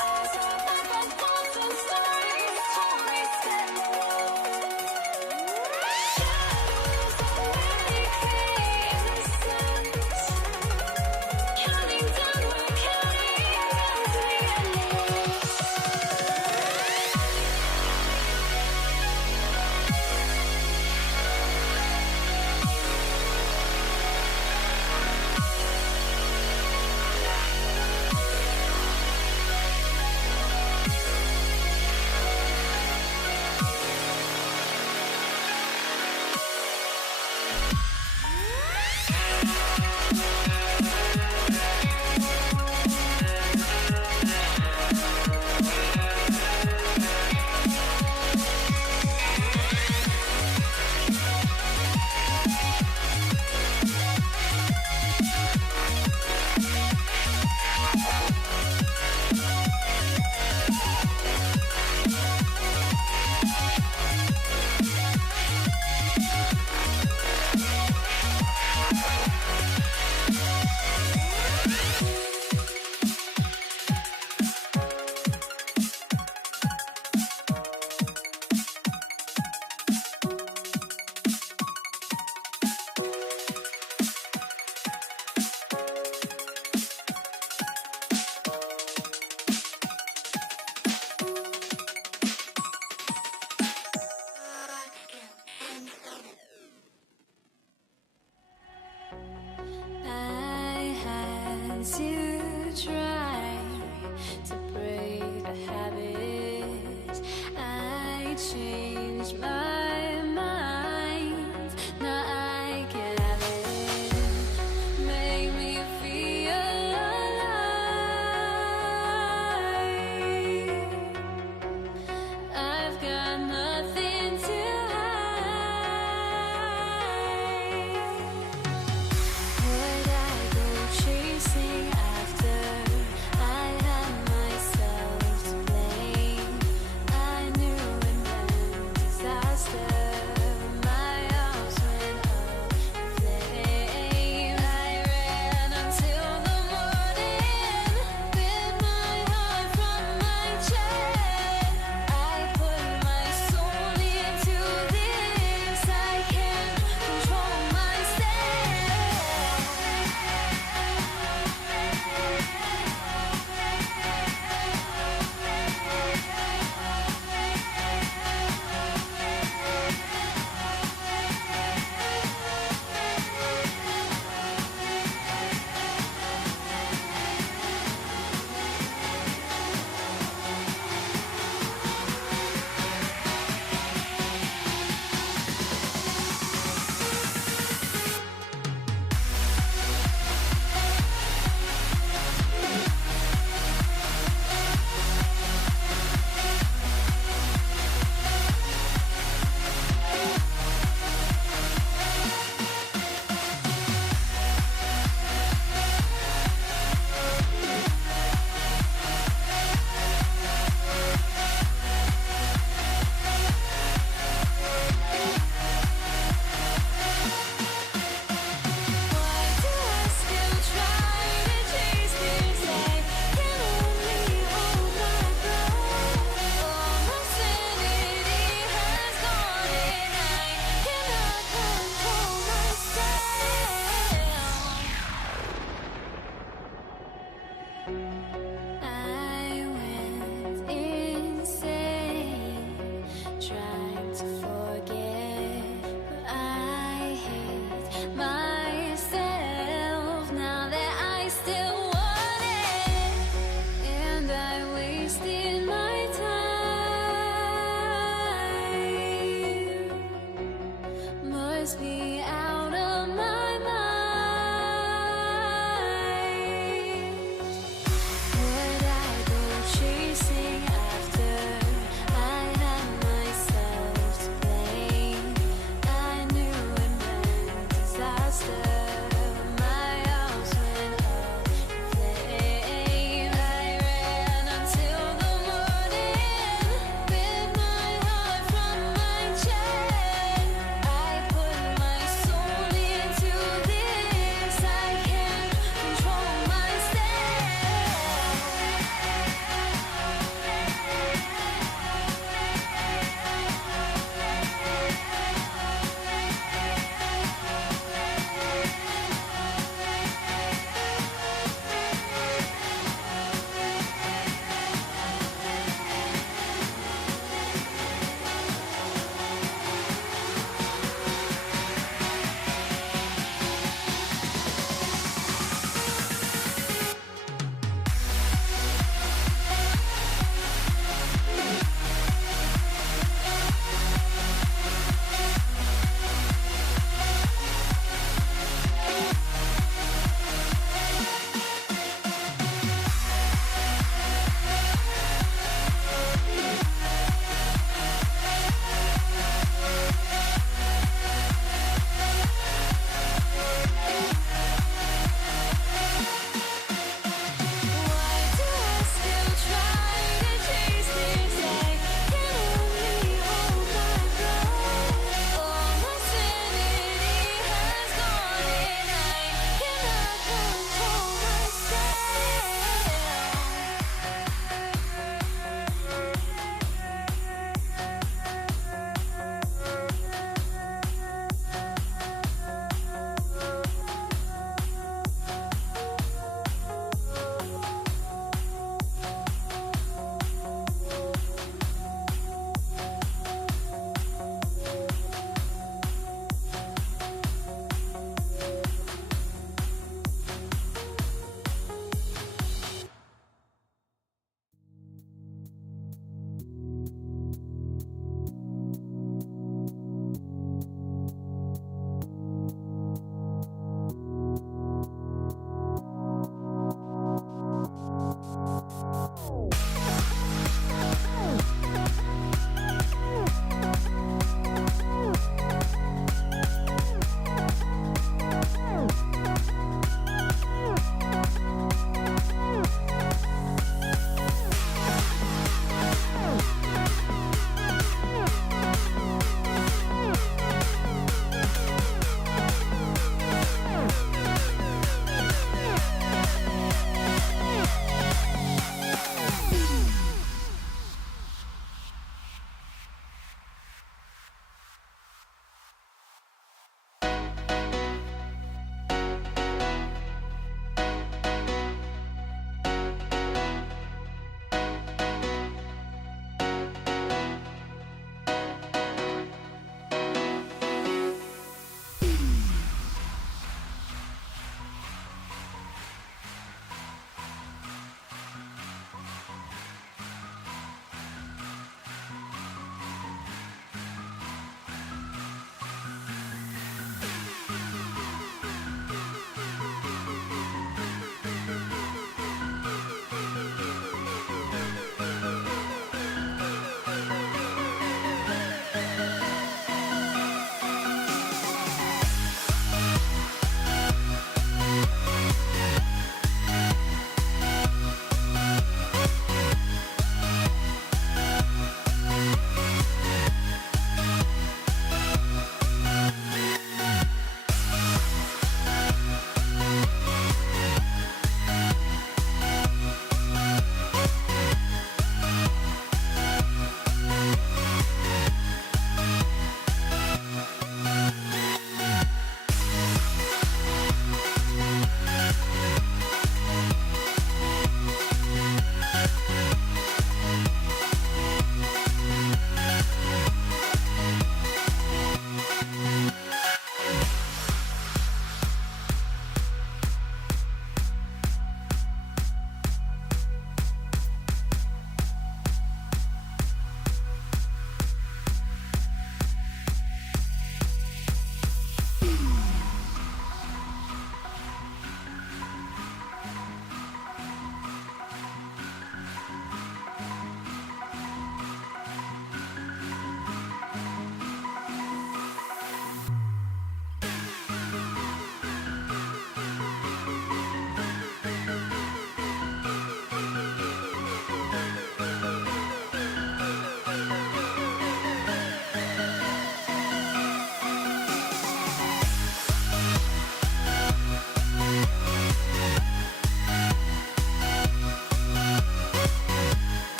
as our life unfolds and stories told we stand alone. Shadows awake the innocence, counting down, we're counting down to the endless. I had to try to break the habit. I changed my mind. Now I can have it. Make me feel alive. I've got nothing to hide. Would I go chasing after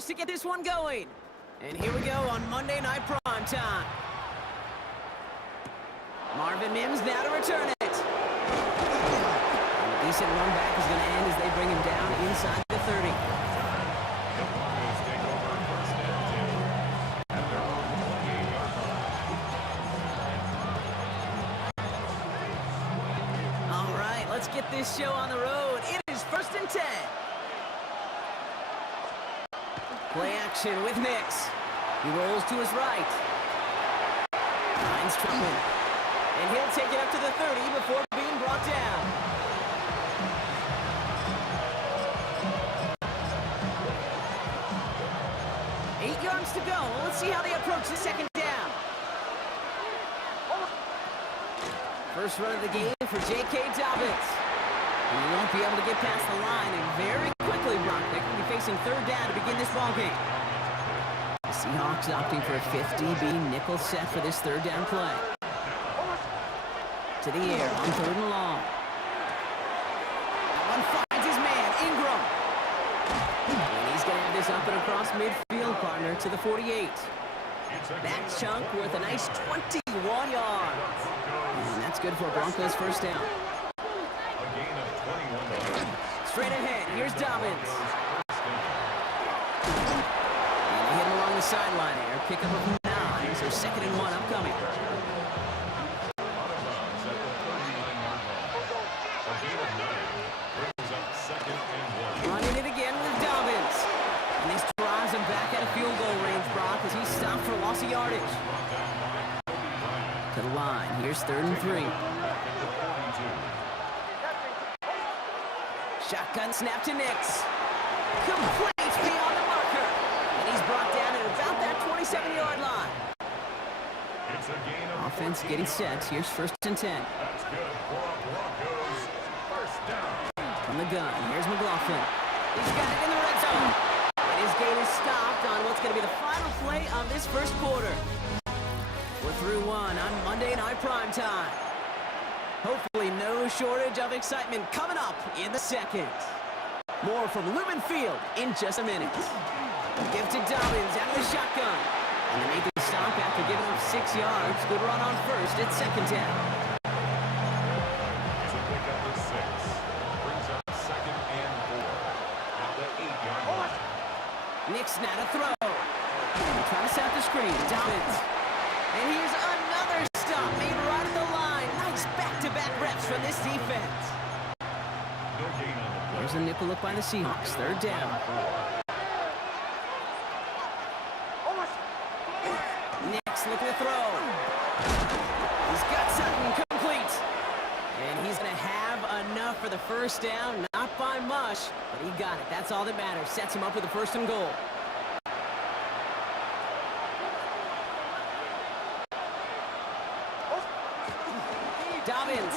quarters to get this one going. And here we go on Monday Night Prime Time. Marvin Mims now to return it. And a decent run back is going to end as they bring him down inside the 30. The Broncos take over first and 10 at their own 28-yard line. All right, let's get this show on the road. It is first and 10. Play action with Nix. He rolls to his right. Finds Truman. And he'll take it up to the 30 before being brought down. Eight yards to go. Let's see how they approach the second down. First run of the game for J.K. Dobbins. He won't be able to get past the line, and very quickly, Brock, they're going to be facing third down to begin this ballgame. The Seahawks opting for a 50-B nickel set for this third down play. To the air on third and long. That one finds his man, Ingram. And he's going to have this up and across midfield, partner, to the 48. That chunk worth a nice 21 yards. And that's good for a Broncos first down. A gain of 21 yards. Straight ahead, here's Dobbins. And they hit him along the sideline here. Pick up of 9, so second and 1 upcoming. Out of bounds at the 39-yard line. A gain of 9 brings up second and 1. Running it again with Dobbins. And this drives him back out of field goal range, Brock, as he stopped for loss of yardage. To the line, here's third and 3. Shotgun snap to Nix. Complete beyond the marker. And he's brought down at about that 27-yard line. It's a gain of Offense getting set. Here's first and 10. That's good for a Broncos first down. From the gun, here's McLaughlin. He's got it in the red zone. And his gain is stopped on what's going to be the final play of this first quarter. We're through one on Monday Night Prime Time. Hopefully no shortage of excitement coming up in the second. More from Lumen Field in just a minute. Give to Dobbins out of the shotgun. And they make the stop after giving up 6 yards. Good run on first at second down. It's a pickup of 6. Brings up second and 4 at the 8-yard line. Nix now to throw. Trying to set the screen. Dobbins. And here's another stop made right at the line. Nice back-to-back reps from this defense. No gain on the play. There's a nickel look by the Seahawks. Third down. Nix looking to throw. He's got something complete. And he's going to have enough for the first down. Not by much, but he got it. That's all that matters. Sets him up with a first and goal. Dobbins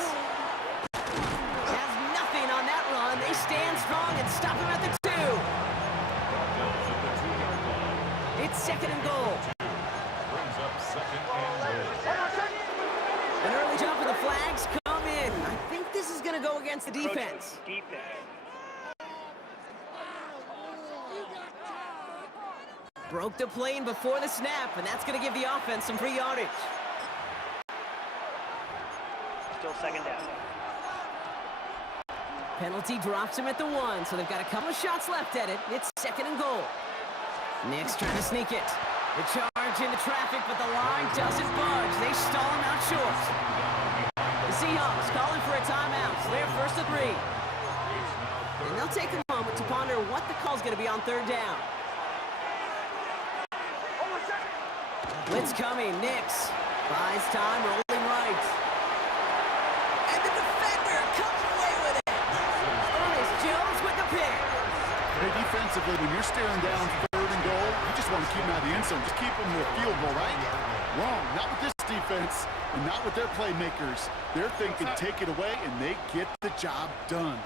has nothing on that run. They stand strong and stop him at the 2. Brought down at the 2-yard line. It's second and goal. Brings up second and goal. An early jump of the flags come in. I think this is going to go against the defense. Broke the plane before the snap, and that's going to give the offense some free yardage. Still second down. Penalty drops him at the 1, so they've got a couple of shots left at it. It's second and goal. Nix trying to sneak it. The charge into traffic, but the line doesn't budge. They stall him out short. The Seahawks calling for a timeout, so they're first and 3. And they'll take a moment to ponder what the call's going to be on third down. Blitz coming. Nix buys time, rolling right. And the defender comes away with it. Ernest Jones with the pick. Hey, defensively, when you're staring down third and goal, you just want to keep them out of the end zone. Just keep them in the field goal, right? Wrong. Not with this defense and not with their playmakers. They're thinking take it away, and they get the job done.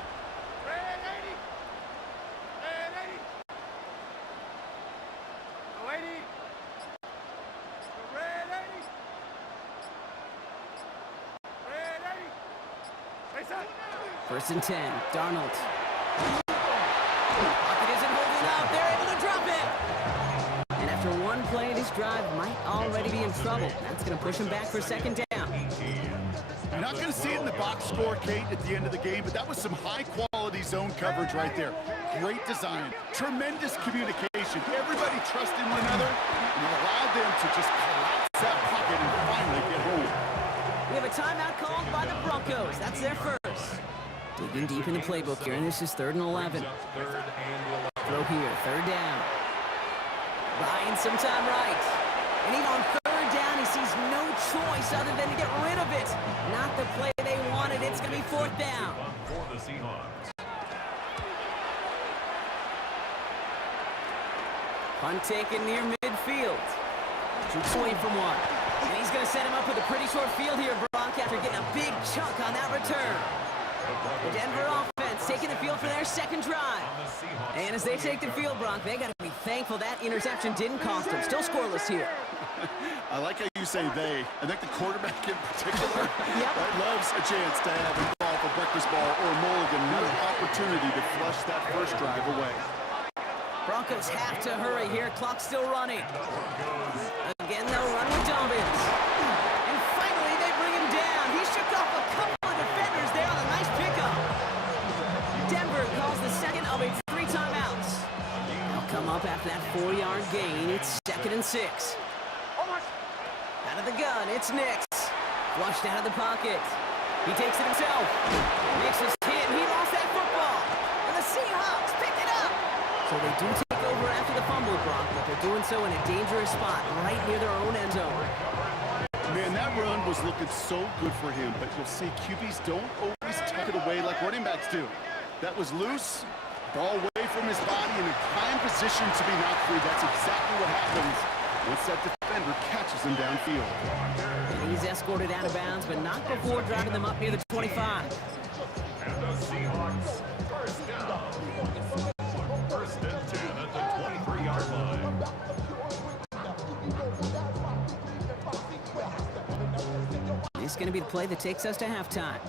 First and 10, Darnold. Pocket isn't holding up. They're able to drop it. play, this drive might already be in trouble. That's going to push him back for second down. You're not going to see it in the box score, Kate, at the end of the game, but that was some high-quality zone coverage right there. Great design, tremendous communication. Everybody trusting one another, and it allowed them to just collapse that pocket and finally get home. We have a timeout called by the Broncos. That's their first. Digging deep in the playbook here, and this is 3rd and 11. Throw here, 3rd down. Buying some time right. And even on 3rd down, he sees no choice other than to get rid of it. Not the play they wanted. It's going to be 4th down. For the Seahawks. Punt taken near midfield. Shoots away from one. And he's going to set him up with a pretty short field here, Bronk, after getting a big chunk on that return. The Denver offense taking the field for their second drive. And as they take the field, Bronk, they got to be thankful that interception didn't cost them. Still scoreless here. I like how you say they. I think the quarterback in particular loves a chance to have a ball for breakfast ball or mulligan. Another opportunity to flush that first drive away. Broncos have to hurry here. Clock's still running. Again, they'll run with Dobbins. And finally, they bring him down. He shook off a couple of defenders there on a nice pickup. Denver calls the second of its 3 timeouts. They'll come up after that 4-yard gain. It's 2nd and 6. Out of the gun, it's Nix. Flushed out of the pocket. He takes it himself. Nix is hit. He lost that football. And the Seahawks pick it up. So they do take over after the fumble, Brock, but they're doing so in a dangerous spot right near their own end zone. Man, that run was looking so good for him, but you'll see QBs don't always tuck it away like running backs do. That was loose, ball away from his body in a prime position to be knocked free. That's exactly what happens once that defender catches him downfield. And he's escorted out of bounds, but not before driving them up near the 25. And the Seahawks, first down. 1st and 10 at the 23-yard line. This is going to be the play that takes us to halftime.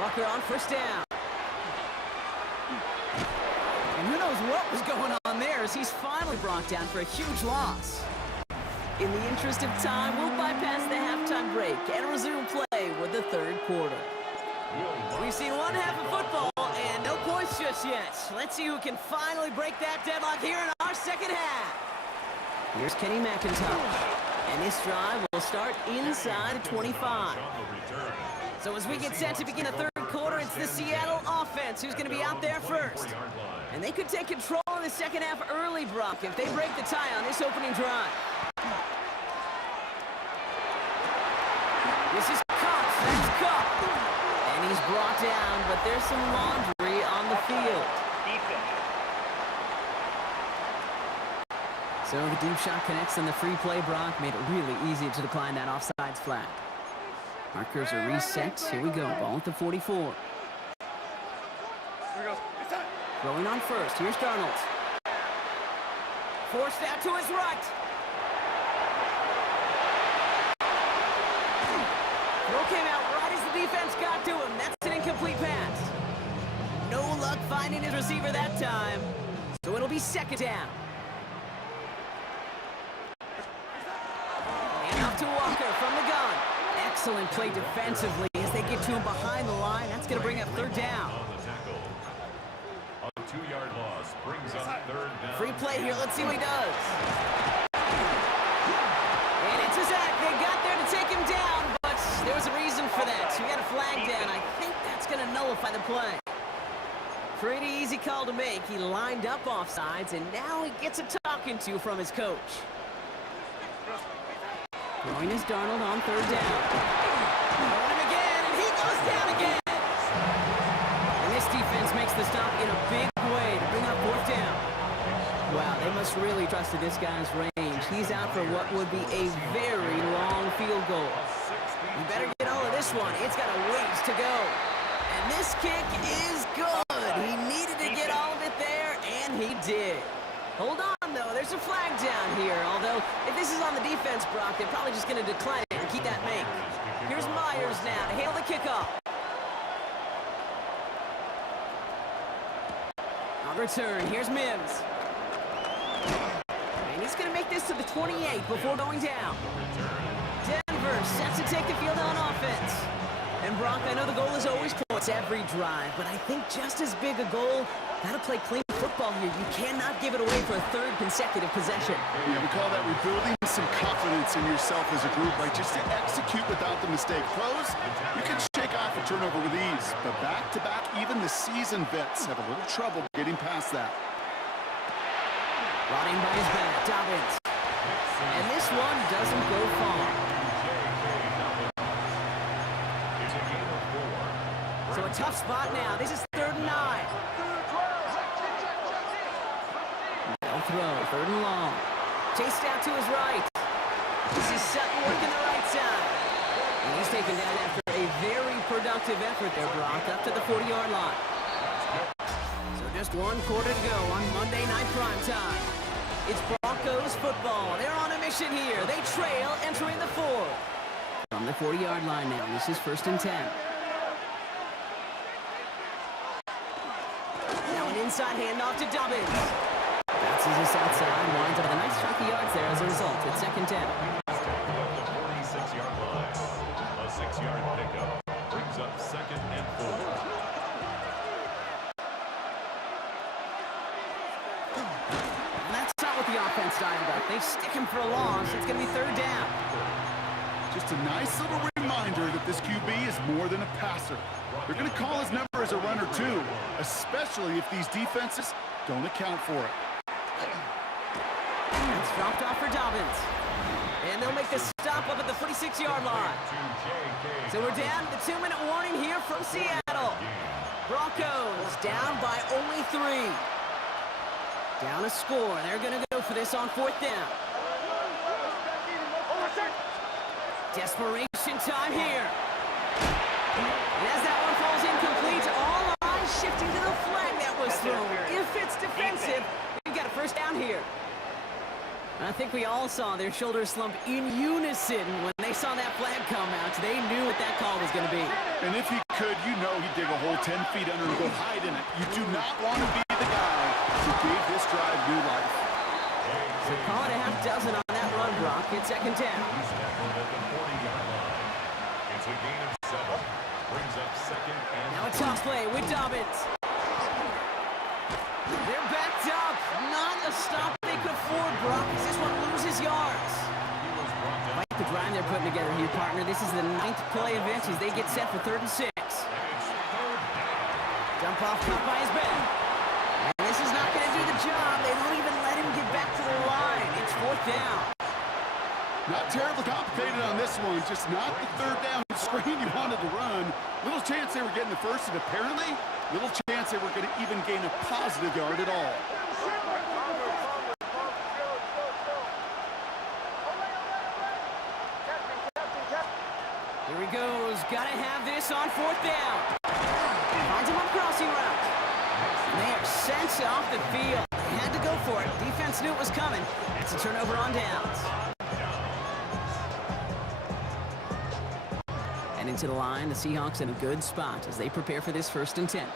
Walker on 1st down. And who knows what was going on there as he's finally brought down for a huge loss. In the interest of time, we'll bypass the halftime break and resume play with the 3rd quarter. We've seen one half of football and no points just yet. Let's see who can finally break that deadlock here in our second half. Here's Kenny McIntosh. And this drive will start inside of 25. So as we get set to begin the 3rd quarter, it's the Seattle offense who's going to be out there first. And they could take control of the second half early, Brock, if they break the tie on this opening drive. This is Cox. That's Cup. And he's brought down, but there's some laundry on the field. So the deep shot connects on the free play. Brock made it really easy to decline that offsides flag. Markers are reset. Here we go. Ball at the 44. Throwing on 1st. Here's Darnold. Forced out to his right. Throw came out right as the defense got to him. That's an incomplete pass. No luck finding his receiver that time. So it'll be 2nd down. And off to Walker from the gun. Excellent play defensively as they get to him behind the line. That's going to bring up 3rd down. On the tackle. A 2-yard loss brings up 3rd down. Free play here. Let's see what he does. And it's a sack. They got there to take him down, but there was a reason for that. So we got a flag down. I think that's going to nullify the play. Pretty easy call to make. He lined up offsides, and now he gets a talking to from his coach. Throwing is Darnold on 3rd down. Throwing him again, and he goes down again. And this defense makes the stop in a big way to bring up 4th down. Wow, they must really trust this guy's range. He's out for what would be a very long field goal. You better get all of this one. It's got a ways to go. And this kick is good. He needed to get all of it there, and he did. Hold on, though. There's a flag down here. Although, if this is on the defense, Brock, they're probably just going to decline it and keep that make. Here's Myers now to hail the kickoff. On return, here's Mims. And he's going to make this to the 28 before going down. Denver set to take the field on offense. And Brock, I know the goal is always points every drive, but I think just as big a goal, got to play clean football here. You cannot give it away for a third consecutive possession. Yeah, we call that rebuilding some confidence in yourself as a group, like just to execute without the mistake. Pros, you can shake off a turnover with ease, but back-to-back, even the seasoned vets have a little trouble getting past that. Brought in by his back, Dobbins. And this one doesn't go far. So a tough spot now. This is 3rd and 9. They'll throw, 3rd and long. Chased out to his right. This is Sutton working the right side. And he's taken down after a very productive effort there, Brock, up to the 40-yard line. So just 1 quarter to go on Monday Night Primetime. It's Broncos football. They're on a mission here. They trail entering the 4th. From the 40-yard line now, this is 1st and 10. Now an inside handoff to Dobbins. Bounces this outside, winds up with a nice chunk of yards there as a result. It's 2nd and 10. The 46-yard line. A 6-yard pickup brings up 2nd and 4. And that's not what the offense dialed up. They stick him for a loss. It's going to be 3rd down. Just a nice little reminder that this QB is more than a passer. They're going to call his number as a runner too, especially if these defenses don't account for it. That's dropped off for Dobbins. And they'll make the stop up at the 46-yard line. So we're down to the 2-minute warning here from Seattle. Broncos down by only 3. Down a score. They're going to go for this on 4th down. Desperation time here. And as that one falls incomplete, all eyes shifting to the flag that was thrown. If it's defensive, you've got a 1st down here. I think we all saw their shoulders slump in unison when they saw that flag come out. They knew what that call was going to be. And if he could, you know he'd dig a hole 10 feet under and go hide in it. You do not want to be the guy who gave this drive new life. So call it a half dozen on that run, Brock. It's 2nd down. It's a gain of 7. Brings up 2nd and Now a toss play with Dobbins. They're backed up. Not a stop they could afford, Brock, as this one loses yards. Like the drive they're putting together here, partner. This is the 9th play of inches. They get set for 3rd and 6. Dump off caught by his back. And this is not going to do the job. They don't even let him get back to the line. It's 4th down. Not terribly complicated on this one, just not the 3rd down screen you wanted to run. Little chance they were getting the 1st, and apparently, little chance they were going to even gain a positive yard at all. Here he goes. Got to have this on 4th down. Finds him on crossing route. And they are sent off the field. They had to go for it. Defense knew it was coming. It's a turnover on downs. And into the line, the Seahawks in a good spot as they prepare for this 1st and 10.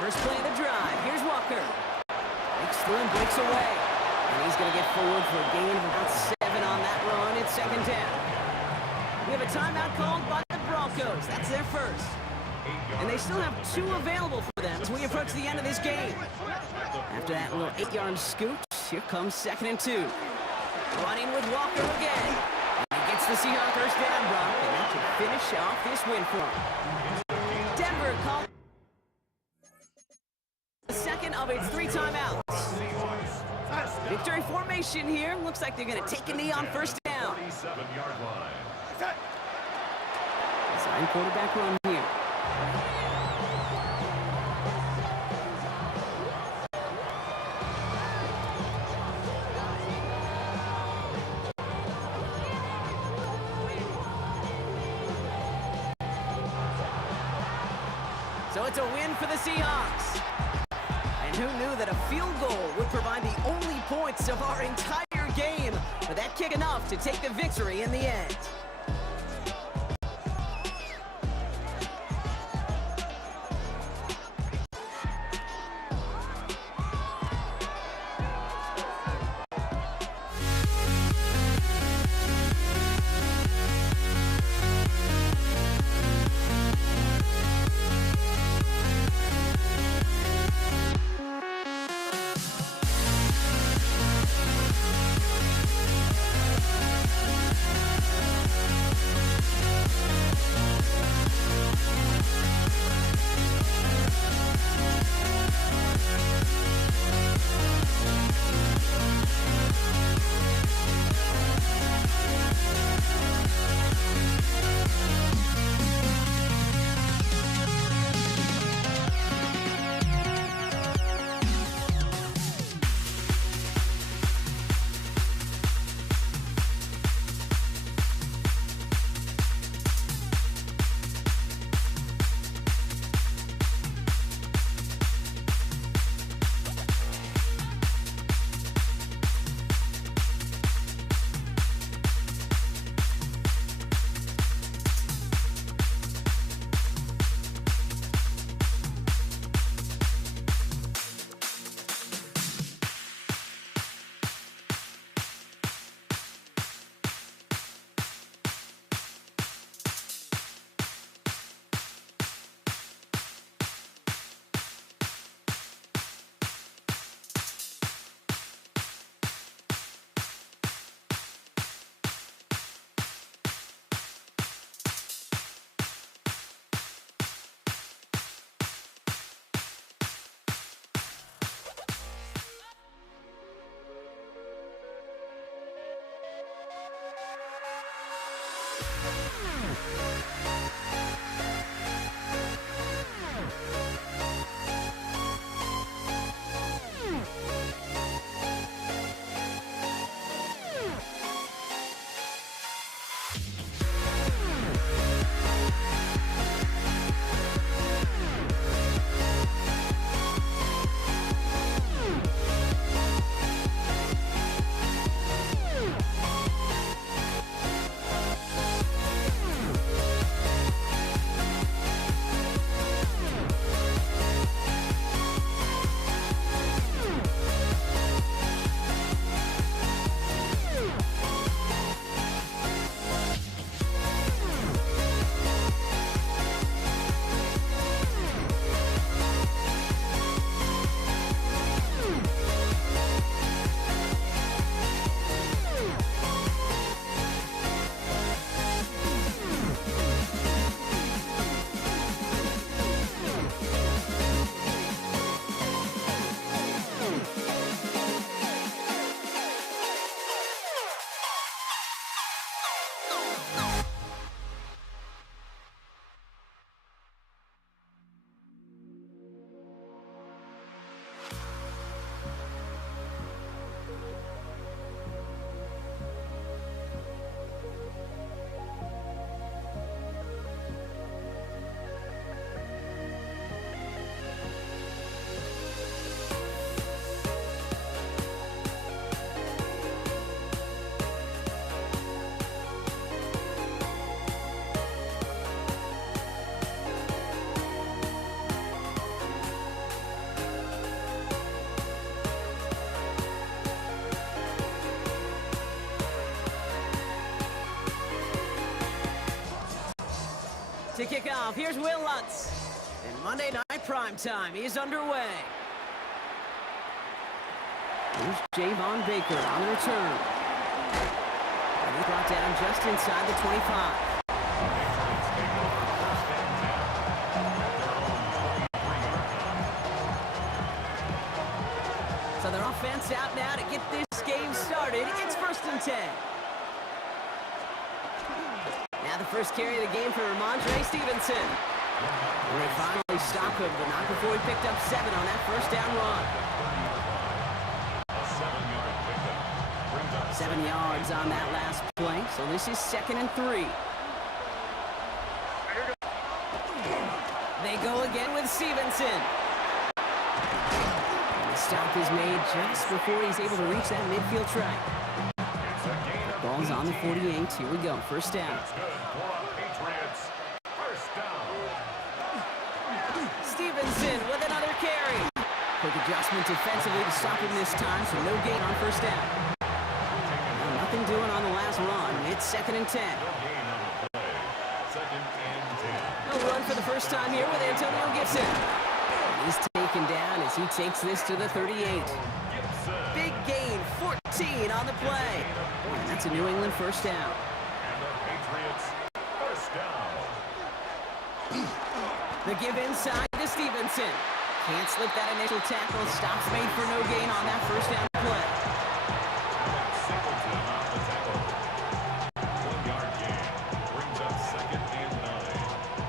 First play of the drive. Here's Walker. Breaks through and breaks away. And he's going to get forward for a gain of about 7 on that run. It's 2nd down. We have a timeout called by the Broncos. That's their 1st. And they still have 2 available for them as we approach the end of this game. After that little 8-yard scoot, here comes 2nd and 2. Running with Walker again. And he gets the Seahawks 1st down, Brock. And that should finish off this win for him. Denver called the 2nd of its 3 timeouts. Victory formation here. Looks like they're going to take a knee on 1st down. 47-yard line. Sign quarterback run here. So it's a win for the Seahawks. And who knew that a field goal would provide the only points of our entire game? But that kick enough to take the victory in the end. kickoff. Here's Will Lutz. And Monday Night Primetime is underway. Here's Javon Baker on the return. And he brought down just inside the 25. So their offense out now to get this game started. It's 1st and 10. Now the first carry of the game for Ramondre Stevenson. And they finally stopped him, but not before he picked up 7 on that first down run. 7 yards on that last play, so this is 2nd and 3. They go again with Stevenson. And the stop is made just before he's able to reach that midfield track. Ball's on the 48. Here we go. First down. Stevenson with another carry. Quick adjustment defensively to stop him this time, so no gain on first down. Nothing doing on the last run. It's 2nd and 10. No run for the first time here with Antonio Gibson. He's taken down as he takes this to the 38. Big gain, 14 on the play. And that's a New England first down. The give inside to Stevenson. Can't slip that initial tackle. Stops made for no gain on that first down play.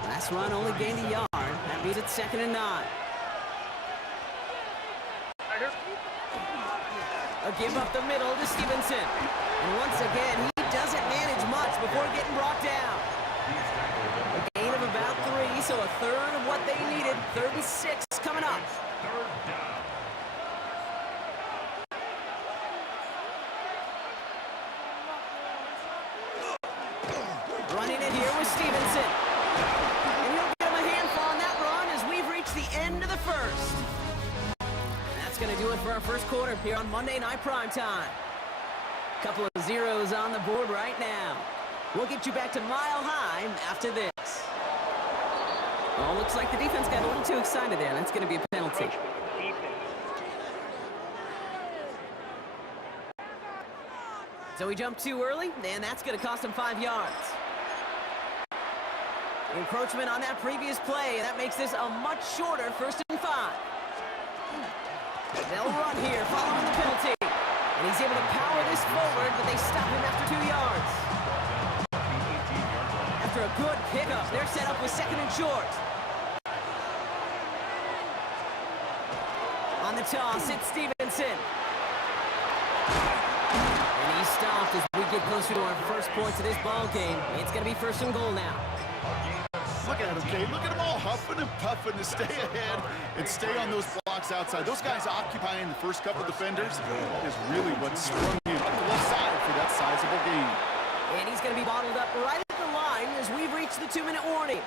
Last run only gained a yard. That means it's 2nd and 9. A give up the middle to Stevenson. And once again, he doesn't manage much before getting brought down. A gain of about 3, so a third of what they needed. 3rd and 6 coming up. Running it here with Stevenson. And he'll get him a handful on that run as we've reached the end of the first. That's going to do it for our first quarter here on Monday Night Primetime. Couple of zeros on the board right now. We'll get you back to Mile High after this. Oh, looks like the defense got a little too excited there. That's going to be a penalty. So he jumped too early, and that's going to cost him 5 yards. Encroachment on that previous play, and that makes this a much shorter 1st and 5. They'll run here following the penalty. And he's able to power this forward, but they stop him after 2 yards. After a good pickup, they're set up with 2nd and short. On the toss, it's Stevenson. And he's stopped as we get closer to our first points of this ball game. It's going to be 1st and goal now. Look at him, Kate. Look at them all huffing and puffing to stay ahead and stay on those blocks outside. Those guys occupying the first couple defenders is really what sprung him up the left side for that sizable gain. And he's going to be bottled up right at the line as we've reached the 2-minute warning.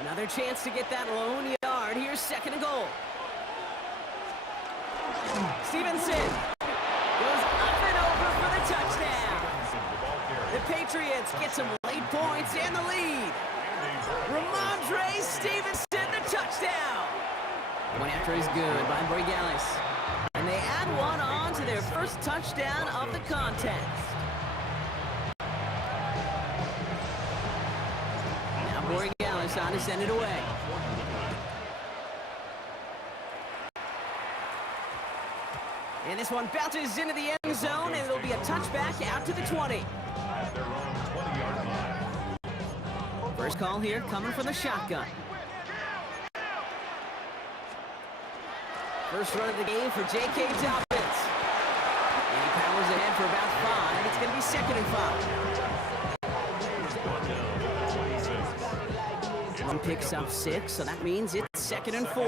Another chance to get that lone yard. Here's 2nd and goal. Stevenson goes up and over for the touchdown. The Patriots get some late points and the lead. Ramondre Stevenson, the touchdown. One after is good by Borregales. And they add one on to their first touchdown of the contest. Now Borregales on to send it away. And this one bounces into the end zone, and it'll be a touchback out to the 20. First call here coming from the shotgun. First run of the game for J.K. Dobbins. And he powers ahead for about 5. It's going to be 2nd and 5. One picks up 6, so that means it's 2nd and 4.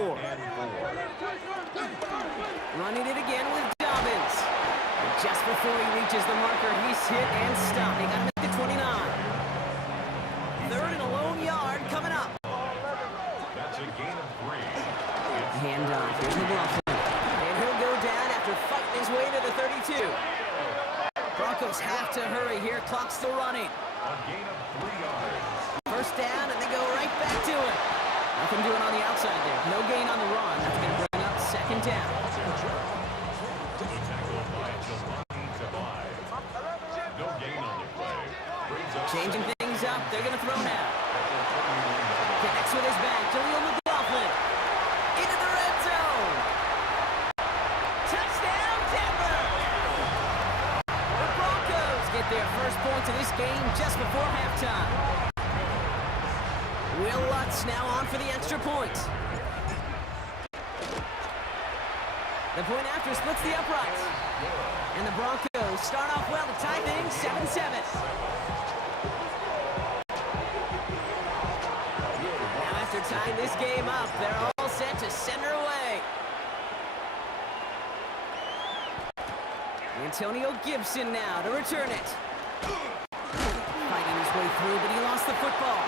Running it again with Dobbins. And just before he reaches the marker, he's hit and stopped. They got him at the 29. 3rd and a lone yard coming up. That's a gain of 3. Handoff. Here's McLaughlin. And he'll go down after fighting his way to the 32. Broncos have to hurry here. Clock's still running. A gain of 3 yards. first down, and they go right back to it. Nothing doing on the outside there. No gain on the run. That's going to bring up second down. The tackle by Jelani Tavai. No gain on the play. Brings up Changing things up. They're going to throw now. Connects with his back. Jaleel McLaughlin. Into the red zone. Touchdown, Denver! The Broncos get their first points of this game just before halftime. Will Lutz now on for the extra point. The point after splits the uprights. And the Broncos start off well to tie things 7-7. Now after tying this game up, they're all set to send her away. Antonio Gibson now to return it. Fighting his way through, but he lost the football.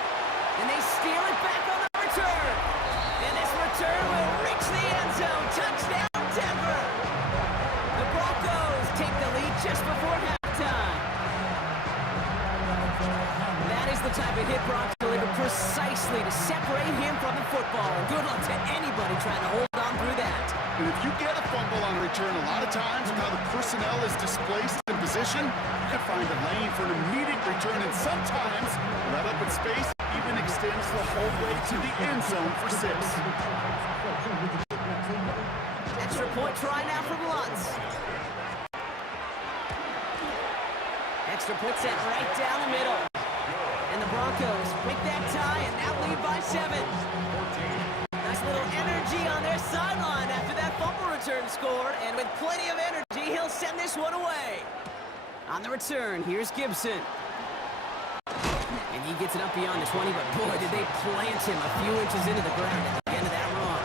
And they steal it back on the return. And this return will reach the end zone. Touchdown, Denver. The Broncos take the lead just before halftime. That is the type of hit Brock delivered precisely to separate him from the football. And good luck to anybody trying to hold on through that. And if you get a fumble on a return, a lot of times with how the personnel is displaced in position, you can find a lane for an immediate return, and sometimes that open space even extends the whole way to the end zone for 6. Extra point try now from Lutz. Extra point set right down the middle. And the Broncos break that tie and now lead by 7. Nice little energy on their sideline after that fumble return scored. And with plenty of energy, he'll send this one away. On the return, here's Gibson. And he gets it up beyond the 20, but boy, did they plant him a few inches into the ground at the end of that run.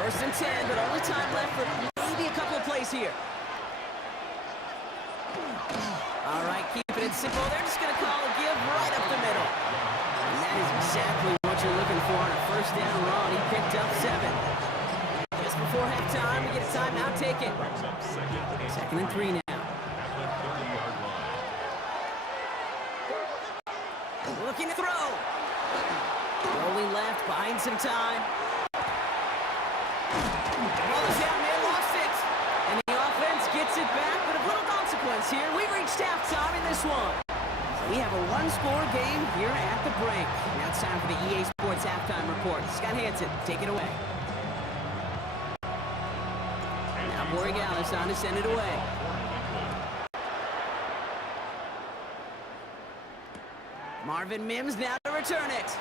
First and 10, but only time left for maybe a couple of plays here. All right, keeping it simple. They're just going to call a give right up the middle. And that is exactly what you're looking for on a first down run. He picked up 7. Just before halftime, we get a timeout taken. Second and 3 now. Looking to throw. Rolling left, buying some time. Ball is down there, lost it. And the offense gets it back, but of little consequence here. We've reached halftime in this one. So we have a one-score game here at the break. Now it's time for the EA Sports Halftime Report. Scott Hansen, take it away. Now Borregales on to send it away. Marvin Mims now to return it.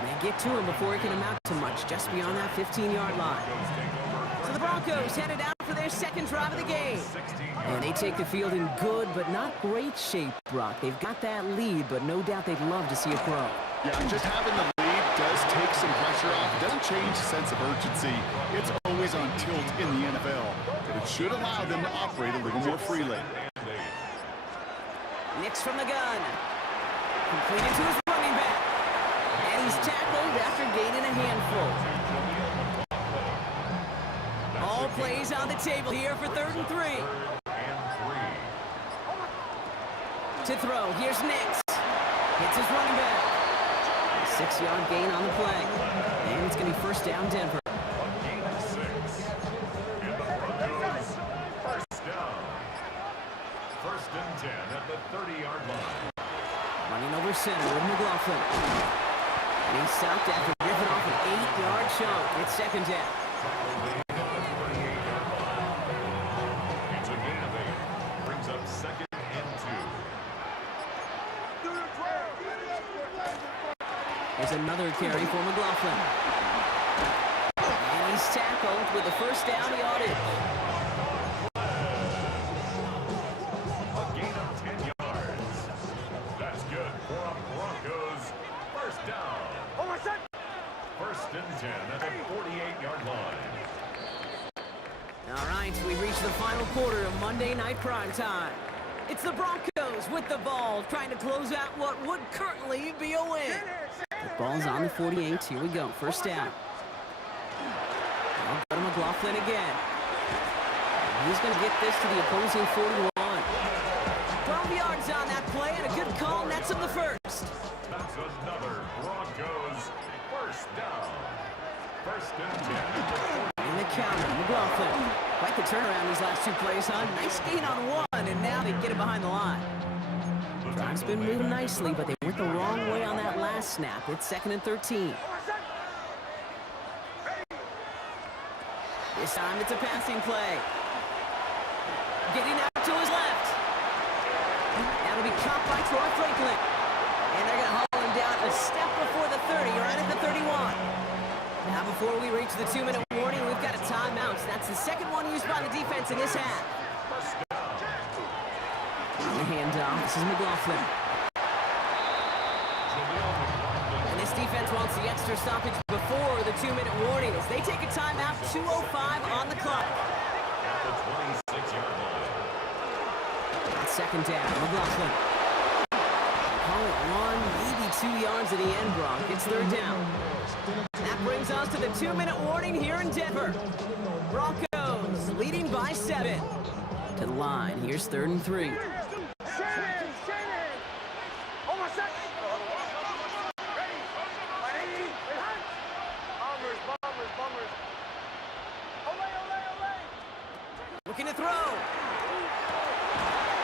They get to him before it can amount to much, just beyond that 15-yard line. So the Broncos headed out for their second drive of the game. And they take the field in good but not great shape, Brock. They've got that lead, but no doubt they'd love to see it grow. Yeah, just having the lead does take some pressure off. It doesn't change the sense of urgency. It's always on tilt in the NFL. But it should allow them to operate a little more freely. Nix from the gun. Completed to his running back. And he's tackled after gaining a handful. All plays on the table here for 3rd and 3. To throw, here's Nix. Hits his running back. A 6-yard gain on the play. And it's going to be first down, Denver. Gain of 6. And the Broncos first down. First and 10 at the 30-yard line. Running over center with McLaughlin. And he's stopped after ripping off an 8-yard chunk. It's second down. It's a gain of 8. Brings up second and 2. There's another carry for McLaughlin. And he's tackled with the first down yardage. A gain of 10 yards. That's good for a Broncos first down. First and 10 at the 48-yard line. All right, we reached the final quarter of Monday Night Prime Time. It's the Broncos with the ball, trying to close out what would currently be a win. The ball's on the 48. Here we go. First down. Now go to McLaughlin again. He's going to get this to the opposing 41. Throws 12 yards on that play, and a good call nets him the first. That's another Broncos first down. First and 10. In the counter, McLaughlin. Quite the turnaround these last two plays, huh? Nice gain on one, and now they get it behind the line. Drive's been moving nicely, but they went the wrong way on that last snap. It's 2nd and 13. This time it's a passing play. Getting out to his left. That'll be caught by Troy Franklin. And they're going to haul him down a step before the 30, right at the 31. Now before we reach the 2-minute warning, we've got a timeout. That's the second one used by the defense in this half. On the handoff, this is McLaughlin. And this defense wants the extra stoppage before the 2-minute warning as they take a timeout, 2:05 on the clock. At the 26-yard line. On second down, McLaughlin. Call it 1, maybe 2 yards at the end, Brock. It's third down. That brings us to the 2-minute warning here in Denver. Broncos leading by 7. To the line, here's 3rd and 3. Looking to throw.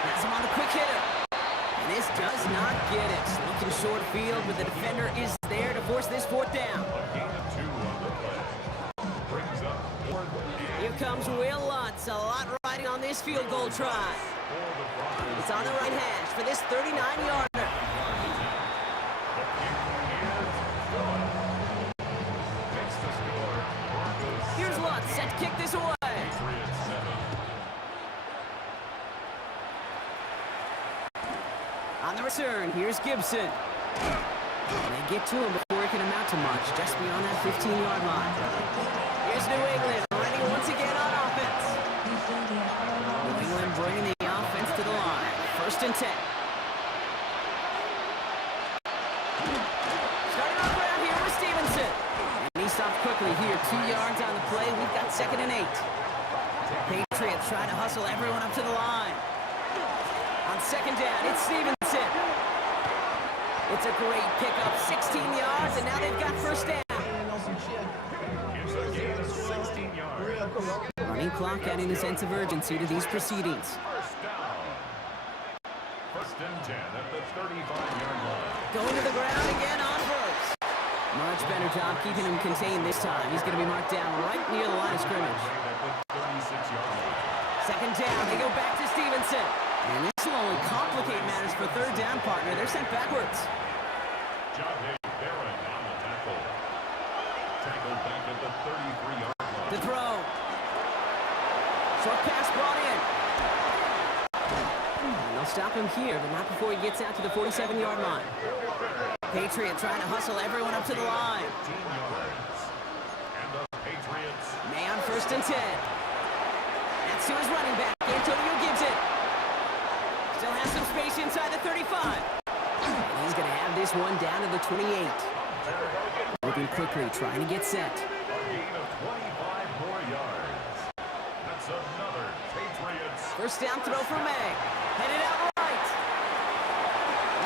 Has him on the quick hitter. And this does not get it. Looking short field, but the defender is there to force this 4th down. A gain of 2 on the play. Brings up 4th and Here comes Will Lutz. A lot riding on this field goal try. It's on the right hash for this 39-yarder. the kick is good. Makes the score. Broncos Here's Lutz set to kick this away. Patriots 7. On the return, here's Gibson. And they get to him before he can amount to much, just beyond that 15-yard line. Here's New England, ready once again on offense. New England bringing the offense to the line. 1st and 10. Starting off around here with Stevenson. And he stopped quickly here. 2 yards on the play. We've got 2nd and 8. Patriots trying to hustle everyone up to the line. On 2nd down, it's Stevenson. It's a great pickup, 16 yards, and now they've got 1st down. It's a gain of 16 yards. Running clock adding a sense of urgency to these proceedings. First down. 1st and 10 at the 35-yard line. Going to the ground again on 1st. Much better job keeping him contained this time. He's going to be marked down right near the line of scrimmage. At the 36-yard line. 2nd down, they go back to Stevenson. And this will only complicate matters for 3rd down, partner. They're sent backwards. Jahdae Barron on the tackle. Tackled back at the 33-yard line. The throw. Short pass brought in. And they'll stop him here, but not before he gets out to the 47-yard line. Patriot trying to hustle everyone up to the line. 15 yards. And the Patriots May on 1st and 10. That's to his running back, Antonio Gibson. Still has some space inside the 35. And he's going to have this one down to the 28. Moving quickly, trying to get set. a gain of 25 more yards. That's another Patriots. 1st down throw for May. Headed out right.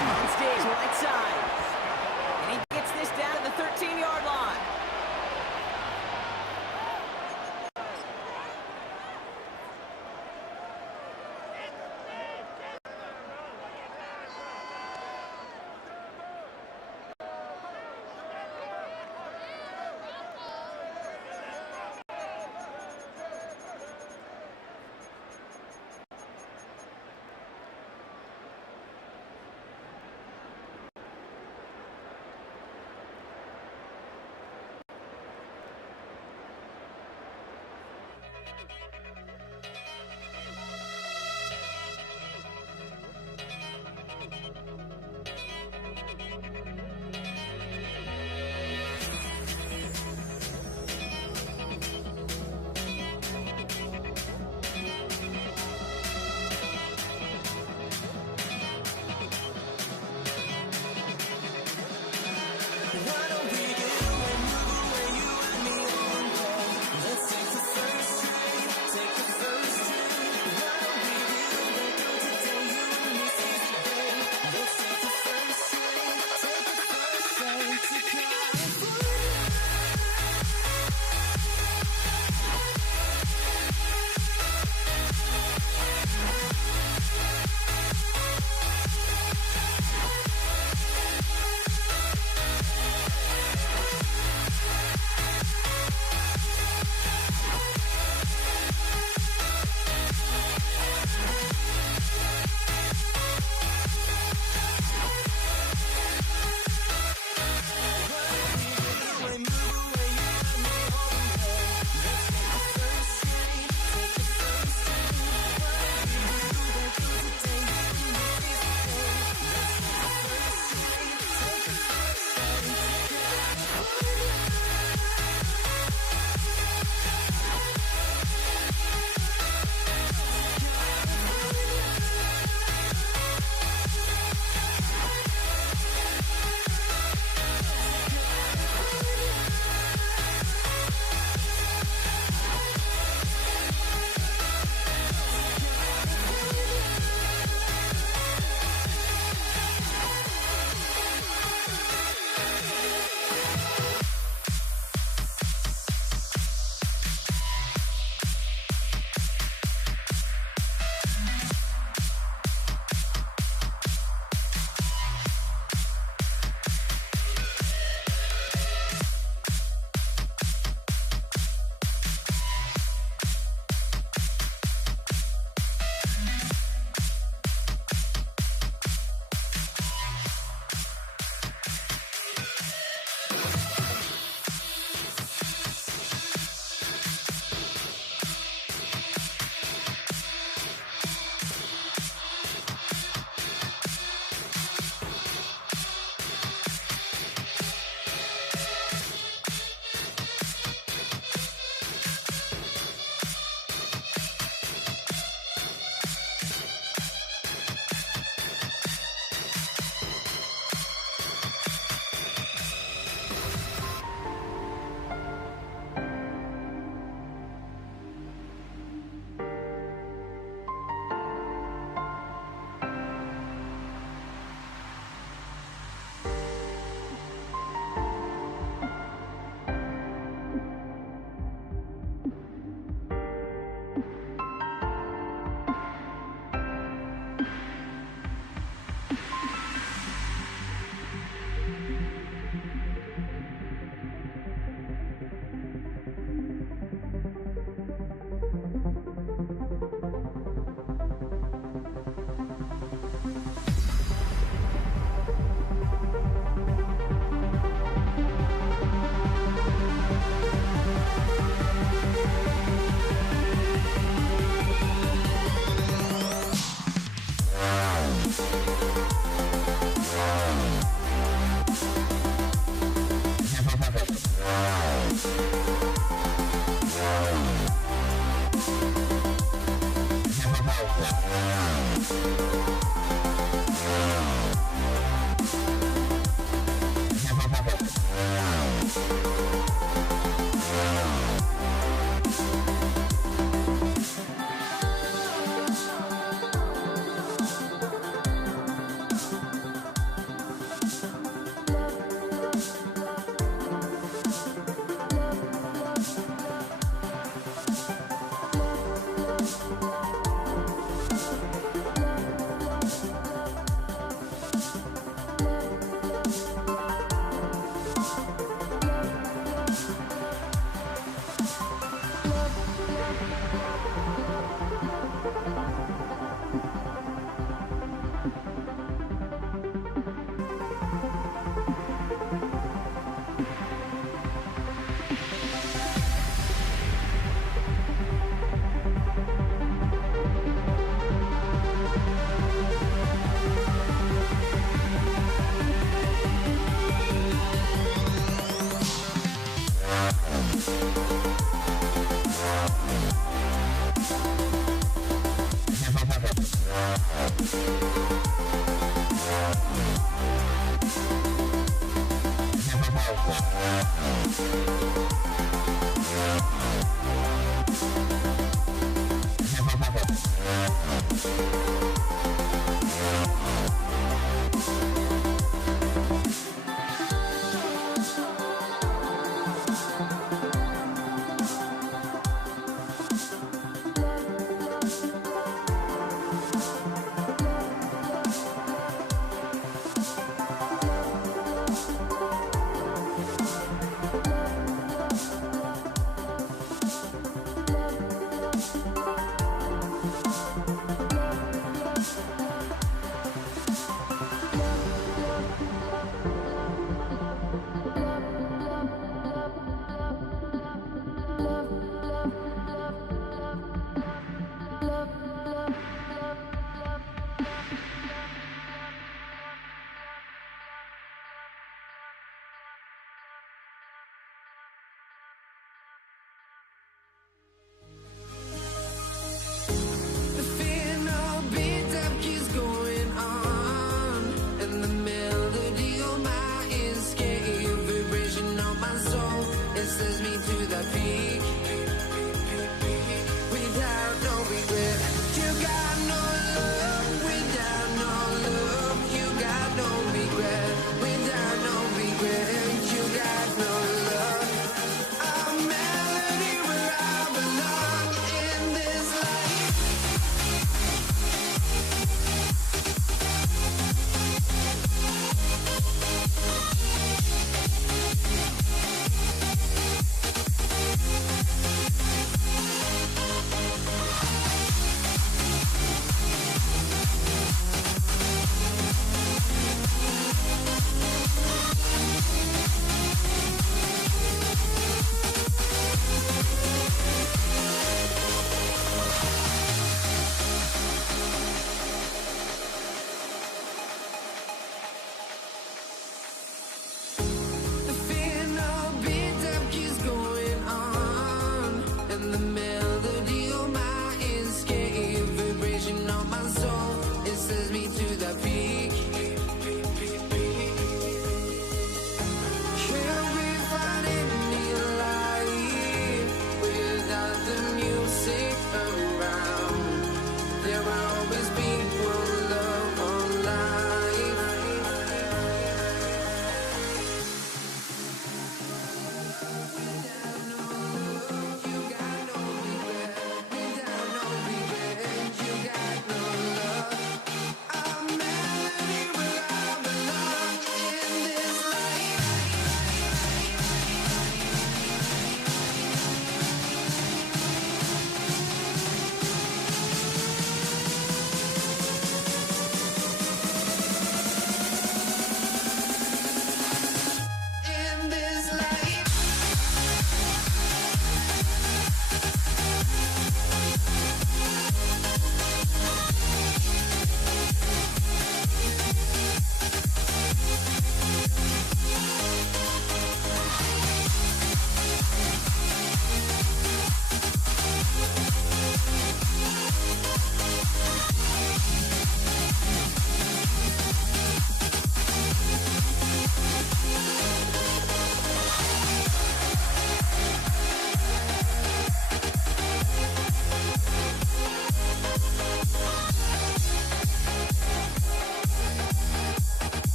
On stage, right side. And he gets this down to the 13-yard line. Take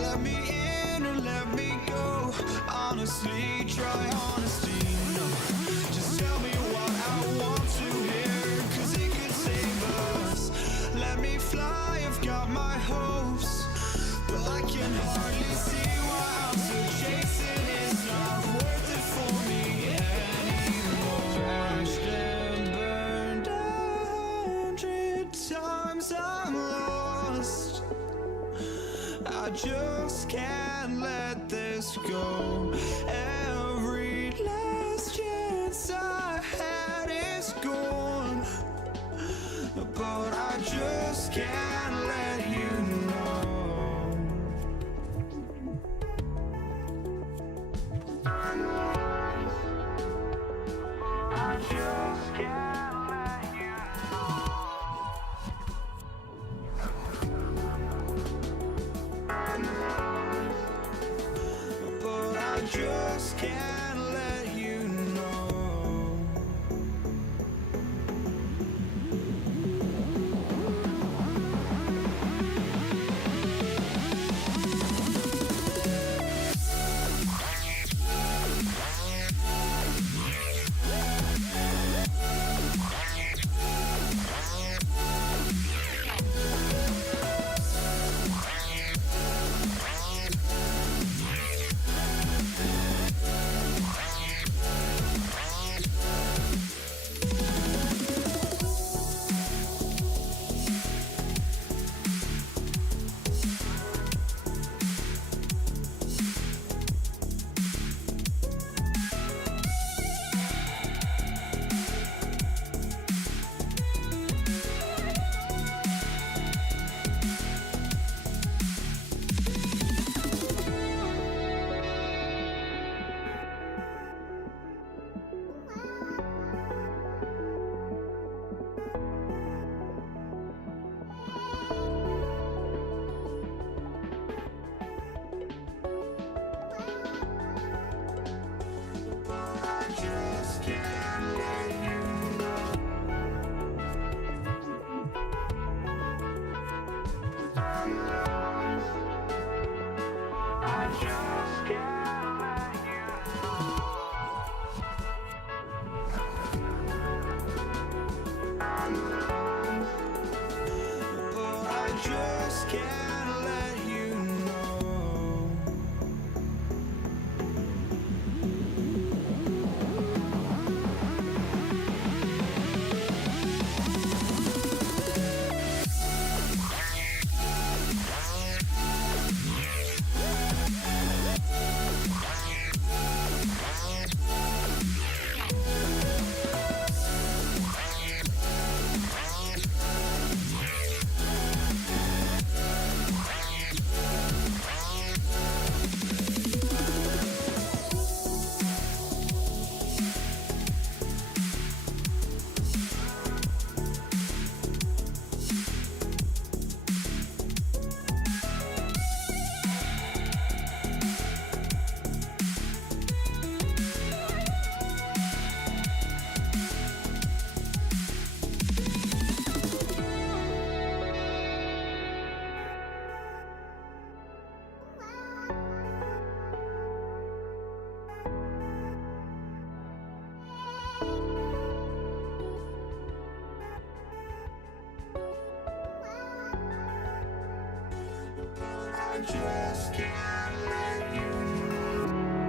Let me in or let me go. Honestly, try honesty. No, just tell me what I want to hear, 'cause it could save us. Let me fly, I've got my hopes, but I can hardly see why I'm still chasing. It's not worth it for me anymore. Crashed and burned 100 times, I'm lost. I just can't let this go. Every last chance I had is gone, but I just can't let you know. I just can't let you but I just can't let you know. just can't let you know.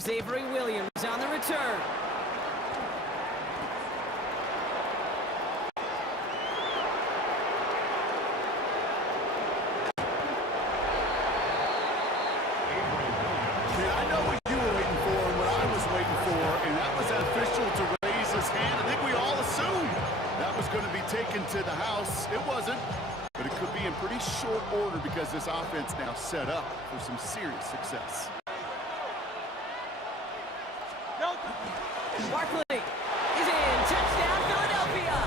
Here's Avery Williams on the return. I know what you were waiting for and what I was waiting for, and that was that official to raise his hand. I think we all assumed that was going to be taken to the house. It wasn't, but it could be in pretty short order because this offense now set up for some serious success. Barkley is in. Touchdown, Philadelphia.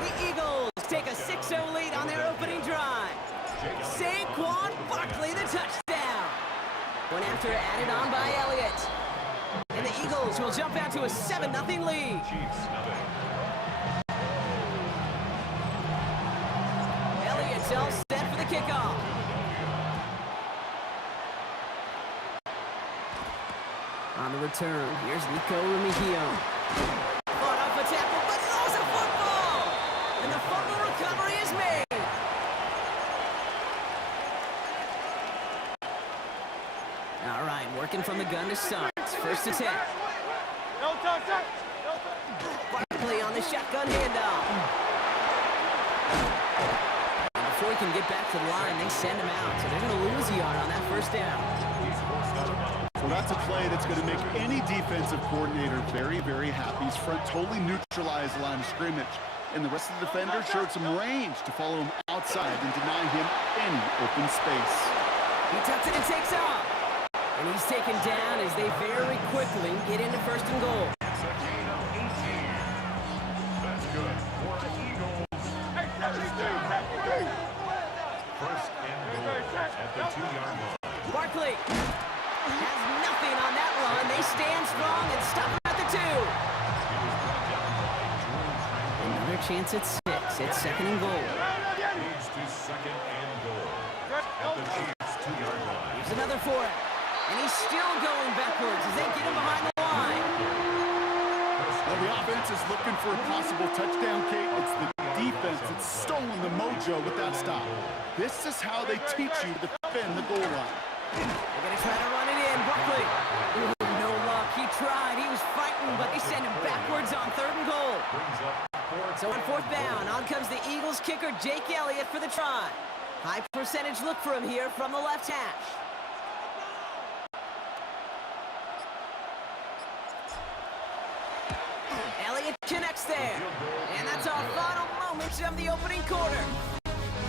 The Eagles take a 6-0 lead on their opening drive. Saquon Barkley, the touchdown. One after added on by Elliott. And the Eagles will jump out to a 7-0 lead. Elliott's all set for the kickoff. On the return, here's Nico Remigio. Fought off a tackle, but throws a football! And the fumble recovery is made. All right, working from the gun to start. First and 10. Barkley on the shotgun handoff. And before he can get back to the line, they send him out. So they're going to lose a yard on that first down. Well, that's a play that's going to make any defensive coordinator very, very happy. His front totally neutralized the line of scrimmage. And the rest of the defenders showed some range to follow him outside and deny him any open space. He tucks it and takes off. And he's taken down as they very quickly get into first and goal. It's a gain of 18. That's good for the Eagles. First and goal at the 2-yard line. Barkley has nothing on that run. They stand strong and stop him at the 2. Another chance at 6. It's second and goal. Leads to second and goal at the Chiefs' 2-yard line. Here's another for it. And he's still going backwards as they get him behind the line. Well, the offense is looking for a possible touchdown, Kate. It's the defense that's stolen the mojo with that stop. This is how they teach you to defend the goal line. They're going to try to run it in. Barkley. Ooh, no luck. He tried. He was fighting, but they send him backwards on third and goal. So on fourth down, on comes the Eagles kicker, Jake Elliott, for the try. High percentage look for him here from the left hash. Elliott connects there. And that's our final moments of the opening quarter.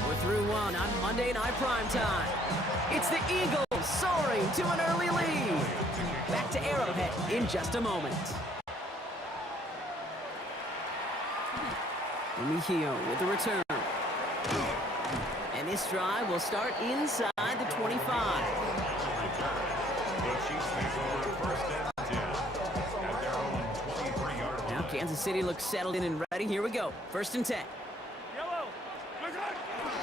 We're through one on Monday Night Primetime. It's the Eagles soaring to an early lead. Back to Arrowhead in just a moment. Remigio with the return. And this drive will start inside the 25. The Chiefs take over first and 10 at their own 23-yard line. Now Kansas City looks settled in and ready. Here we go. First and 10.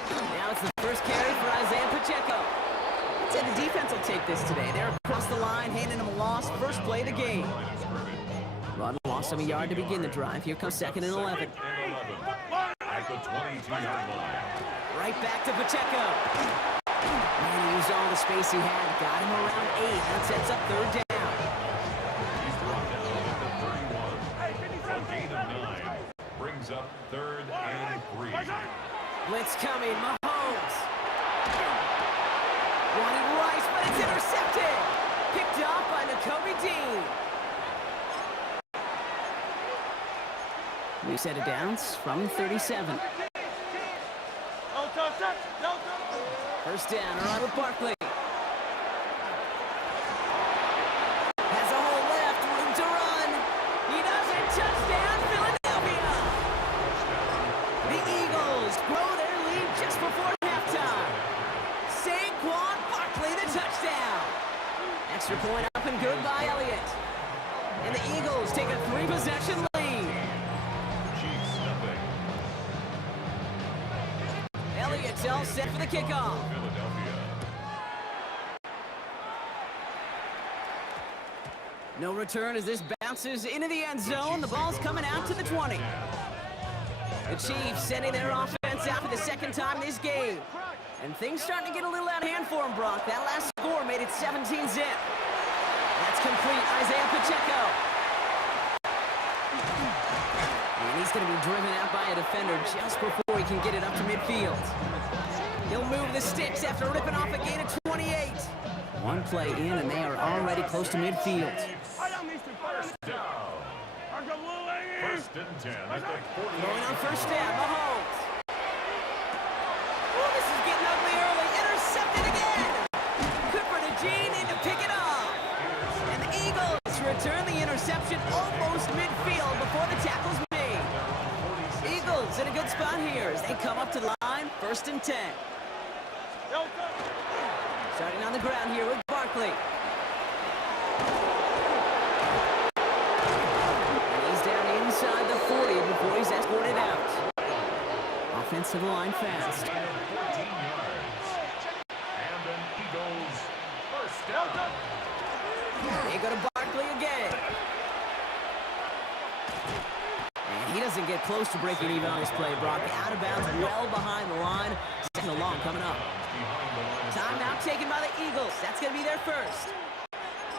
Now it's the first carry for Isaiah Pacheco. I'd say the defense will take this today. They're across the line, handing him a loss. First play of the game. Run lost him a yard to begin the drive. Here comes second and 11. At the 22-yard line. Right back to Pacheco. And he used all the space he had. Got him around 8. That sets up third down. He's brought down at the 31. A gain of 9 brings up third and 3. Blitz coming. Mahomes. Wanted Rice, but it's intercepted. Picked off by Nakobe Dean. New set of downs from 37. First down, Robert Barkley. Has a hole left, room to run. He does it, touchdown, Philadelphia. The Eagles grow their lead just before halftime. Saquon Barkley, the touchdown. Extra point up and good by Elliott. And the Eagles take a 3-possession lead. Chiefs nothing. Elliott's all set for the kickoff. Philadelphia. No return as this bounces into the end zone. The ball's coming out to the 20. The Chiefs sending their offense out for the second time this game. And things starting to get a little out of hand for them, Brock. That last score made it 17-zip. That's It's complete. Isaiah Pacheco. And he's going to be driven out by a defender just before he can get it up to midfield. He'll move the sticks after ripping off a gain of 28. One play in, and they are already close to midfield. First down. First and 10 at the 48. Going on first down, Mahomes. Oh, this is getting ugly early. Intercepted again. Cooper to Gene in to pick it up. And the Eagles return the interception almost midfield before the tackle's made. Eagles in a good spot here as they come up to the line, first and 10. Starting on the ground here with Barkley. And he's down inside the 40 before he's escorted out. Offensive line fast. 14 yards. And an Eagles first down. They go to Barkley again. And he doesn't get close to breaking even on this play, Brock. Out of bounds, well behind the line. Second and long coming up. Timeout taken by the Eagles. That's going to be their first.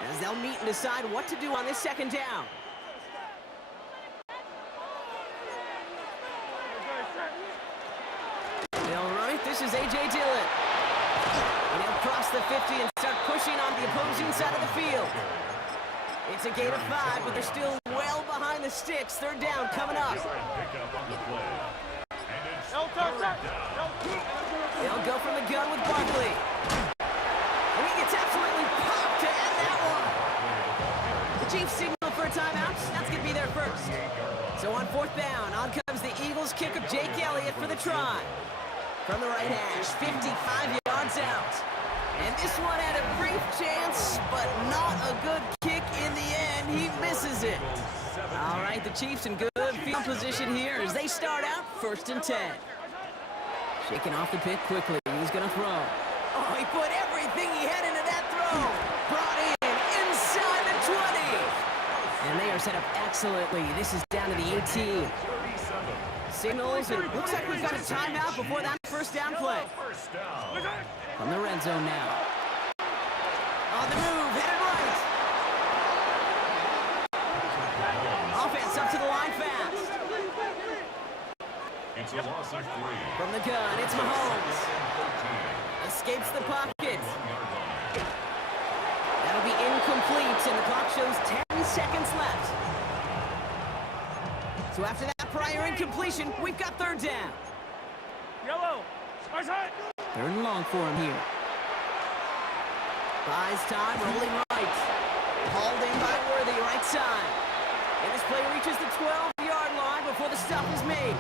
As they'll meet and decide what to do on this second down. They'll run it. This is A.J. Dillon. And he'll cross the 50 and start pushing on the opposing side of the field. It's a gain of 5, but they're still well behind the sticks. Third down coming up. Pick up on the play. And it's third down. They'll go from the gun with Barkley. And he gets absolutely popped to end that one. The Chiefs signal for a timeout. That's going to be their first. So on fourth down, on comes the Eagles kicker, Jake Elliott, for the try. From the right hash, 55 yards out. And this one had a brief chance, but not a good kick in the end. He misses it. All right, the Chiefs in good field position here as they start out first and 10. Shaking off the pick quickly. He's going to throw. Oh, he put everything he had into that throw. Brought in inside the 20. And they are set up excellently. This is down to the 18. Signals, and looks like we've got a timeout before that first down play. First down. From the red zone now. On the move, headed right. Offense up to the line fast. It's a loss of 3. From the gun, it's Mahomes. Escapes the pocket. That'll be incomplete, and the clock shows 10 seconds left. So after that prior incompletion, we've got third down. Yellow. Third and long for him here. Buys time, rolling right. Hauled in by Worthy, right side. And this play reaches the 12-yard line before the stop is made.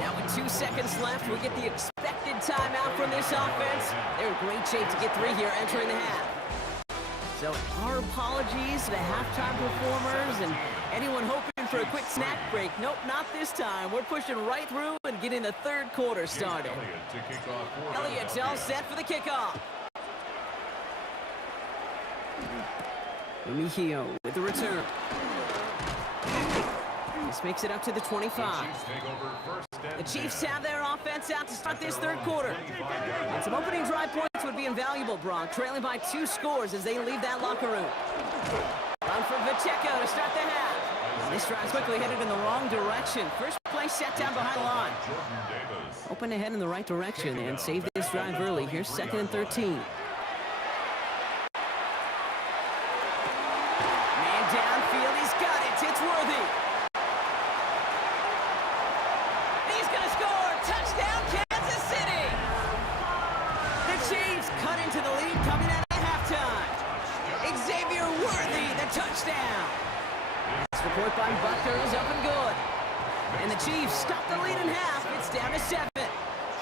Now with 2 seconds left, we get the expected timeout from this offense. They're in great shape to get 3 here entering the half. So our apologies to the halftime performers and anyone hoping for a quick snack break. Nope, not this time. We're pushing right through and getting the third quarter started. Elliott to kick off. Elliott's all set for the kickoff. Remigio with the return. This makes it up to the 25. The Chiefs have their offense out to start this third quarter. And some opening drive points would be invaluable, Brock, trailing by 2 scores as they leave that locker room. Run for Pacheco to start the half. This drive's quickly headed in the wrong direction. First play set down behind the line. Open to head in the right direction and save this drive early. Here's 2nd and 13. Man downfield, he's got it. It's Worthy. He's going to score. Touchdown, Kansas City. The Chiefs cut into the lead coming out of halftime. Xavier Worthy, the touchdown. This report by Buckner is up and good. And the Chiefs stop the lead in half. It's down to 7.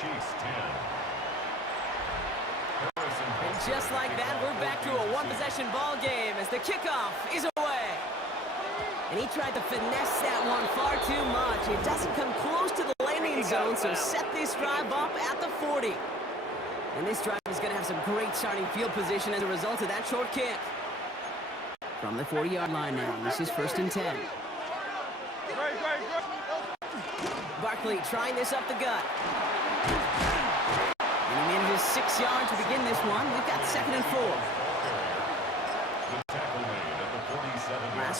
Chiefs 10. And just like that, we're back to a one-possession ball game as the kickoff is away. And he tried to finesse that one far too much. It doesn't come close to the landing zone, so set this drive up at the 40. And this drive is going to have some great starting field position as a result of that short kick. From the 40-yard line now, this is 1st and 10. Barkley trying this up the gut. And he manages 6 yards to begin this one. We've got 2nd and 4. The tackle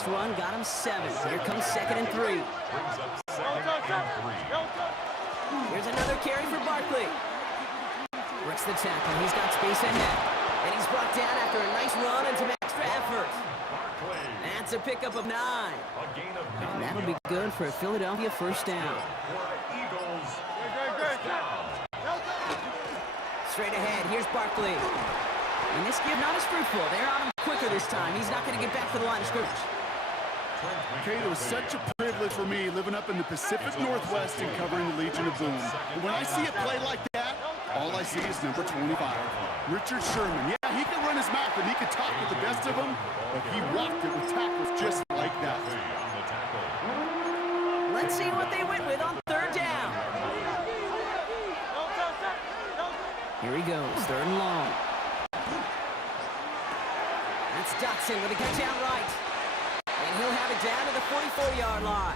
First run got him 7. Here comes 2nd and 3. Brings up 2nd and 3. Here's another carry for Barkley. Breaks the tackle. He's got space ahead. And he's brought down after a nice run and some extra effort. Barkley. That's a pickup of 9. A gain of 9. And that'll be good for a Philadelphia first down. For the Eagles. First down. Straight ahead, here's Barkley. And this give not as fruitful. They're on him quicker this time. He's not going to get back to the line of scrimmage. Kate, it was such a privilege for me living up in the Pacific Northwest and covering the Legion of Boom. But when I see a play like that, all I see is number 25, Richard Sherman. Yeah, he could run his mouth and he could talk with the best of them, but he rocked it with tackles just like that. Let's see what they went with on 3rd down. Here he goes, 3rd and long. That's Dotson with a catch out right. And he'll have it down to the 44-yard line.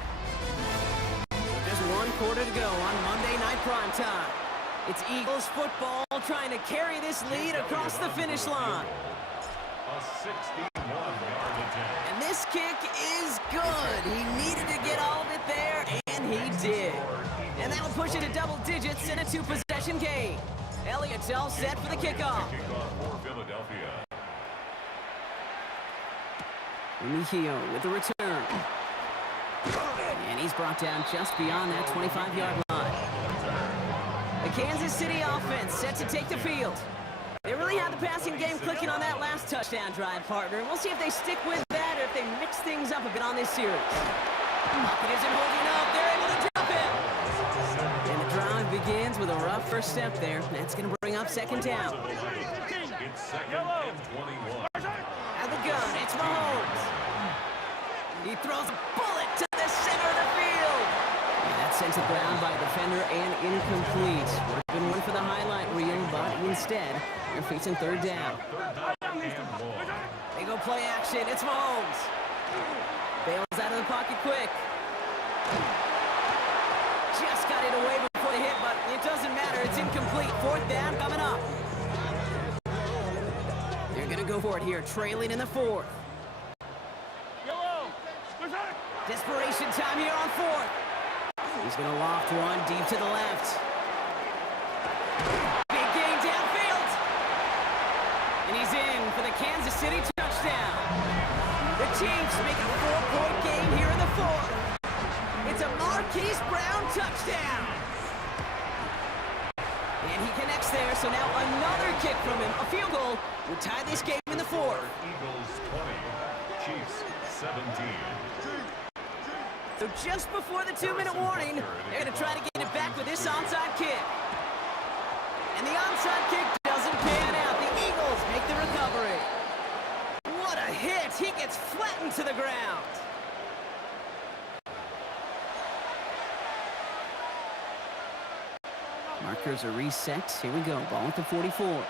Just 1 quarter to go on Monday Night Primetime. It's Eagles football trying to carry this lead across the finish line. A 61-yard attempt. And this kick is good. He needed to get all of it there, and he did. And that'll push it to double digits in a 2-possession game. Elliott's all set for the kickoff. Kickoff for Philadelphia. Mejio with the return. And he's brought down just beyond that 25-yard line. The Kansas City offense set to take the field. They really had the passing game clicking on that last touchdown drive, partner. We'll see if they stick with that or if they mix things up a bit on this series. Pocket isn't holding up. They're able to drop it. And the drive begins with a rough first step there. That's going to bring up 2nd down. It's 2nd and 21. At the gun, it's Mahomes. He throws a bullet to the center of the field. And that's sent to the ground by a defender and incomplete. Would have been one for the highlight reel, but instead, they're facing 3rd down. They go play action. It's Mahomes. Bails out of the pocket quick. Just got it away before the hit, but it doesn't matter. It's incomplete. 4th down coming up. They're going to go for it here, trailing in the 4th. Desperation time here on 4th. He's going to loft one deep to the left. Big gain downfield. And he's in for the Kansas City touchdown. The Chiefs make a 4-point game here in the 4th. It's a Marquise Brown touchdown. And he connects there, so now another kick from him. A field goal will tie this game in the 4th. Eagles 20, Chiefs 17. So just before the 2-minute warning, they're going to try to get it back with this onside kick. And the onside kick doesn't pan out. The Eagles make the recovery. What a hit! He gets flattened to the ground. Markers are reset. Here we go. Ball at the 44.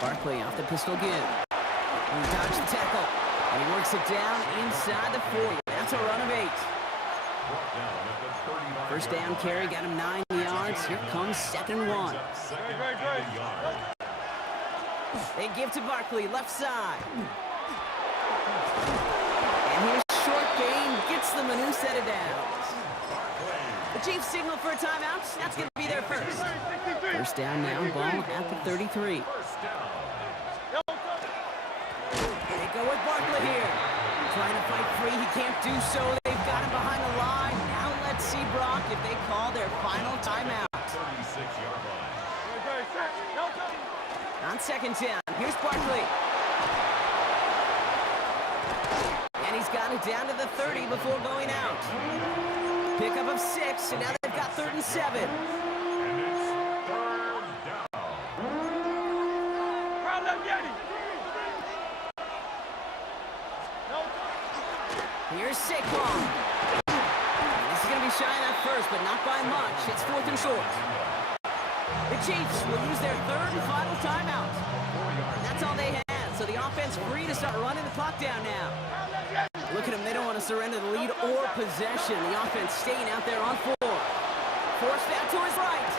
Barkley off the pistol give. He dodged the tackle. And he works it down inside the 40. That's a run of 8. First down carry got him 9 yards. Here comes 2nd and 1. They give to Barkley, left side. And here's short gain, gets them a new set of downs. The Chiefs signal for a timeout. That's going to be their first. First down now, ball at the 33. They go with Barkley here. Trying to fight free, he can't do so. They've got him behind the line. Now let's see, Brock, if they call their final timeout. 36-yard line. On 2nd down, here's Barkley. And he's got it down to the 30 before going out. Pickup of 6, and now they've got 3rd and 7. And it's 3rd down. Here's Saquon. This is going to be shy at first, but not by much. It's 4th and short. The Chiefs will use their 3rd and final timeout. That's all they had, so the offense free to start running the clock down now. Look at them, they don't want to surrender the lead or possession. The offense staying out there on 4. Forced out to his right.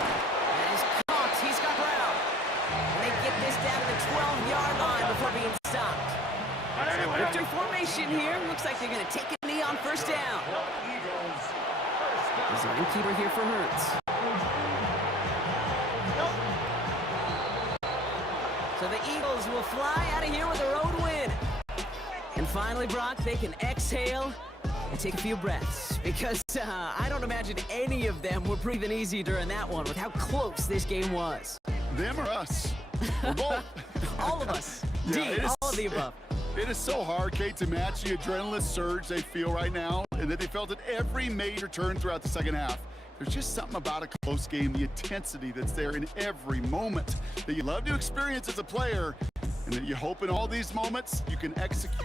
And he's caught. He's got Brown. And they get this down to the 12-yard line before being stopped. Victory formation here. Looks like they're going to take a knee on first down. Eagles. First down. There's a wicketkeeper here for Hurts. So the Eagles will fly out of here with a road win. And finally, Brock, they can exhale and take a few breaths. Because I don't imagine any of them were breathing easy during that one with how close this game was. Them or us? We're both. All of us. Yeah, D, it is- all of the above. It is so hard, Kate, to match the adrenaline surge they feel right now, and that they felt at every major turn throughout the second half. There's just something about a close game, the intensity that's there in every moment that you love to experience as a player, and that you hope in all these moments you can execute.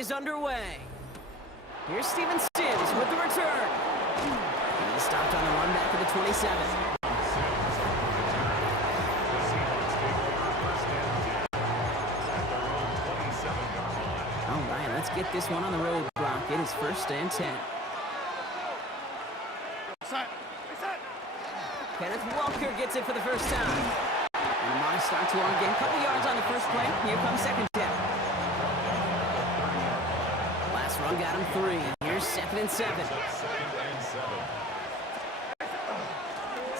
is underway. Here's Steven Sims with the return. He stopped on the run back of the 27. All right, let's get this one on the road, Brock. It is 1st and 10. Kenneth Walker gets it for the first time. And a nice start to our game. Couple yards on the first play. Here comes second down. Last run got him 3. Here's 2nd and 7.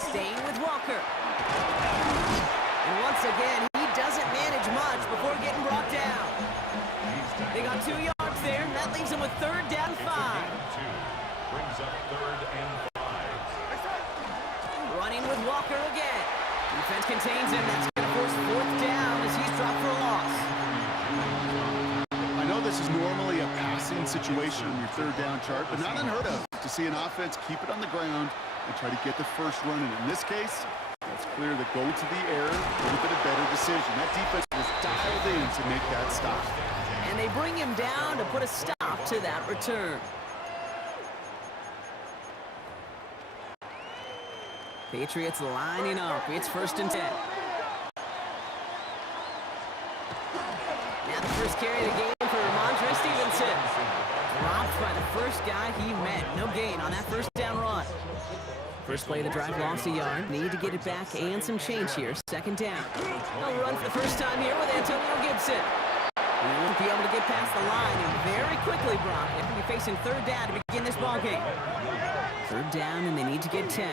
Staying with Walker. And once again, he doesn't manage much before getting brought down. They got 2 yards there, and that leaves him with 3rd down 5. Brings up 3rd and 5. Running with Walker again. Defense contains him. That's going to force 4th down as he's dropped for a loss. I know this is normally a passing situation on your 3rd down chart, but not unheard of to see an offense keep it on the ground and try to get the first run. And in this case, it's clear that going to the air would have been a better decision. That defense was dialed in to make that stop. And they bring him down to put a stop to that return. Patriots lining up. It's 1st and 10. Now the first carry of the game for Ramondre Stevenson. Dropped by the first guy he met. No gain on that 1st down run. First play of the drive lost a yard. Need to get it back and some change here. 2nd down. They'll run for the first time here with Antonio Gibson. He won't be able to get past the line, and very quickly, Brock, they're going to be facing 3rd down to begin this ballgame. 3rd down, and they need to get 10.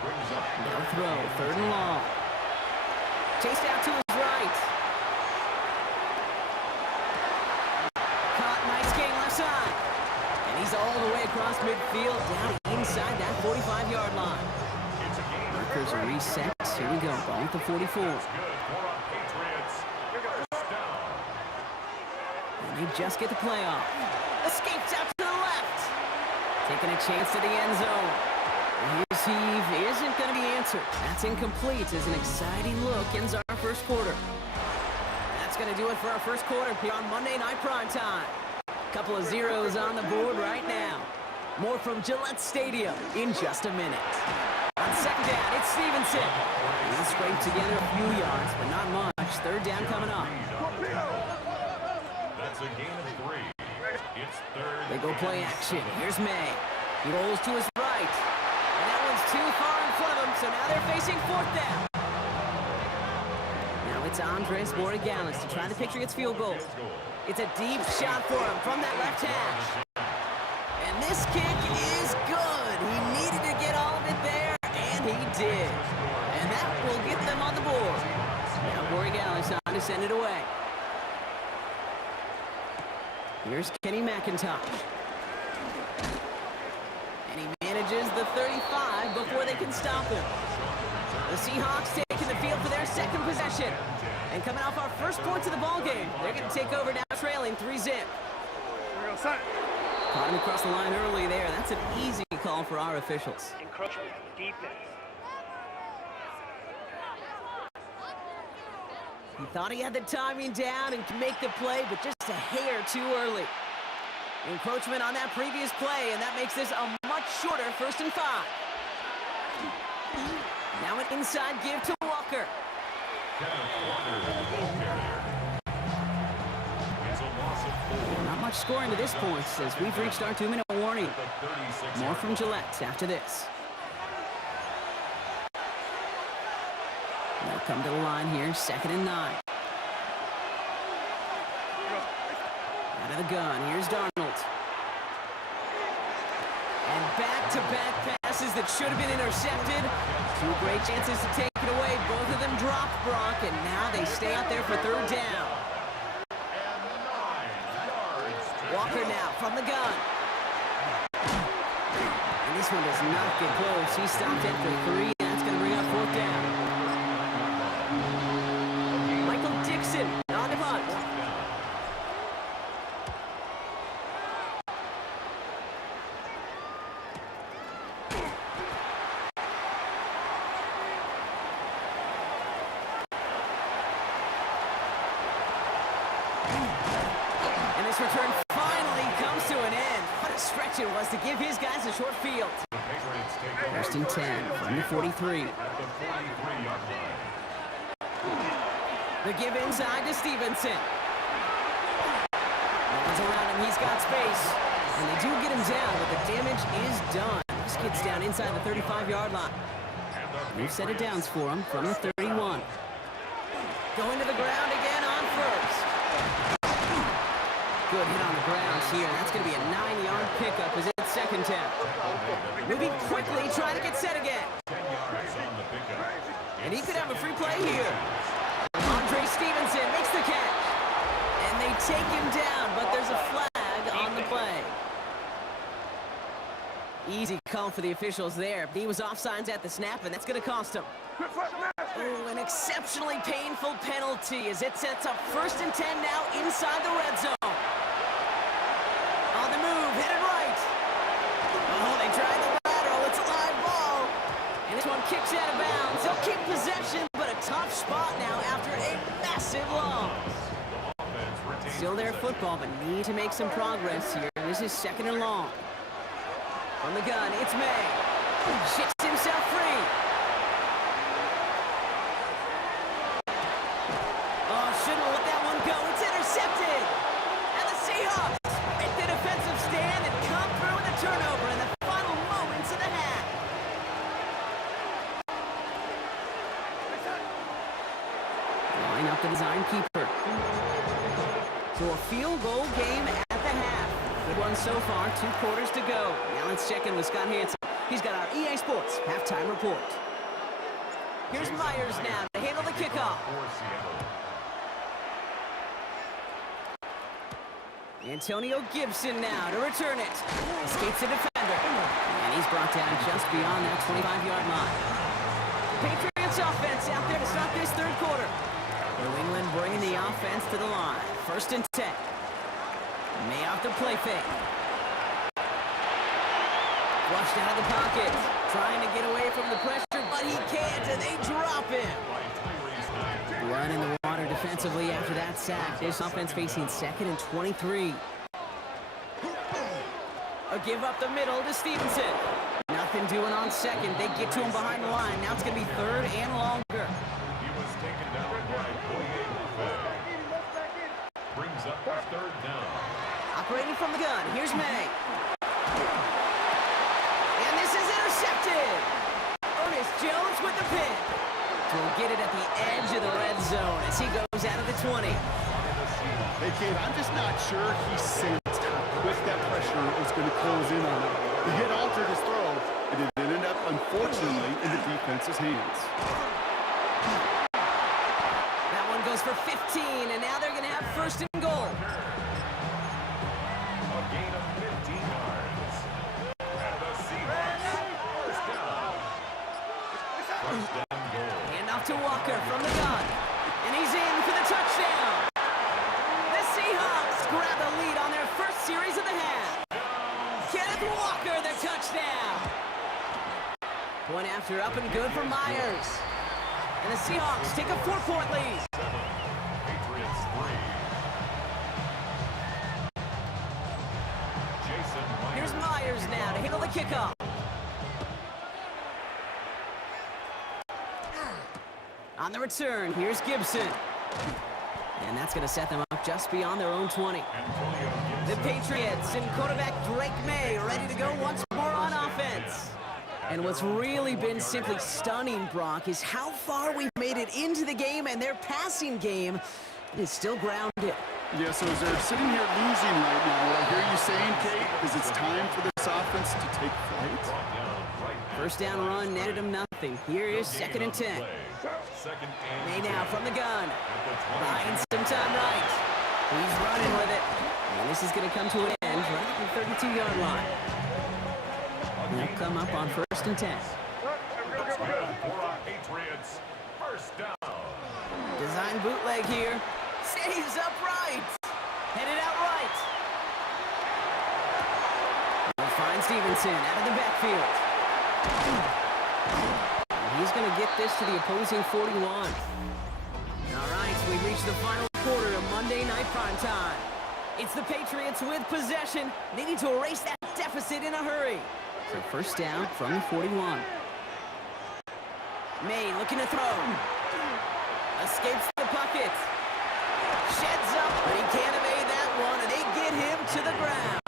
No throw, 3rd and long. Chased out to his right. Caught, nice gain left side. And he's all the way across midfield, down inside that 45-yard line. Markers are reset. Here we go, ball at the 44. And they just get the play off. Escapes out to the left. Taking a chance to the end zone. His heave isn't going to be answered. That's incomplete as an exciting look ends our first quarter. That's going to do it for our first quarter here on Monday Night Primetime. Couple of zeros on the board right now. More from Gillette Stadium in just a minute. On 2nd down, it's Stevenson. He'll scrape together a few yards, but not much. 3rd down coming up. That's a gain of 3. It's 3rd. They go play action. Here's May. He rolls to his right. And that one's too far in front of him, so now they're facing 4th down. Now it's Andres Borregales to try the Patriots field goal. It's a deep shot for him from that left hash. And this kick is good. He needed to get all of it there, and he did. And that will get them on the board. Now Borregales on to send it away. Here's Kenny McIntosh. And he manages the 35 before they can stop him. The Seahawks taking the field for their 2nd possession. And coming off our first points of the ballgame, they're going to take over now trailing 3-zip. Caught him across the line early there. That's an easy call for our officials. Encroachment, defense. He thought he had the timing down and could make the play, but just a hair too early. Encroachment on that previous play, and that makes this a much shorter 1st and 5. Now an inside give to Walker. Not much scoring to this point, as we've reached our 2-minute warning. More from Gillette after this. They'll come to the line here, 2nd and 9. Out of the gun, here's Darnold. And back-to-back passes that should have been intercepted. 2 great chances to take it away. Both of them dropped, Brock, and now they stay out there for 3rd down. Walker now from the gun. And this one does not get close. He stopped after 3, and that's going to bring up 4th down. Michael Dixon on the punt. And the This return finally comes to an end. What a stretch it was to give his guys a short field. The Patriots take over. First and 10 from the 43. At the 43-yard line. The give inside to Stevenson. No one's around him. He's got space. And they do get him down, but the damage is done. This kid's down inside the 35-yard line. New set of downs for him from the 31. Going to the ground again on first. Good hit on the ground here. That's going to be a 9-yard pickup as it's second down. Moving quickly, trying to get set again. 10 yards on the pickup. And he could have a free play here. Andre Stevenson makes the catch. And they take him down, but there's a flag on the play. Easy call for the officials there. He was offsides at the snap, and that's going to cost him. Oh, an exceptionally painful penalty as it sets up first and 10 now inside the red zone. On the move, headed right. Oh, they drive the lateral. It's a live ball. And this one kicks out of bounds. They'll keep possession, but a tough spot now after a massive loss. Still their football, but need to make some progress here. This is second and long. From the gun, it's May. Shits himself free. Oh, shouldn't have let that one go. It's intercepted. And the Seahawks make the defensive stand and come through with a turnover in the final moments of the half. Line up the design keeper. So a field goal game at the half. Good one so far, 2 quarters to go. Now let's check in with Scott Hansen. He's got our EA Sports halftime report. Here's Myers now to handle the kickoff. Antonio Gibson now to return it. Escapes the defender. And he's brought down just beyond that 25-yard line. Patriots offense out there to start this third quarter. New England bringing the offense to the line. First and 10. May off the play fake. Flushed out of the pocket. Trying to get away from the pressure, but he can't, and they drop him. Blood in the water defensively after that sack. This offense facing second and 23. A give up the middle to Stevenson. Nothing doing on second. They get to him behind the line. Now it's going to be third and longer. He was taken down by Boye Mafe. Brings up the third down. Operating from the gun, here's May. And this is intercepted. Ernest Jones with the pick. Will get it at the edge of the red zone as he goes out of the 20. Hey, kid, I'm just not sure he sensed how quick that pressure was going to close in on him. The hit altered his throw, and it ended up, unfortunately, in the defense's hands. That one goes for 15, and now they're going to have first and goal. A gain of 15 yards. And the Seahawks first down. First and goal. Hand off to Walker from the gun. And he's in for the touchdown. The Seahawks grab the lead on their first series of the half. Kenneth Walker, the touchdown. Point after up and good for Myers. And the Seahawks take a 4-point lead. Patriots 3. Jason Myers. Here's Myers now to handle the kickoff. On the return, here's Gibson. And that's going to set them up just beyond their own 20. Antonio The Gibson. Patriots and quarterback Drake May ready to go once more on offense. And what's really been simply stunning, Brock, is how far we've made it into the game, and their passing game is still grounded. Yeah, so as they're sitting here losing right now, what I hear you saying, Kate, is it's time for this offense to take flight. Brought down right now. First down run netted him nothing. Here is second and 10. Second and May now from the gun. at the 20. Buying some time right. He's running with it. And this is going to come to an end right at the 32-yard line. And they'll come up on first and 10. That's good for our Patriots. First down. Design bootleg here. Stays upright. Headed out right. They'll find Stevenson out of the backfield. And he's going to get this to the opposing 41. All right, we've reached the final quarter of Monday Night Primetime. It's the Patriots with possession. They need to erase that deficit in a hurry. So first down from the 41. May looking to throw. Escapes the pocket. Sheds up, but he can't evade that one, and they get him to the ground.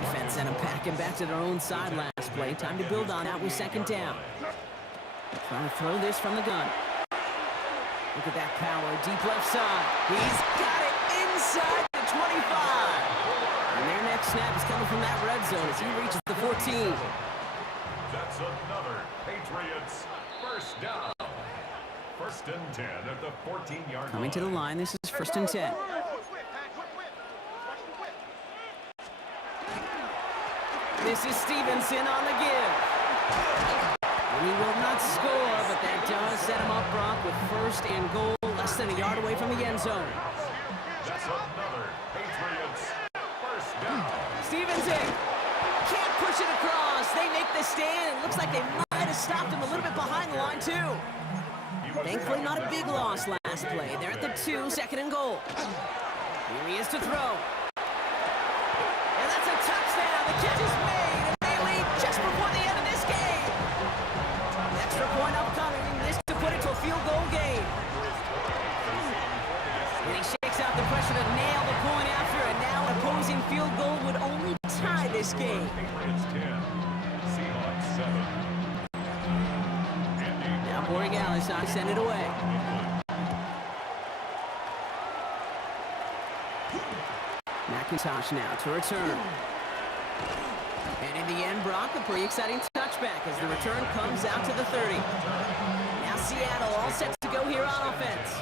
Defense sent him packing back to their own side last play. Time to build on that with second down. Trying to throw this from the gun. Look at that power, deep left side. He's got it inside the 25. And their next snap is coming from that red zone as he reaches the 14. That's another Patriots first down. First and 10 at the 14-yard line. Coming to the line, this is first and 10. This is Stevenson on the give. And he will not score, but that does set him up, Brock, with first and goal, less than a yard away from the end zone. That's another Patriots first down. Stevenson can't push it across. They make the stand. It looks like they might have stopped him a little bit behind the line, too. Thankfully, not a big loss last play. They're at the 2, second and goal. Here he is to throw. And that's a touchdown. The catch is made, and they lead just before the end of this game. An extra point upcoming. This to put it to a field goal game. And he shakes out the pressure to nail the point after, and now an opposing field goal would only tie this game. Patriots 10, Seahawks 7. Now Borregales send it away. McIntosh now to return. And in the end, Brock, a pretty exciting touchback as the return comes out to the 30. Now Seattle all set to go here on offense.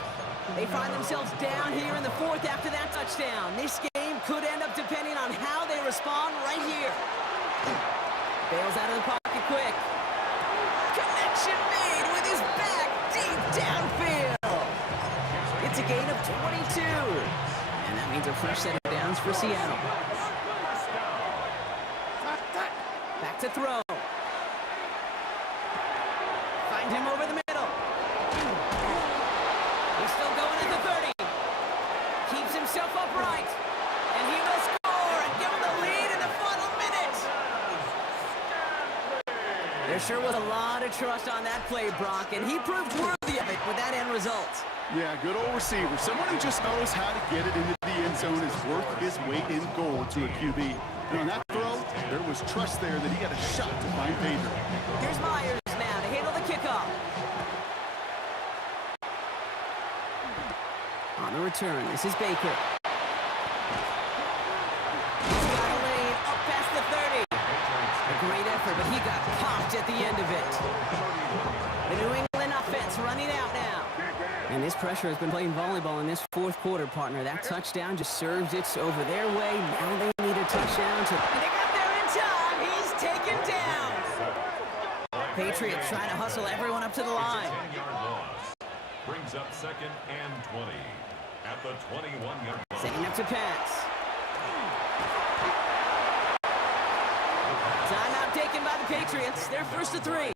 They find themselves down here in the 4th after that touchdown. This game could end up depending on how they respond right here. Bails out of the pocket quick. Connection made with his back deep downfield. It's a gain of 22. And that means a fresh set of downs for Seattle. Back to throw. Find him over the middle. He's still going at the 30. Keeps himself upright. And he will score and give him the lead in the final minutes. There sure was a lot of trust on that play, Brock, and he proved worthy of it with that end result. Yeah, good old receiver. Someone who just knows how to get it into the end zone is worth his weight in gold to a QB. And on that throw, there was trust there that he had a shot to find Pedro. Here's Myers now to handle the kickoff. On the return, this is Baker. He's got a lane up past the 30. A great effort, but he got popped at the end of it. The New England offense running out now. And this pressure has been playing volleyball in this 4th quarter, partner. That touchdown just serves it over their way. Now they need a touchdown to... And they got there in time. He's taken down. Patriots trying to hustle everyone up to the line. It's a 10-yard loss. Brings up second and 20 at the 21-yard line. Setting up to pass. Timeout taken by the Patriots. They're first to 3.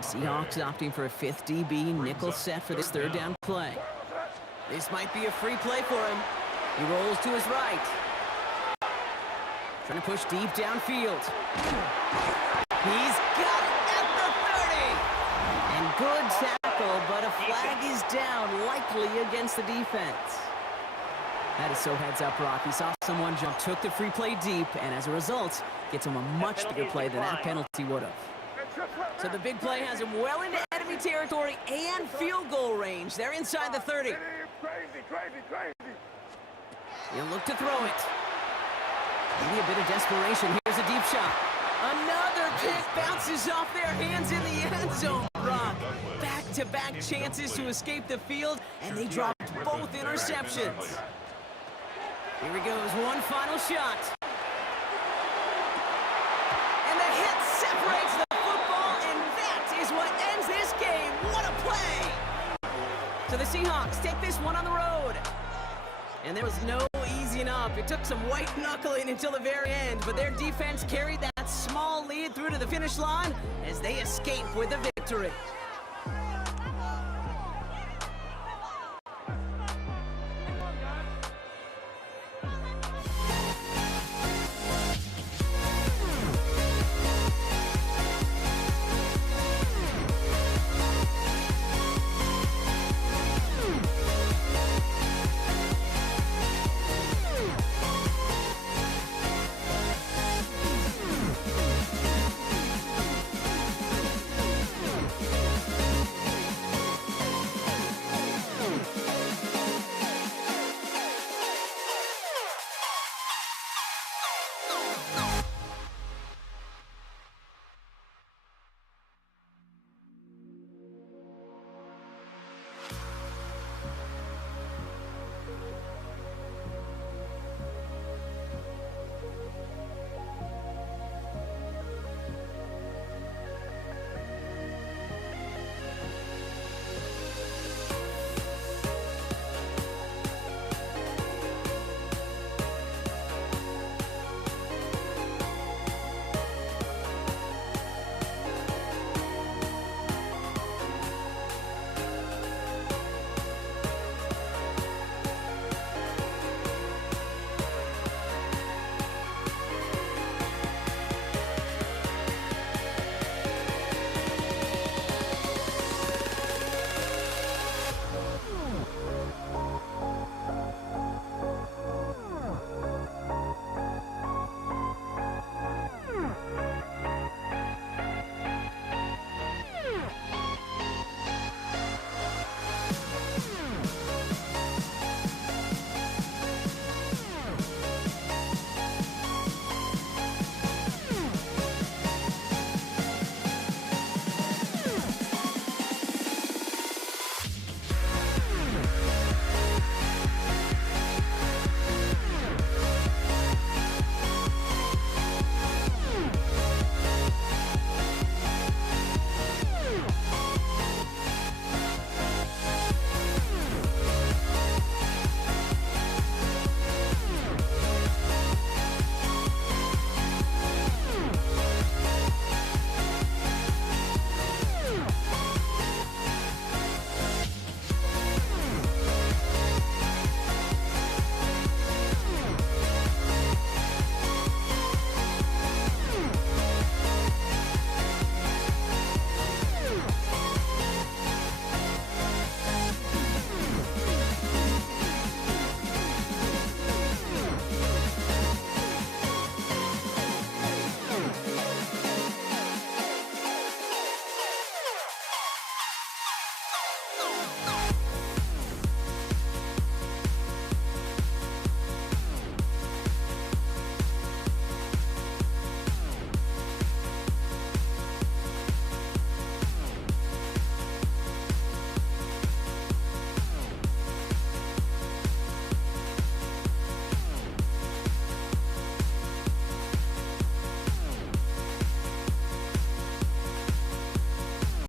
Seahawks opting for a 5th DB nickel set for this 3rd down play. This might be a free play for him. He rolls to his right. Trying to push deep downfield. He's got it at the 30. And good tackle, but a flag is down, likely against the defense. That is so heads up, Rock. He saw someone jump, took the free play deep, and as a result, gets him a much bigger play than that penalty would have. So the big play has him well into enemy territory and field goal range. They're inside the 30. He'll look to throw it. Maybe a bit of desperation. Here's a deep shot. Another pick bounces off their hands in the end zone, Brock. Back-to-back chances to escape the field, and they dropped both interceptions. Here he goes, one final shot. And the hit separates the football, and that is what ends this game. What a play! So the Seahawks take this one on the road. And there was no easing up. It took some white knuckling until the very end, but their defense carried that small lead through to the finish line as they escape with a victory.